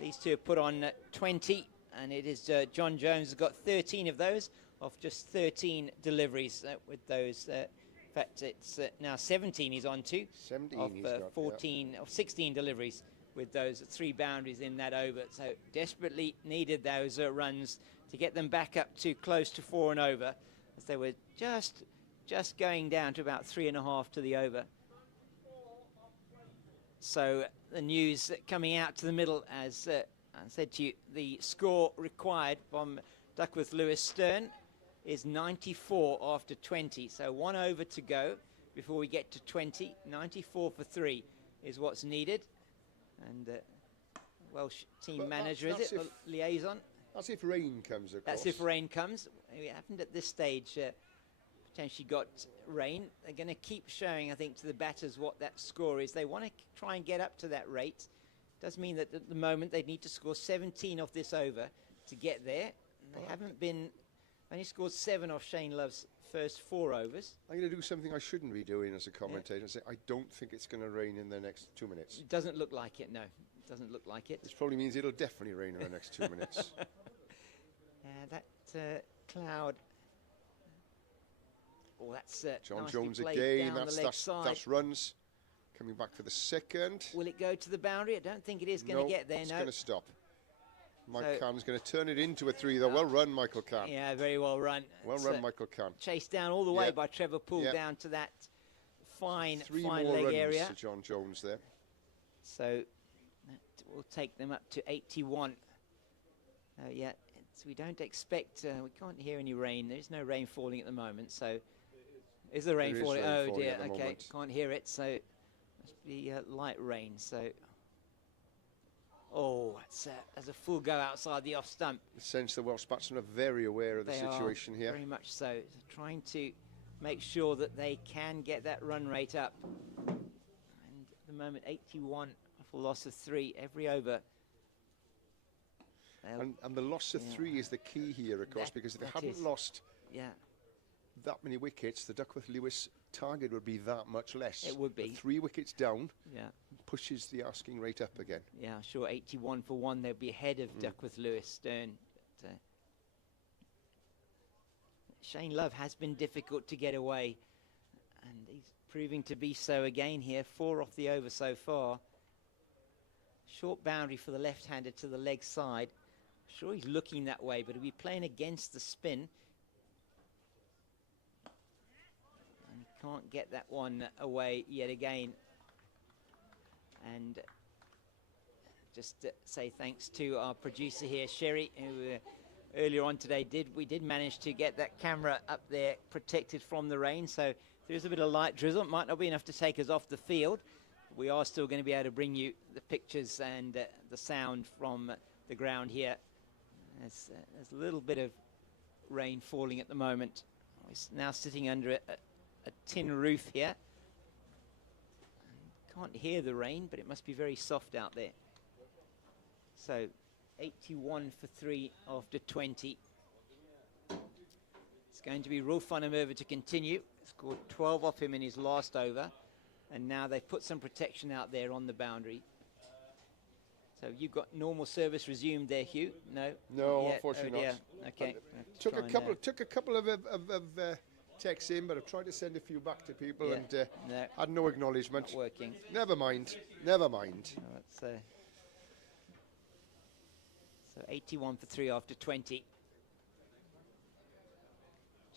These 2 have put on 20, and it is John Jones has got 13 of those off just 13 deliveries with those. In fact, it's now 17 he's on to. 17 of he's got, 14 of 16 deliveries with those 3 boundaries in that over. So desperately needed those runs to get them back up to close to 4 and over, as they were just going down to about 3.5 to the over. So the news coming out to the middle, as I said to you, the score required from Duckworth Lewis Stern is 94 after 20. So 1 over to go before we get to 20. 94 for 3 is what's needed. And Welsh team manager, is it? Liaison? That's if rain comes, of That's course. if rain comes. We haven't at this stage potentially got rain. They're going to keep showing, I think, to the batters what that score is. They want to try and get up to that rate. Does mean that at the moment they need to score 17 off this over to get there. And they haven't been, only scored 7 off Shane Love's first 4 overs. I'm going to do something I shouldn't be doing as a commentator and say I don't think it's going to rain in the next 2 minutes. It doesn't look like it, no. It doesn't look like it. This probably means it'll definitely rain in the next 2 minutes. That cloud. Oh, that's John nicely Jones played again. down the leg side. That's runs. Coming back for the second. Will it go to the boundary? I don't think it is going to get there. It's No, going to stop. Mike Cahn's going to turn it into a 3, though. Well run, Michael Cahn. Yeah, very well run. Well run, Michael Cahn. Chased down all the way by Trevor Poole down to that fine 3 fine more leg runs area. to John Jones there. So that will take them up to 81. We don't expect, we can't hear any rain. There's no rain falling at the moment. So is the rain falling? Oh dear, okay, can't hear it. So must be light rain. So that's a full go outside the off stump. The sense the Welsh batsmen are very aware of the situation here. Very much so. Trying to make sure that they can get that run rate up. And at the moment, 81 for loss of 3 every over. And the loss of 3 is the key here, of course, because if they hadn't lost that many wickets, the Duckworth-Lewis target would be that much less. It would be. But 3 wickets down, yeah, pushes the asking rate up again. Yeah, sure. 81 for 1. They'll be ahead of Duckworth-Lewis, Stern. But, Shane Love has been difficult to get away, and he's proving to be so again here. 4 off the over so far. Short boundary for the left-hander to the leg side. Sure, he's looking that way, but he'll be playing against the spin. And he can't get that one away yet again. And just say thanks to our producer here, Sherry, who earlier on today we did manage to get that camera up there protected from the rain. So there's a bit of light drizzle. It might not be enough to take us off the field. We are still going to be able to bring you the pictures and the sound from the ground here. There's a little bit of rain falling at the moment. We're now sitting under a tin roof here. Can't hear the rain, but it must be very soft out there. So 81 for 3 after 20. It's going to be Rolf van der Merwe to continue. Scored 12 off him in his last over. And now they've put some protection out there on the boundary. So you've got normal service resumed there, Hugh? No? No, unfortunately not. Okay. Took a couple of texts in, but I've tried to send a few back to people and had no acknowledgement. Not working. Never mind. Never mind. No, that's, so 81 for 3 after 20.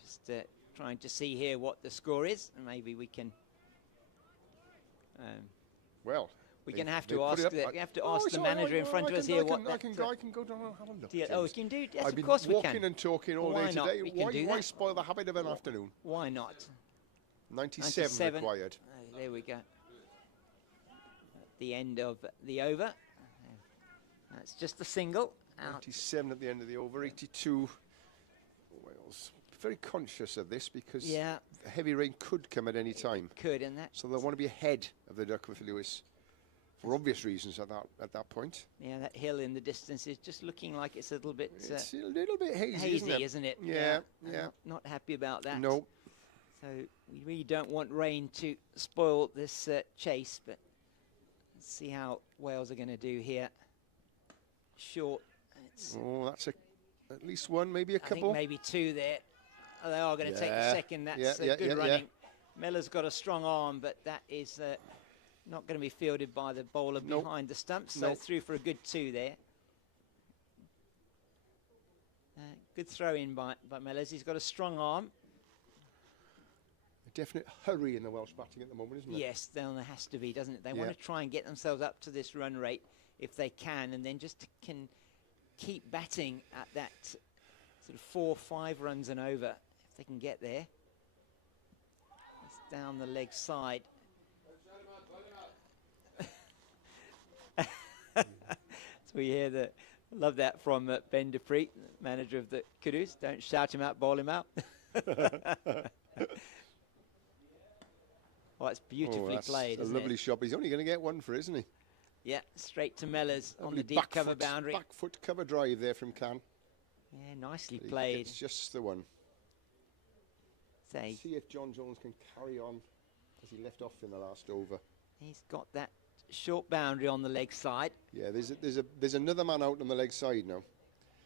Just trying to see here what the score is, and maybe we can. Well, we can have to ask the manager in front of us here what I can go down and have a look. Oh, we can do. Yes, I've been of course we can. walking and talking all day today. Why spoil the habit of an afternoon? Why not? 97 required. There we go. At the end of the over. That's just a single. Out. 97 at the end of the over. 82. Wales very conscious of this because heavy rain could come at any time. Could, and that. So they want to be ahead of the Duckworth-Lewis for obvious reasons at that point. Yeah, that hill in the distance is just looking like it's a little bit. It's a little bit hazy, isn't it? Yeah. Not happy about that. No. So we really don't want rain to spoil this chase, but let's see how Wales are going to do here. Short. That's at least one, maybe a couple. I think maybe 2 there. Oh, they are going to take the second. That's good running. Miller's got a strong arm, but that is not going to be fielded by the bowler behind the stumps. So through for a good 2 there. Good throw in by Mellors. He's got a strong arm. A definite hurry in the Welsh batting at the moment, isn't it? Yes, there has to be, doesn't it? They want to try and get themselves up to this run rate if they can, and then just can keep batting at that sort of 4 or 5 runs and over if they can get there. It's down the leg side. So we hear love that from Ben Dupree, manager of the Kudus. Don't shout him out, bowl him out. Oh, it's beautifully played. A lovely shot. He's only going to get 1 for, isn't he? Yeah, straight to Mellors on the deep cover boundary. Back foot cover drive there from Can. Yeah, nicely played. It's just the one. See if John Jones can carry on as he left off in the last over. He's got that short boundary on the leg side. Yeah, there's another man out on the leg side now.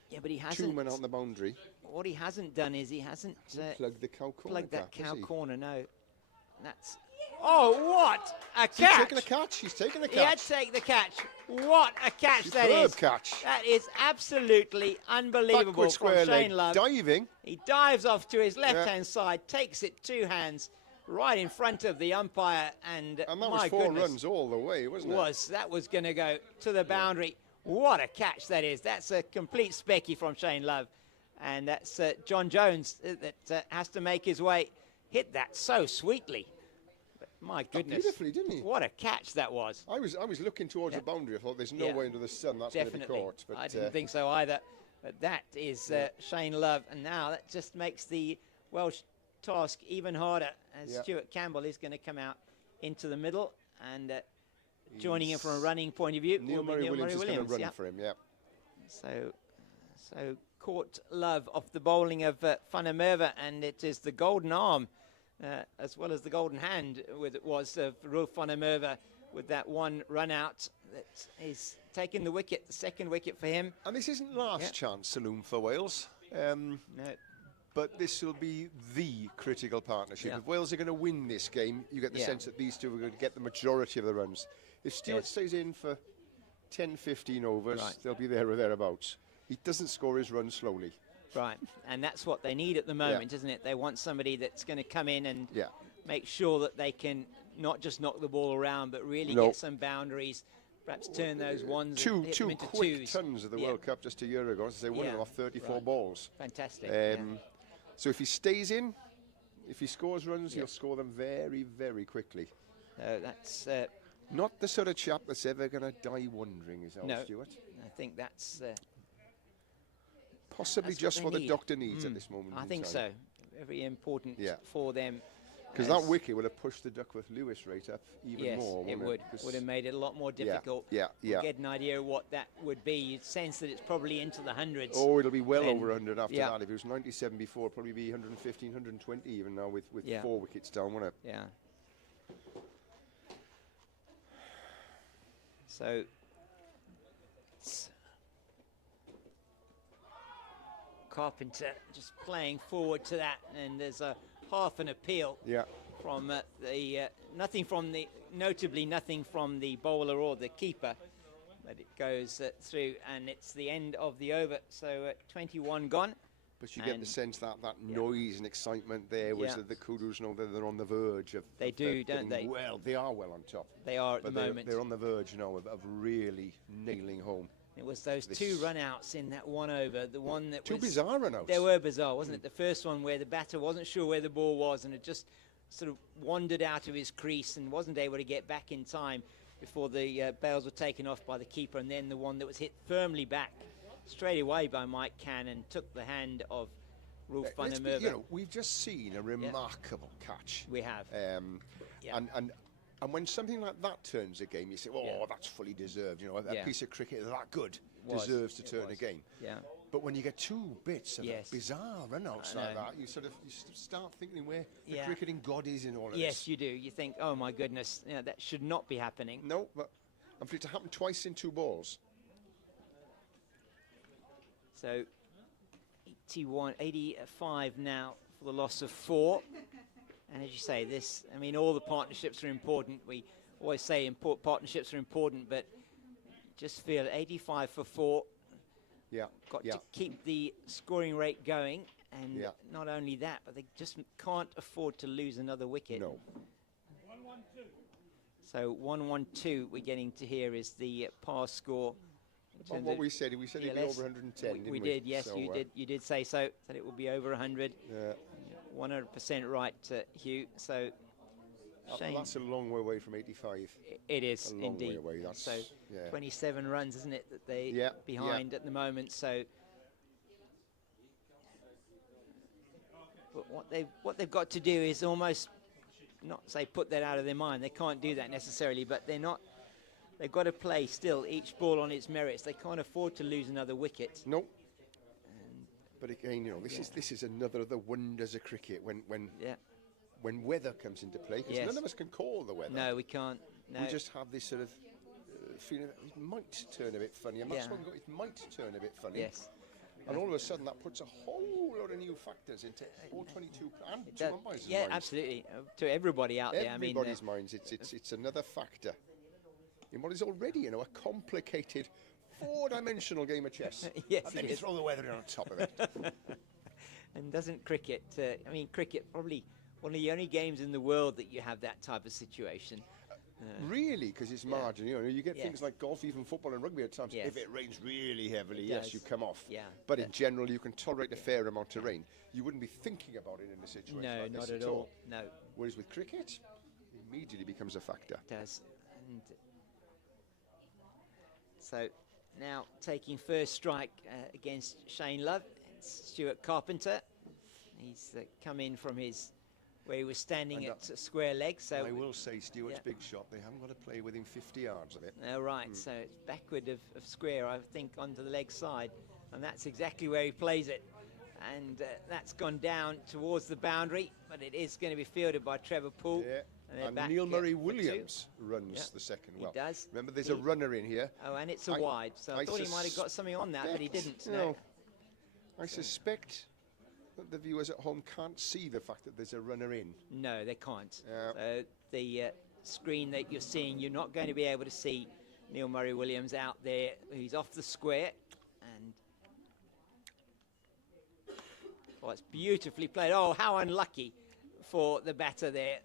Yeah, but he hasn't. 2 men out on the boundary. What he hasn't done is he hasn't plugged the cow corner. Plugged that cow corner. No, that's. Oh, what a catch! He's taking a catch. He's taking a catch. He had to take the catch. What a catch that is! Catch. That is absolutely unbelievable from Shane Love. Diving. He dives off to his left-hand side, takes it 2 hands, right in front of the umpire, and that was 4 runs all the way, wasn't it? That was going to go to the boundary. What a catch that is! That's a complete specky from Shane Love, and that's John Jones that has to make his way. Hit that so sweetly. My goodness. Beautifully, didn't he? What a catch that was. I was looking towards the boundary. I thought there's no way under the sun that's going to be caught. But I didn't think so either. But that is Shane Love. And now that just makes the Welsh task even harder as Stuart Campbell is going to come out into the middle. And joining him from a running point of view Neil Murray Williams is going to run for him, So caught love off the bowling of Van der Merwe, and it is the golden arm as well as the golden hand with it was of Rolf van der Merwe with that one run out that is taking the wicket, the second wicket for him. And this isn't last chance saloon for Wales. No. But this will be the critical partnership. Yeah. If Wales are going to win this game, you get the sense that these two are going to get the majority of the runs. If Stewart stays in for 10, 15 overs, they'll be there or thereabouts. He doesn't score his runs slowly. Right, and that's what they need at the moment, isn't it? They want somebody that's going to come in and make sure that they can not just knock the ball around, but really get some boundaries, perhaps turn those ones two into quick twos. tons of the World Cup just a year ago. As I say, one of them off 34 balls. Fantastic. So if he stays in, if he scores runs, he'll score them very, very quickly. That's not the sort of chap that's ever going to die wondering, is our Stewart. I think that's possibly that's just what the need. doctor needs at this moment. I think so. Very important for them. Because that wicket would have pushed the Duckworth Lewis rate up even more. Yes, it would have made it a lot more difficult. We'll get an idea of what that would be. You'd sense that it's probably into the hundreds. Oh, it'll be well over 100 after that. If it was 97 before, it'll probably be 115, 120 even now with 4 wickets down, won't it? Yeah. So Carpenter just playing forward to that, and there's a half an appeal from notably nothing from the bowler or the keeper, but it goes through, and it's the end of the over. So 21 gone. But you get the sense that noise and excitement there was that the Kudus know that they're on the verge of. They do, don't they? Well, they are well on top. They are at the moment. They're on the verge now of really nailing home. It was those 2 run-outs in that one over. The one that was... 2 bizarre run-outs. They were bizarre, wasn't it? The first one where the batter wasn't sure where the ball was and it just sort of wandered out of his crease and wasn't able to get back in time before the bails were taken off by the keeper. And then the one that was hit firmly back straight away by Mike Cannon took the hand of Rolf van der Merwe. You know, we've just seen a remarkable catch. We have. And when something like that turns a game, you say, "Oh, that's fully deserved." You know, a piece of cricket that good deserves to turn a game. Yeah. But when you get 2 bits of bizarre run-outs like that, you start thinking where the cricketing god is in all of this. Yes, you do. You think, "Oh my goodness, that should not be happening." No, but and for it to happen twice in 2 balls. So 85 now for the loss of 4. And as you say, all the partnerships are important. We always say partnerships are important, but just feel 85 for 4. Got to keep the scoring rate going. And not only that, but they just can't afford to lose another wicket. No. 1-1-2. So 1-1-2 we're getting to here is the par score. What we said it'd be over 110. We did, yes, so, you did say so, that it will be over 100. 100% right, Hugh. So that's a long way away from 85. It is, a long indeed. Way away. That's, so 27 runs, isn't it, that they behind at the moment. So but what they've got to do is almost not say put that out of their mind. They can't do that necessarily, but they're not. They've got to play still each ball on its merits. They can't afford to lose another wicket. No. But again, you know, this is another of the wonders of cricket when weather comes into play. Because none of us can call the weather. No, we can't. No. We just have this sort of feeling that it might turn a bit funny. And that's when it might turn a bit funny. Yes. And all of a sudden, that puts a whole lot of new factors into all 22 and 2 umpires' minds. Minds. Absolutely. To everybody out there. Everybody's minds. It's another factor in what is already, you know, a complicated 4-dimensional game of chess. Yes, and then you throw the weather in on top of it. And doesn't cricket, cricket probably one of the only games in the world that you have that type of situation. Really, because it's margin. You know, you get things like golf, even football and rugby at times. If it rains really heavily, you come off. Yeah. But in general, you can tolerate a fair amount of rain. You wouldn't be thinking about it in a situation like this not at all. No. Whereas with cricket, it immediately becomes a factor. It does. And so now taking first strike against Shane Love, it's Stuart Carpenter. He's come in from where he was standing at square leg. So I will say Stuart's big shot. They haven't got to play within 50 yards of it. Oh, right. So it's backward of square, I think, onto the leg side. and that's exactly where he plays it. And that's gone down towards the boundary, but it is going to be fielded by Trevor Poole. Yeah. And, And Neil Murray Williams runs the second. Well, he does. Remember, there's a runner in here. Oh, and it's a wide. So I thought he might have got something on that, but he didn't. No. I suspect that the viewers at home can't see the fact that there's a runner in. No, they can't. So the screen that you're seeing, you're not going to be able to see Neil Murray Williams out there. He's off the square. And oh, it's beautifully played. Oh, how unlucky for the batter there.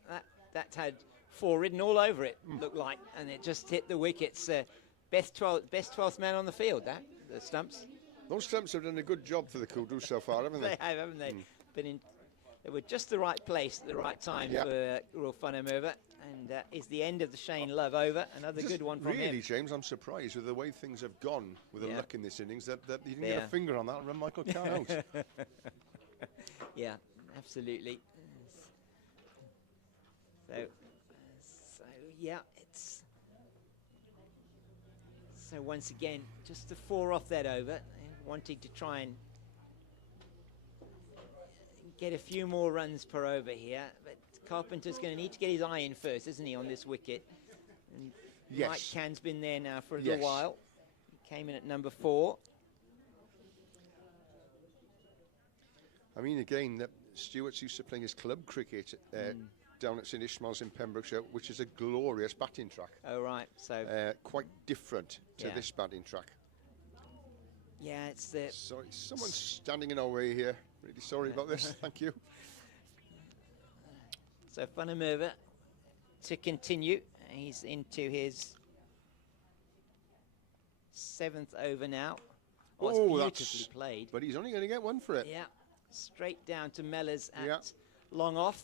That had 4 written all over it, looked like, and it just hit the wickets. Best 12th man on the field, the stumps. Those stumps have done a good job for the Kudus so far, haven't they? They have, haven't they? They were just the right place at the right time for Royal Funham-over, and is the end of the Shane Love over. Another good one from him. Really, James, I'm surprised with the way things have gone with the luck in this innings that you didn't get a finger on that and run Michael Cann out. Yeah, absolutely. So yeah, it's so once again just the 4 off that over, wanting to try and get a few more runs per over here, but Carpenter's going to need to get his eye in first, isn't he, on this wicket? And Mike Cann's been there now for a little while. He came in at number 4. I mean, again, that Stewart's used to playing his club cricket down at St Ishmael's in Pembrokeshire, which is a glorious batting track. Oh, right. So quite different to this batting track. Yeah, it's the... Sorry, someone's standing in our way here. Really sorry about this. Thank you. So Funham-over to continue. He's into his 7th over now. Oh, it's beautifully played. But he's only going to get 1 for it. Yeah. Straight down to Mellors at long off.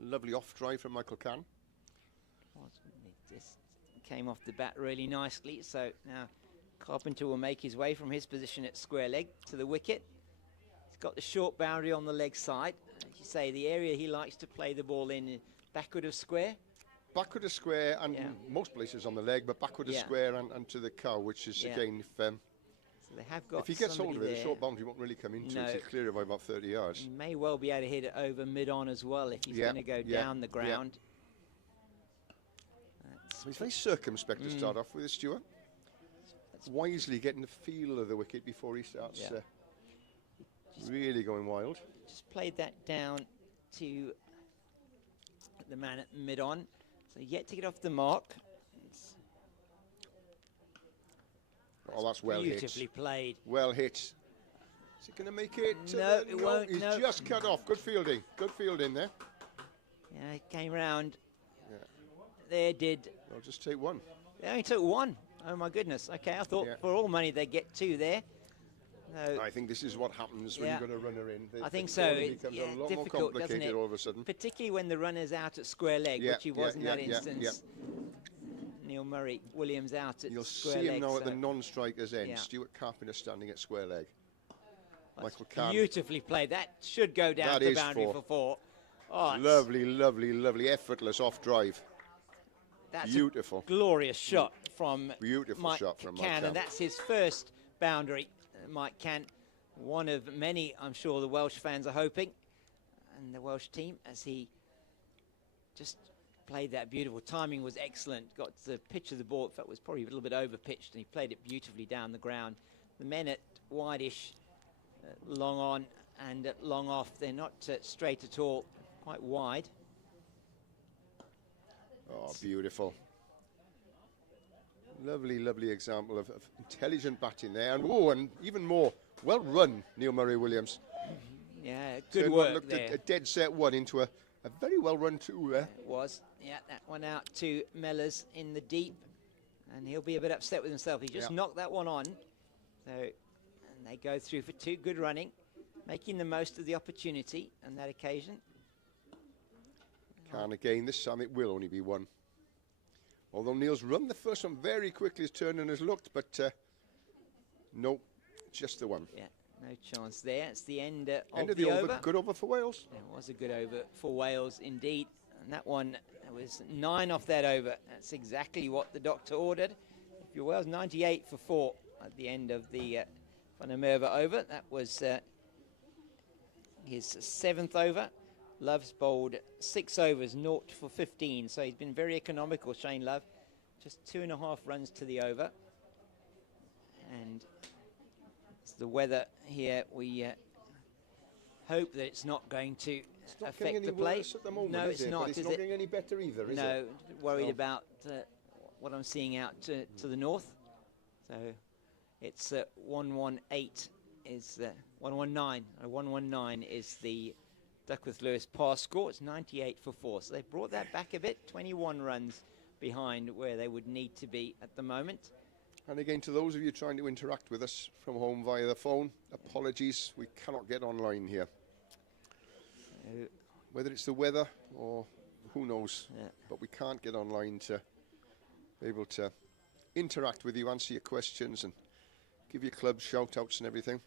Lovely off drive from Michael Cann. Just came off the bat really nicely. So now Carpenter will make his way from his position at square leg to the wicket. He's got the short boundary on the leg side. As you say, the area he likes to play the ball in backward of square. Backward of square and most places on the leg, but backward of square and to the cow, which is again they have got if he gets hold of it, the short boundary won't really come into it. It's clear by about 30 yards. He may well be able to hit it over mid-on as well if he's going to go down the ground. He's very circumspect to start off with, Stuart. Wisely getting the feel of the wicket before he starts really going wild. Just played that down to the man at mid-on. So yet to get off the mark. Oh, that's well hit. Beautifully played. Well hit. Is it going to make it? No, it won't. He's just cut off. Good fielding. Good fielding there. Yeah, it came round. There did. I'll just take 1. They only took 1. Oh, my goodness. Okay, I thought for all money they'd get 2 there. No. I think this is what happens when you've got a runner in. I think so. It becomes a lot more complicated all of a sudden. Particularly when the runner's out at square leg, which he was in that instance. Neil Murray Williams out at square leg. You'll see him now at the non-striker's end. Stuart Carpenter standing at square leg. Michael Cann. Beautifully played. That should go down the boundary for 4. Oh, lovely, lovely, lovely, effortless off drive. That's beautiful. A glorious shot from Mike Cann, and that's his first boundary. Mike Cann, one of many, I'm sure the Welsh fans are hoping, and the Welsh team, as he just played that beautiful. Timing was excellent. Got the pitch of the ball, that was probably a little bit over pitched, and he played it beautifully down the ground. The men at wideish, long on and long off, they're not straight at all, quite wide. Oh, beautiful. Lovely, lovely example of intelligent batting there. And even more, well run, Neil Murray Williams. Yeah, good work looked there. A dead set 1 into a very well run 2 there. It was. Yeah, that one out to Mellors in the deep. And he'll be a bit upset with himself. He just knocked that one on. So, and they go through for 2. Good running, making the most of the opportunity on that occasion. Cann again, this time it will only be 1. Although Neil's run the first one very quickly, his turn and has looked, but no, just the 1. Yeah, no chance there. It's the end of the over. Good over for Wales. It was a good over for Wales indeed. And that one was 9 off that over. That's exactly what the doctor ordered. If you're Wales, 98 for 4. at the end of the Van der Merwe over. That was his 7th over. Love's bowled 6 overs, 0 for 15. So he's been very economical, Shane Love. Just 2.5 runs to the over. And it's the weather here. We hope that it's not going to affect the play. At the moment, no, it's not. But it's not getting any better either, is it? No, worried about what I'm seeing out to the north. So it's 118 is 119. 119 is the Duckworth Lewis pass score. It's 98 for 4. So they brought that back a bit. 21 runs behind where they would need to be at the moment. And again, to those of you trying to interact with us from home via the phone, apologies, we cannot get online here. Whether it's the weather or who knows, but we can't get online to be able to interact with you, answer your questions and give you club shout outs and everything.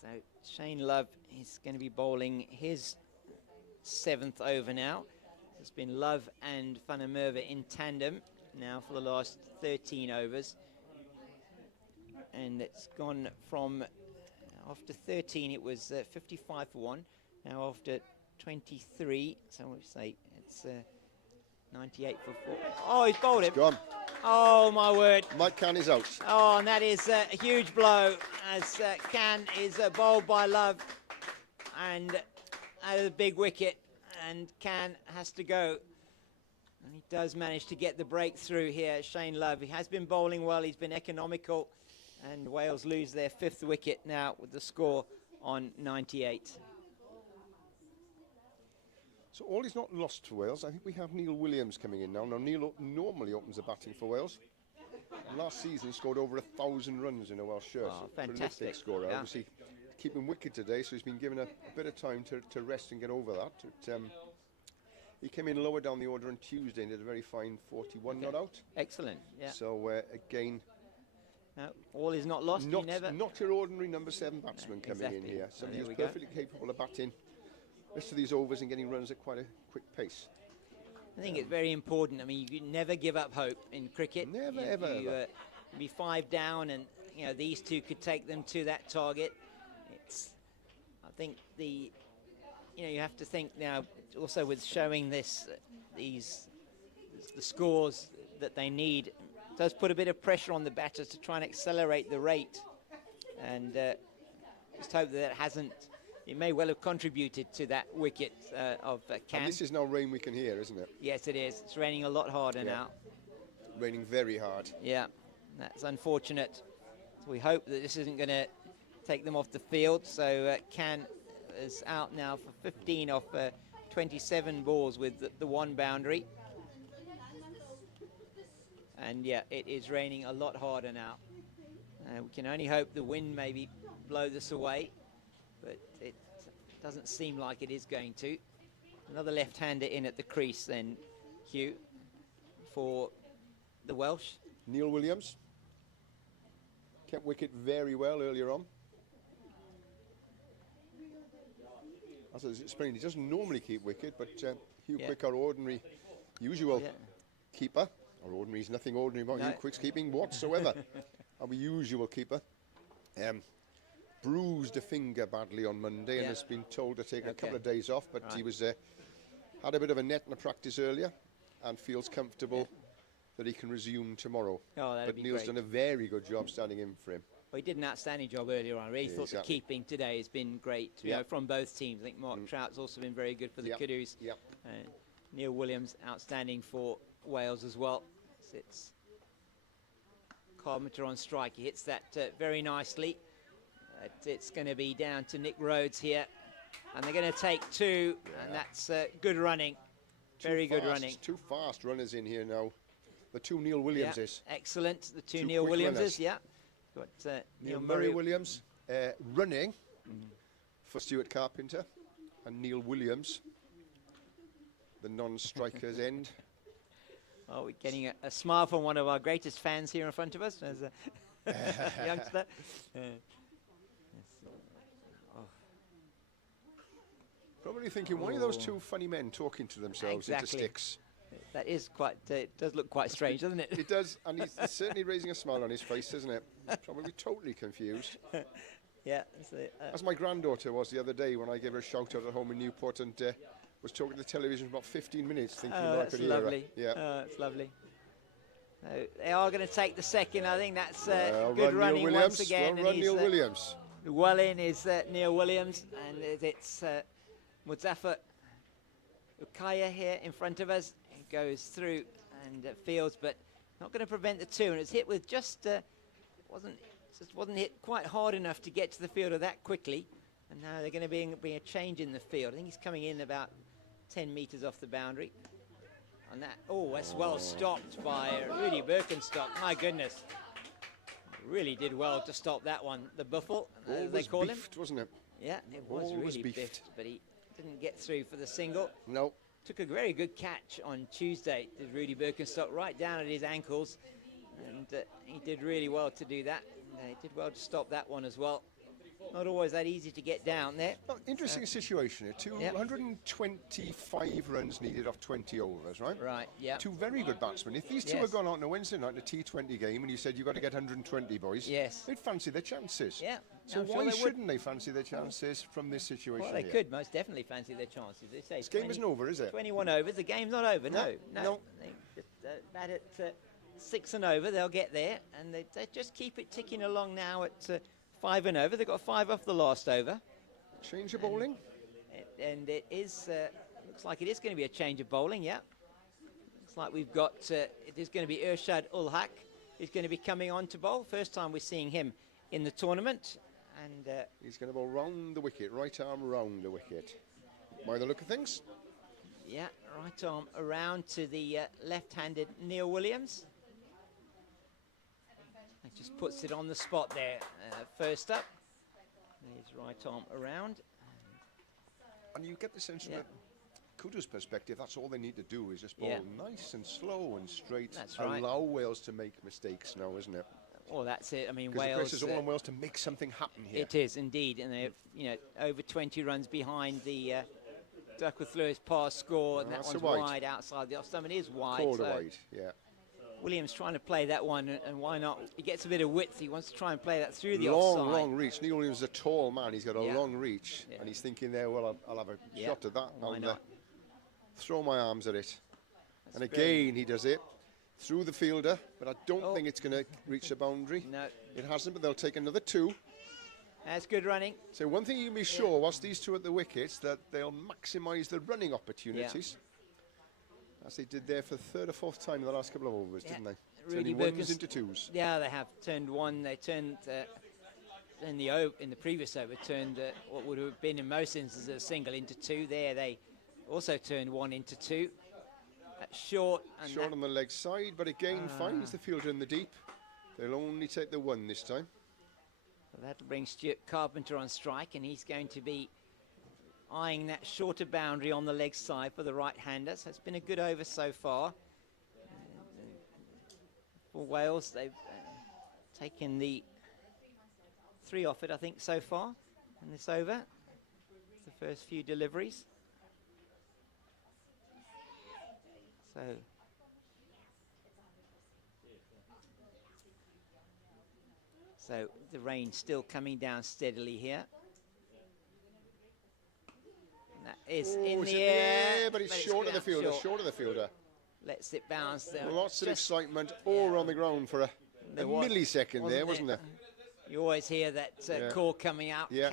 So Shane Love is going to be bowling his 7th over now. It's been Love and Van der Merwe in tandem now for the last 13 overs. And it's gone from, after 13 it was 55 for 1. Now after 23, so we say it's 98 for 4. Oh, he's bowled him. Gone. Oh, my word. Mike Can is out. Oh, and that is a huge blow as Can is bowled by Love and out of the big wicket, and Can has to go. And he does manage to get the breakthrough here, Shane Love. He has been bowling well, he's been economical, and Wales lose their 5th wicket now with the score on 98. So all is not lost for Wales. I think we have Neil Williams coming in now. Now Neil normally opens the batting for Wales. And last season he scored over 1,000 runs in a Welsh shirt. Oh, so fantastic scorer. yeah. Obviously keeping wicket today, so he's been given a bit of time to rest and get over that. But, he came in lower down the order on Tuesday and did a very fine 41 not out. Excellent, yeah. So again, no, all is not lost. Not your ordinary number 7 batsman coming in here. Somebody who's perfectly capable of batting rest of these overs and getting runs at quite a quick pace. I think it's very important. I mean, you never give up hope in cricket. Never, ever. Be 5 down, and you know these two could take them to that target. I think you have to think now also with showing the scores that they need. It does put a bit of pressure on the batters to try and accelerate the rate, and just hope that it hasn't. It may well have contributed to that wicket of Can. And this is now rain we can hear, isn't it? Yes, it is. It's raining a lot harder now. Raining very hard. Yeah, that's unfortunate. So we hope that this isn't going to take them off the field. So Can is out now for 15 off 27 balls with the 1 boundary. And yeah, it is raining a lot harder now. We can only hope the wind maybe blow this away, but it doesn't seem like it is going to. Another left-hander in at the crease then, Hugh, for the Welsh. Neil Williams kept wicket very well earlier on. As I was explaining, he doesn't normally keep wicket, but Hugh Quick, our ordinary, usual keeper, our ordinary is nothing ordinary about Hugh Quick's keeping whatsoever. Our usual keeper. Bruised a finger badly on Monday and has been told to take a couple of days off, but he was had a bit of a net in a practice earlier and feels comfortable that he can resume tomorrow. But Neil's done a very good job standing in for him. Well, he did an outstanding job earlier on. I really thought the keeping today has been great, you know, from both teams. I think Mark Trout's also been very good for the Kudus. Neil Williams, outstanding for Wales as well. It's Carpenter on strike. He hits that very nicely. It's going to be down to Nick Rhodes here, and they're going to take 2, and that's good running. Very good running. 2 fast runners in here now. The 2 Neil Williamses. Excellent. The 2 Neil Williamses, Got Neil Murray Williams running for Stuart Carpenter, and Neil Williams, the non-striker's end. Oh, we're getting a smile from one of our greatest fans here in front of us as a youngster. Probably thinking, why are those 2 funny men talking to themselves into sticks? That is quite, it does look quite strange, doesn't it? It does, and he's certainly raising a smile on his face, isn't it? Probably totally confused. Yeah. As my granddaughter was the other day when I gave her a shout out at home in Newport and was talking to the television for about 15 minutes thinking I that's could hear her. lovely. Yeah. Oh, that's lovely. They are going to take the second. I think that's Well good run, running Neil once Williams. again. Well run, Neil Williams. Well in is Neil Williams, and it's Muzaffar Ukaya here in front of us. He goes through and fields, but not going to prevent the two. And it's hit with just wasn't hit quite hard enough to get to the fielder that quickly. And now they're going to be a change in the field. I think he's coming in about 10 metres off the boundary. And that, that's well stopped by Rudy Birkenstock. My goodness. Really did well to stop that one. The buffle, as they call him. Wasn't it? Yeah, it was really biffed, but he didn't get through for the single. No. Took a very good catch on Tuesday, did Rudy Birkenstock, right down at his ankles. And he did really well to do that. He did well to stop that one as well. Not always that easy to get down there. Well, interesting situation here. 225 runs needed off 20 overs, right? Right, yeah. Two very good batsmen. If these two had gone out on a Wednesday night in a T20 game and you said you've got to get 120, boys, they'd fancy their chances. Yeah. So why shouldn't they fancy their chances from this situation Well, they here? could most definitely fancy their chances. They say This game isn't over, is it? 21 overs. The game's not over, no. They just bat at 6 and over. They'll get there, and they just keep it ticking along now at 5 and over. They've got 5 off the last over. Change of bowling? And it is, looks like it is going to be a change of bowling, yeah. Looks like we've got, it is going to be Irshad Ul Haq who's going to be coming on to bowl. First time we're seeing him in the tournament. And he's going to bowl round the wicket, right arm round the wicket. By the look of things? Yeah, right arm around to the left-handed Neil Williams. He just puts it on the spot there. First up, his right arm around. And you get the sense from Kudus' perspective, that's all they need to do is just bowl nice and slow and straight. That's right. Allow Wales to make mistakes now, isn't it? Well, that's it. I mean, Wales. Wales. The press is all on Wales to make something happen here. It is indeed, and they're over 20 runs behind the Duckworth Lewis pass score, and that one's wide outside the off stump. It is wide. Called wide, yeah. Williams trying to play that one, and why not? He gets a bit of width. He wants to try and play that through the offside. Long reach. Neil Williams is a tall man. He's got a long reach, and he's thinking there, well, I'll have a shot at that. Why not? Throw my arms at it. And again, he does it. Through the fielder, but I don't think it's going to reach the boundary. No. It hasn't, but they'll take another 2. That's good running. So one thing you can be sure, whilst these two at the wickets, that they'll maximise the running opportunities. As they did there for the 3rd or 4th time in the last couple of overs, didn't they? Rudy Turning ones into 2s. Yeah, they have turned one. They turned, in the previous over, turned what would have been in most instances a single into 2. There they also turned 1 into 2. Short on the leg side, but again finds the fielder in the deep. They'll only take the 1 this time. Well, that'll bring Stuart Carpenter on strike, and he's going to be eyeing that shorter boundary on the leg side for the right-hander. So it's been a good over so far. For Wales, they've taken the 3 off it, I think, so far in this over. The first few deliveries. So the rain still coming down steadily here. And that is in the air, but it's short of the fielder. Short of the fielder. Lets it bounce there. Lots of excitement all around the ground for a millisecond there, wasn't there? You always hear that call coming out. Yeah.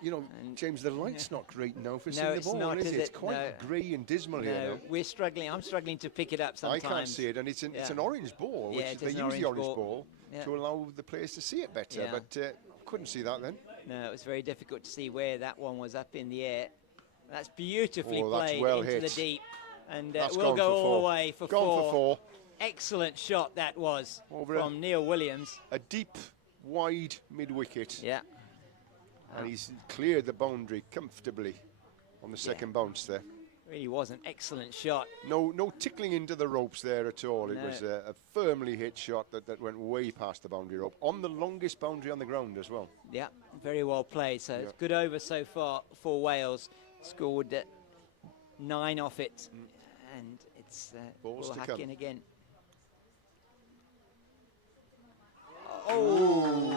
You know, James, the light's not great now for seeing the ball, not, is it? It's quite grey and dismal here now. We're struggling. I'm struggling to pick it up sometimes. I can't see it, and it's an orange ball, which they use the orange ball to allow the players to see it better, but couldn't see that then. No, it was very difficult to see where that one was up in the air. That's beautifully played into the deep, and we'll go all the way for 4. Gone for 4. Excellent shot that was from Neil Williams. A deep, wide mid-wicket. Yeah. And he's cleared the boundary comfortably on the second bounce there. Really was an excellent shot. No tickling into the ropes there at all. It was a firmly hit shot that went way past the boundary rope, on the longest boundary on the ground as well. Yeah, very well played. So it's good over so far for Wales. scored 9 off it, and it's Balls to hack come. in again. Oh,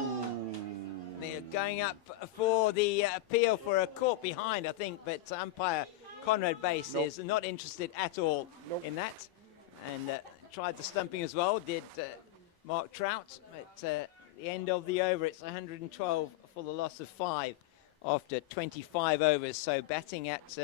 they're going up for the appeal for a caught behind, I think, but umpire Conrad Bass is not interested at all in that, and tried the stumping as well, did Mark Trout. At the end of the over, it's 112 for the loss of 5 after 25 overs, so batting at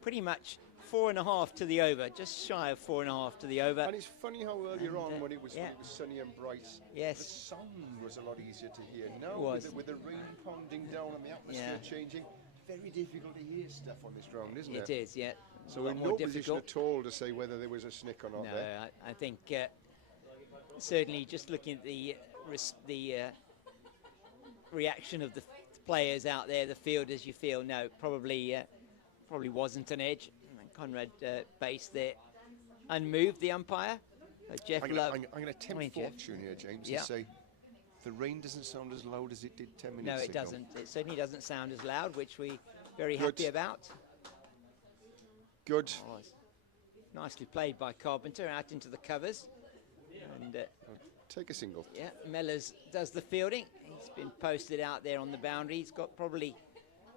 pretty much 4.5 to the over, just shy of 4.5 to the over. And it's funny how earlier on when it was sunny and bright, yes, the sound was a lot easier to hear. Now with the rain pounding down and the atmosphere changing, very difficult to hear stuff on this ground, isn't it? It is, yeah. So we're in no position at all to say whether there was a snick or not. No, there. I think certainly just looking at the reaction of the players out there, the fielders, you feel no, probably wasn't an edge. Conrad Bass there, unmoved, the umpire. Jeff Love. I'm going to tempt fortune here, James, and say the rain doesn't sound as loud as it did 10 minutes ago. No, it doesn't. It certainly doesn't sound as loud, which we're very happy about. Good. Oh, nicely played by Carpenter out into the covers. And take a single. Yeah, Mellors does the fielding. He's been posted out there on the boundary. He's got probably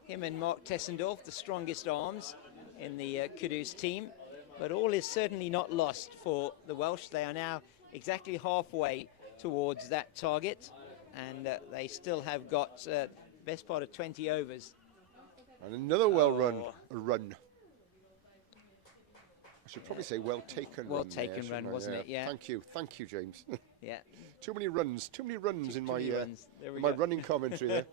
him and Mark Tessendorf, the strongest arms in the Kudus team. But all is certainly not lost for the Welsh. They are now exactly halfway towards that target, and they still have got the best part of 20 overs. And another run. I should probably say well-taken run. Well-taken run, wasn't it? Yeah. Thank you, James. Yeah. Too many runs in my running commentary there.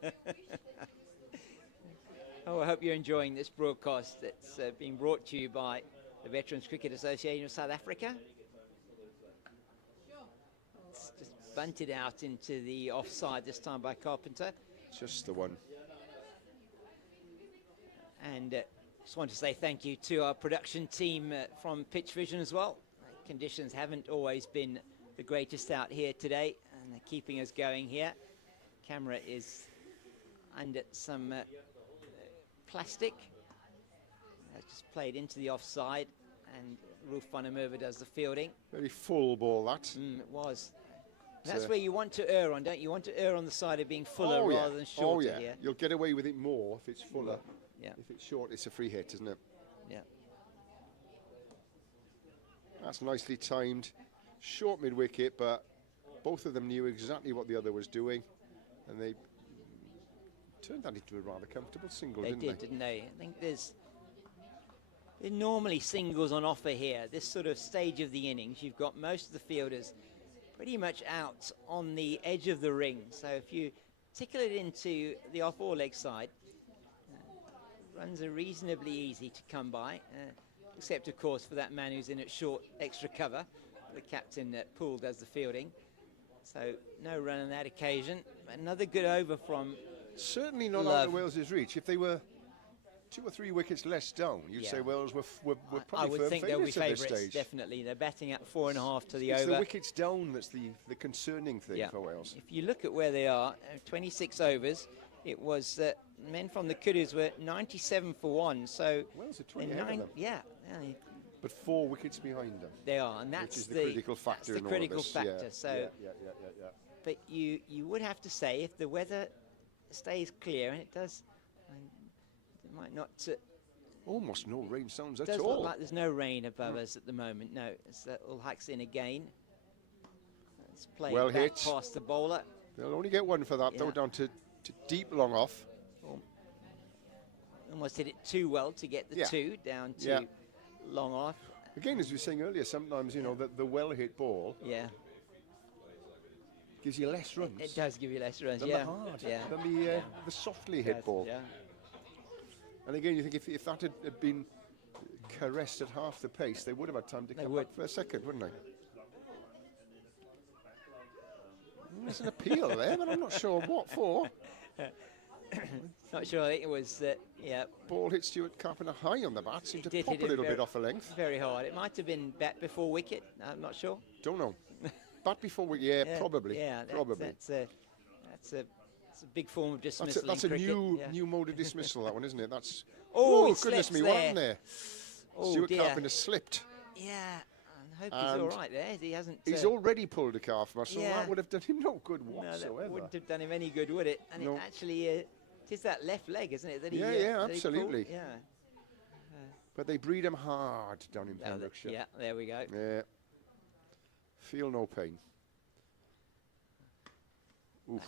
Oh, I hope you're enjoying this broadcast. It's being brought to you by the Veterans Cricket Association of South Africa. It's just bunted out into the offside this time by Carpenter. Just the one. And just want to say thank you to our production team from Pitch Vision as well. Conditions haven't always been the greatest out here today, and they're keeping us going here. Camera is under some plastic. Just played into the offside, and Rolf van der Merwe does the fielding. Very full ball, that. It was. That's where you want to err on, don't you? You want to err on the side of being fuller rather than shorter. Oh, yeah. You'll get away with it more if it's fuller. Yeah. If it's short, it's a free hit, isn't it? Yeah. That's nicely timed. Short mid-wicket, but both of them knew exactly what the other was doing, and they turned that into a rather comfortable single, didn't they? Didn't they? I think there's normally singles on offer here. This sort of stage of the innings, you've got most of the fielders pretty much out on the edge of the ring. So if you tickle it into the off or leg side, runs are reasonably easy to come by, except of course for that man who's in at short extra cover. The captain Poole does the fielding, so no run on that occasion. Another good over from certainly not Love. out of Wales's reach. If they were 2 or 3 wickets less down, you'd say Wales were probably I would think they'll be favourites at this favourites, stage. definitely. They're batting at 4.5 to the it's over. the wickets down that's the concerning thing for Wales. If you look at where they are, 26 overs, it was men from the Kudus were 97 for 1. So Wales are 20 ahead of them. Yeah. But 4 wickets behind them. They are, and that's which is the critical factor. That's the critical factor. Yeah, so, but you would have to say if the weather stays clear, and it does, it might not. Almost no rain sounds at all. It does all. look like there's no rain above us at the moment. No, it's all hacks in again. It's playing well back hit. Past the bowler. They'll only get 1 for that, though, down to deep long off. Almost hit it too well to get the 2 down to long off. Again, as we were saying earlier, sometimes, you know, the well-hit ball gives you less runs. It does give you less runs, than the hard, than the softly hit ball. Yeah. And again, you think if that had been caressed at half the pace, they would have had time to come back for a second, wouldn't they? There's an appeal there, but I'm not sure what for. Not sure. I think it was Ball hit Stuart Carpenter high on the bat, seemed to pop a little bit off the length. Very hard. It might have been bat before wicket. I'm not sure. Don't know. Bat before wicket, probably. Yeah, probably. That's a It's a big form of dismissal. That's a in cricket. new mode of dismissal, that one, isn't it? That's Oh, he goodness slips me, there. what happened there? Oh, Stuart dear. Carpenter slipped. Yeah, I hope he's all right there. He hasn't. He's already pulled a calf muscle. Yeah. That would have done him no good No, whatsoever. that wouldn't have done him any good, would it? And No. it actually, it is that left leg, isn't it? That he, Yeah, that he pulled? absolutely. Yeah. But they breed him hard down in Pembrokeshire. Yeah, there we go. Yeah. Feel no pain. Oof,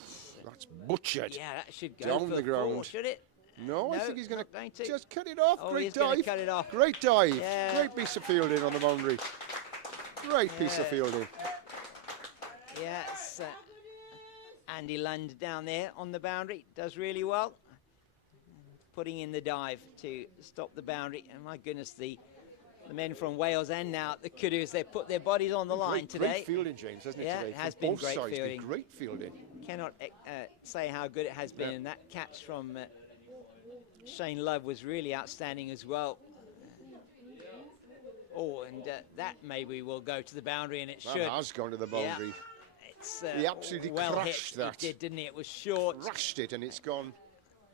that's butchered. Yeah, that should go Down for the ground. 4, should it? No, I think he's going not going to. just cut it off. Oh, Great he's gonna dive. cut it off. Great dive. Yeah. Great piece of fielding on the boundary. Great piece of Yeah. fielding. Yeah, it's Andy Lund down there on the boundary. Does really well. Putting in the dive to stop the boundary. And my goodness, the men from Wales and now the Kudus, they put their bodies on the line today. Great fielding, James, hasn't it, Yeah, today? it has From been both great sides, fielding. Great fielding. Cannot say how good it has been. Yeah. And that catch from Shane Love was really outstanding as well. Oh, and that maybe will go to the boundary, and it That should. has gone to the boundary. Yeah. It's He absolutely well crashed hit. that. It did, didn't it? It was short. Crashed it, and it's gone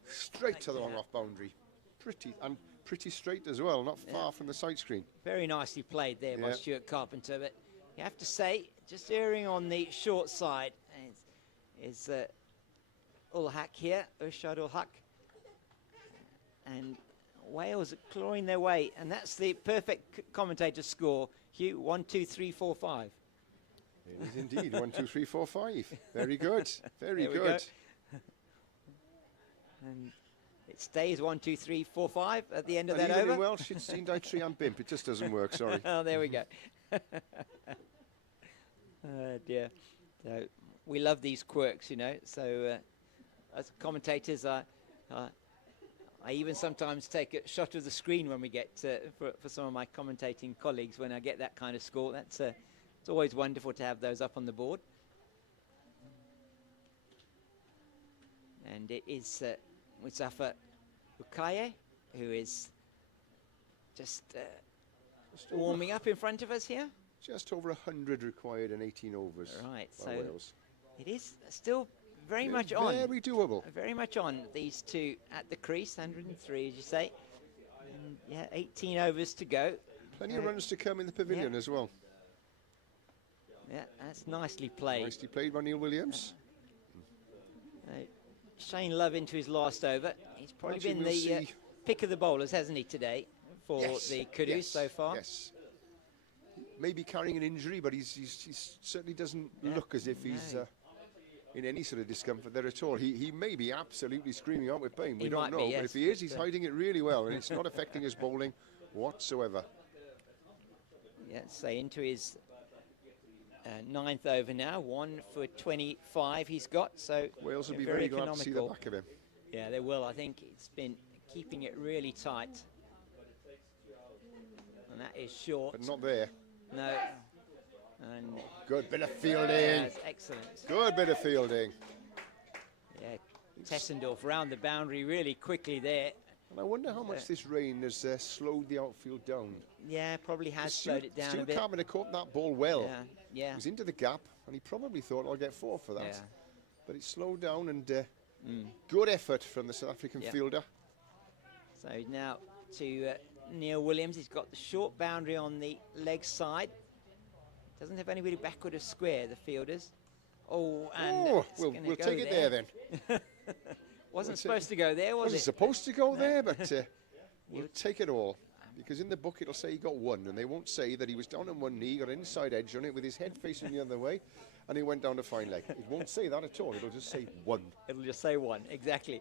straight to the long off boundary. Pretty straight as well, not far from the side screen. Very nicely played there by Yeah. Stuart Carpenter, but you have to say, just erring on the short side is Ul-Haq here, Urshad Ul-Haq. And Wales are clawing their way, and that's the perfect commentator score. Hugh, 1, 2, 3, 4, 5. It is indeed 1, 2, 3, 4, 5. Very good, very There we good. go. And it stays 1, 2, 3, 4, 5 at the end of And that even over. in Welsh, it's seen die tri and bimp. It just doesn't work. Sorry. Oh, there we go. Dear. So we love these quirks, you know. So as commentators, I even sometimes take a shot of the screen when we get for some of my commentating colleagues when I get that kind of score. That's it's always wonderful to have those up on the board. And it is Mustafa Ukaye, who is just warming up in front of us here. Just over 100 required in 18 overs. Right, by so Wales. it is still very Yeah, much on. Very doable. Very much on, these two at the crease, 103 as you say. And yeah, 18 overs to go. Plenty of runs to come in the pavilion as well. Yeah, that's nicely played. Nicely played by Neil Williams. Shane Love into his last over. He's probably Actually, been we'll the see. pick of the bowlers, hasn't he, today for the Kudus yes, so far? Yes. Maybe carrying an injury, but he certainly doesn't look as if he's in any sort of discomfort there at all. He may be absolutely screaming out with pain. We He don't might know. be, But yes. if he is, he's hiding it really well, and it's not affecting his bowling whatsoever. Yeah, so into his 9th over now, 1 for 25 he's got. So Wales will yeah, be very glad to see the economical. back of him. Yeah, they will. I think it's been keeping it really tight. And that is short. But not there. No. And Good bit of fielding. that's excellent. Good bit of fielding. Yeah, Tessendorf round the boundary really quickly there. And I wonder how much this rain has slowed the outfield down. Yeah, probably has slowed it down a Stuart bit. Carpenter caught that ball well. Yeah, yeah. He was into the gap, and he probably thought, I'll get 4 for that. Yeah. But it slowed down, and good effort from the South African Yeah. fielder. So now to Neil Williams. He's got the short boundary on the leg side. Doesn't have anybody backward of square, the fielders. Oh, and it's we'll gonna go take it there then. Wasn't supposed to go there, was Wasn't it? supposed to go there, but we'll take it all. Because in the book it'll say he got 1, and they won't say that he was down on one knee, got an inside edge on it with his head facing the other way, and he went down to fine leg. It won't say that at all. It'll just say 1. It'll just say 1, exactly.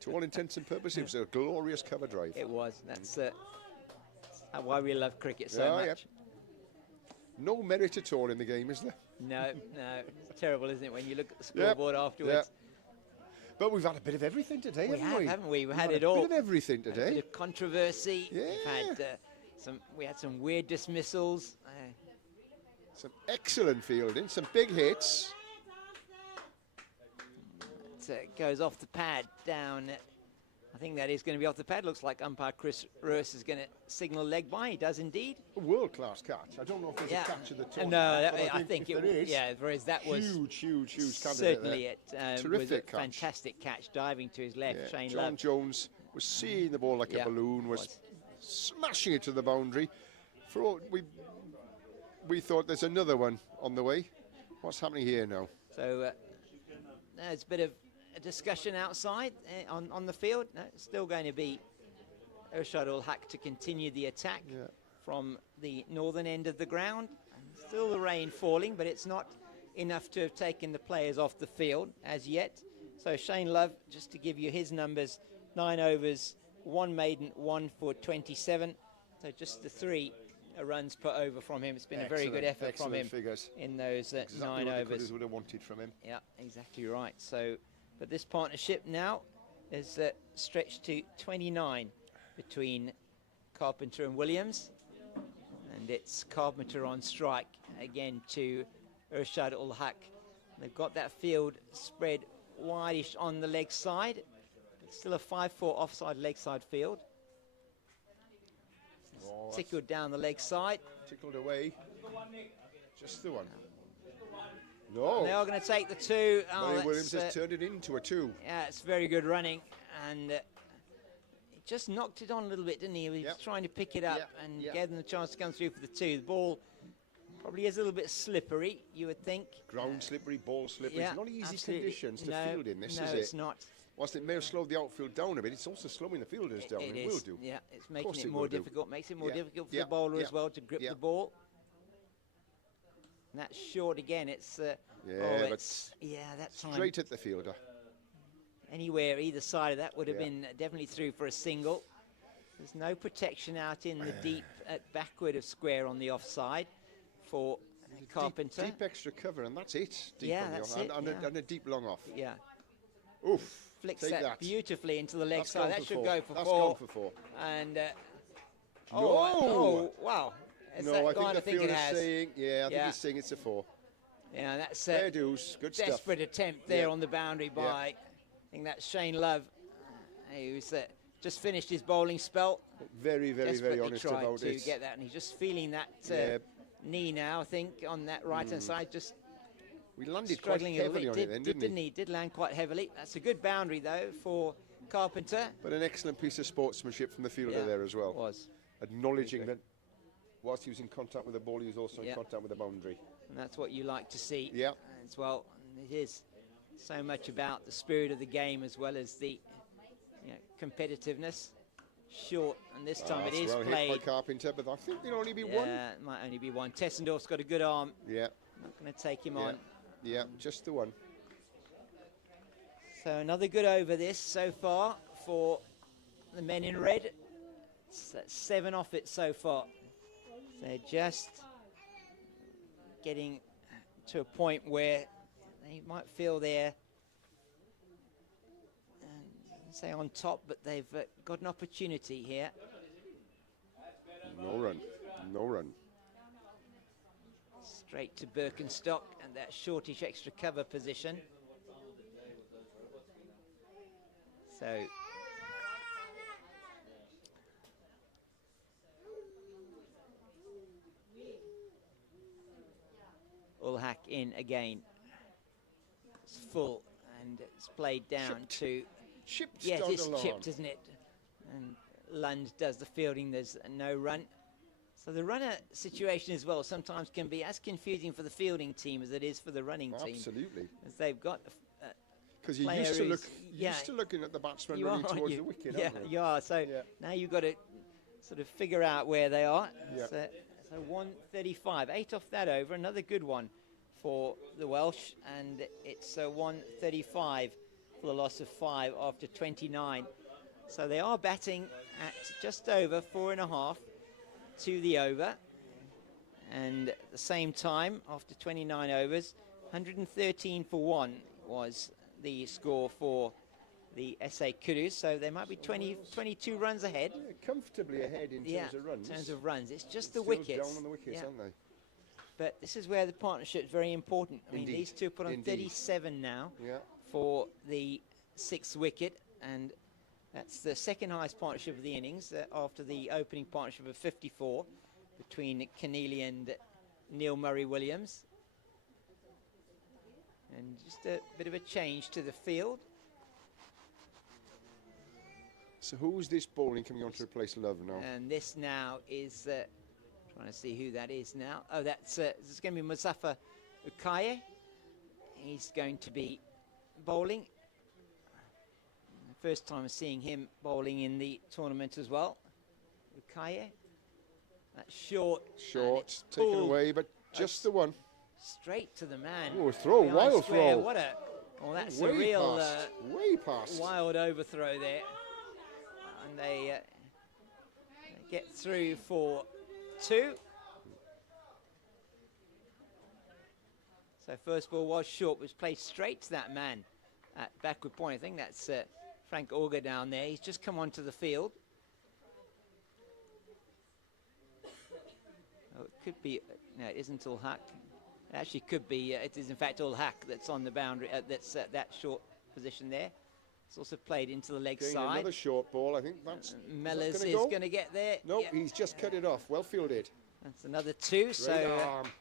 To all intents and purposes, it was a glorious cover drive. It was. That's why we love cricket so Yeah, much. No merit at all in the game, is there? No, it's terrible, isn't it, when you look at the scoreboard afterwards? But we've had a bit of everything today, We haven't we? haven't we? We've We've had it a all. bit of everything Had a today. bit of controversy. Yeah. We've had we had some weird dismissals. Some excellent fielding, some big hits. It goes off the pad down I think that is going to be off the pad. Looks like umpire Chris Roos is going to signal leg by. He does indeed. A world-class catch. I don't know if there's a catch of the tournament. No, I think if it there is. Yeah, whereas that was huge candidate certainly there. it. Terrific was a catch. Fantastic catch, diving to his left. Yeah. Shane John Love. Jones was seeing the ball like a balloon, was smashing it to the boundary. For all, we thought there's another one on the way. What's happening here now? So there's a bit of a discussion outside on the field. No, it's still going to be Irshad Ul Haq to continue the attack from the northern end of the ground. And still the rain falling, but it's not enough to have taken the players off the field as yet. So Shane Love, just to give you his numbers, 9 overs, 1 maiden, 1 for 27. So just the 3 runs per over from him. It's been a very good effort from him figures. In those exactly 9 what overs. The Kudus would have wanted from him. Yeah, exactly right. So, but this partnership now is stretched to 29 between Carpenter and Williams, and it's Carpenter on strike again to Irshad Ul Haq. They've got that field spread wideish on the leg side. It's still a 5-4 offside leg side field. Tickled down the leg side. Tickled away. Just the one. No. They are going to take the 2. Murray Williams has turned it into a 2. Yeah, it's very good running. And he just knocked it on a little bit, didn't he? He was trying to pick it up and gave them the chance to come through for the 2. The ball probably is a little bit slippery, you would think. Ground slippery, ball slippery. It's not easy conditions to field in this, is it? No, it's not. Whilst it may have slowed the outfield down a bit, it's also slowing the fielders down. It will do. Yeah, it's making it more difficult. Makes it more difficult for the bowler as well to grip the ball. And that's short again. It's that time straight at the fielder. Anywhere either side of that would have been definitely through for a single. There's no protection out in the deep backward of square on the offside for Carpenter. Deep extra cover, and that's it. Deep on that's the it. And a deep long off. Yeah. Oof. Flicks that beautifully into the leg That's side. That should go for 4. That's gone for 4. And no. Wow. No, I think the fielder's saying, I think he's saying it's a 4. Yeah, that's fair dues. Good stuff. Desperate attempt there on the boundary by, I think that's Shane Love, who's just finished his bowling spell. Very honest about it. To get that, and he's just feeling that knee now, I think, on that right-hand side. Just we landed quite heavily on it then, didn't he? Did land quite heavily. That's a good boundary, though, for Carpenter. But an excellent piece of sportsmanship from the fielder there as well. Was. Acknowledging that whilst he was in contact with the ball, he was also in contact with the boundary. And that's what you like to see as well. And it is so much about the spirit of the game as well as the competitiveness. Short, and this time it is played. Hit by Carpenter, but I think there'll only be one. Yeah, it might only be one. Tessendorf's got a good arm. Yeah. Not going to take him on. Yeah, just the one. So another good over this so far for the men in red. It's 7 off it so far. They're just getting to a point where they might feel they're say on top, but they've got an opportunity here. No run. Straight to Birkenstock and that shortish extra cover position. So Ul Haq in again. It's full and it's played down to chipped. Yes, it's chipped, isn't it? And Lund does the fielding. There's no run. So the runner situation as well sometimes can be as confusing for the fielding team as it is for the running team. Absolutely. As they've got because you're used to looking at the batsman running towards the wicket. Yeah, you are. So now you've got to sort of figure out where they are. Yeah. So 135, 8 off that over. Another good one for the Welsh, and it's 135 for the loss of 5 after 29. So they are batting at just over 4.5 to the over, and at the same time after 29 overs, 113 for 1 was the score for the SA Kudus. So they might be 22 runs ahead. Yeah, comfortably ahead in terms of runs. In terms of runs. It's just the wickets. Down on the wickets, aren't they? But this is where the partnership is very important. I mean, these two put on 37 now for the 6th wicket, and That's the second highest partnership of the innings after the opening partnership of 54 between Keneally and Neil Murray-Williams. And just a bit of a change to the field. So who's this bowling coming on to replace Love now? And this now is, trying to see who that is now. Oh, that's this is going to be Muzaffar Ukaye. He's going to be bowling. First time seeing him bowling in the tournament as well. Ukaye. That's short. Short, taken away, but just the one. Straight to the man. Oh, throw, wild square. throw. What a, well, that's way a real past, way past. Wild overthrow there. And they get through for 2. So first ball was short, was played straight to that man at backward point. I think that's Frank Auger down there. He's just come onto the field. Oh, it could be, no, it isn't Ul Haq. It actually could be, it is in fact Ul Haq that's on the boundary, that's that short position there. It's also played into the leg side. Another short ball, I think that's Mellors is going to get there. No, he's just cut it off. Well fielded. That's another 2.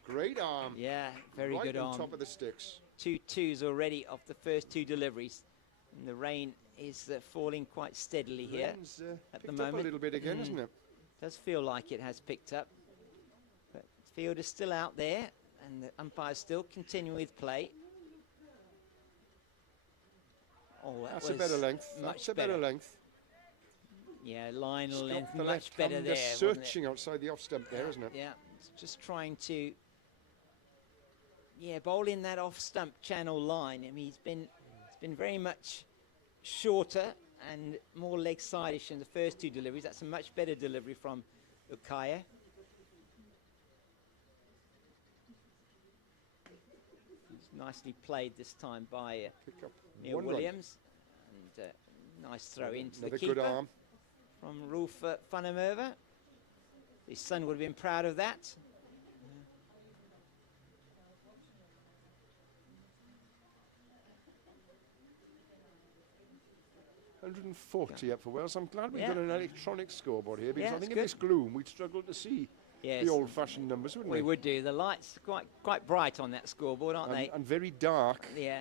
Great arm. Yeah, very right good on arm. Top of the sticks. 2 twos already off the first 2 deliveries. And the rain is falling quite steadily here at the moment. Up a little bit again, isn't it? Does feel like it has picked up. But the field is still out there, and the umpires still continue with play. Oh, that's a better length. That's a better length. Yeah, line Stop length, the much better there. Searching outside the off stump there, isn't it? Yeah, it's just trying to, bowl in that off stump channel line. I mean, it's been very much shorter and more leg side-ish in the first 2 deliveries. That's a much better delivery from Ukaye. Nicely played this time by Neil Williams. And nice throw into the keeper. Good arm. From Rolf van der Merwe. His son would have been proud of that. 140 up for Wales. I'm glad we've got an electronic scoreboard here, because I think in good. this gloom we'd struggle to see the old-fashioned numbers, wouldn't we? We would do. The lights are quite bright on that scoreboard, aren't they? And very dark. Yeah.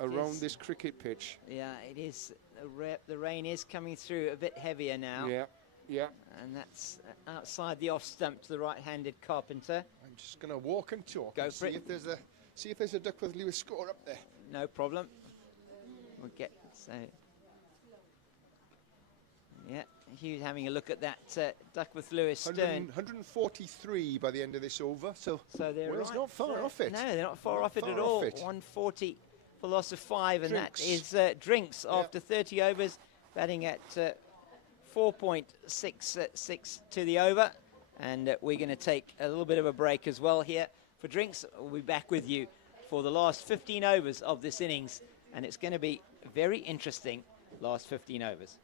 Around this cricket pitch. Yeah, it is. The rain is coming through a bit heavier now. Yeah. And that's outside the off stump to the right-handed Carpenter. I'm just going to walk and talk. Go and for it. See if there's a Duckworth Lewis score up there. No problem. We'll get so. Yeah, Hugh having a look at that Duckworth Lewis stern. 143 by the end of this over. So they're Wales not far off it. No, they're not far off it at all. 140 for loss of 5, and Drinks. that is Drinks after 30 overs, batting at 4.66 to the over. And we're going to take a little bit of a break as well here for Drinks. We'll be back with you for the last 15 overs of this innings, and it's going to be very interesting last 15 overs.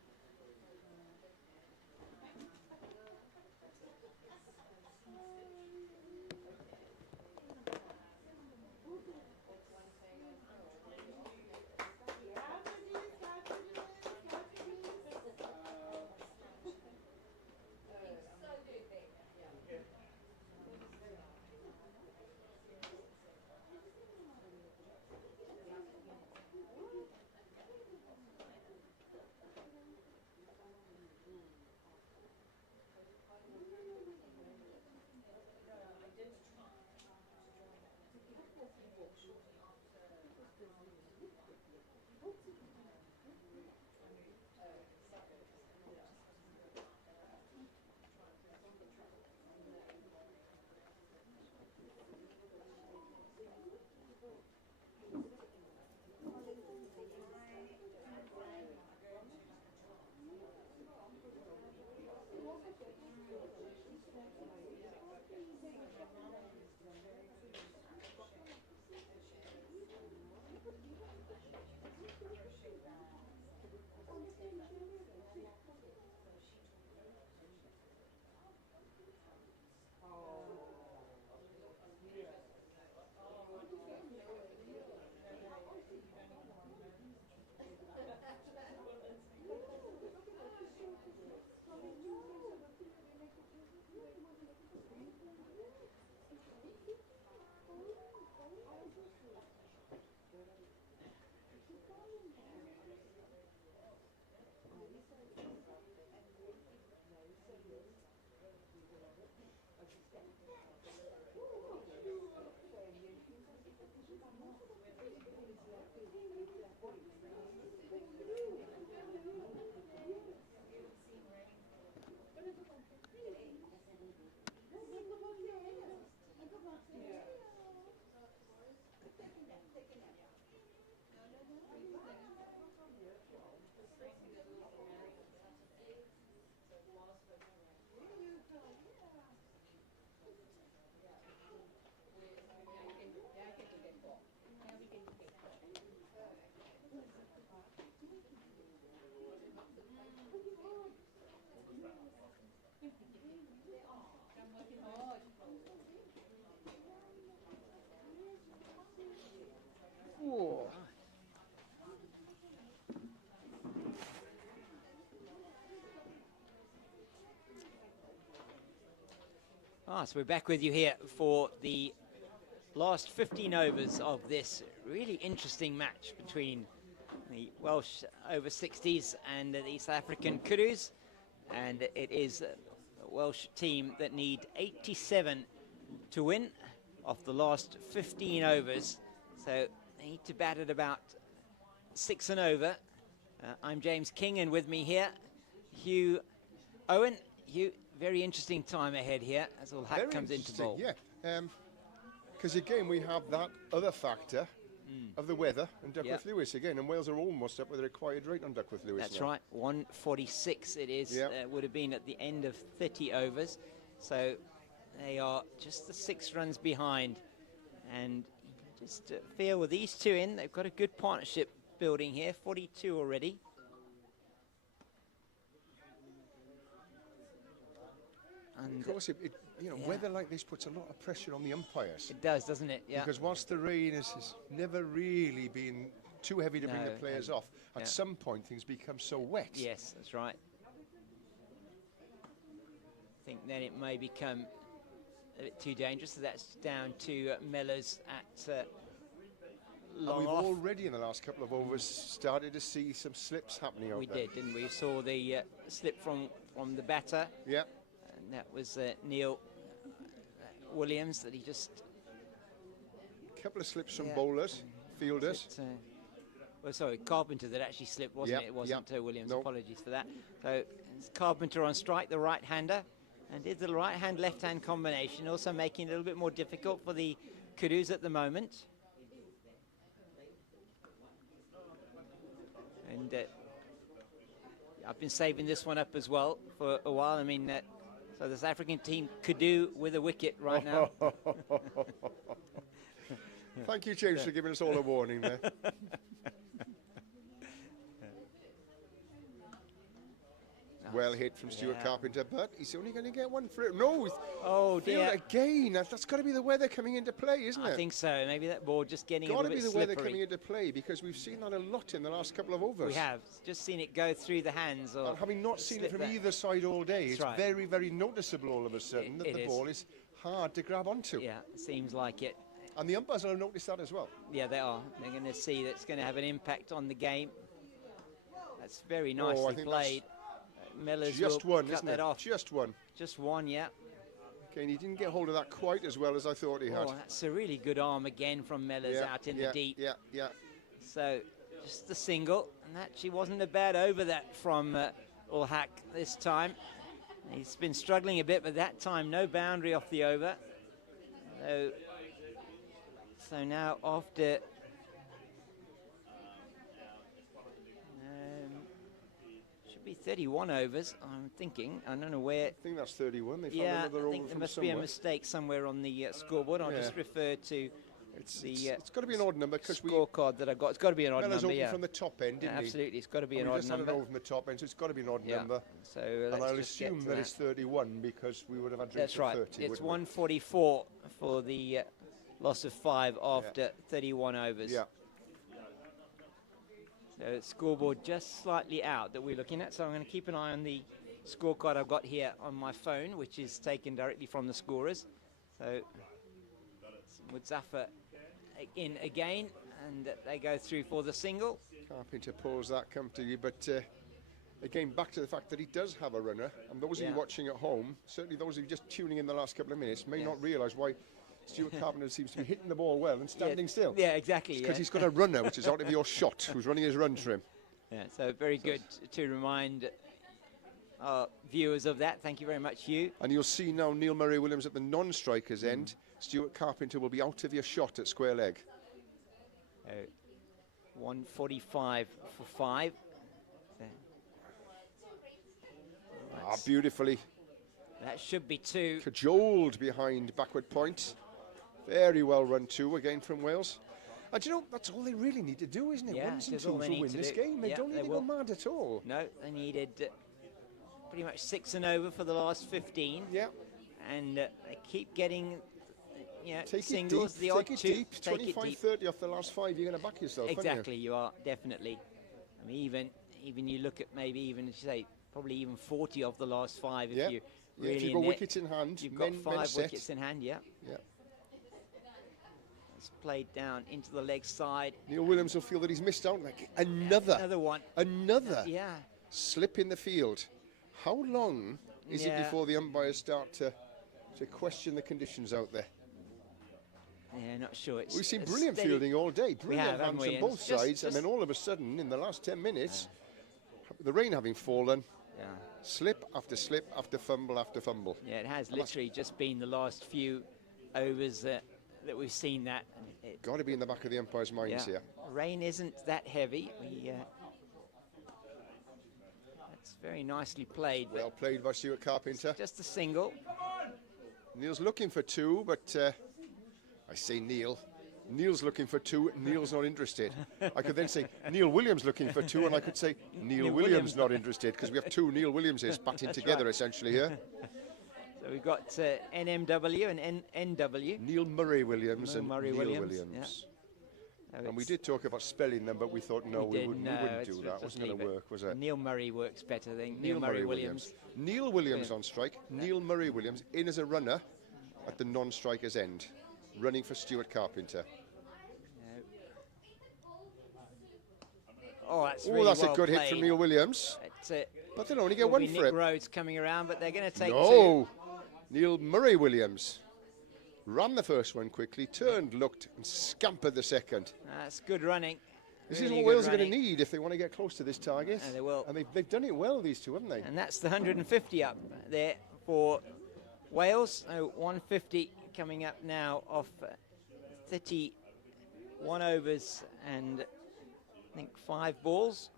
So we're back with you here for the last 15 overs of this really interesting match between the Welsh over-60s and the South African Kudus. And it is a Welsh team that need 87 to win off the last 15 overs. So they need to bat at about 6 and over. I'm James King, and with me here, Hugh Owen. Hugh, very interesting time ahead here as All Hack comes into bowl. Yeah, because again we have that other factor of the weather and Duckworth Lewis again, and Wales are almost up with the required rate on Duckworth Lewis. That's now. right, 146 it is. Would have been at the end of 30 overs, so they are just the 6 runs behind. And just feel with these two in, they've got a good partnership building here. 42 already. And of course, weather like this puts a lot of pressure on the umpires. It does, doesn't it? Yeah. Because whilst the rain has never really been too heavy to bring the players off, at some point things become so wet. Yes, that's right. I think then it may become a bit too dangerous. So that's down to Mellors at long we've off. already in the last couple of overs started to see some slips happening out there. We did, didn't we? Saw the slip from the batter. Yeah. And that was Neil Williams that he just... A couple of slips from bowlers, fielders. Well, sorry, Carpenter that actually slipped, wasn't it? It wasn't Williams. Nope. Apologies for that. So it's Carpenter on strike, the right-hander, and did the right-hand, left-hand combination, also making it a little bit more difficult for the Kudus at the moment. And I've been saving this one up as well for a while. I mean, so the South African team could do with a wicket right now. Thank you, James, for giving us all a warning there. Well hit from Stuart Carpenter, but he's only going to get one for it. No, oh dear! Again, that's got to be the weather coming into play, isn't it? I think so. Maybe that ball just getting a little bit slippery. Got to be the weather coming into play, because we've seen that a lot in the last couple of overs. We have just seen it go through the hands. Or and having not seen it from either side all day, it's very, very noticeable all of a sudden that the ball is hard to grab onto. Yeah, it seems like it. And the umpires have noticed that as well. Yeah, they are. They're going to see that it's going to have an impact on the game. That's very nicely played. Mellors just one, isn't it? Off. Just one. Just one, yeah. Okay, and he didn't get hold of that quite as well as I thought he had. Oh, that's a really good arm again from Mellors out in the deep. Yeah. So just the single, and that actually wasn't a bad over that from All Hack this time. He's been struggling a bit, but that time no boundary off the over. So now after should be 31 overs, I'm thinking. I don't know where. I think that's 31. They found another over. I think there must be a mistake somewhere on the scoreboard. I'll just refer to it's got to be an odd number because scorecard that I've got. It's got to be an odd number. From the top end, didn't he? Absolutely, it's got to be an odd number. Had an over from the top end, so it's got to be an odd number. So and I'll assume that it's 31 because we would have had drinks That's right. 30. It's 144 for the loss of 5 after 31 overs. Yeah. So scoreboard just slightly out that we're looking at. So I'm going to keep an eye on the scorecard I've got here on my phone, which is taken directly from the scorers. So Muzaffar in again, and they go through for the single. Carpenter pulls that comfortably, but again, back to the fact that he does have a runner, and those of you watching at home, certainly those of you just tuning in the last couple of minutes, may not realise why Stuart Carpenter seems to be hitting the ball well and standing still. Yeah, exactly. Because he's got a runner, which is out of your shot, who's running his run trim. Yeah, so very good to remind our viewers of that. Thank you very much, Hugh. And you'll see now Neil Murray-Williams at the non-striker's end. Stuart Carpenter will be out of your shot at square leg. 145 for 5. Beautifully. That should be 2. Cajoled behind backward point. Very well run 2 again from Wales. And you know, that's all they really need to do, isn't it? Yeah, 1s and 2s all they will need win to this do. game. They Yeah, don't need they to go will. mad at all. No, they needed pretty much 6 and over for the last 15. Yeah. And they keep getting Take singles, it deep, the odd take it 2. deep. Take it 25, deep. 30 off the last 5, you're going to back yourself, aren't Exactly, you are, definitely. I mean, even you look at maybe even, as you say, probably even 40 of the last 5 if you really if you go wickets in hand, you've men, got 5 men set. wickets in hand, yeah. Yeah. It's played down into the leg side. Neil Williams will feel that he's missed out. Like another one. Another Yeah. slip in the field. How long is it before the umpires start to question the conditions out there? Yeah, not sure. We've seen brilliant fielding all day. Brilliant hands we? on both sides. And then all of a sudden, in the last 10 minutes, the rain having fallen, slip after slip after fumble after fumble. Yeah, it has literally just been the last few overs that we've seen that. Got to be in the back of the umpire's minds here. Rain isn't that heavy. That's very nicely played. Well played by Stuart Carpenter. Just a single. Neil's looking for 2, but I say Neil. Neil's looking for 2, Neil's not interested. I could then say Neil Williams looking for 2, and I could say Neil Williams not interested, because we have 2 Neil Williamses batting together essentially here. So we've got NMW and NW. Neil Murray-Williams and Murray Neil Williams. Williams. Yeah. And we did talk about spelling them, but we thought, no, we wouldn't do that. It wasn't going to work, was it? Neil Murray works better than Neil Murray-Williams. Neil Williams on strike. Neil Murray-Williams in as a runner at the non-striker's end, running for Stuart Carpenter. Oh, that's that's well a good played. hit from Neil Williams. But they'll only get 1 for Nick it. Rhodes coming around, but they're going to take 2. No, Neil Murray-Williams ran the first one quickly, turned, looked, and scampered the second. That's good running. This is what Wales are going to need if they want to get close to this target. And they will. And they've done it well, these two, haven't they? And that's the 150 up there for Wales. 150 coming up now off 31 overs and I think 5 balls.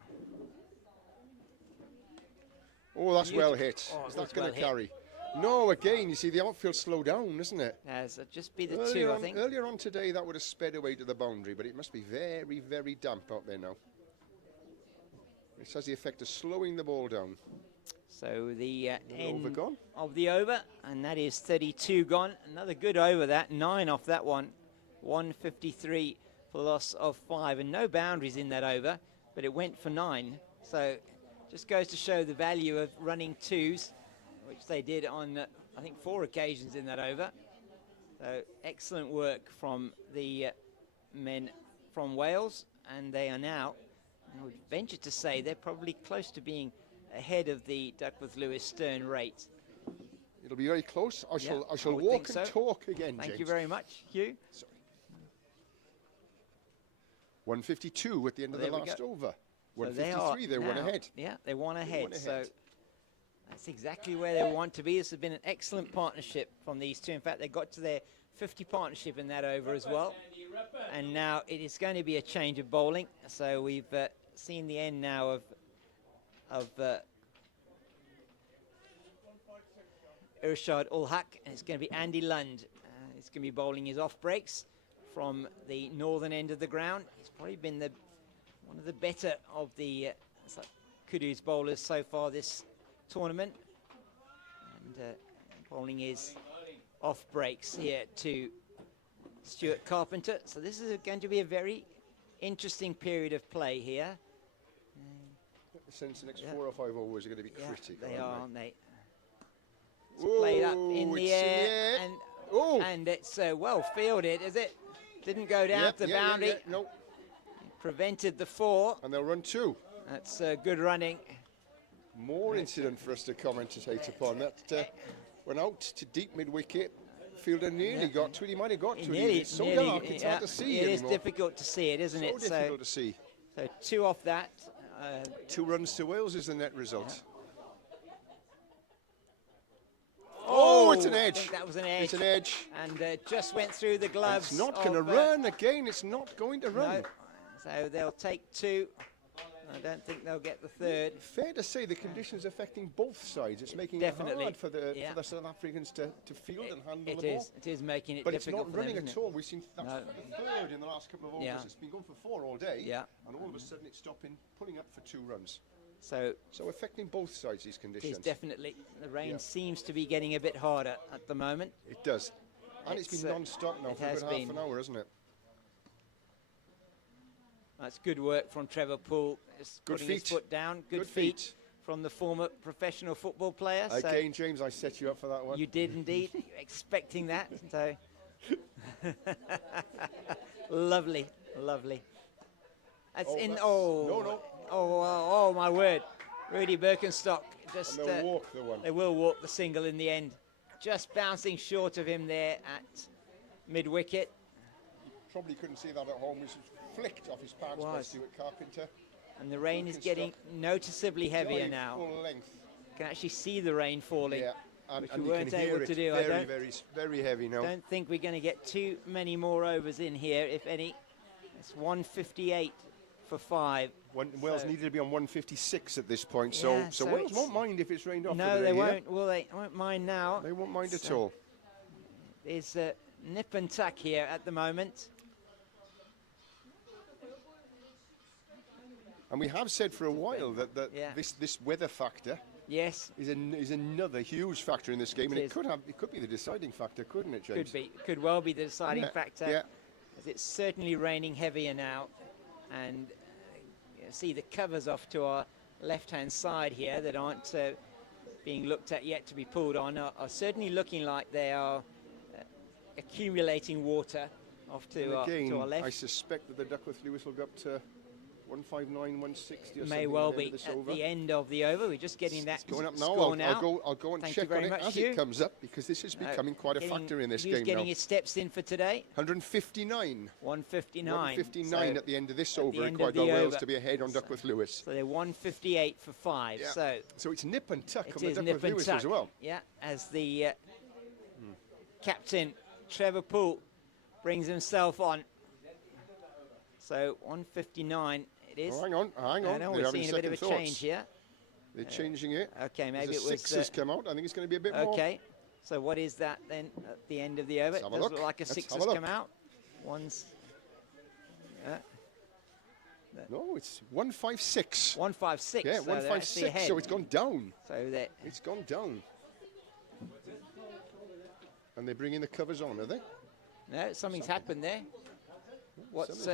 Oh, that's well hit. Is that going to carry? No, again, you see the outfield slow down, isn't it? Yes, it'll just be the 2, I think. Earlier on today, that would have sped away to the boundary, but it must be very, very damp out there now. This has the effect of slowing the ball down. So the end over gone. Of the over, and that is 32 gone. Another good over that, 9 off that one. 153 for loss of 5, and no boundaries in that over, but it went for 9. So just goes to show the value of running 2s, which they did on, I think, 4 occasions in that over. So excellent work from the men from Wales, and they are now, I would venture to say, they're probably close to being ahead of the Duckworth-Lewis Stern rate. It'll be very close. I shall would walk think and so. talk again, Thank James. you very much, Hugh. Sorry. 152 at the end of the last over. 153, they're one ahead. Yeah, they're one ahead. So that's exactly where they want to be. This has been an excellent partnership from these two. In fact, they got to their 50 partnership in that over as well. And now it is going to be a change of bowling. So we've seen the end now of Irshad Ul Haq, and it's going to be Andy Lund. He's going to be bowling his off breaks from the northern end of the ground. He's probably been one of the better of the Kudus bowlers so far this tournament. And bowling his off breaks here to Stuart Carpenter. So this is going to be a very interesting period of play here. Since the next 4 or 5 overs are going to be critical. They are, aren't they? It's Whoa, played up in the air, and and it's well fielded, is it? Didn't go down to the boundary. No. Prevented the 4. And they'll run 2. That's good running. More incident for us to commentate upon. That went out to deep mid-wicket. Fielder nearly got to it. He might have got to it. It's so dark, it's hard to see It anymore. is difficult to see it, isn't it? So difficult to see. So 2 off that. 2 runs to Wales is the net result. Oh, it's an I edge. think that was an edge. It's an edge. And just went through the gloves. It's not going to run again. It's not going to run. No. So they'll take 2. I don't think they'll get the 3rd. Fair to say the conditions affecting both sides. It's making Definitely. it hard for the South Africans to field and handle the ball. It is making it but it's difficult not running for them, at all. We've seen that's the 3rd in the last couple of overs. Yeah. It's been going for 4 all day. Yeah. And all of a sudden it's stopping, pulling up for 2 runs. So affecting both sides, these it conditions. is definitely. The rain seems to be getting a bit harder at the moment. It does. And it's been non-stop now for a good half an hour, hasn't it? That's good work from Trevor Poole. Putting his foot down. Good feet from the former professional football player. Again, James, I set you up for that one. You did indeed. Expecting that. So lovely, lovely. That's Oh, my word. Rudy Birkenstock just. And they'll walk the one. They will walk the single in the end. Just bouncing short of him there at mid-wicket. Probably couldn't see that at home. Which flicked off his pads by Stuart Carpenter. And the rain is getting noticeably heavier now. Full length. You can actually see the rain falling. Yeah, and we you weren't can hear able it to do. very heavy now. Don't think we're going to get too many more overs in here, if any. It's 158 for 5. Wales needed to be on 156 at this point, so Wales won't mind if it's rained off. No, they won't. Well, they won't mind now. They won't mind at all. There's nip and tuck here at the moment. And we have said for a while that this weather factor is another huge factor in this game, and it could be the deciding factor, couldn't it, James? Could well be the deciding factor. Yeah. As it's certainly raining heavier now, and you see the covers off to our left-hand side here that aren't being looked at yet to be pulled on are certainly looking like they are accumulating water off to our left. I suspect that the Duckworth Lewis will go up to 159, 160 or may well be at the end of the over. We're just getting that going up now. Score now. I'll go and check on it as it comes up, because this is becoming quite a factor in this game now. Who's getting his steps in for today? 159. 159. 159 at the end of this over, required by Wales to be ahead on Duckworth Lewis. So they're 158 for 5. Yeah. So it's nip and tuck on the nip Duckworth and Lewis tuck. as well. Yeah, as the captain, Trevor Poole, brings himself on. So 159 it is. Oh, hang on. We're seeing a bit of a change here. They're changing it. Okay, maybe it was... 6's come out. I think it's going to be a bit more. Okay, so what is that then at the end of the over? It does look like a 6 has come out. One's... No, it's 156. 156. Yeah, 156. So it's gone down. So that it's gone down. And they're bringing the covers on, are they? No, something's happened there. What's...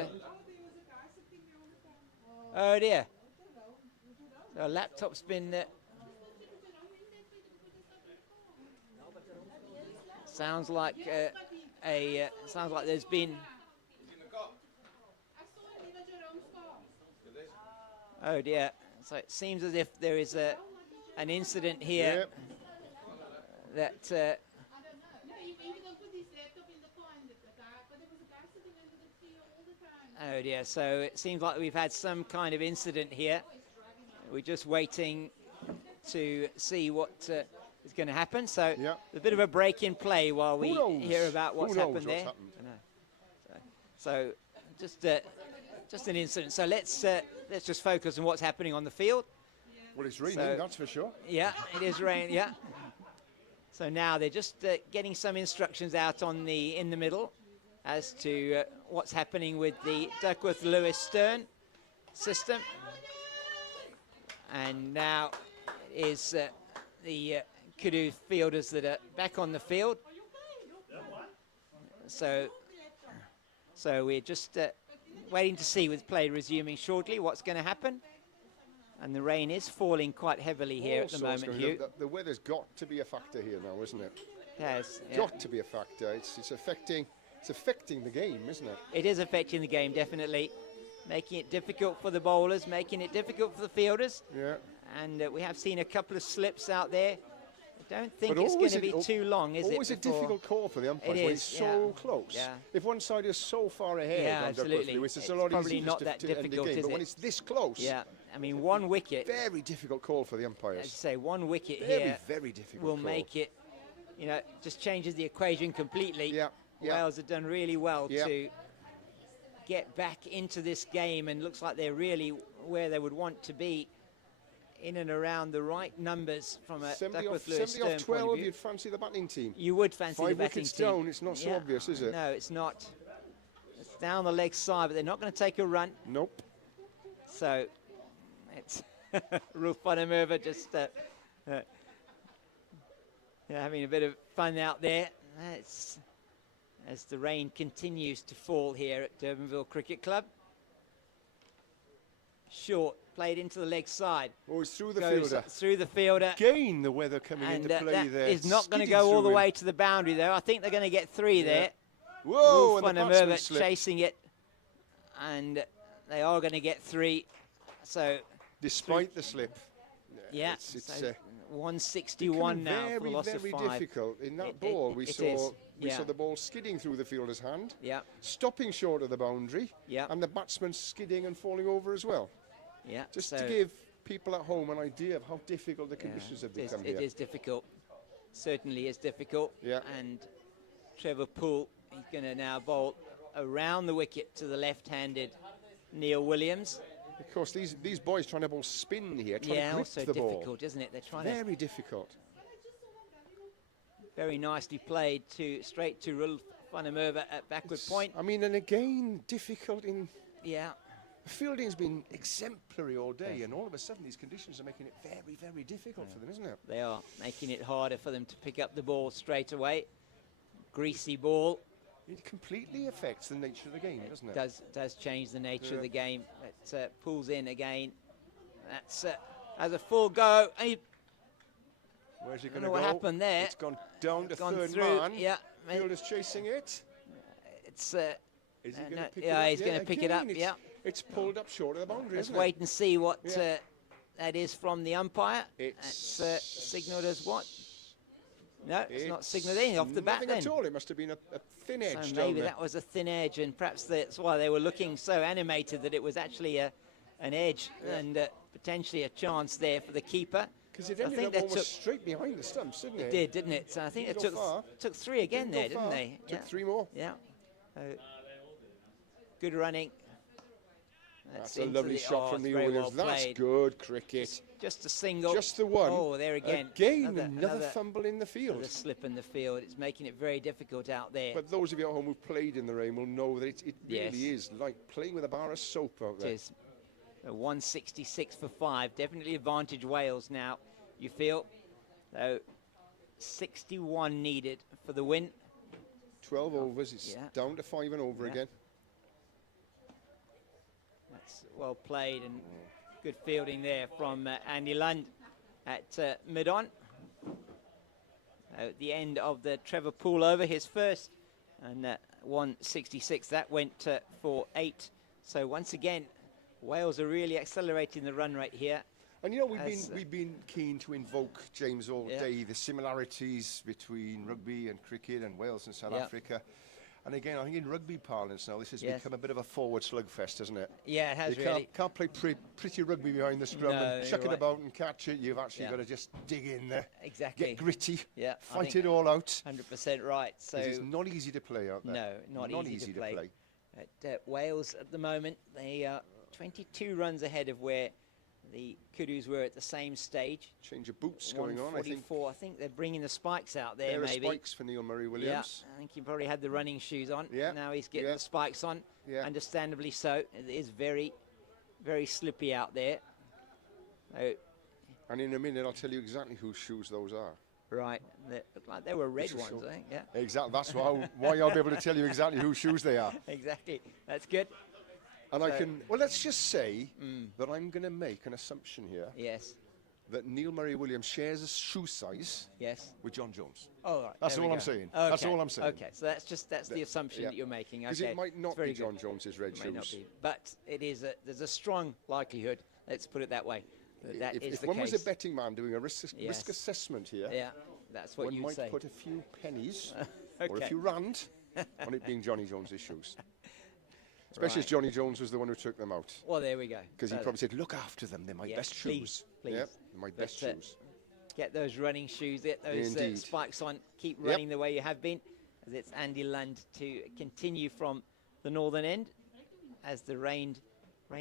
Oh dear. Our laptop's been... sounds like sounds like there's been... Oh dear. So it seems as if there is an incident here that... Oh dear, so it seems like we've had some kind of incident here. We're just waiting to see what is going to happen. So a bit of a break in play while we hear about what's happened there. So just an incident. So let's just focus on what's happening on the field. Well, it's raining, that's for sure. Yeah, it is raining, yeah. So now they're just getting some instructions out in the middle as to what's happening with the Duckworth Lewis Stern system. And now is the Kudus fielders that are back on the field. So we're just waiting to see, with play resuming shortly, what's going to happen. And the rain is falling quite heavily here at the moment, Hugh. The weather's got to be a factor here now, isn't it? It has. Got to be a factor. It's affecting the game, isn't it? It is affecting the game, definitely. Making it difficult for the bowlers, making it difficult for the fielders. Yeah. And we have seen a couple of slips out there. I don't think But it's going always to be too long, is it? Always a difficult call for the umpires It when is, it's so yeah. close. Yeah. If one side is so far ahead, Yeah, on absolutely. Lewis, it's a It's lot probably easier not just that to end the difficult, game. is But when it? it's this close, Yeah, I mean, one wicket, very difficult call for the as umpires. you say, one wicket Very, here very difficult will call. make it, you know, just changes the equation completely. Yeah, yeah. Wales have done really well Yeah. to get back into this game, and looks like they're really where they would want to be, in and around the right numbers from a 70 Duckworth off, Lewis 70 off Stern 12, point of view. you'd fancy the batting team. You would fancy 5 the batting wickets team. down, it's not so obvious, is it? No, it's not. It's down the leg side, but they're not going to take a run. Nope. So it's Ruth Vandermeer just having a bit of fun out there. It's, as the rain continues to fall here at Durbanville Cricket Club. Short, played into the leg side. Oh, it's through the Goes fielder. through the fielder. Again, the weather coming And into play that there. is not going to Skidding go all the through way him. to the boundary, though. I think they're going to get 3 Yeah. there. Whoa, Ruth and the Vandermeer batsman slipped. chasing it. And they are going to get 3. So, Despite the slip. yeah, It's so 161 now for the very, loss of very 5. difficult. In that It- ball, it- we it saw is, we yeah. saw the ball skidding through the fielder's hand, Yeah, stopping short of the boundary, yeah, and the batsman skidding and falling over as well. yeah. Just so to give people at home an idea of how difficult the conditions have it is, become it here. is difficult. Certainly is difficult. Yeah. And Trevor Poole, he's going to now bowl around the wicket to the left-handed Neil Williams. Of course, these boys trying to bowl spin here, trying Yeah, to grip also the ball. difficult, isn't it? They're trying to Very difficult. very nicely played to straight to Rulf van der Merwe at backward point. I mean, and again, difficult in... Yeah, The fielding's been exemplary all day, and all of a sudden these conditions are making it very, very difficult for them, isn't it? they are making it harder for them to pick up the ball straight away. Greasy ball. It completely affects the nature of the game, doesn't it? Does change the nature Yeah. of the game. It pulls in again. That's has a full go. And he, Where's he I going don't to know go? what happened there. It's gone down to Gone third through. man. Yeah, Fielder's chasing it. it's Is he no, going to pick it yeah, up? he's going to pick it up. Again, Yeah, It's pulled up short of the boundary, let's isn't wait and see what Yeah. that is from the umpire. It's That's signalled as what? No, it's not It's signalled anything off the bat nothing then. at all. It must have been a thin edge So down maybe there. that was a thin edge, and perhaps that's why they were looking so animated that it was actually an edge and potentially a chance there for the keeper. Because it I ended think up they almost took- straight behind the stumps, didn't it? It did, didn't it? So I think they Didn't go far. took 3 again Didn't go there, didn't far. they? Took Yeah. 3 more. Yeah. Good running. That's a into lovely the- shot oh, from it's Neil very Williams. well That's played. good cricket. Just a single. Just the one. Oh, there again. Again, another fumble in the field. Another slip in the field. It's making it very difficult out there. But those of you at home who've played in the rain will know that it Yes. really is like playing with a bar of soap out It there. is. A 166 for 5. Definitely advantage Wales now, you feel. So 61 needed for the win. 12 overs, it's Yeah. down to 5 and over Yeah. again. That's well played and good fielding there from Andy Lund at mid-on. At the end of the Trevor Poole over, his first, and 166. That went for 8. So once again, Wales are really accelerating the run rate here. And you know, As, we've been keen to invoke, James, all Yeah. day, the similarities between rugby and cricket and Wales and South Yeah. Africa. And again, I think in rugby parlance now, this has Yes. become a bit of a forward slugfest, hasn't it? Yeah, it has You really. can't play pretty rugby behind the scrum No, and chuck you're it right. about and catch it. You've actually Yeah. got to just dig in there, Exactly. get gritty, Yeah, I fight think it all out. 100% right. So 'Cause it's not easy to play out there. no, not easy to play. At Wales at the moment, they are 22 runs ahead of where the Kudus were at the same stage. Change of boots going on, I think. 144. I think they're bringing the spikes out there, There are maybe. spikes for Neil Murray Williams. Yeah, I think he probably had the running shoes on. Yeah, Now he's getting yeah. the spikes on. Yeah. Understandably so. It is very, very slippy out there. Oh, And in a minute, I'll tell you exactly whose shoes those are. right. They look like they were red Sure. ones, I think. Yeah, Exactly. That's why I'll be able to tell you exactly whose shoes they are. exactly. That's good. And I So- can, well, let's just say that I'm going to make an assumption here Yes, that Neil Murray Williams shares a shoe size yes. with John Jones. Oh, right. That's there all we I'm go. saying. Okay. That's all I'm saying. Okay, so that's the assumption yeah. that you're making. Because Okay. it might It's not very be John good. Jones's red It may not shoes. be, but it is there's a strong likelihood. Let's put it that way. that is if the one case. was a betting man doing a risk Yes. assessment here, Yeah, that's what one you might say. put a few pennies or a Okay. few rand on it being Johnny Jones's shoes. Especially as Right. Johnny Jones was the one who took them out. Well, there we go. Because he So probably said, look after them, they're my yes, best please, shoes. please. Yep, my best But, shoes. get those running shoes, get those Indeed. spikes on, keep Yep. running the way you have been. As it's Andy Lund to continue from the northern end, as the rain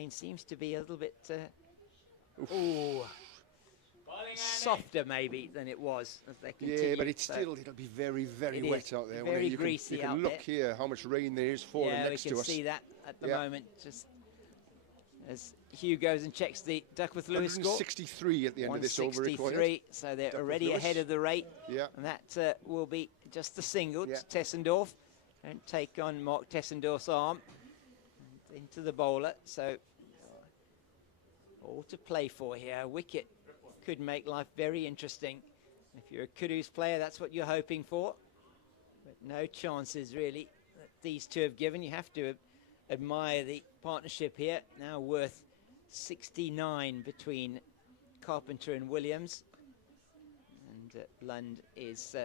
seems to be a little bit softer maybe than it was as they continue. Yeah, but it's So still, it'll be very, very it wet is out there. very you greasy can out look there. here how much rain there is falling yeah, we next can to us. see that at the Yeah. moment. Just as Hugh goes and checks the Duckworth Lewis score. 163 at the end of this over required. 163, so they're Duckworth already Lewis. ahead of the rate. Yeah. And that will be just the single Yeah. to Tessendorf and take on Mark Tessendorf's arm and into the bowler. So all to play for here. A wicket could make life very interesting. If you're a Kudus player, that's what you're hoping for. But no chances really that these two have given. You have to admire the partnership here. Now worth 69 between Carpenter and Williams. And Lund is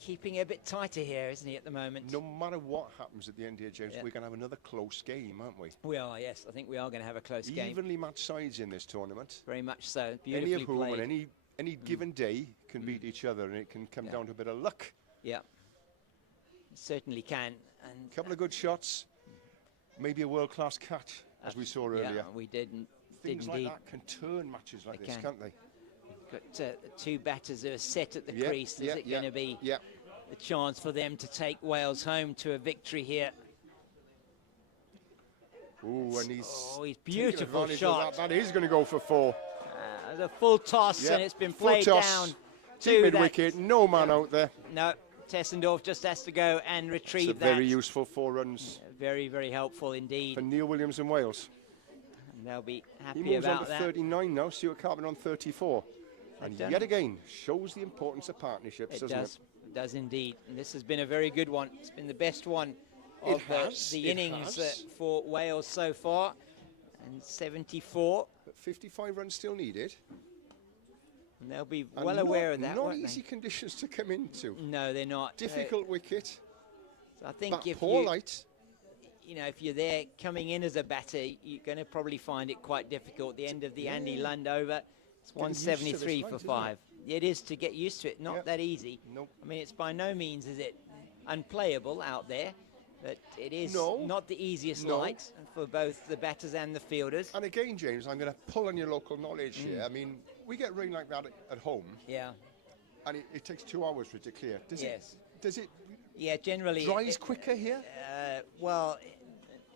keeping a bit tighter here, isn't he, at the moment? No matter what happens at the end here, James, Yeah. we're going to have another close game, aren't we? We are, yes. I think we are going to have a close game. Evenly matched sides in this tournament. Very much so. Any Beautifully of whom played. on any given day can beat each other, and it can come down to a bit of luck. Yeah, it certainly can. And A couple of good shots, maybe a world-class catch, as we saw earlier. Yeah, we did Things indeed. like that can turn matches like They this, can. can't they? Got the two batters who are set at the Yeah, crease. Is yeah, it yeah, going to be yeah. a chance for them to take Wales home to a victory here? Ooh, and he's taking Beautiful advantage of shot. That is going to go for 4. The full toss, Yeah, and it's been full played toss. down To to mid-wicket, no man out there. No, Tessendorf just has to go and It's retrieve a that. very useful 4 runs Very, very helpful indeed. for Neil Williams and Wales. And they'll be He happy moves on about to that. 39 now, Stuart Carpenter on 34. And done yet it. again, shows the importance of partnerships, It doesn't does. It does indeed. And this has been a very good one. It's been the best one It of has, the it innings has. for Wales so far. And 74. But 55 runs still needed. And they'll be And well not, aware of that, Not won't easy conditions to come into. they? No, they're not. Difficult wicket. So I think But if poor you, light. if you're there coming in as a batter, you're going to probably find it quite difficult. The end of the Andy Lund over, it's Getting used to this 173 light, for isn't 5. It is to get used to it. Not Yep. that easy. Nope. I mean, it's by no means is it unplayable out there, but it is No. not the easiest No. light for both the batters and the fielders. And again, James, I'm going to pull on your local knowledge here. I mean, we get rain like that at home, Yeah. and it takes 2 hours for it to clear. Does it Yeah, generally. dries quicker here? Well,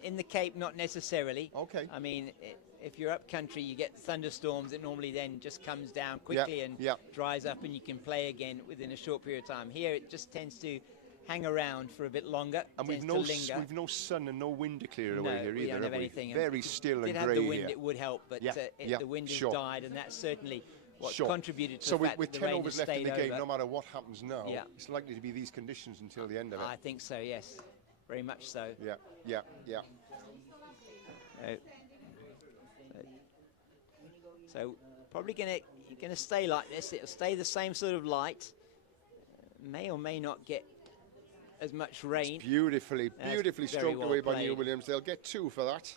in the Cape, not necessarily. Okay. I mean, if you're up country, you get thunderstorms. It normally then just comes down quickly and yeah. dries up, and you can play again within a short period of time. Here, it just tends to hang around for a bit longer. And we've tends to linger. no sun and no wind to clear it away No, here we either, don't have we? anything. Very still Did and have grey the wind, here. it would help, but Yeah, yeah, the wind has sure. died, and that's certainly what Sure. contributed to So the fact with that the 10 rain overs has left in stayed the game, over. no matter what happens now, Yeah. it's likely to be these conditions until the end of it. I think so, yes. Very much so. Yeah, yeah, yeah. So probably going to stay like this. It'll stay the same sort of light. May or may not get as much rain. Beautifully very stroked well away by Neil played. Williams. They'll get 2 for that,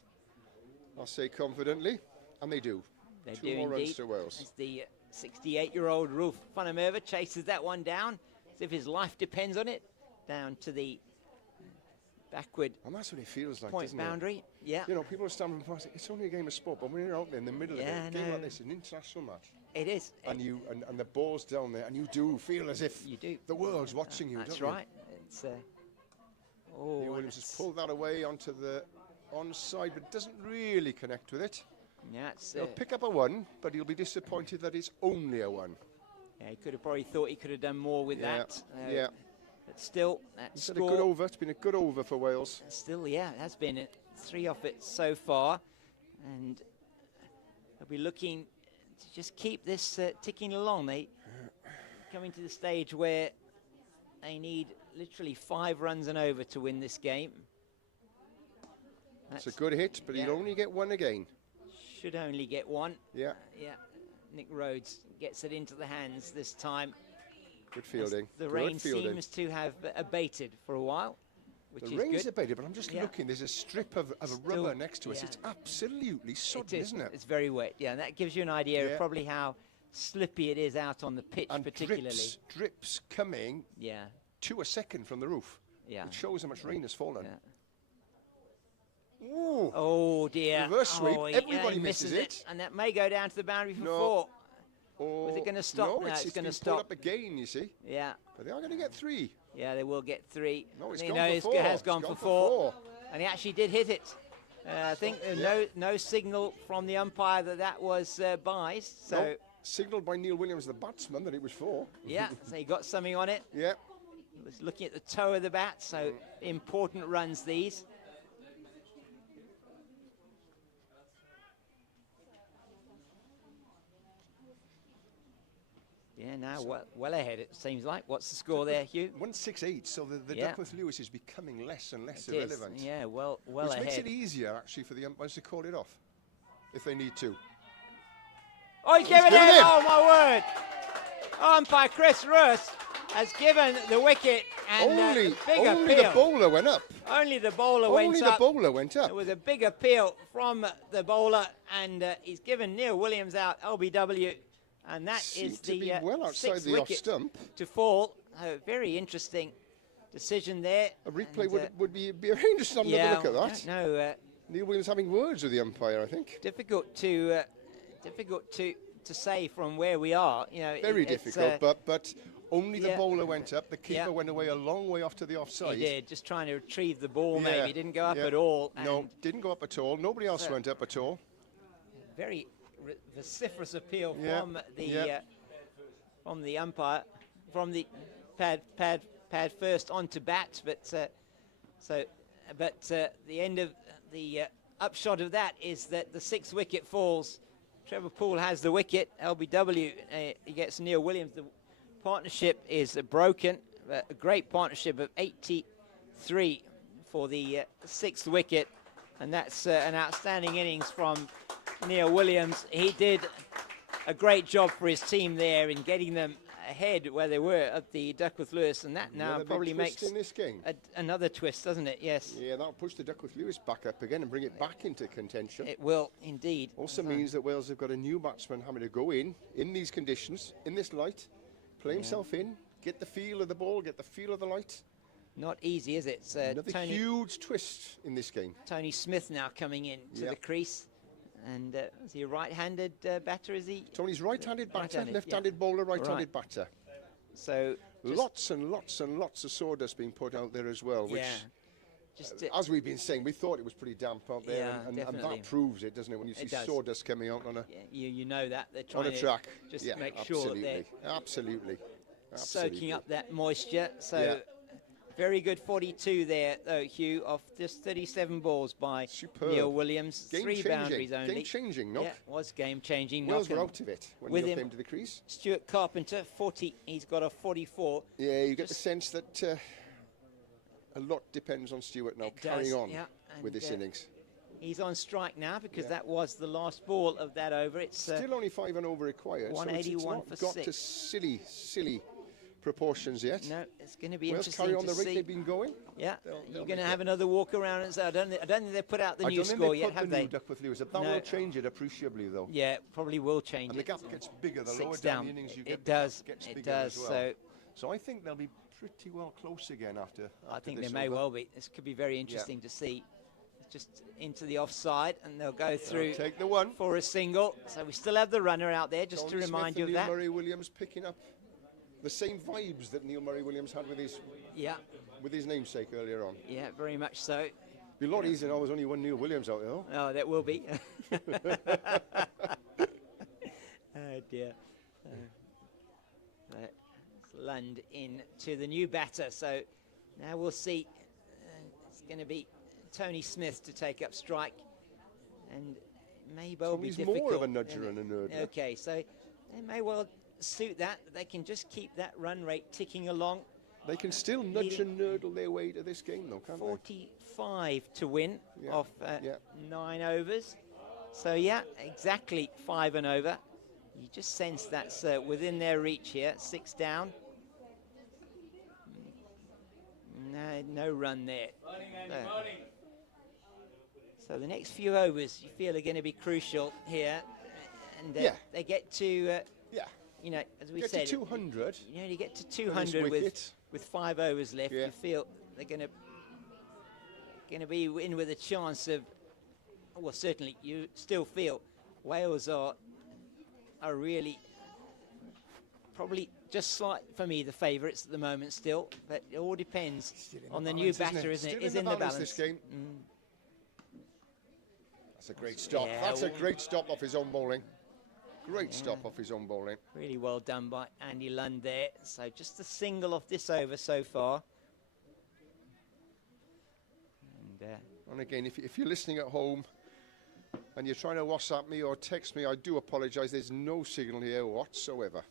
I'll say confidently, and they do. They 2 do more runs indeed. to Wales. As the 68-year-old Rolf van der Merwe chases that one down, as if his life depends on it, down to the backward And that's what it feels like, point doesn't boundary. Yeah, it? People are standing past it. It's only a game of sport, but when you're out there in the middle Yeah, of it, a game no. like this, an international match, it is. and and the ball's down there, and you do feel as if You do. the world's watching you. That's don't you? right. It's Neil Williams has that's- pulled that away onto the onside, but doesn't really connect with it. Yeah, it's, He'll pick up a 1, but he'll be disappointed that it's only a 1. yeah, he could have probably thought he could have done more with Yeah, that. yeah. But still, that He's had a good score. over. It's been a good over for Wales. Still, yeah, it has been 3 off it so far, and they'll be looking to just keep this ticking along. They coming to the stage where they need literally 5 runs and over to win this game. It's a good hit, but yeah. he'll only get 1 again. Should only get one. Yeah. Yeah. Nick Rhodes gets it into the hands this time. Good fielding. The Good rain fielding. seems to have abated for a while, which The is rain's good. abated, but I'm just looking. There's a strip of rubber next to us. yeah. It's absolutely sodden, isn't it? It's very wet. Yeah, and that gives you an idea Yeah. of probably how slippy it is out on the pitch, And particularly. drips coming Yeah. to a second from the roof. Yeah. It shows how much rain has fallen. Yeah. Ooh. Oh dear. Reverse sweep. Oh, Everybody he misses it. And that may go down to the boundary for No. 4. Oh, Was it going to stop? No, No, it's it's going to been stop. pulled up again, you see. Yeah. But they are going to get 3. Yeah, they will get 3. No, it's You gone know, for it's 4. has It's gone gone for for 4. 4. And he actually did hit it. I think no signal from the umpire that was biased. So No, signalled by Neil Williams, the batsman, that it was 4. yeah, so he got something on it. Yeah. He was looking at the toe of the bat, so important runs these. Yeah, now well ahead it seems like. What's the score there, Hugh? 168. So the Yeah. Duckworth Lewis is becoming less and less It is, irrelevant. yeah, well Which ahead. makes it easier, actually, for the umpires to call it off, if they need to. Oh, he gave it given in! in. Oh, my word! Umpire Chris Russ has given the wicket, and Only big the appeal. bowler went up. Only the bowler Only went the up. bowler went up. There was a big appeal from the bowler, and he's given Neil Williams out LBW, and that Seemed is to be the well outside 6th the off wicket stump. to fall. A very interesting decision there. A replay And, would be very interesting to yeah, have a look at that. No, Neil Williams having words with the umpire, I think. difficult to say from where we are. You know, Very it's, difficult, but only the yeah. bowler went up. The keeper Yeah. went away a long way off to the offside. He did, just trying to retrieve the ball. Yeah, Maybe didn't go up yeah. at all. No, and didn't go up at all. Nobody else went up at all. very vociferous appeal Yeah, from the umpire, from the pad first onto bat, but the end of the upshot of that is that the 6th wicket falls. Trevor Poole has the wicket. LBW he gets Neil Williams. The partnership is broken. A great partnership of 83 for the 6th wicket, and that's an outstanding innings from Neil Williams. He did a great job for his team there in getting them ahead where they were at the Duckworth Lewis, and that now Another big probably twist makes in this game. another twist, doesn't it? Yes. Yeah, that'll push the Duckworth Lewis back up again and bring it back into contention. It will indeed. Also means that Wales have got a new batsman having to go in these conditions, in this light, play himself in, get the feel of the ball, get the feel of the light. Not easy, is it? It's, Another huge twist in this game. Tony Smith now coming in to Yeah. the crease. And is he a right-handed batter, is he? Tony's right-handed batter, Right-handed, left-handed bowler, right-handed Right. batter. So Lots and lots and lots of sawdust being put out there as well, which, yeah, just as we've been saying, we thought it was pretty damp out there, Yeah, and definitely. that proves it, doesn't it, when you see It does. sawdust coming out on a, yeah, you know that they're on trying a track. to just Yeah, make sure that they're absolutely. soaking up that moisture. So Yeah. very good 42 there, though, Hugh, off just 37 balls by Superb. Neil Williams. Game 3 changing. boundaries only. Game changing, no? Yeah, was game changing. Wales were Knocking out of it when with Neil him. came to the crease. Stuart Carpenter, 40. He's got a 44. Yeah, you get the Just- sense that a lot depends on Stewart now It carrying does, on yeah, with and, this innings. He's on strike now because Yeah. that was the last ball of that over. It's Still only 5 and over required, so it's 181 not for got to 6. silly proportions yet. no, it's going to be Wales interesting carry on to the rate see. they've been going. Yeah, They'll you're make going to it. have another walk around and say, I don't think they put out the I new don't think score they yet, put have the they? new Duckworth Lewis. That No. will change it appreciably, though. Yeah, probably will change And the it. gap gets bigger the 6 lower down. down the innings you get. It does. Gets It bigger does. as well. So So I think they'll be pretty well close again after. I think they this may over. well be. This could be very interesting to see. Just into the offside, and they'll go through Take the one. for a single. So we still have the runner out there, just to Tony remind Smith you of and that. Neil Murray Williams picking up the same vibes that Neil Murray Williams had with his namesake earlier on. Yeah, very much so. Be a lot easier now. There's only one Neil Williams out there. Oh, that will be. Oh dear. Let's land in to the new batter. So now we'll see. It's going to be Tony Smith to take up strike, and it may well be Tony's difficult. more of a nudger isn't and a it? nerdler. Okay, so they may well suit that. They can just keep that run rate ticking along. They can still nudge and nurdle their way to this game, though, can't they? 45 to win Yeah, off yeah. 9 overs. So yeah, exactly 5 and over. You just sense that's within their reach here. 6 down. No run there. So the next few overs you feel are going to be crucial here, and they get to you know, as we said, to 200. You know, you get to 200 with 5 overs left. You feel they're going to be in with a chance of. Well, certainly you still feel Wales are really probably just slight for me the favourites at the moment still, but it all depends on the new batter, isn't it? Is in the balance. This game. That's a great stop. Yeah, that's a great stop off his own bowling. Great stop off his own bowling. Really well done by Andy Lund there. So just a single off this over so far. And again, if you're listening at home and you're trying to WhatsApp me or text me, I do apologise. There's no signal here whatsoever.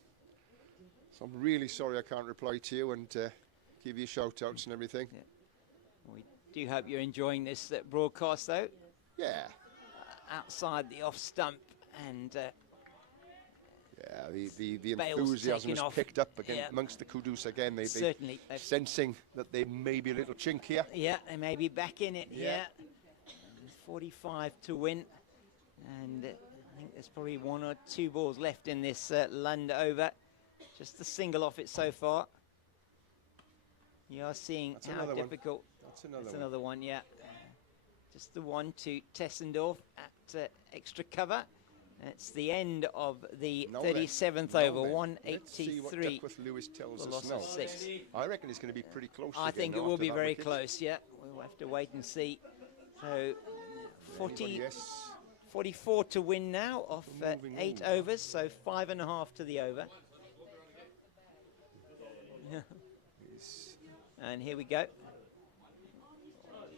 So I'm really sorry I can't reply to you and give you shout-outs and everything. Yeah. We do hope you're enjoying this broadcast, though. Yeah. Outside the off stump and... the enthusiasm has picked up again amongst the Kudus again. Certainly. They're sensing that there may be a little chink here. Yeah, they may be back in it. Yeah. 45 to win. And I think there's probably 1 or 2 balls left in this Lund over. Just a single off it so far. You are seeing how difficult. That's another one, yeah. Just the one to Tessendorf at extra cover. It's the end of the 37th over, 183. Let's see what Duckworth Lewis tells us now. 6. I reckon it's going to be pretty close. I think it will be very close, yeah. We'll have to wait and see. So 44 to win now off 8 overs, so 5.5 to the over. And here we go.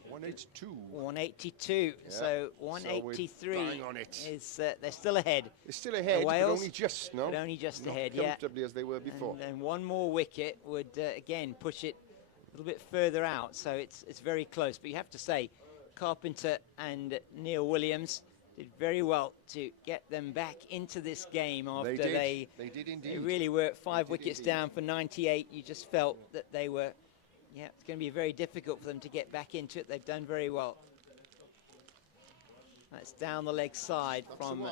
182. 182. Yeah. So 183 is they're still ahead. They're still ahead, Wales, but only just, no? But only just Not ahead, comfortably as they were before. And one more wicket would again push it a little bit further out. So it's very close. But you have to say, Carpenter and Neil Williams did very well to get them back into this game after they did indeed. They really were 5 wickets down for 98. You just felt that they were. Yeah, it's going to be very difficult for them to get back into it. They've done very well. That's down the leg side from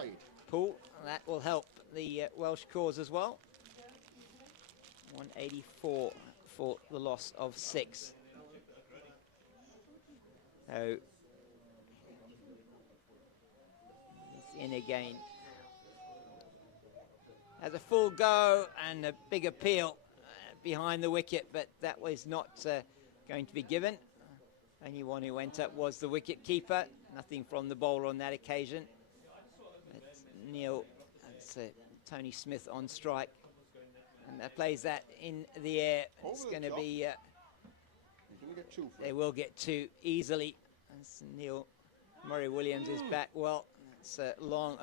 Poole. That will help the Welsh cause as well. 184 for the loss of 6. So he's in again. Has a full go and a big appeal behind the wicket, but that was not going to be given. Only one who went up was the wicket keeper. Nothing from the bowler on that occasion. It's Neil, that's Tony Smith on strike, and that plays that in the air. It's going to be. They will get 2 easily. As Neil Murray Williams is back. Well, it's a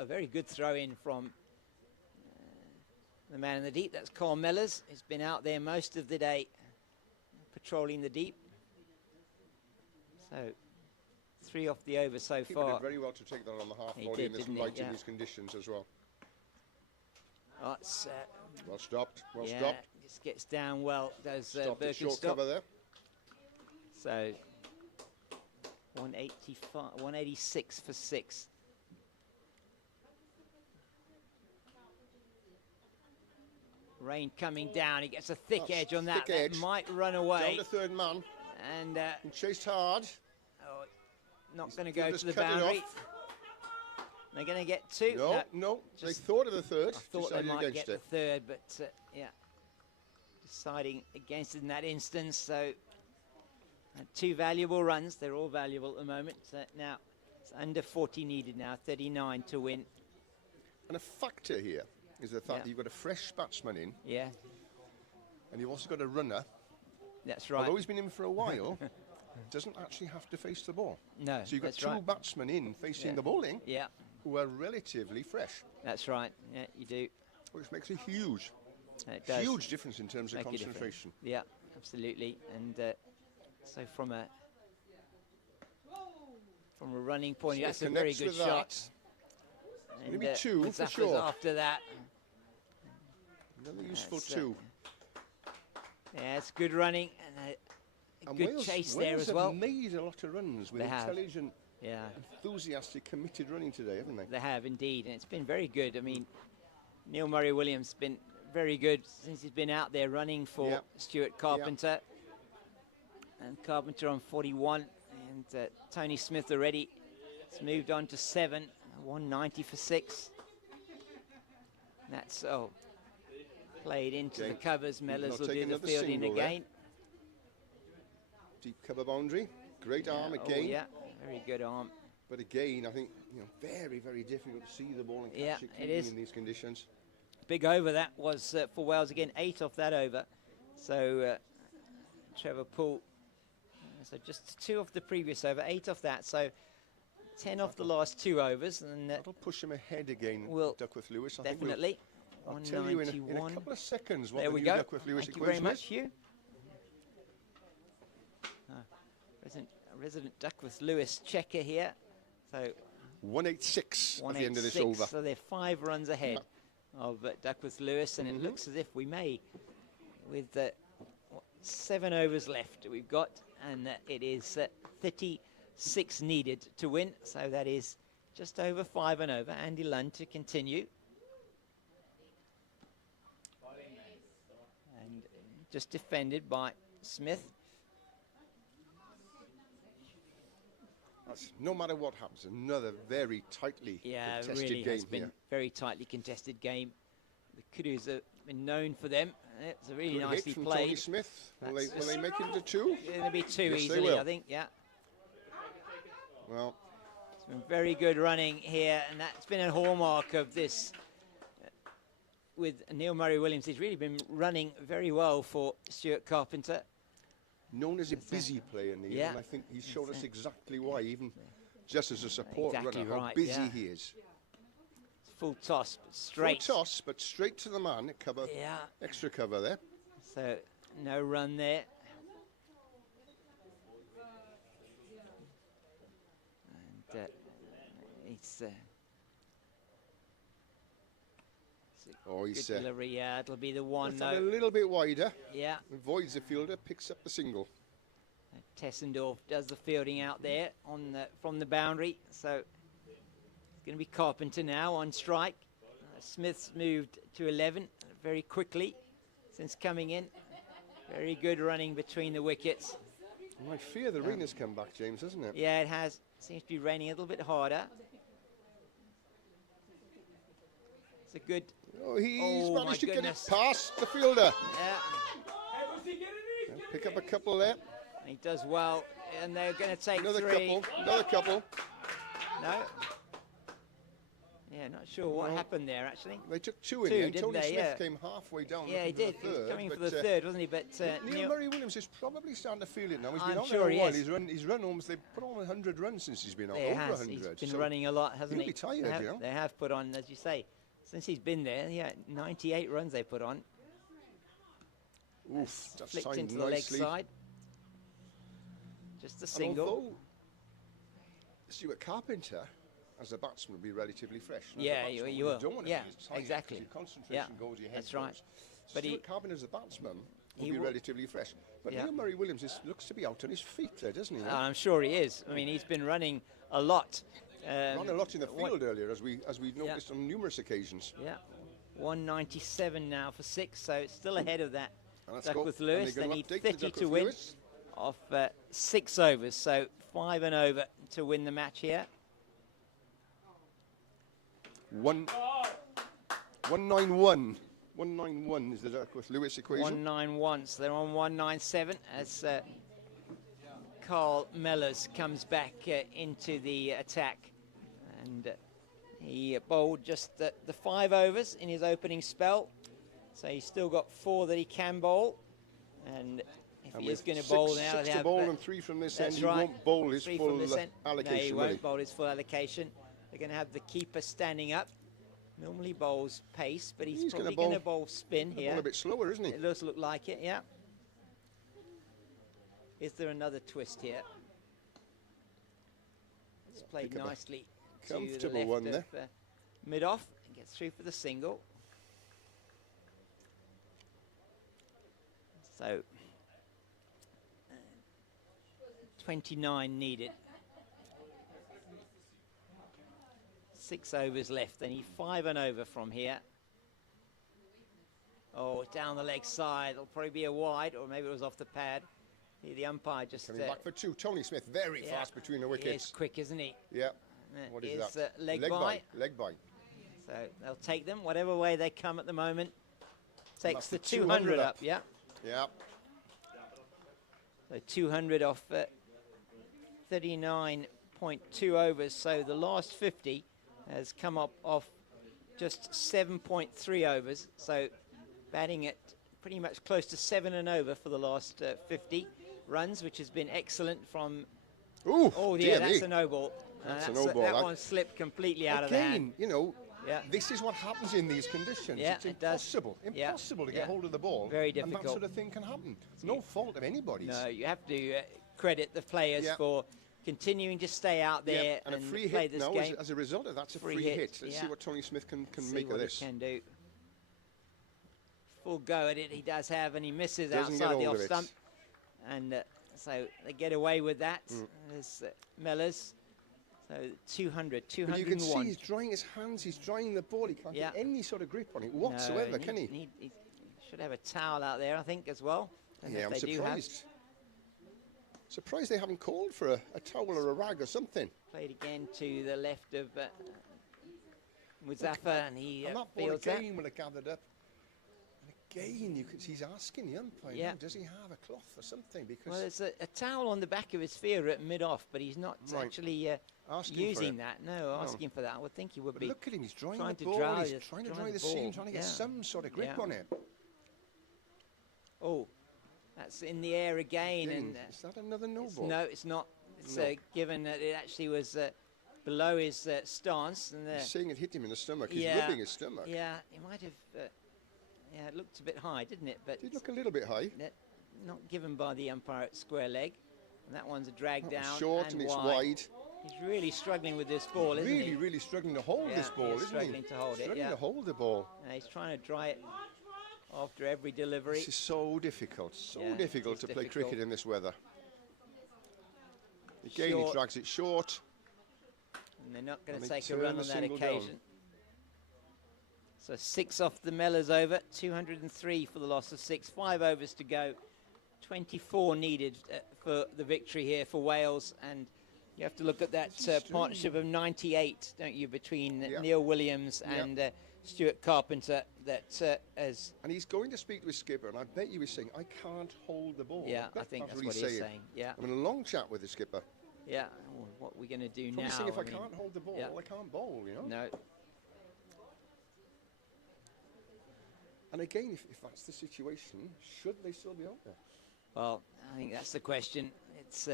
very good throw in from. The man in the deep, that's Carl Mellors. He's been out there most of the day patrolling the deep. So 3 off the over so far. Did very well to take that on the half volley in this light in these conditions as well. Oh, it's, well stopped, well stopped. Just gets down well, does Birkenstock. Short cover there. So 186 for 6. Rain coming down. He gets a thick edge on that. That might run away. Down to third man. And chased hard. Oh, not going to go to the boundary. They're going to get 2. No. They thought of the third. I thought they might get the third, but yeah, deciding against it in that instance. So 2 valuable runs. They're all valuable at the moment. Now it's under 40 needed now. 39 to win. And a factor here is the fact that you've got a fresh batsman in. Yeah. And you've also got a runner. That's right. Although he's been in for a while, doesn't actually have to face the ball. No, so you've got 2 batsmen in facing the bowling who are relatively fresh. That's right. Yeah, you do. Which makes a huge difference in terms of concentration. Yeah, absolutely. And so from a running point, that's a very good shot. Maybe two for Zappa's sure. after that. Another useful That's, two. Yeah, it's good running and a good Wales, chase Wales there as have well. made a lot of runs with They have. intelligent, Yeah, enthusiastic, committed running today, haven't they? they have indeed, and it's been very good. I mean, Neil Murray Williams has been very good since he's been out there running for Yep. Stuart Carpenter. And Carpenter on 41, and Tony Smith already has moved on to 7, 190 for 6. That's played into Okay. the covers. Mellors Not will do taking the another fielding single there. again. Deep cover boundary. Great arm Oh, again. yeah, very good arm. But again, I think, very, very difficult to see the ball and Yeah, catch it it cleanly is. in these conditions. Big over that was for Wales again, 8 off that over. So Trevor Poole, so just 2 off the previous over, 8 off that. So 10 off the last 2 overs, and That'll push him ahead again, will Duckworth Lewis. I think definitely. I'll tell you in a 191. couple of seconds what There the we new go. Duckworth Lewis Thank you very equation much, is. Hugh. Resident Duckworth Lewis checker here. So 186 at the end of this 186. over. So they're 5 runs ahead of Duckworth Lewis, and it looks as if we may, with 7 overs left we've got, and it is 36 needed to win. So that is just over 5 and over. Andy Lund to continue. And just defended by Smith. No matter what happens, another very tightly Yeah, contested really game has been here. very tightly contested game. The Kudus have been known for them. It's a really Good nicely hit from Tony played. Smith. Will That's they make it into 2? It'll be 2 Yes, they easily, will. I think. Yeah, Well, it's been very good running here, and that's been a hallmark of this. With Neil Murray Williams, he's really been running very well for Stuart Carpenter. known as a busy player, Neil, Yeah. and I think he's shown us exactly why, even just as a support Exactly runner, how right, busy yeah. he is. Full toss, but straight. Full toss, but straight to the man. Cover, Yeah. extra cover there. So no run there. And it's Oh, good he's delivery. Yeah, it'll be the one. left that a No. little bit wider. Yeah. Avoids the fielder, picks up the single. Tessendorf does the fielding out there on from the boundary. So it's going to be Carpenter now on strike. Smith's moved to 11 very quickly since coming in. Very good running between the wickets. I fear the rain has come back, James, hasn't it? Yeah, it has. Seems to be raining a little bit harder. It's a good. Oh, he's Oh, managed to my get it goodness. past the fielder. Yeah, Pick up a couple there. he does well, and they're going to take Another 3. couple. Another couple. No. Yeah, not sure what happened there actually. They took 2 in 2, the end. didn't Tony they? Smith Yeah. came halfway down. Yeah, he looking did. for He the was third, coming for but, the third, wasn't he? But Neil Murray Williams is probably starting to feel it now. He's been I'm on sure there a he while. is. He's run almost. They've put on 100 runs since he's been on. He Over has. 100. He's been so running a lot, hasn't he'll he? be tired, they have, you know. They have put on, as you say, since he's been there. Yeah, 98 runs they put on. Oof, that's Flicked timed into the leg nicely. side. Just a And single. although Stuart Carpenter, as a batsman, will be relatively fresh. and as a Yeah, batsman, you will. don't want to Yeah, be as tired exactly. 'cause your concentration Yeah, goes, your head that's right. goes. But Stuart Carpenter, as a batsman, will he be will- relatively fresh. But Yeah. Neil Murray Williams looks to be out on his feet there, doesn't he? I'm sure he is. I mean, he's been running a lot. Ran a lot in the what- field earlier, as we've noticed on numerous occasions. Yeah, 197 now for 6, so it's still ahead of that. And let's Duckworth go. Lewis, And they're they gonna need update the 30 to Duckworth win Lewis. off 6 overs, so 5 and over to win the match here. 191. 191 is the Duckworth Lewis equation. 191, so they're on 197 as Carl Mellors comes back into the attack. And he bowled just the 5 overs in his opening spell. So he's still got 4 that he can bowl. And if And he is with going to bowl now, six they to have, bowl and 3 from this end, that's he right. won't bowl his 3 full from this end. allocation. No, he will won't bowl his full allocation. They're going to have the keeper standing up. Normally bowls pace, but he's gonna probably going to bowl- bowl spin He'll here. bowl a bit slower, isn't he? It does look like it, yeah. Is there another twist here? It's played pick up a nicely to the comfortable left one of there. mid-off and gets through for the single. So 29 needed. 6 overs left. They need 5 and over from here. Oh, down the leg side. It'll probably be a wide, or maybe it was off the pad. The umpire just... Coming back for 2. Tony Smith very fast between the wickets. He's quick, isn't he? Yeah. What is that? Leg by. Leg by. So they'll take them, whatever way they come at the moment. Takes the 200 up. Yeah. Yeah. So 200 off 39.2 overs. So the last 50 has come up off just 7.3 overs. So batting at pretty much close to 7 and over for the last 50 runs, which has been excellent from... Ooh, oh, yeah, that's a no ball. That's a no ball. That one slipped completely out of the hand. Again, you know, this is what happens in these conditions. Yeah, it's impossible to get hold of the ball. Very difficult. And that sort of thing can happen. It's no fault of anybody's. No, you have to credit the players for continuing to stay out there and a free play hit this now, game. as a result of that's a free hit. Let's see what Tony Smith can make of this. See what he can do. Full go at it he does have, and he misses Doesn't outside the off stump. And so they get away with that. There's Mellors. So 200, 201. But you can see he's drying his hands, he's drying the ball. He can't get any sort of grip on it whatsoever, can he? He should have a towel out there, I think, as well. Yeah, I'm surprised. Surprised they haven't called for a towel or a rag or something. Played again to the left of Muzaffar, and he and that ball fields again will have gathered up. And again, you can see he's asking the umpire, does he have a cloth or something? Because well, there's a towel on the back of his sphere at mid-off, but he's not actually using that. No, asking for that. I would think he would be. Look at him, he's drying the to ball, dry he's trying to dry the seam, trying to get some sort of grip on it. Oh, that's in the air again. And is that another no ball? No, it's not. It's given that it actually was below his stance. And he's saying it hit him in the stomach. He's rubbing his stomach. Yeah, he might have. It looked a bit high, didn't it? But it did look a little bit high. Not given by the umpire at square leg. And that one's a drag down. Short and it's wide. He's really struggling with this ball, isn't he? Really struggling to hold this ball, isn't he? Struggling to hold it, Struggling to hold the ball. He's trying to dry it after every delivery. This is so difficult to play cricket in this weather. Again, he drags it short. And they're not going to take a run on that occasion. So 6 off the Mellors over, 203 for the loss of 6, 5 overs to go. 24 needed for the victory here for Wales, and you have to look at that partnership of 98, don't you, between Neil Williams and Stuart Carpenter. That as and he's going to speak to his skipper, and I bet you he's saying, "I can't hold the ball." Yeah, I think that's what he's saying. Yeah, I'm in a long chat with the skipper. Yeah, what we're going to do now? He's saying, if I can't hold the ball, I can't bowl. You know. No. And again, if that's the situation, should they still be out there? Well, I think that's the question. It's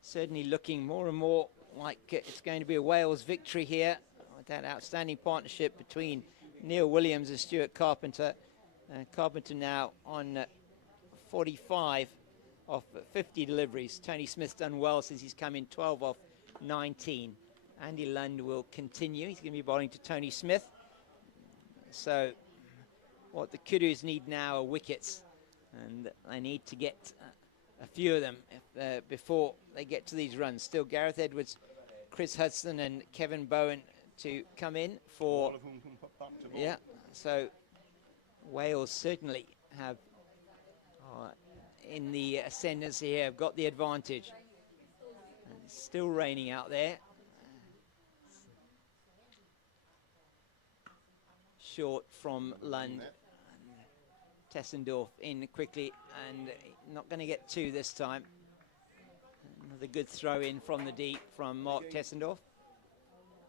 certainly looking more and more like it's going to be a Wales victory here. With that outstanding partnership between Neil Williams and Stuart Carpenter. Carpenter now on 45 off 50 deliveries. Tony Smith's done well since he's come in 12 off 19. Andy Lund will continue. He's going to be bowling to Tony Smith. So what the Kudus need now are wickets, and they need to get a few of them before they get to these runs. Still Gareth Edwards, Chris Hudson and Kevin Bowen to come in for... All of whom can put back to ball. Yeah, so Wales certainly have, in the ascendancy here, have got the advantage. And it's still raining out there. Short from Lund. Tessendorf in quickly, and not going to get 2 this time. Another good throw in from the deep from Mark Tessendorf.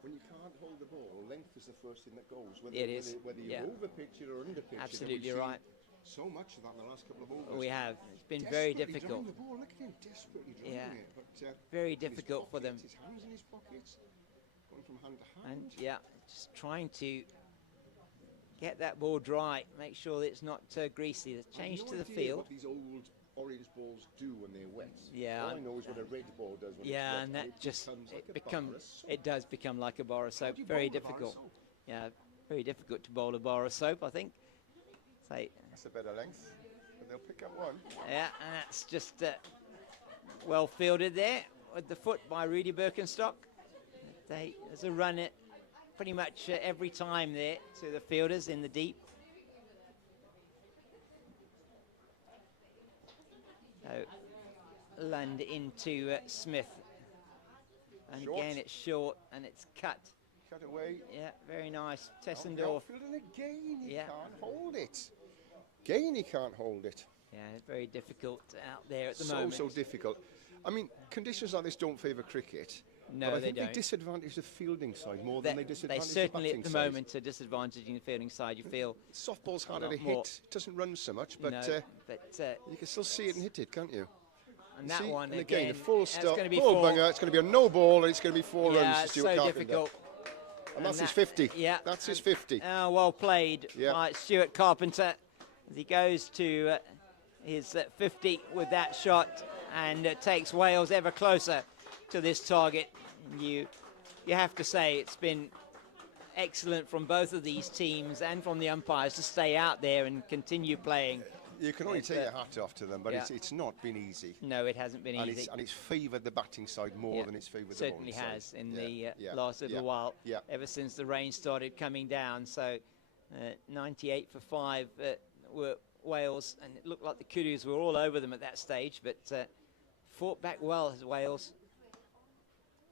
When you can't hold the ball, length is the first thing that goes. Whether you over-pitch it or under-pitch it. Absolutely right. So much of that in the last couple of overs. We have. It's been very difficult. The ball. Look at him desperately drawing it. But, very difficult for them. His hands in his pockets, going from hand to hand. And just trying to get that ball dry, make sure that it's not greasy. The change to the field. These old orange balls do when they're wet. Yeah. All I know is what a red ball does when it's Yeah, wet. and that it does become like a bar of soap. do you Very bowl a bar of difficult. soap? Yeah, very difficult to bowl a bar of soap, I think. Say, That's a better length, but they'll pick up one. yeah, and that's just well fielded there with the foot by Rudy Birkenstock. There's a run at pretty much every time there to the fielders in the deep. So, Lund into Smith. And Short. again, it's short and it's cut. Cut away. Yeah, very nice. Oh, Tessendorf. and again, he Yeah. can't hold it. Again, he can't hold it. Yeah, it's very difficult out there at the So moment. difficult. I mean, conditions like this don't favour cricket. No, but I they think don't. they disadvantage the fielding side more than they They disadvantage certainly the at batting the side. moment are disadvantaging the fielding side. You feel Softball's a harder lot to more. hit. It doesn't run so much, but, no, but you can still see it and hit it, can't you? and that See? one and again, a again, full that's stop, going to be full four. banger. It's going to be a no ball, and it's going to be 4 Yeah, runs to it's Stuart so Carpenter. difficult. And that's his that- 50. Yeah, That's his 50. Well played Yeah. by Stuart Carpenter as he goes to his 50 with that shot and takes Wales ever closer to this target. You have to say it's been excellent from both of these teams and from the umpires to stay out there and continue playing. You can only It's, take your hat off to them, but yeah. it's not been easy. No, it hasn't been And easy. it's favoured the batting side more Yeah, than it's favoured the certainly bowling has side. in Yeah, the yeah, last little yeah, while, yeah. ever since the rain started coming down. So 98 for 5 were Wales, and it looked like the Kudus were all over them at that stage, but fought back well as Wales.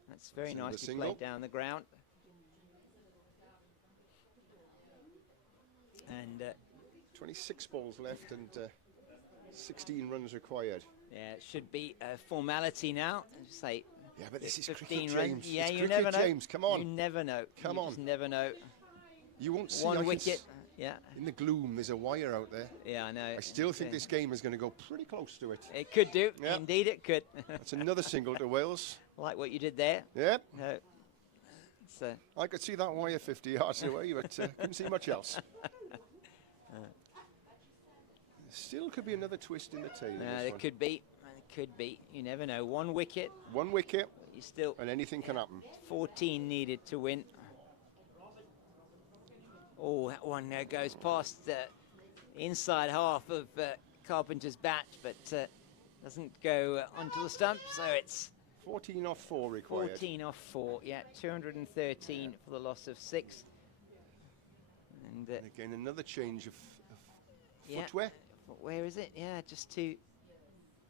That's very Another nicely single. played down the ground. And 26 balls left and 16 runs required. yeah, it should be a formality now. Say Yeah, but this is 15 cricket, runs. James. Yeah, It's you cricket, never know. James. Come on. You never know. Come You on. just never know. You won't see. I One can wicket. Yeah. In the gloom, there's a wire out there. Yeah, I know. I still think this game is going to go pretty close to it. It could do. Yeah. Indeed, it could. That's another single to Wales. Like what you did there. Yep. No. It's, I could see that wire 50 yards away, but couldn't see much else. Still could be another twist in the tail. in this it one. could be. It could be. You never know. One wicket. One wicket, You still and anything can happen. 14 needed to win. Oh, that one goes past the inside half of Carpenter's bat, but doesn't go onto the stump. So it's 14 off 4 required. 14 off 4. Yeah, 213 for the loss of 6. And And again, another change of yeah. footwear. Where is it? Yeah, just to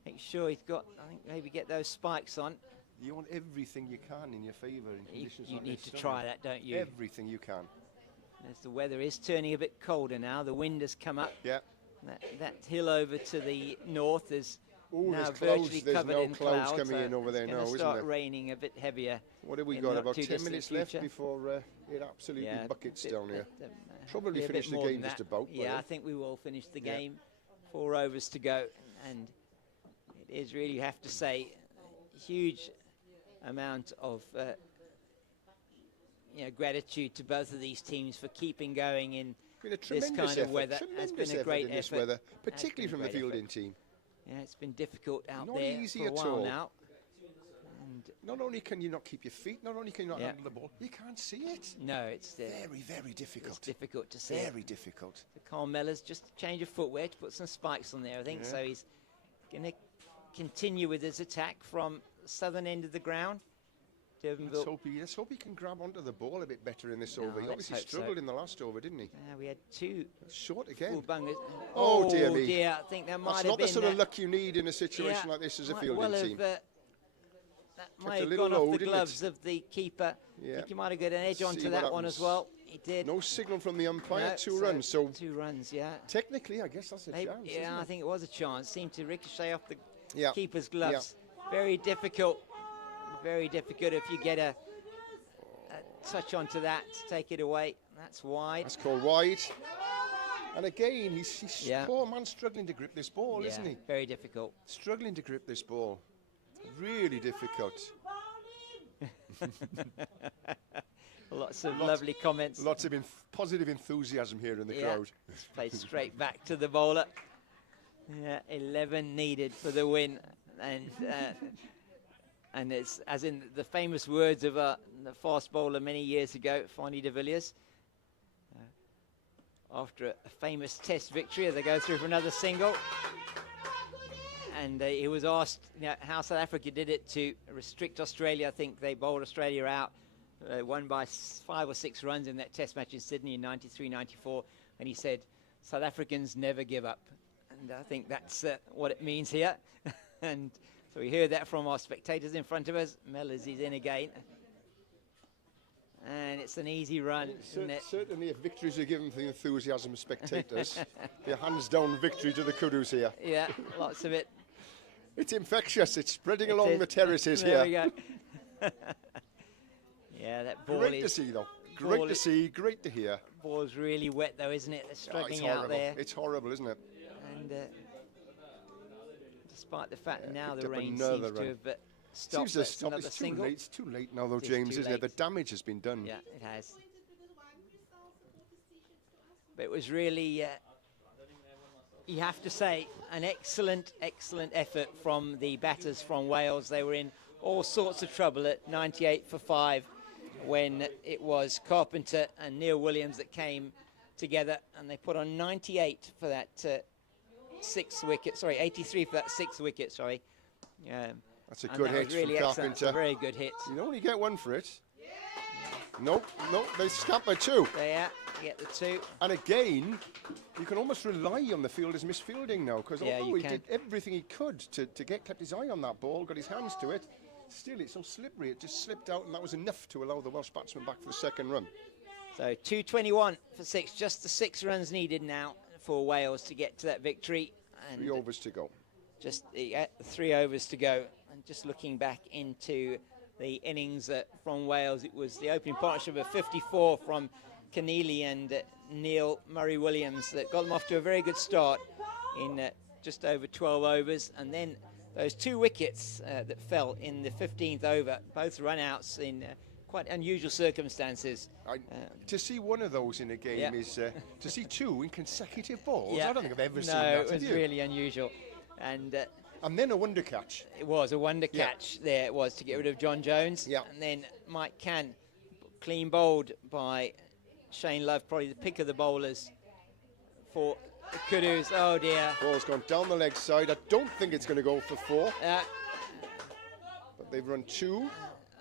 make sure he's got, I think maybe get those spikes on. You want everything you can in your favour in conditions You like need this, to don't try you? that, don't you? Everything you can. As the weather is turning a bit colder now, the wind has come up. Yeah. That hill over to the north is Ooh, now there's clouds. virtually There's covered no in clouds clouds. coming in over there it's now, gonna isn't start there? raining a bit heavier. What have we in got? the About 10 not-too-distant minutes left future. before it absolutely Yeah, buckets bit- down here. bit, Probably be a bit finish the more game than just that. about. by Yeah, then. I think we will finish the Yeah. game. 4 overs to go, and it is really, you have to say, a huge amount of gratitude to both of these teams for keeping going in Been a this tremendous kind of effort, weather. Has tremendous been a great in this effort. weather, Has particularly been from a the great fielding effort. team. Yeah, it's been difficult out Not there easy for a at while all. now. And Not only can you not keep your feet, not only can you not Yeah. handle the ball, you can't see it. no, it's Very, very difficult. it's difficult to see. it. Very difficult. So Carmela's just a change of footwear to put some spikes on there, I think. Yeah. So he's going to continue with his attack from the southern end of the ground. Durbanville. Let's hope he can grab onto the ball a bit better in this No, over. He let's obviously hope so. struggled in the last over, didn't he? We had 2 Short again. full bungers. Oh, dear me. Dear, I think that might That's have not been the sort of luck you need in a situation yeah, like this as a might fielding well have, team. that a might have little gone off low, the didn't it? gloves of the keeper. I Yeah. think he might have got an edge See onto what that one as happens. well. He did. No signal from the umpire, No, 2 runs. So 2 runs, yeah. technically, I guess that's a Maybe, chance. yeah, isn't I it? think it was a chance. Seemed to ricochet off the Yeah. keeper's gloves. Very difficult. Very difficult if you get a touch onto that to take it away. That's wide. That's called wide. And again, he's Yeah. poor man struggling to grip this ball, Yeah, isn't he? very difficult. Struggling to grip this ball. Really difficult. Lots of lovely comments. Lots of positive enthusiasm here in the Yeah. crowd. It's played straight back to the bowler. Yeah, 11 needed for the win, and it's as in the famous words of the fast bowler many years ago, Fonny de Villiers. After a famous Test victory, they go through for another single, and he was asked, how South Africa did it to restrict Australia. I think they bowled Australia out, won by 5 or 6 runs in that Test match in Sydney in '93-'94, and he said, "South Africans never give up." And I think that's what it means here. And so we heard that from our spectators in front of us. Mellors is in again. And it's an easy run, isn't it? Certainly, if victories are given for the enthusiasm of spectators, the hands-down victory to the Kudus here. Yeah, lots of it. It's infectious. It's spreading along the terraces here. There we go. Yeah, that ball great to see, though. Great to see, great to hear. Ball's really wet, though, isn't it? They're struggling out there. It's horrible, isn't it? And despite the fact that now the rain seems to have stopped, it's too late. It's too late now, though, James, isn't it? The damage has been done. Yeah, it has. But it was really, you have to say, an excellent, excellent effort from the batters from Wales. They were in all sorts of trouble at 98 for 5 when it was Carpenter and Neil Williams that came together, and they put on 98 for that 6th wicket. Sorry, 83 for that 6th wicket. Sorry. That's a good hit really from Carpenter. That's a very good hit. You only get 1 for it. Nope, they scamper 2. There, get the 2. And again, you can almost rely on the fielder's misfielding now, because although he did everything he could to kept his eye on that ball, got his hands to it, still it's so slippery, it just slipped out, and that was enough to allow the Welsh batsman back for the 2nd run. So 221 for 6, just the 6 runs needed now for Wales to get to that victory. And 3 overs to go. Just 3 overs to go. And just looking back into the innings from Wales, it was the opening partnership of 54 from Keneally and Neil Murray-Williams that got them off to a very good start in just over 12 overs. And then those 2 wickets that fell in the 15th over, both run-outs in quite unusual circumstances. To see one of those in a game is to see 2 in consecutive balls. Yeah. I don't think I've ever seen that. No, it was really unusual. And then a wonder catch. It was a wonder catch there. It was to get rid of John Jones. Yeah. And then Mike Cann, clean bowled by Shane Love, probably the pick of the bowlers for the Kudus. Oh dear. Ball's gone down the leg side. I don't think it's going to go for 4. But they've run 2.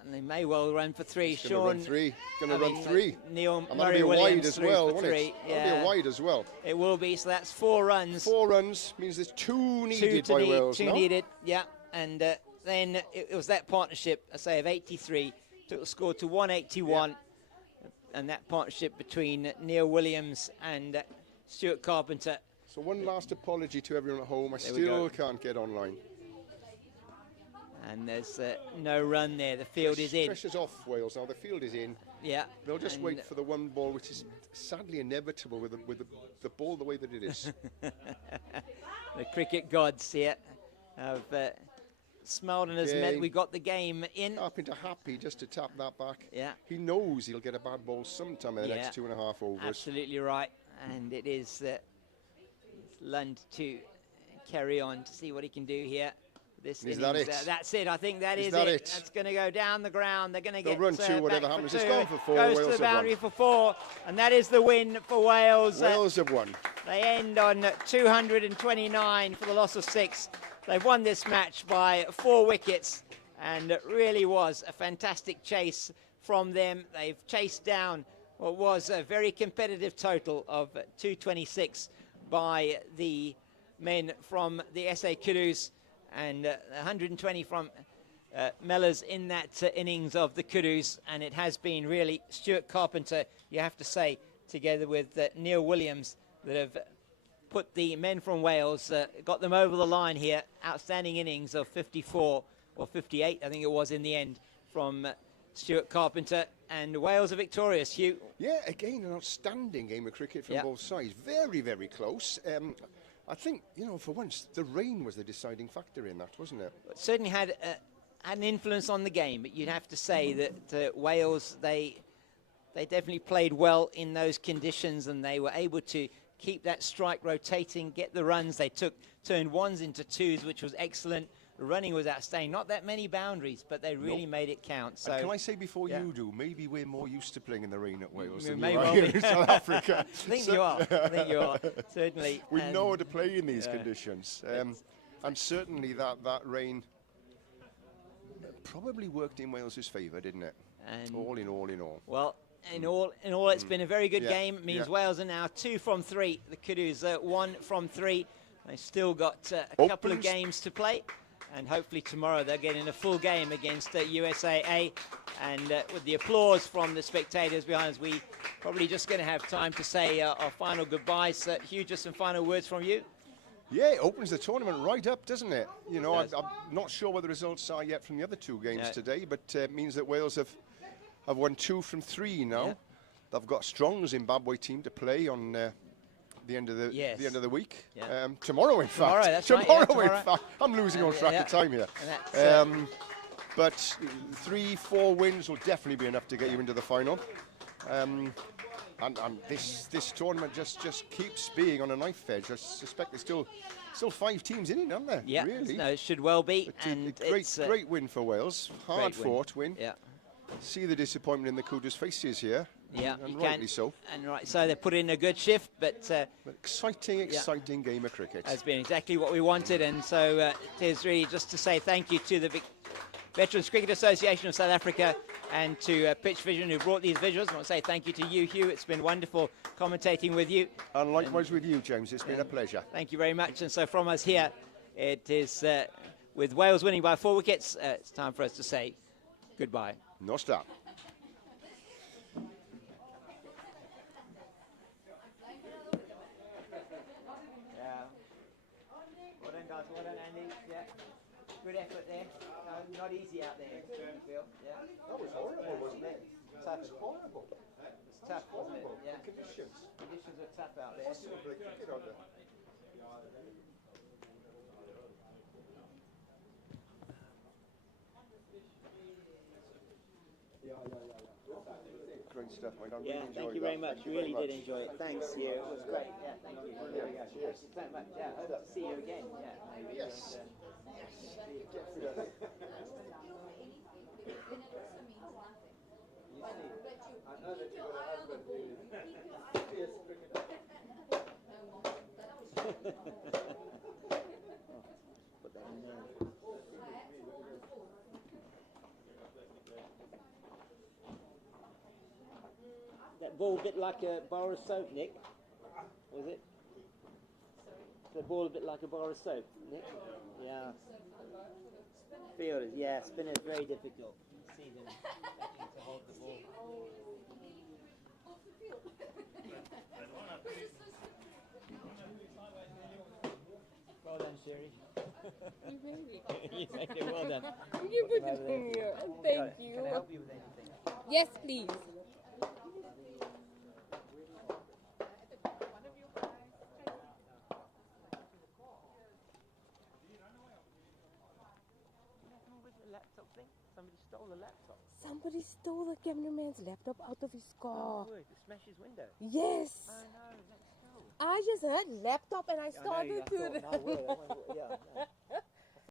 And they may well run for 3. It's Sean, going to run 3. Neil and that'll be a wide as well, won't 3. it? That'll be a wide as well. It will be. So that's 4 runs. 4 runs means there's 2 needed by Wales. 2 needed. Yeah. And then it was that partnership, I say, of 83 took the score to 181. Yeah. And that partnership between Neil Williams and Stuart Carpenter. So one last apology to everyone at home. I still can't get online. And there's no run there. The field is in. Pressure's off Wales now. The field is in. Yeah. They'll just wait for the one ball, which is sadly inevitable with the ball the way that it is. The cricket gods here have smiled and has meant we got the game in. Carpenter happy just to tap that back. Yeah. He knows he'll get a bad ball sometime in the next 2.5 overs. Absolutely right. And it is Lund to carry on to see what he can do here. This is that it? That's it. I think that is it. That's going to go down the ground. They're going to get run 2, whatever happens. It's gone for 4. Goes Wales to the boundary for 4, and that is the win for Wales. Wales have won. They end on 229 for the loss of 6. They've won this match by 4 wickets, and it really was a fantastic chase from them. They've chased down what was a very competitive total of 226 by the men from the SA Kudus, and 120 from Mellors in that innings of the Kudus. And it has been really Stuart Carpenter, you have to say, together with Neil Williams, that have put the men from Wales, got them over the line here. Outstanding innings of 54 or 58, I think it was in the end, from Stuart Carpenter. And Wales are victorious, Hugh. Yeah, again, an outstanding game of cricket from both sides. Very, very close. I think, for once, the rain was the deciding factor in that, wasn't it? It certainly had an influence on the game, but you'd have to say that Wales, they definitely played well in those conditions, and they were able to keep that strike rotating, get the runs. They turned ones into twos, which was excellent. The running was outstanding. Not that many boundaries, but they really made it count. So, and can I say before you do, maybe we're more used to playing in the rain at Wales than may you are well here be. in South Africa. I think you are. I think you are, certainly. We know how to play in these conditions. And certainly that rain probably worked in Wales's favour, didn't it? And all in all. Well, in all, it's been a very good game. It means Wales are now 2 from 3. The Kudus 1 from 3. They've still got a couple of games to play. And hopefully tomorrow they'll get in a full game against USAA. And with the applause from the spectators behind us, we probably just going to have time to say our final goodbyes. Hugh, just some final words from you. Yeah, it opens the tournament right up, doesn't it? You know, I'm not sure what the results are yet from the other 2 games today, but it means that Wales have won 2 from 3 now. They've got a strong Zimbabwe team to play on the end of the week. Tomorrow, in fact. Tomorrow, in fact. I'm losing all track of time here. But 3-4 wins will definitely be enough to get you into the final. And this tournament just keeps being on a knife edge. I suspect there's still 5 teams in it, aren't there? Yeah, really. No, it should well be. And great win for Wales. Hard-fought win. Yeah. See the disappointment in the Kudus faces here. Yeah, and rightly so. And so they put in a good shift, but exciting game of cricket. Has been exactly what we wanted, and so it is really just to say thank you to the Veterans Cricket Association of South Africa and to Pitch Vision who brought these visuals. I want to say thank you to you, Hugh. It's been wonderful commentating with you. And likewise with you, James. It's been a pleasure. Thank you very much. And so from us here, it is with Wales winning by 4 wickets. It's time for us to say goodbye. No stop. Well done, Andy. Yeah, good effort there. Not easy out there in Durbanville. Yeah, that was horrible, wasn't it? Tough. It was horrible. It's tough, wasn't it? Yeah. The conditions are tough out there. Possible break cricket out there. Great stuff, mate. I really thank you very much. Really did enjoy it. Thanks, Hugh. It was great. Yeah, thank you. There we go. Cheers. So much. Yeah, hope to see you again. Yeah, maybe. Yes. That ball a bit like a bar of soap, Nick. Was it? The ball a bit like a bar of soap, Nick? Yeah. Fielders, yeah, spinners very difficult. See them having to hold the ball. Well done, Sherry. You made it. You made it, well done. You put it in here. Thank you. Can I help you with anything? Yes, please. Somebody stole the laptop. Somebody stole the cameraman's laptop out of his car. Oh, to smash his window. Yes. Oh no, let's go. I just heard laptop and I started to. Yeah.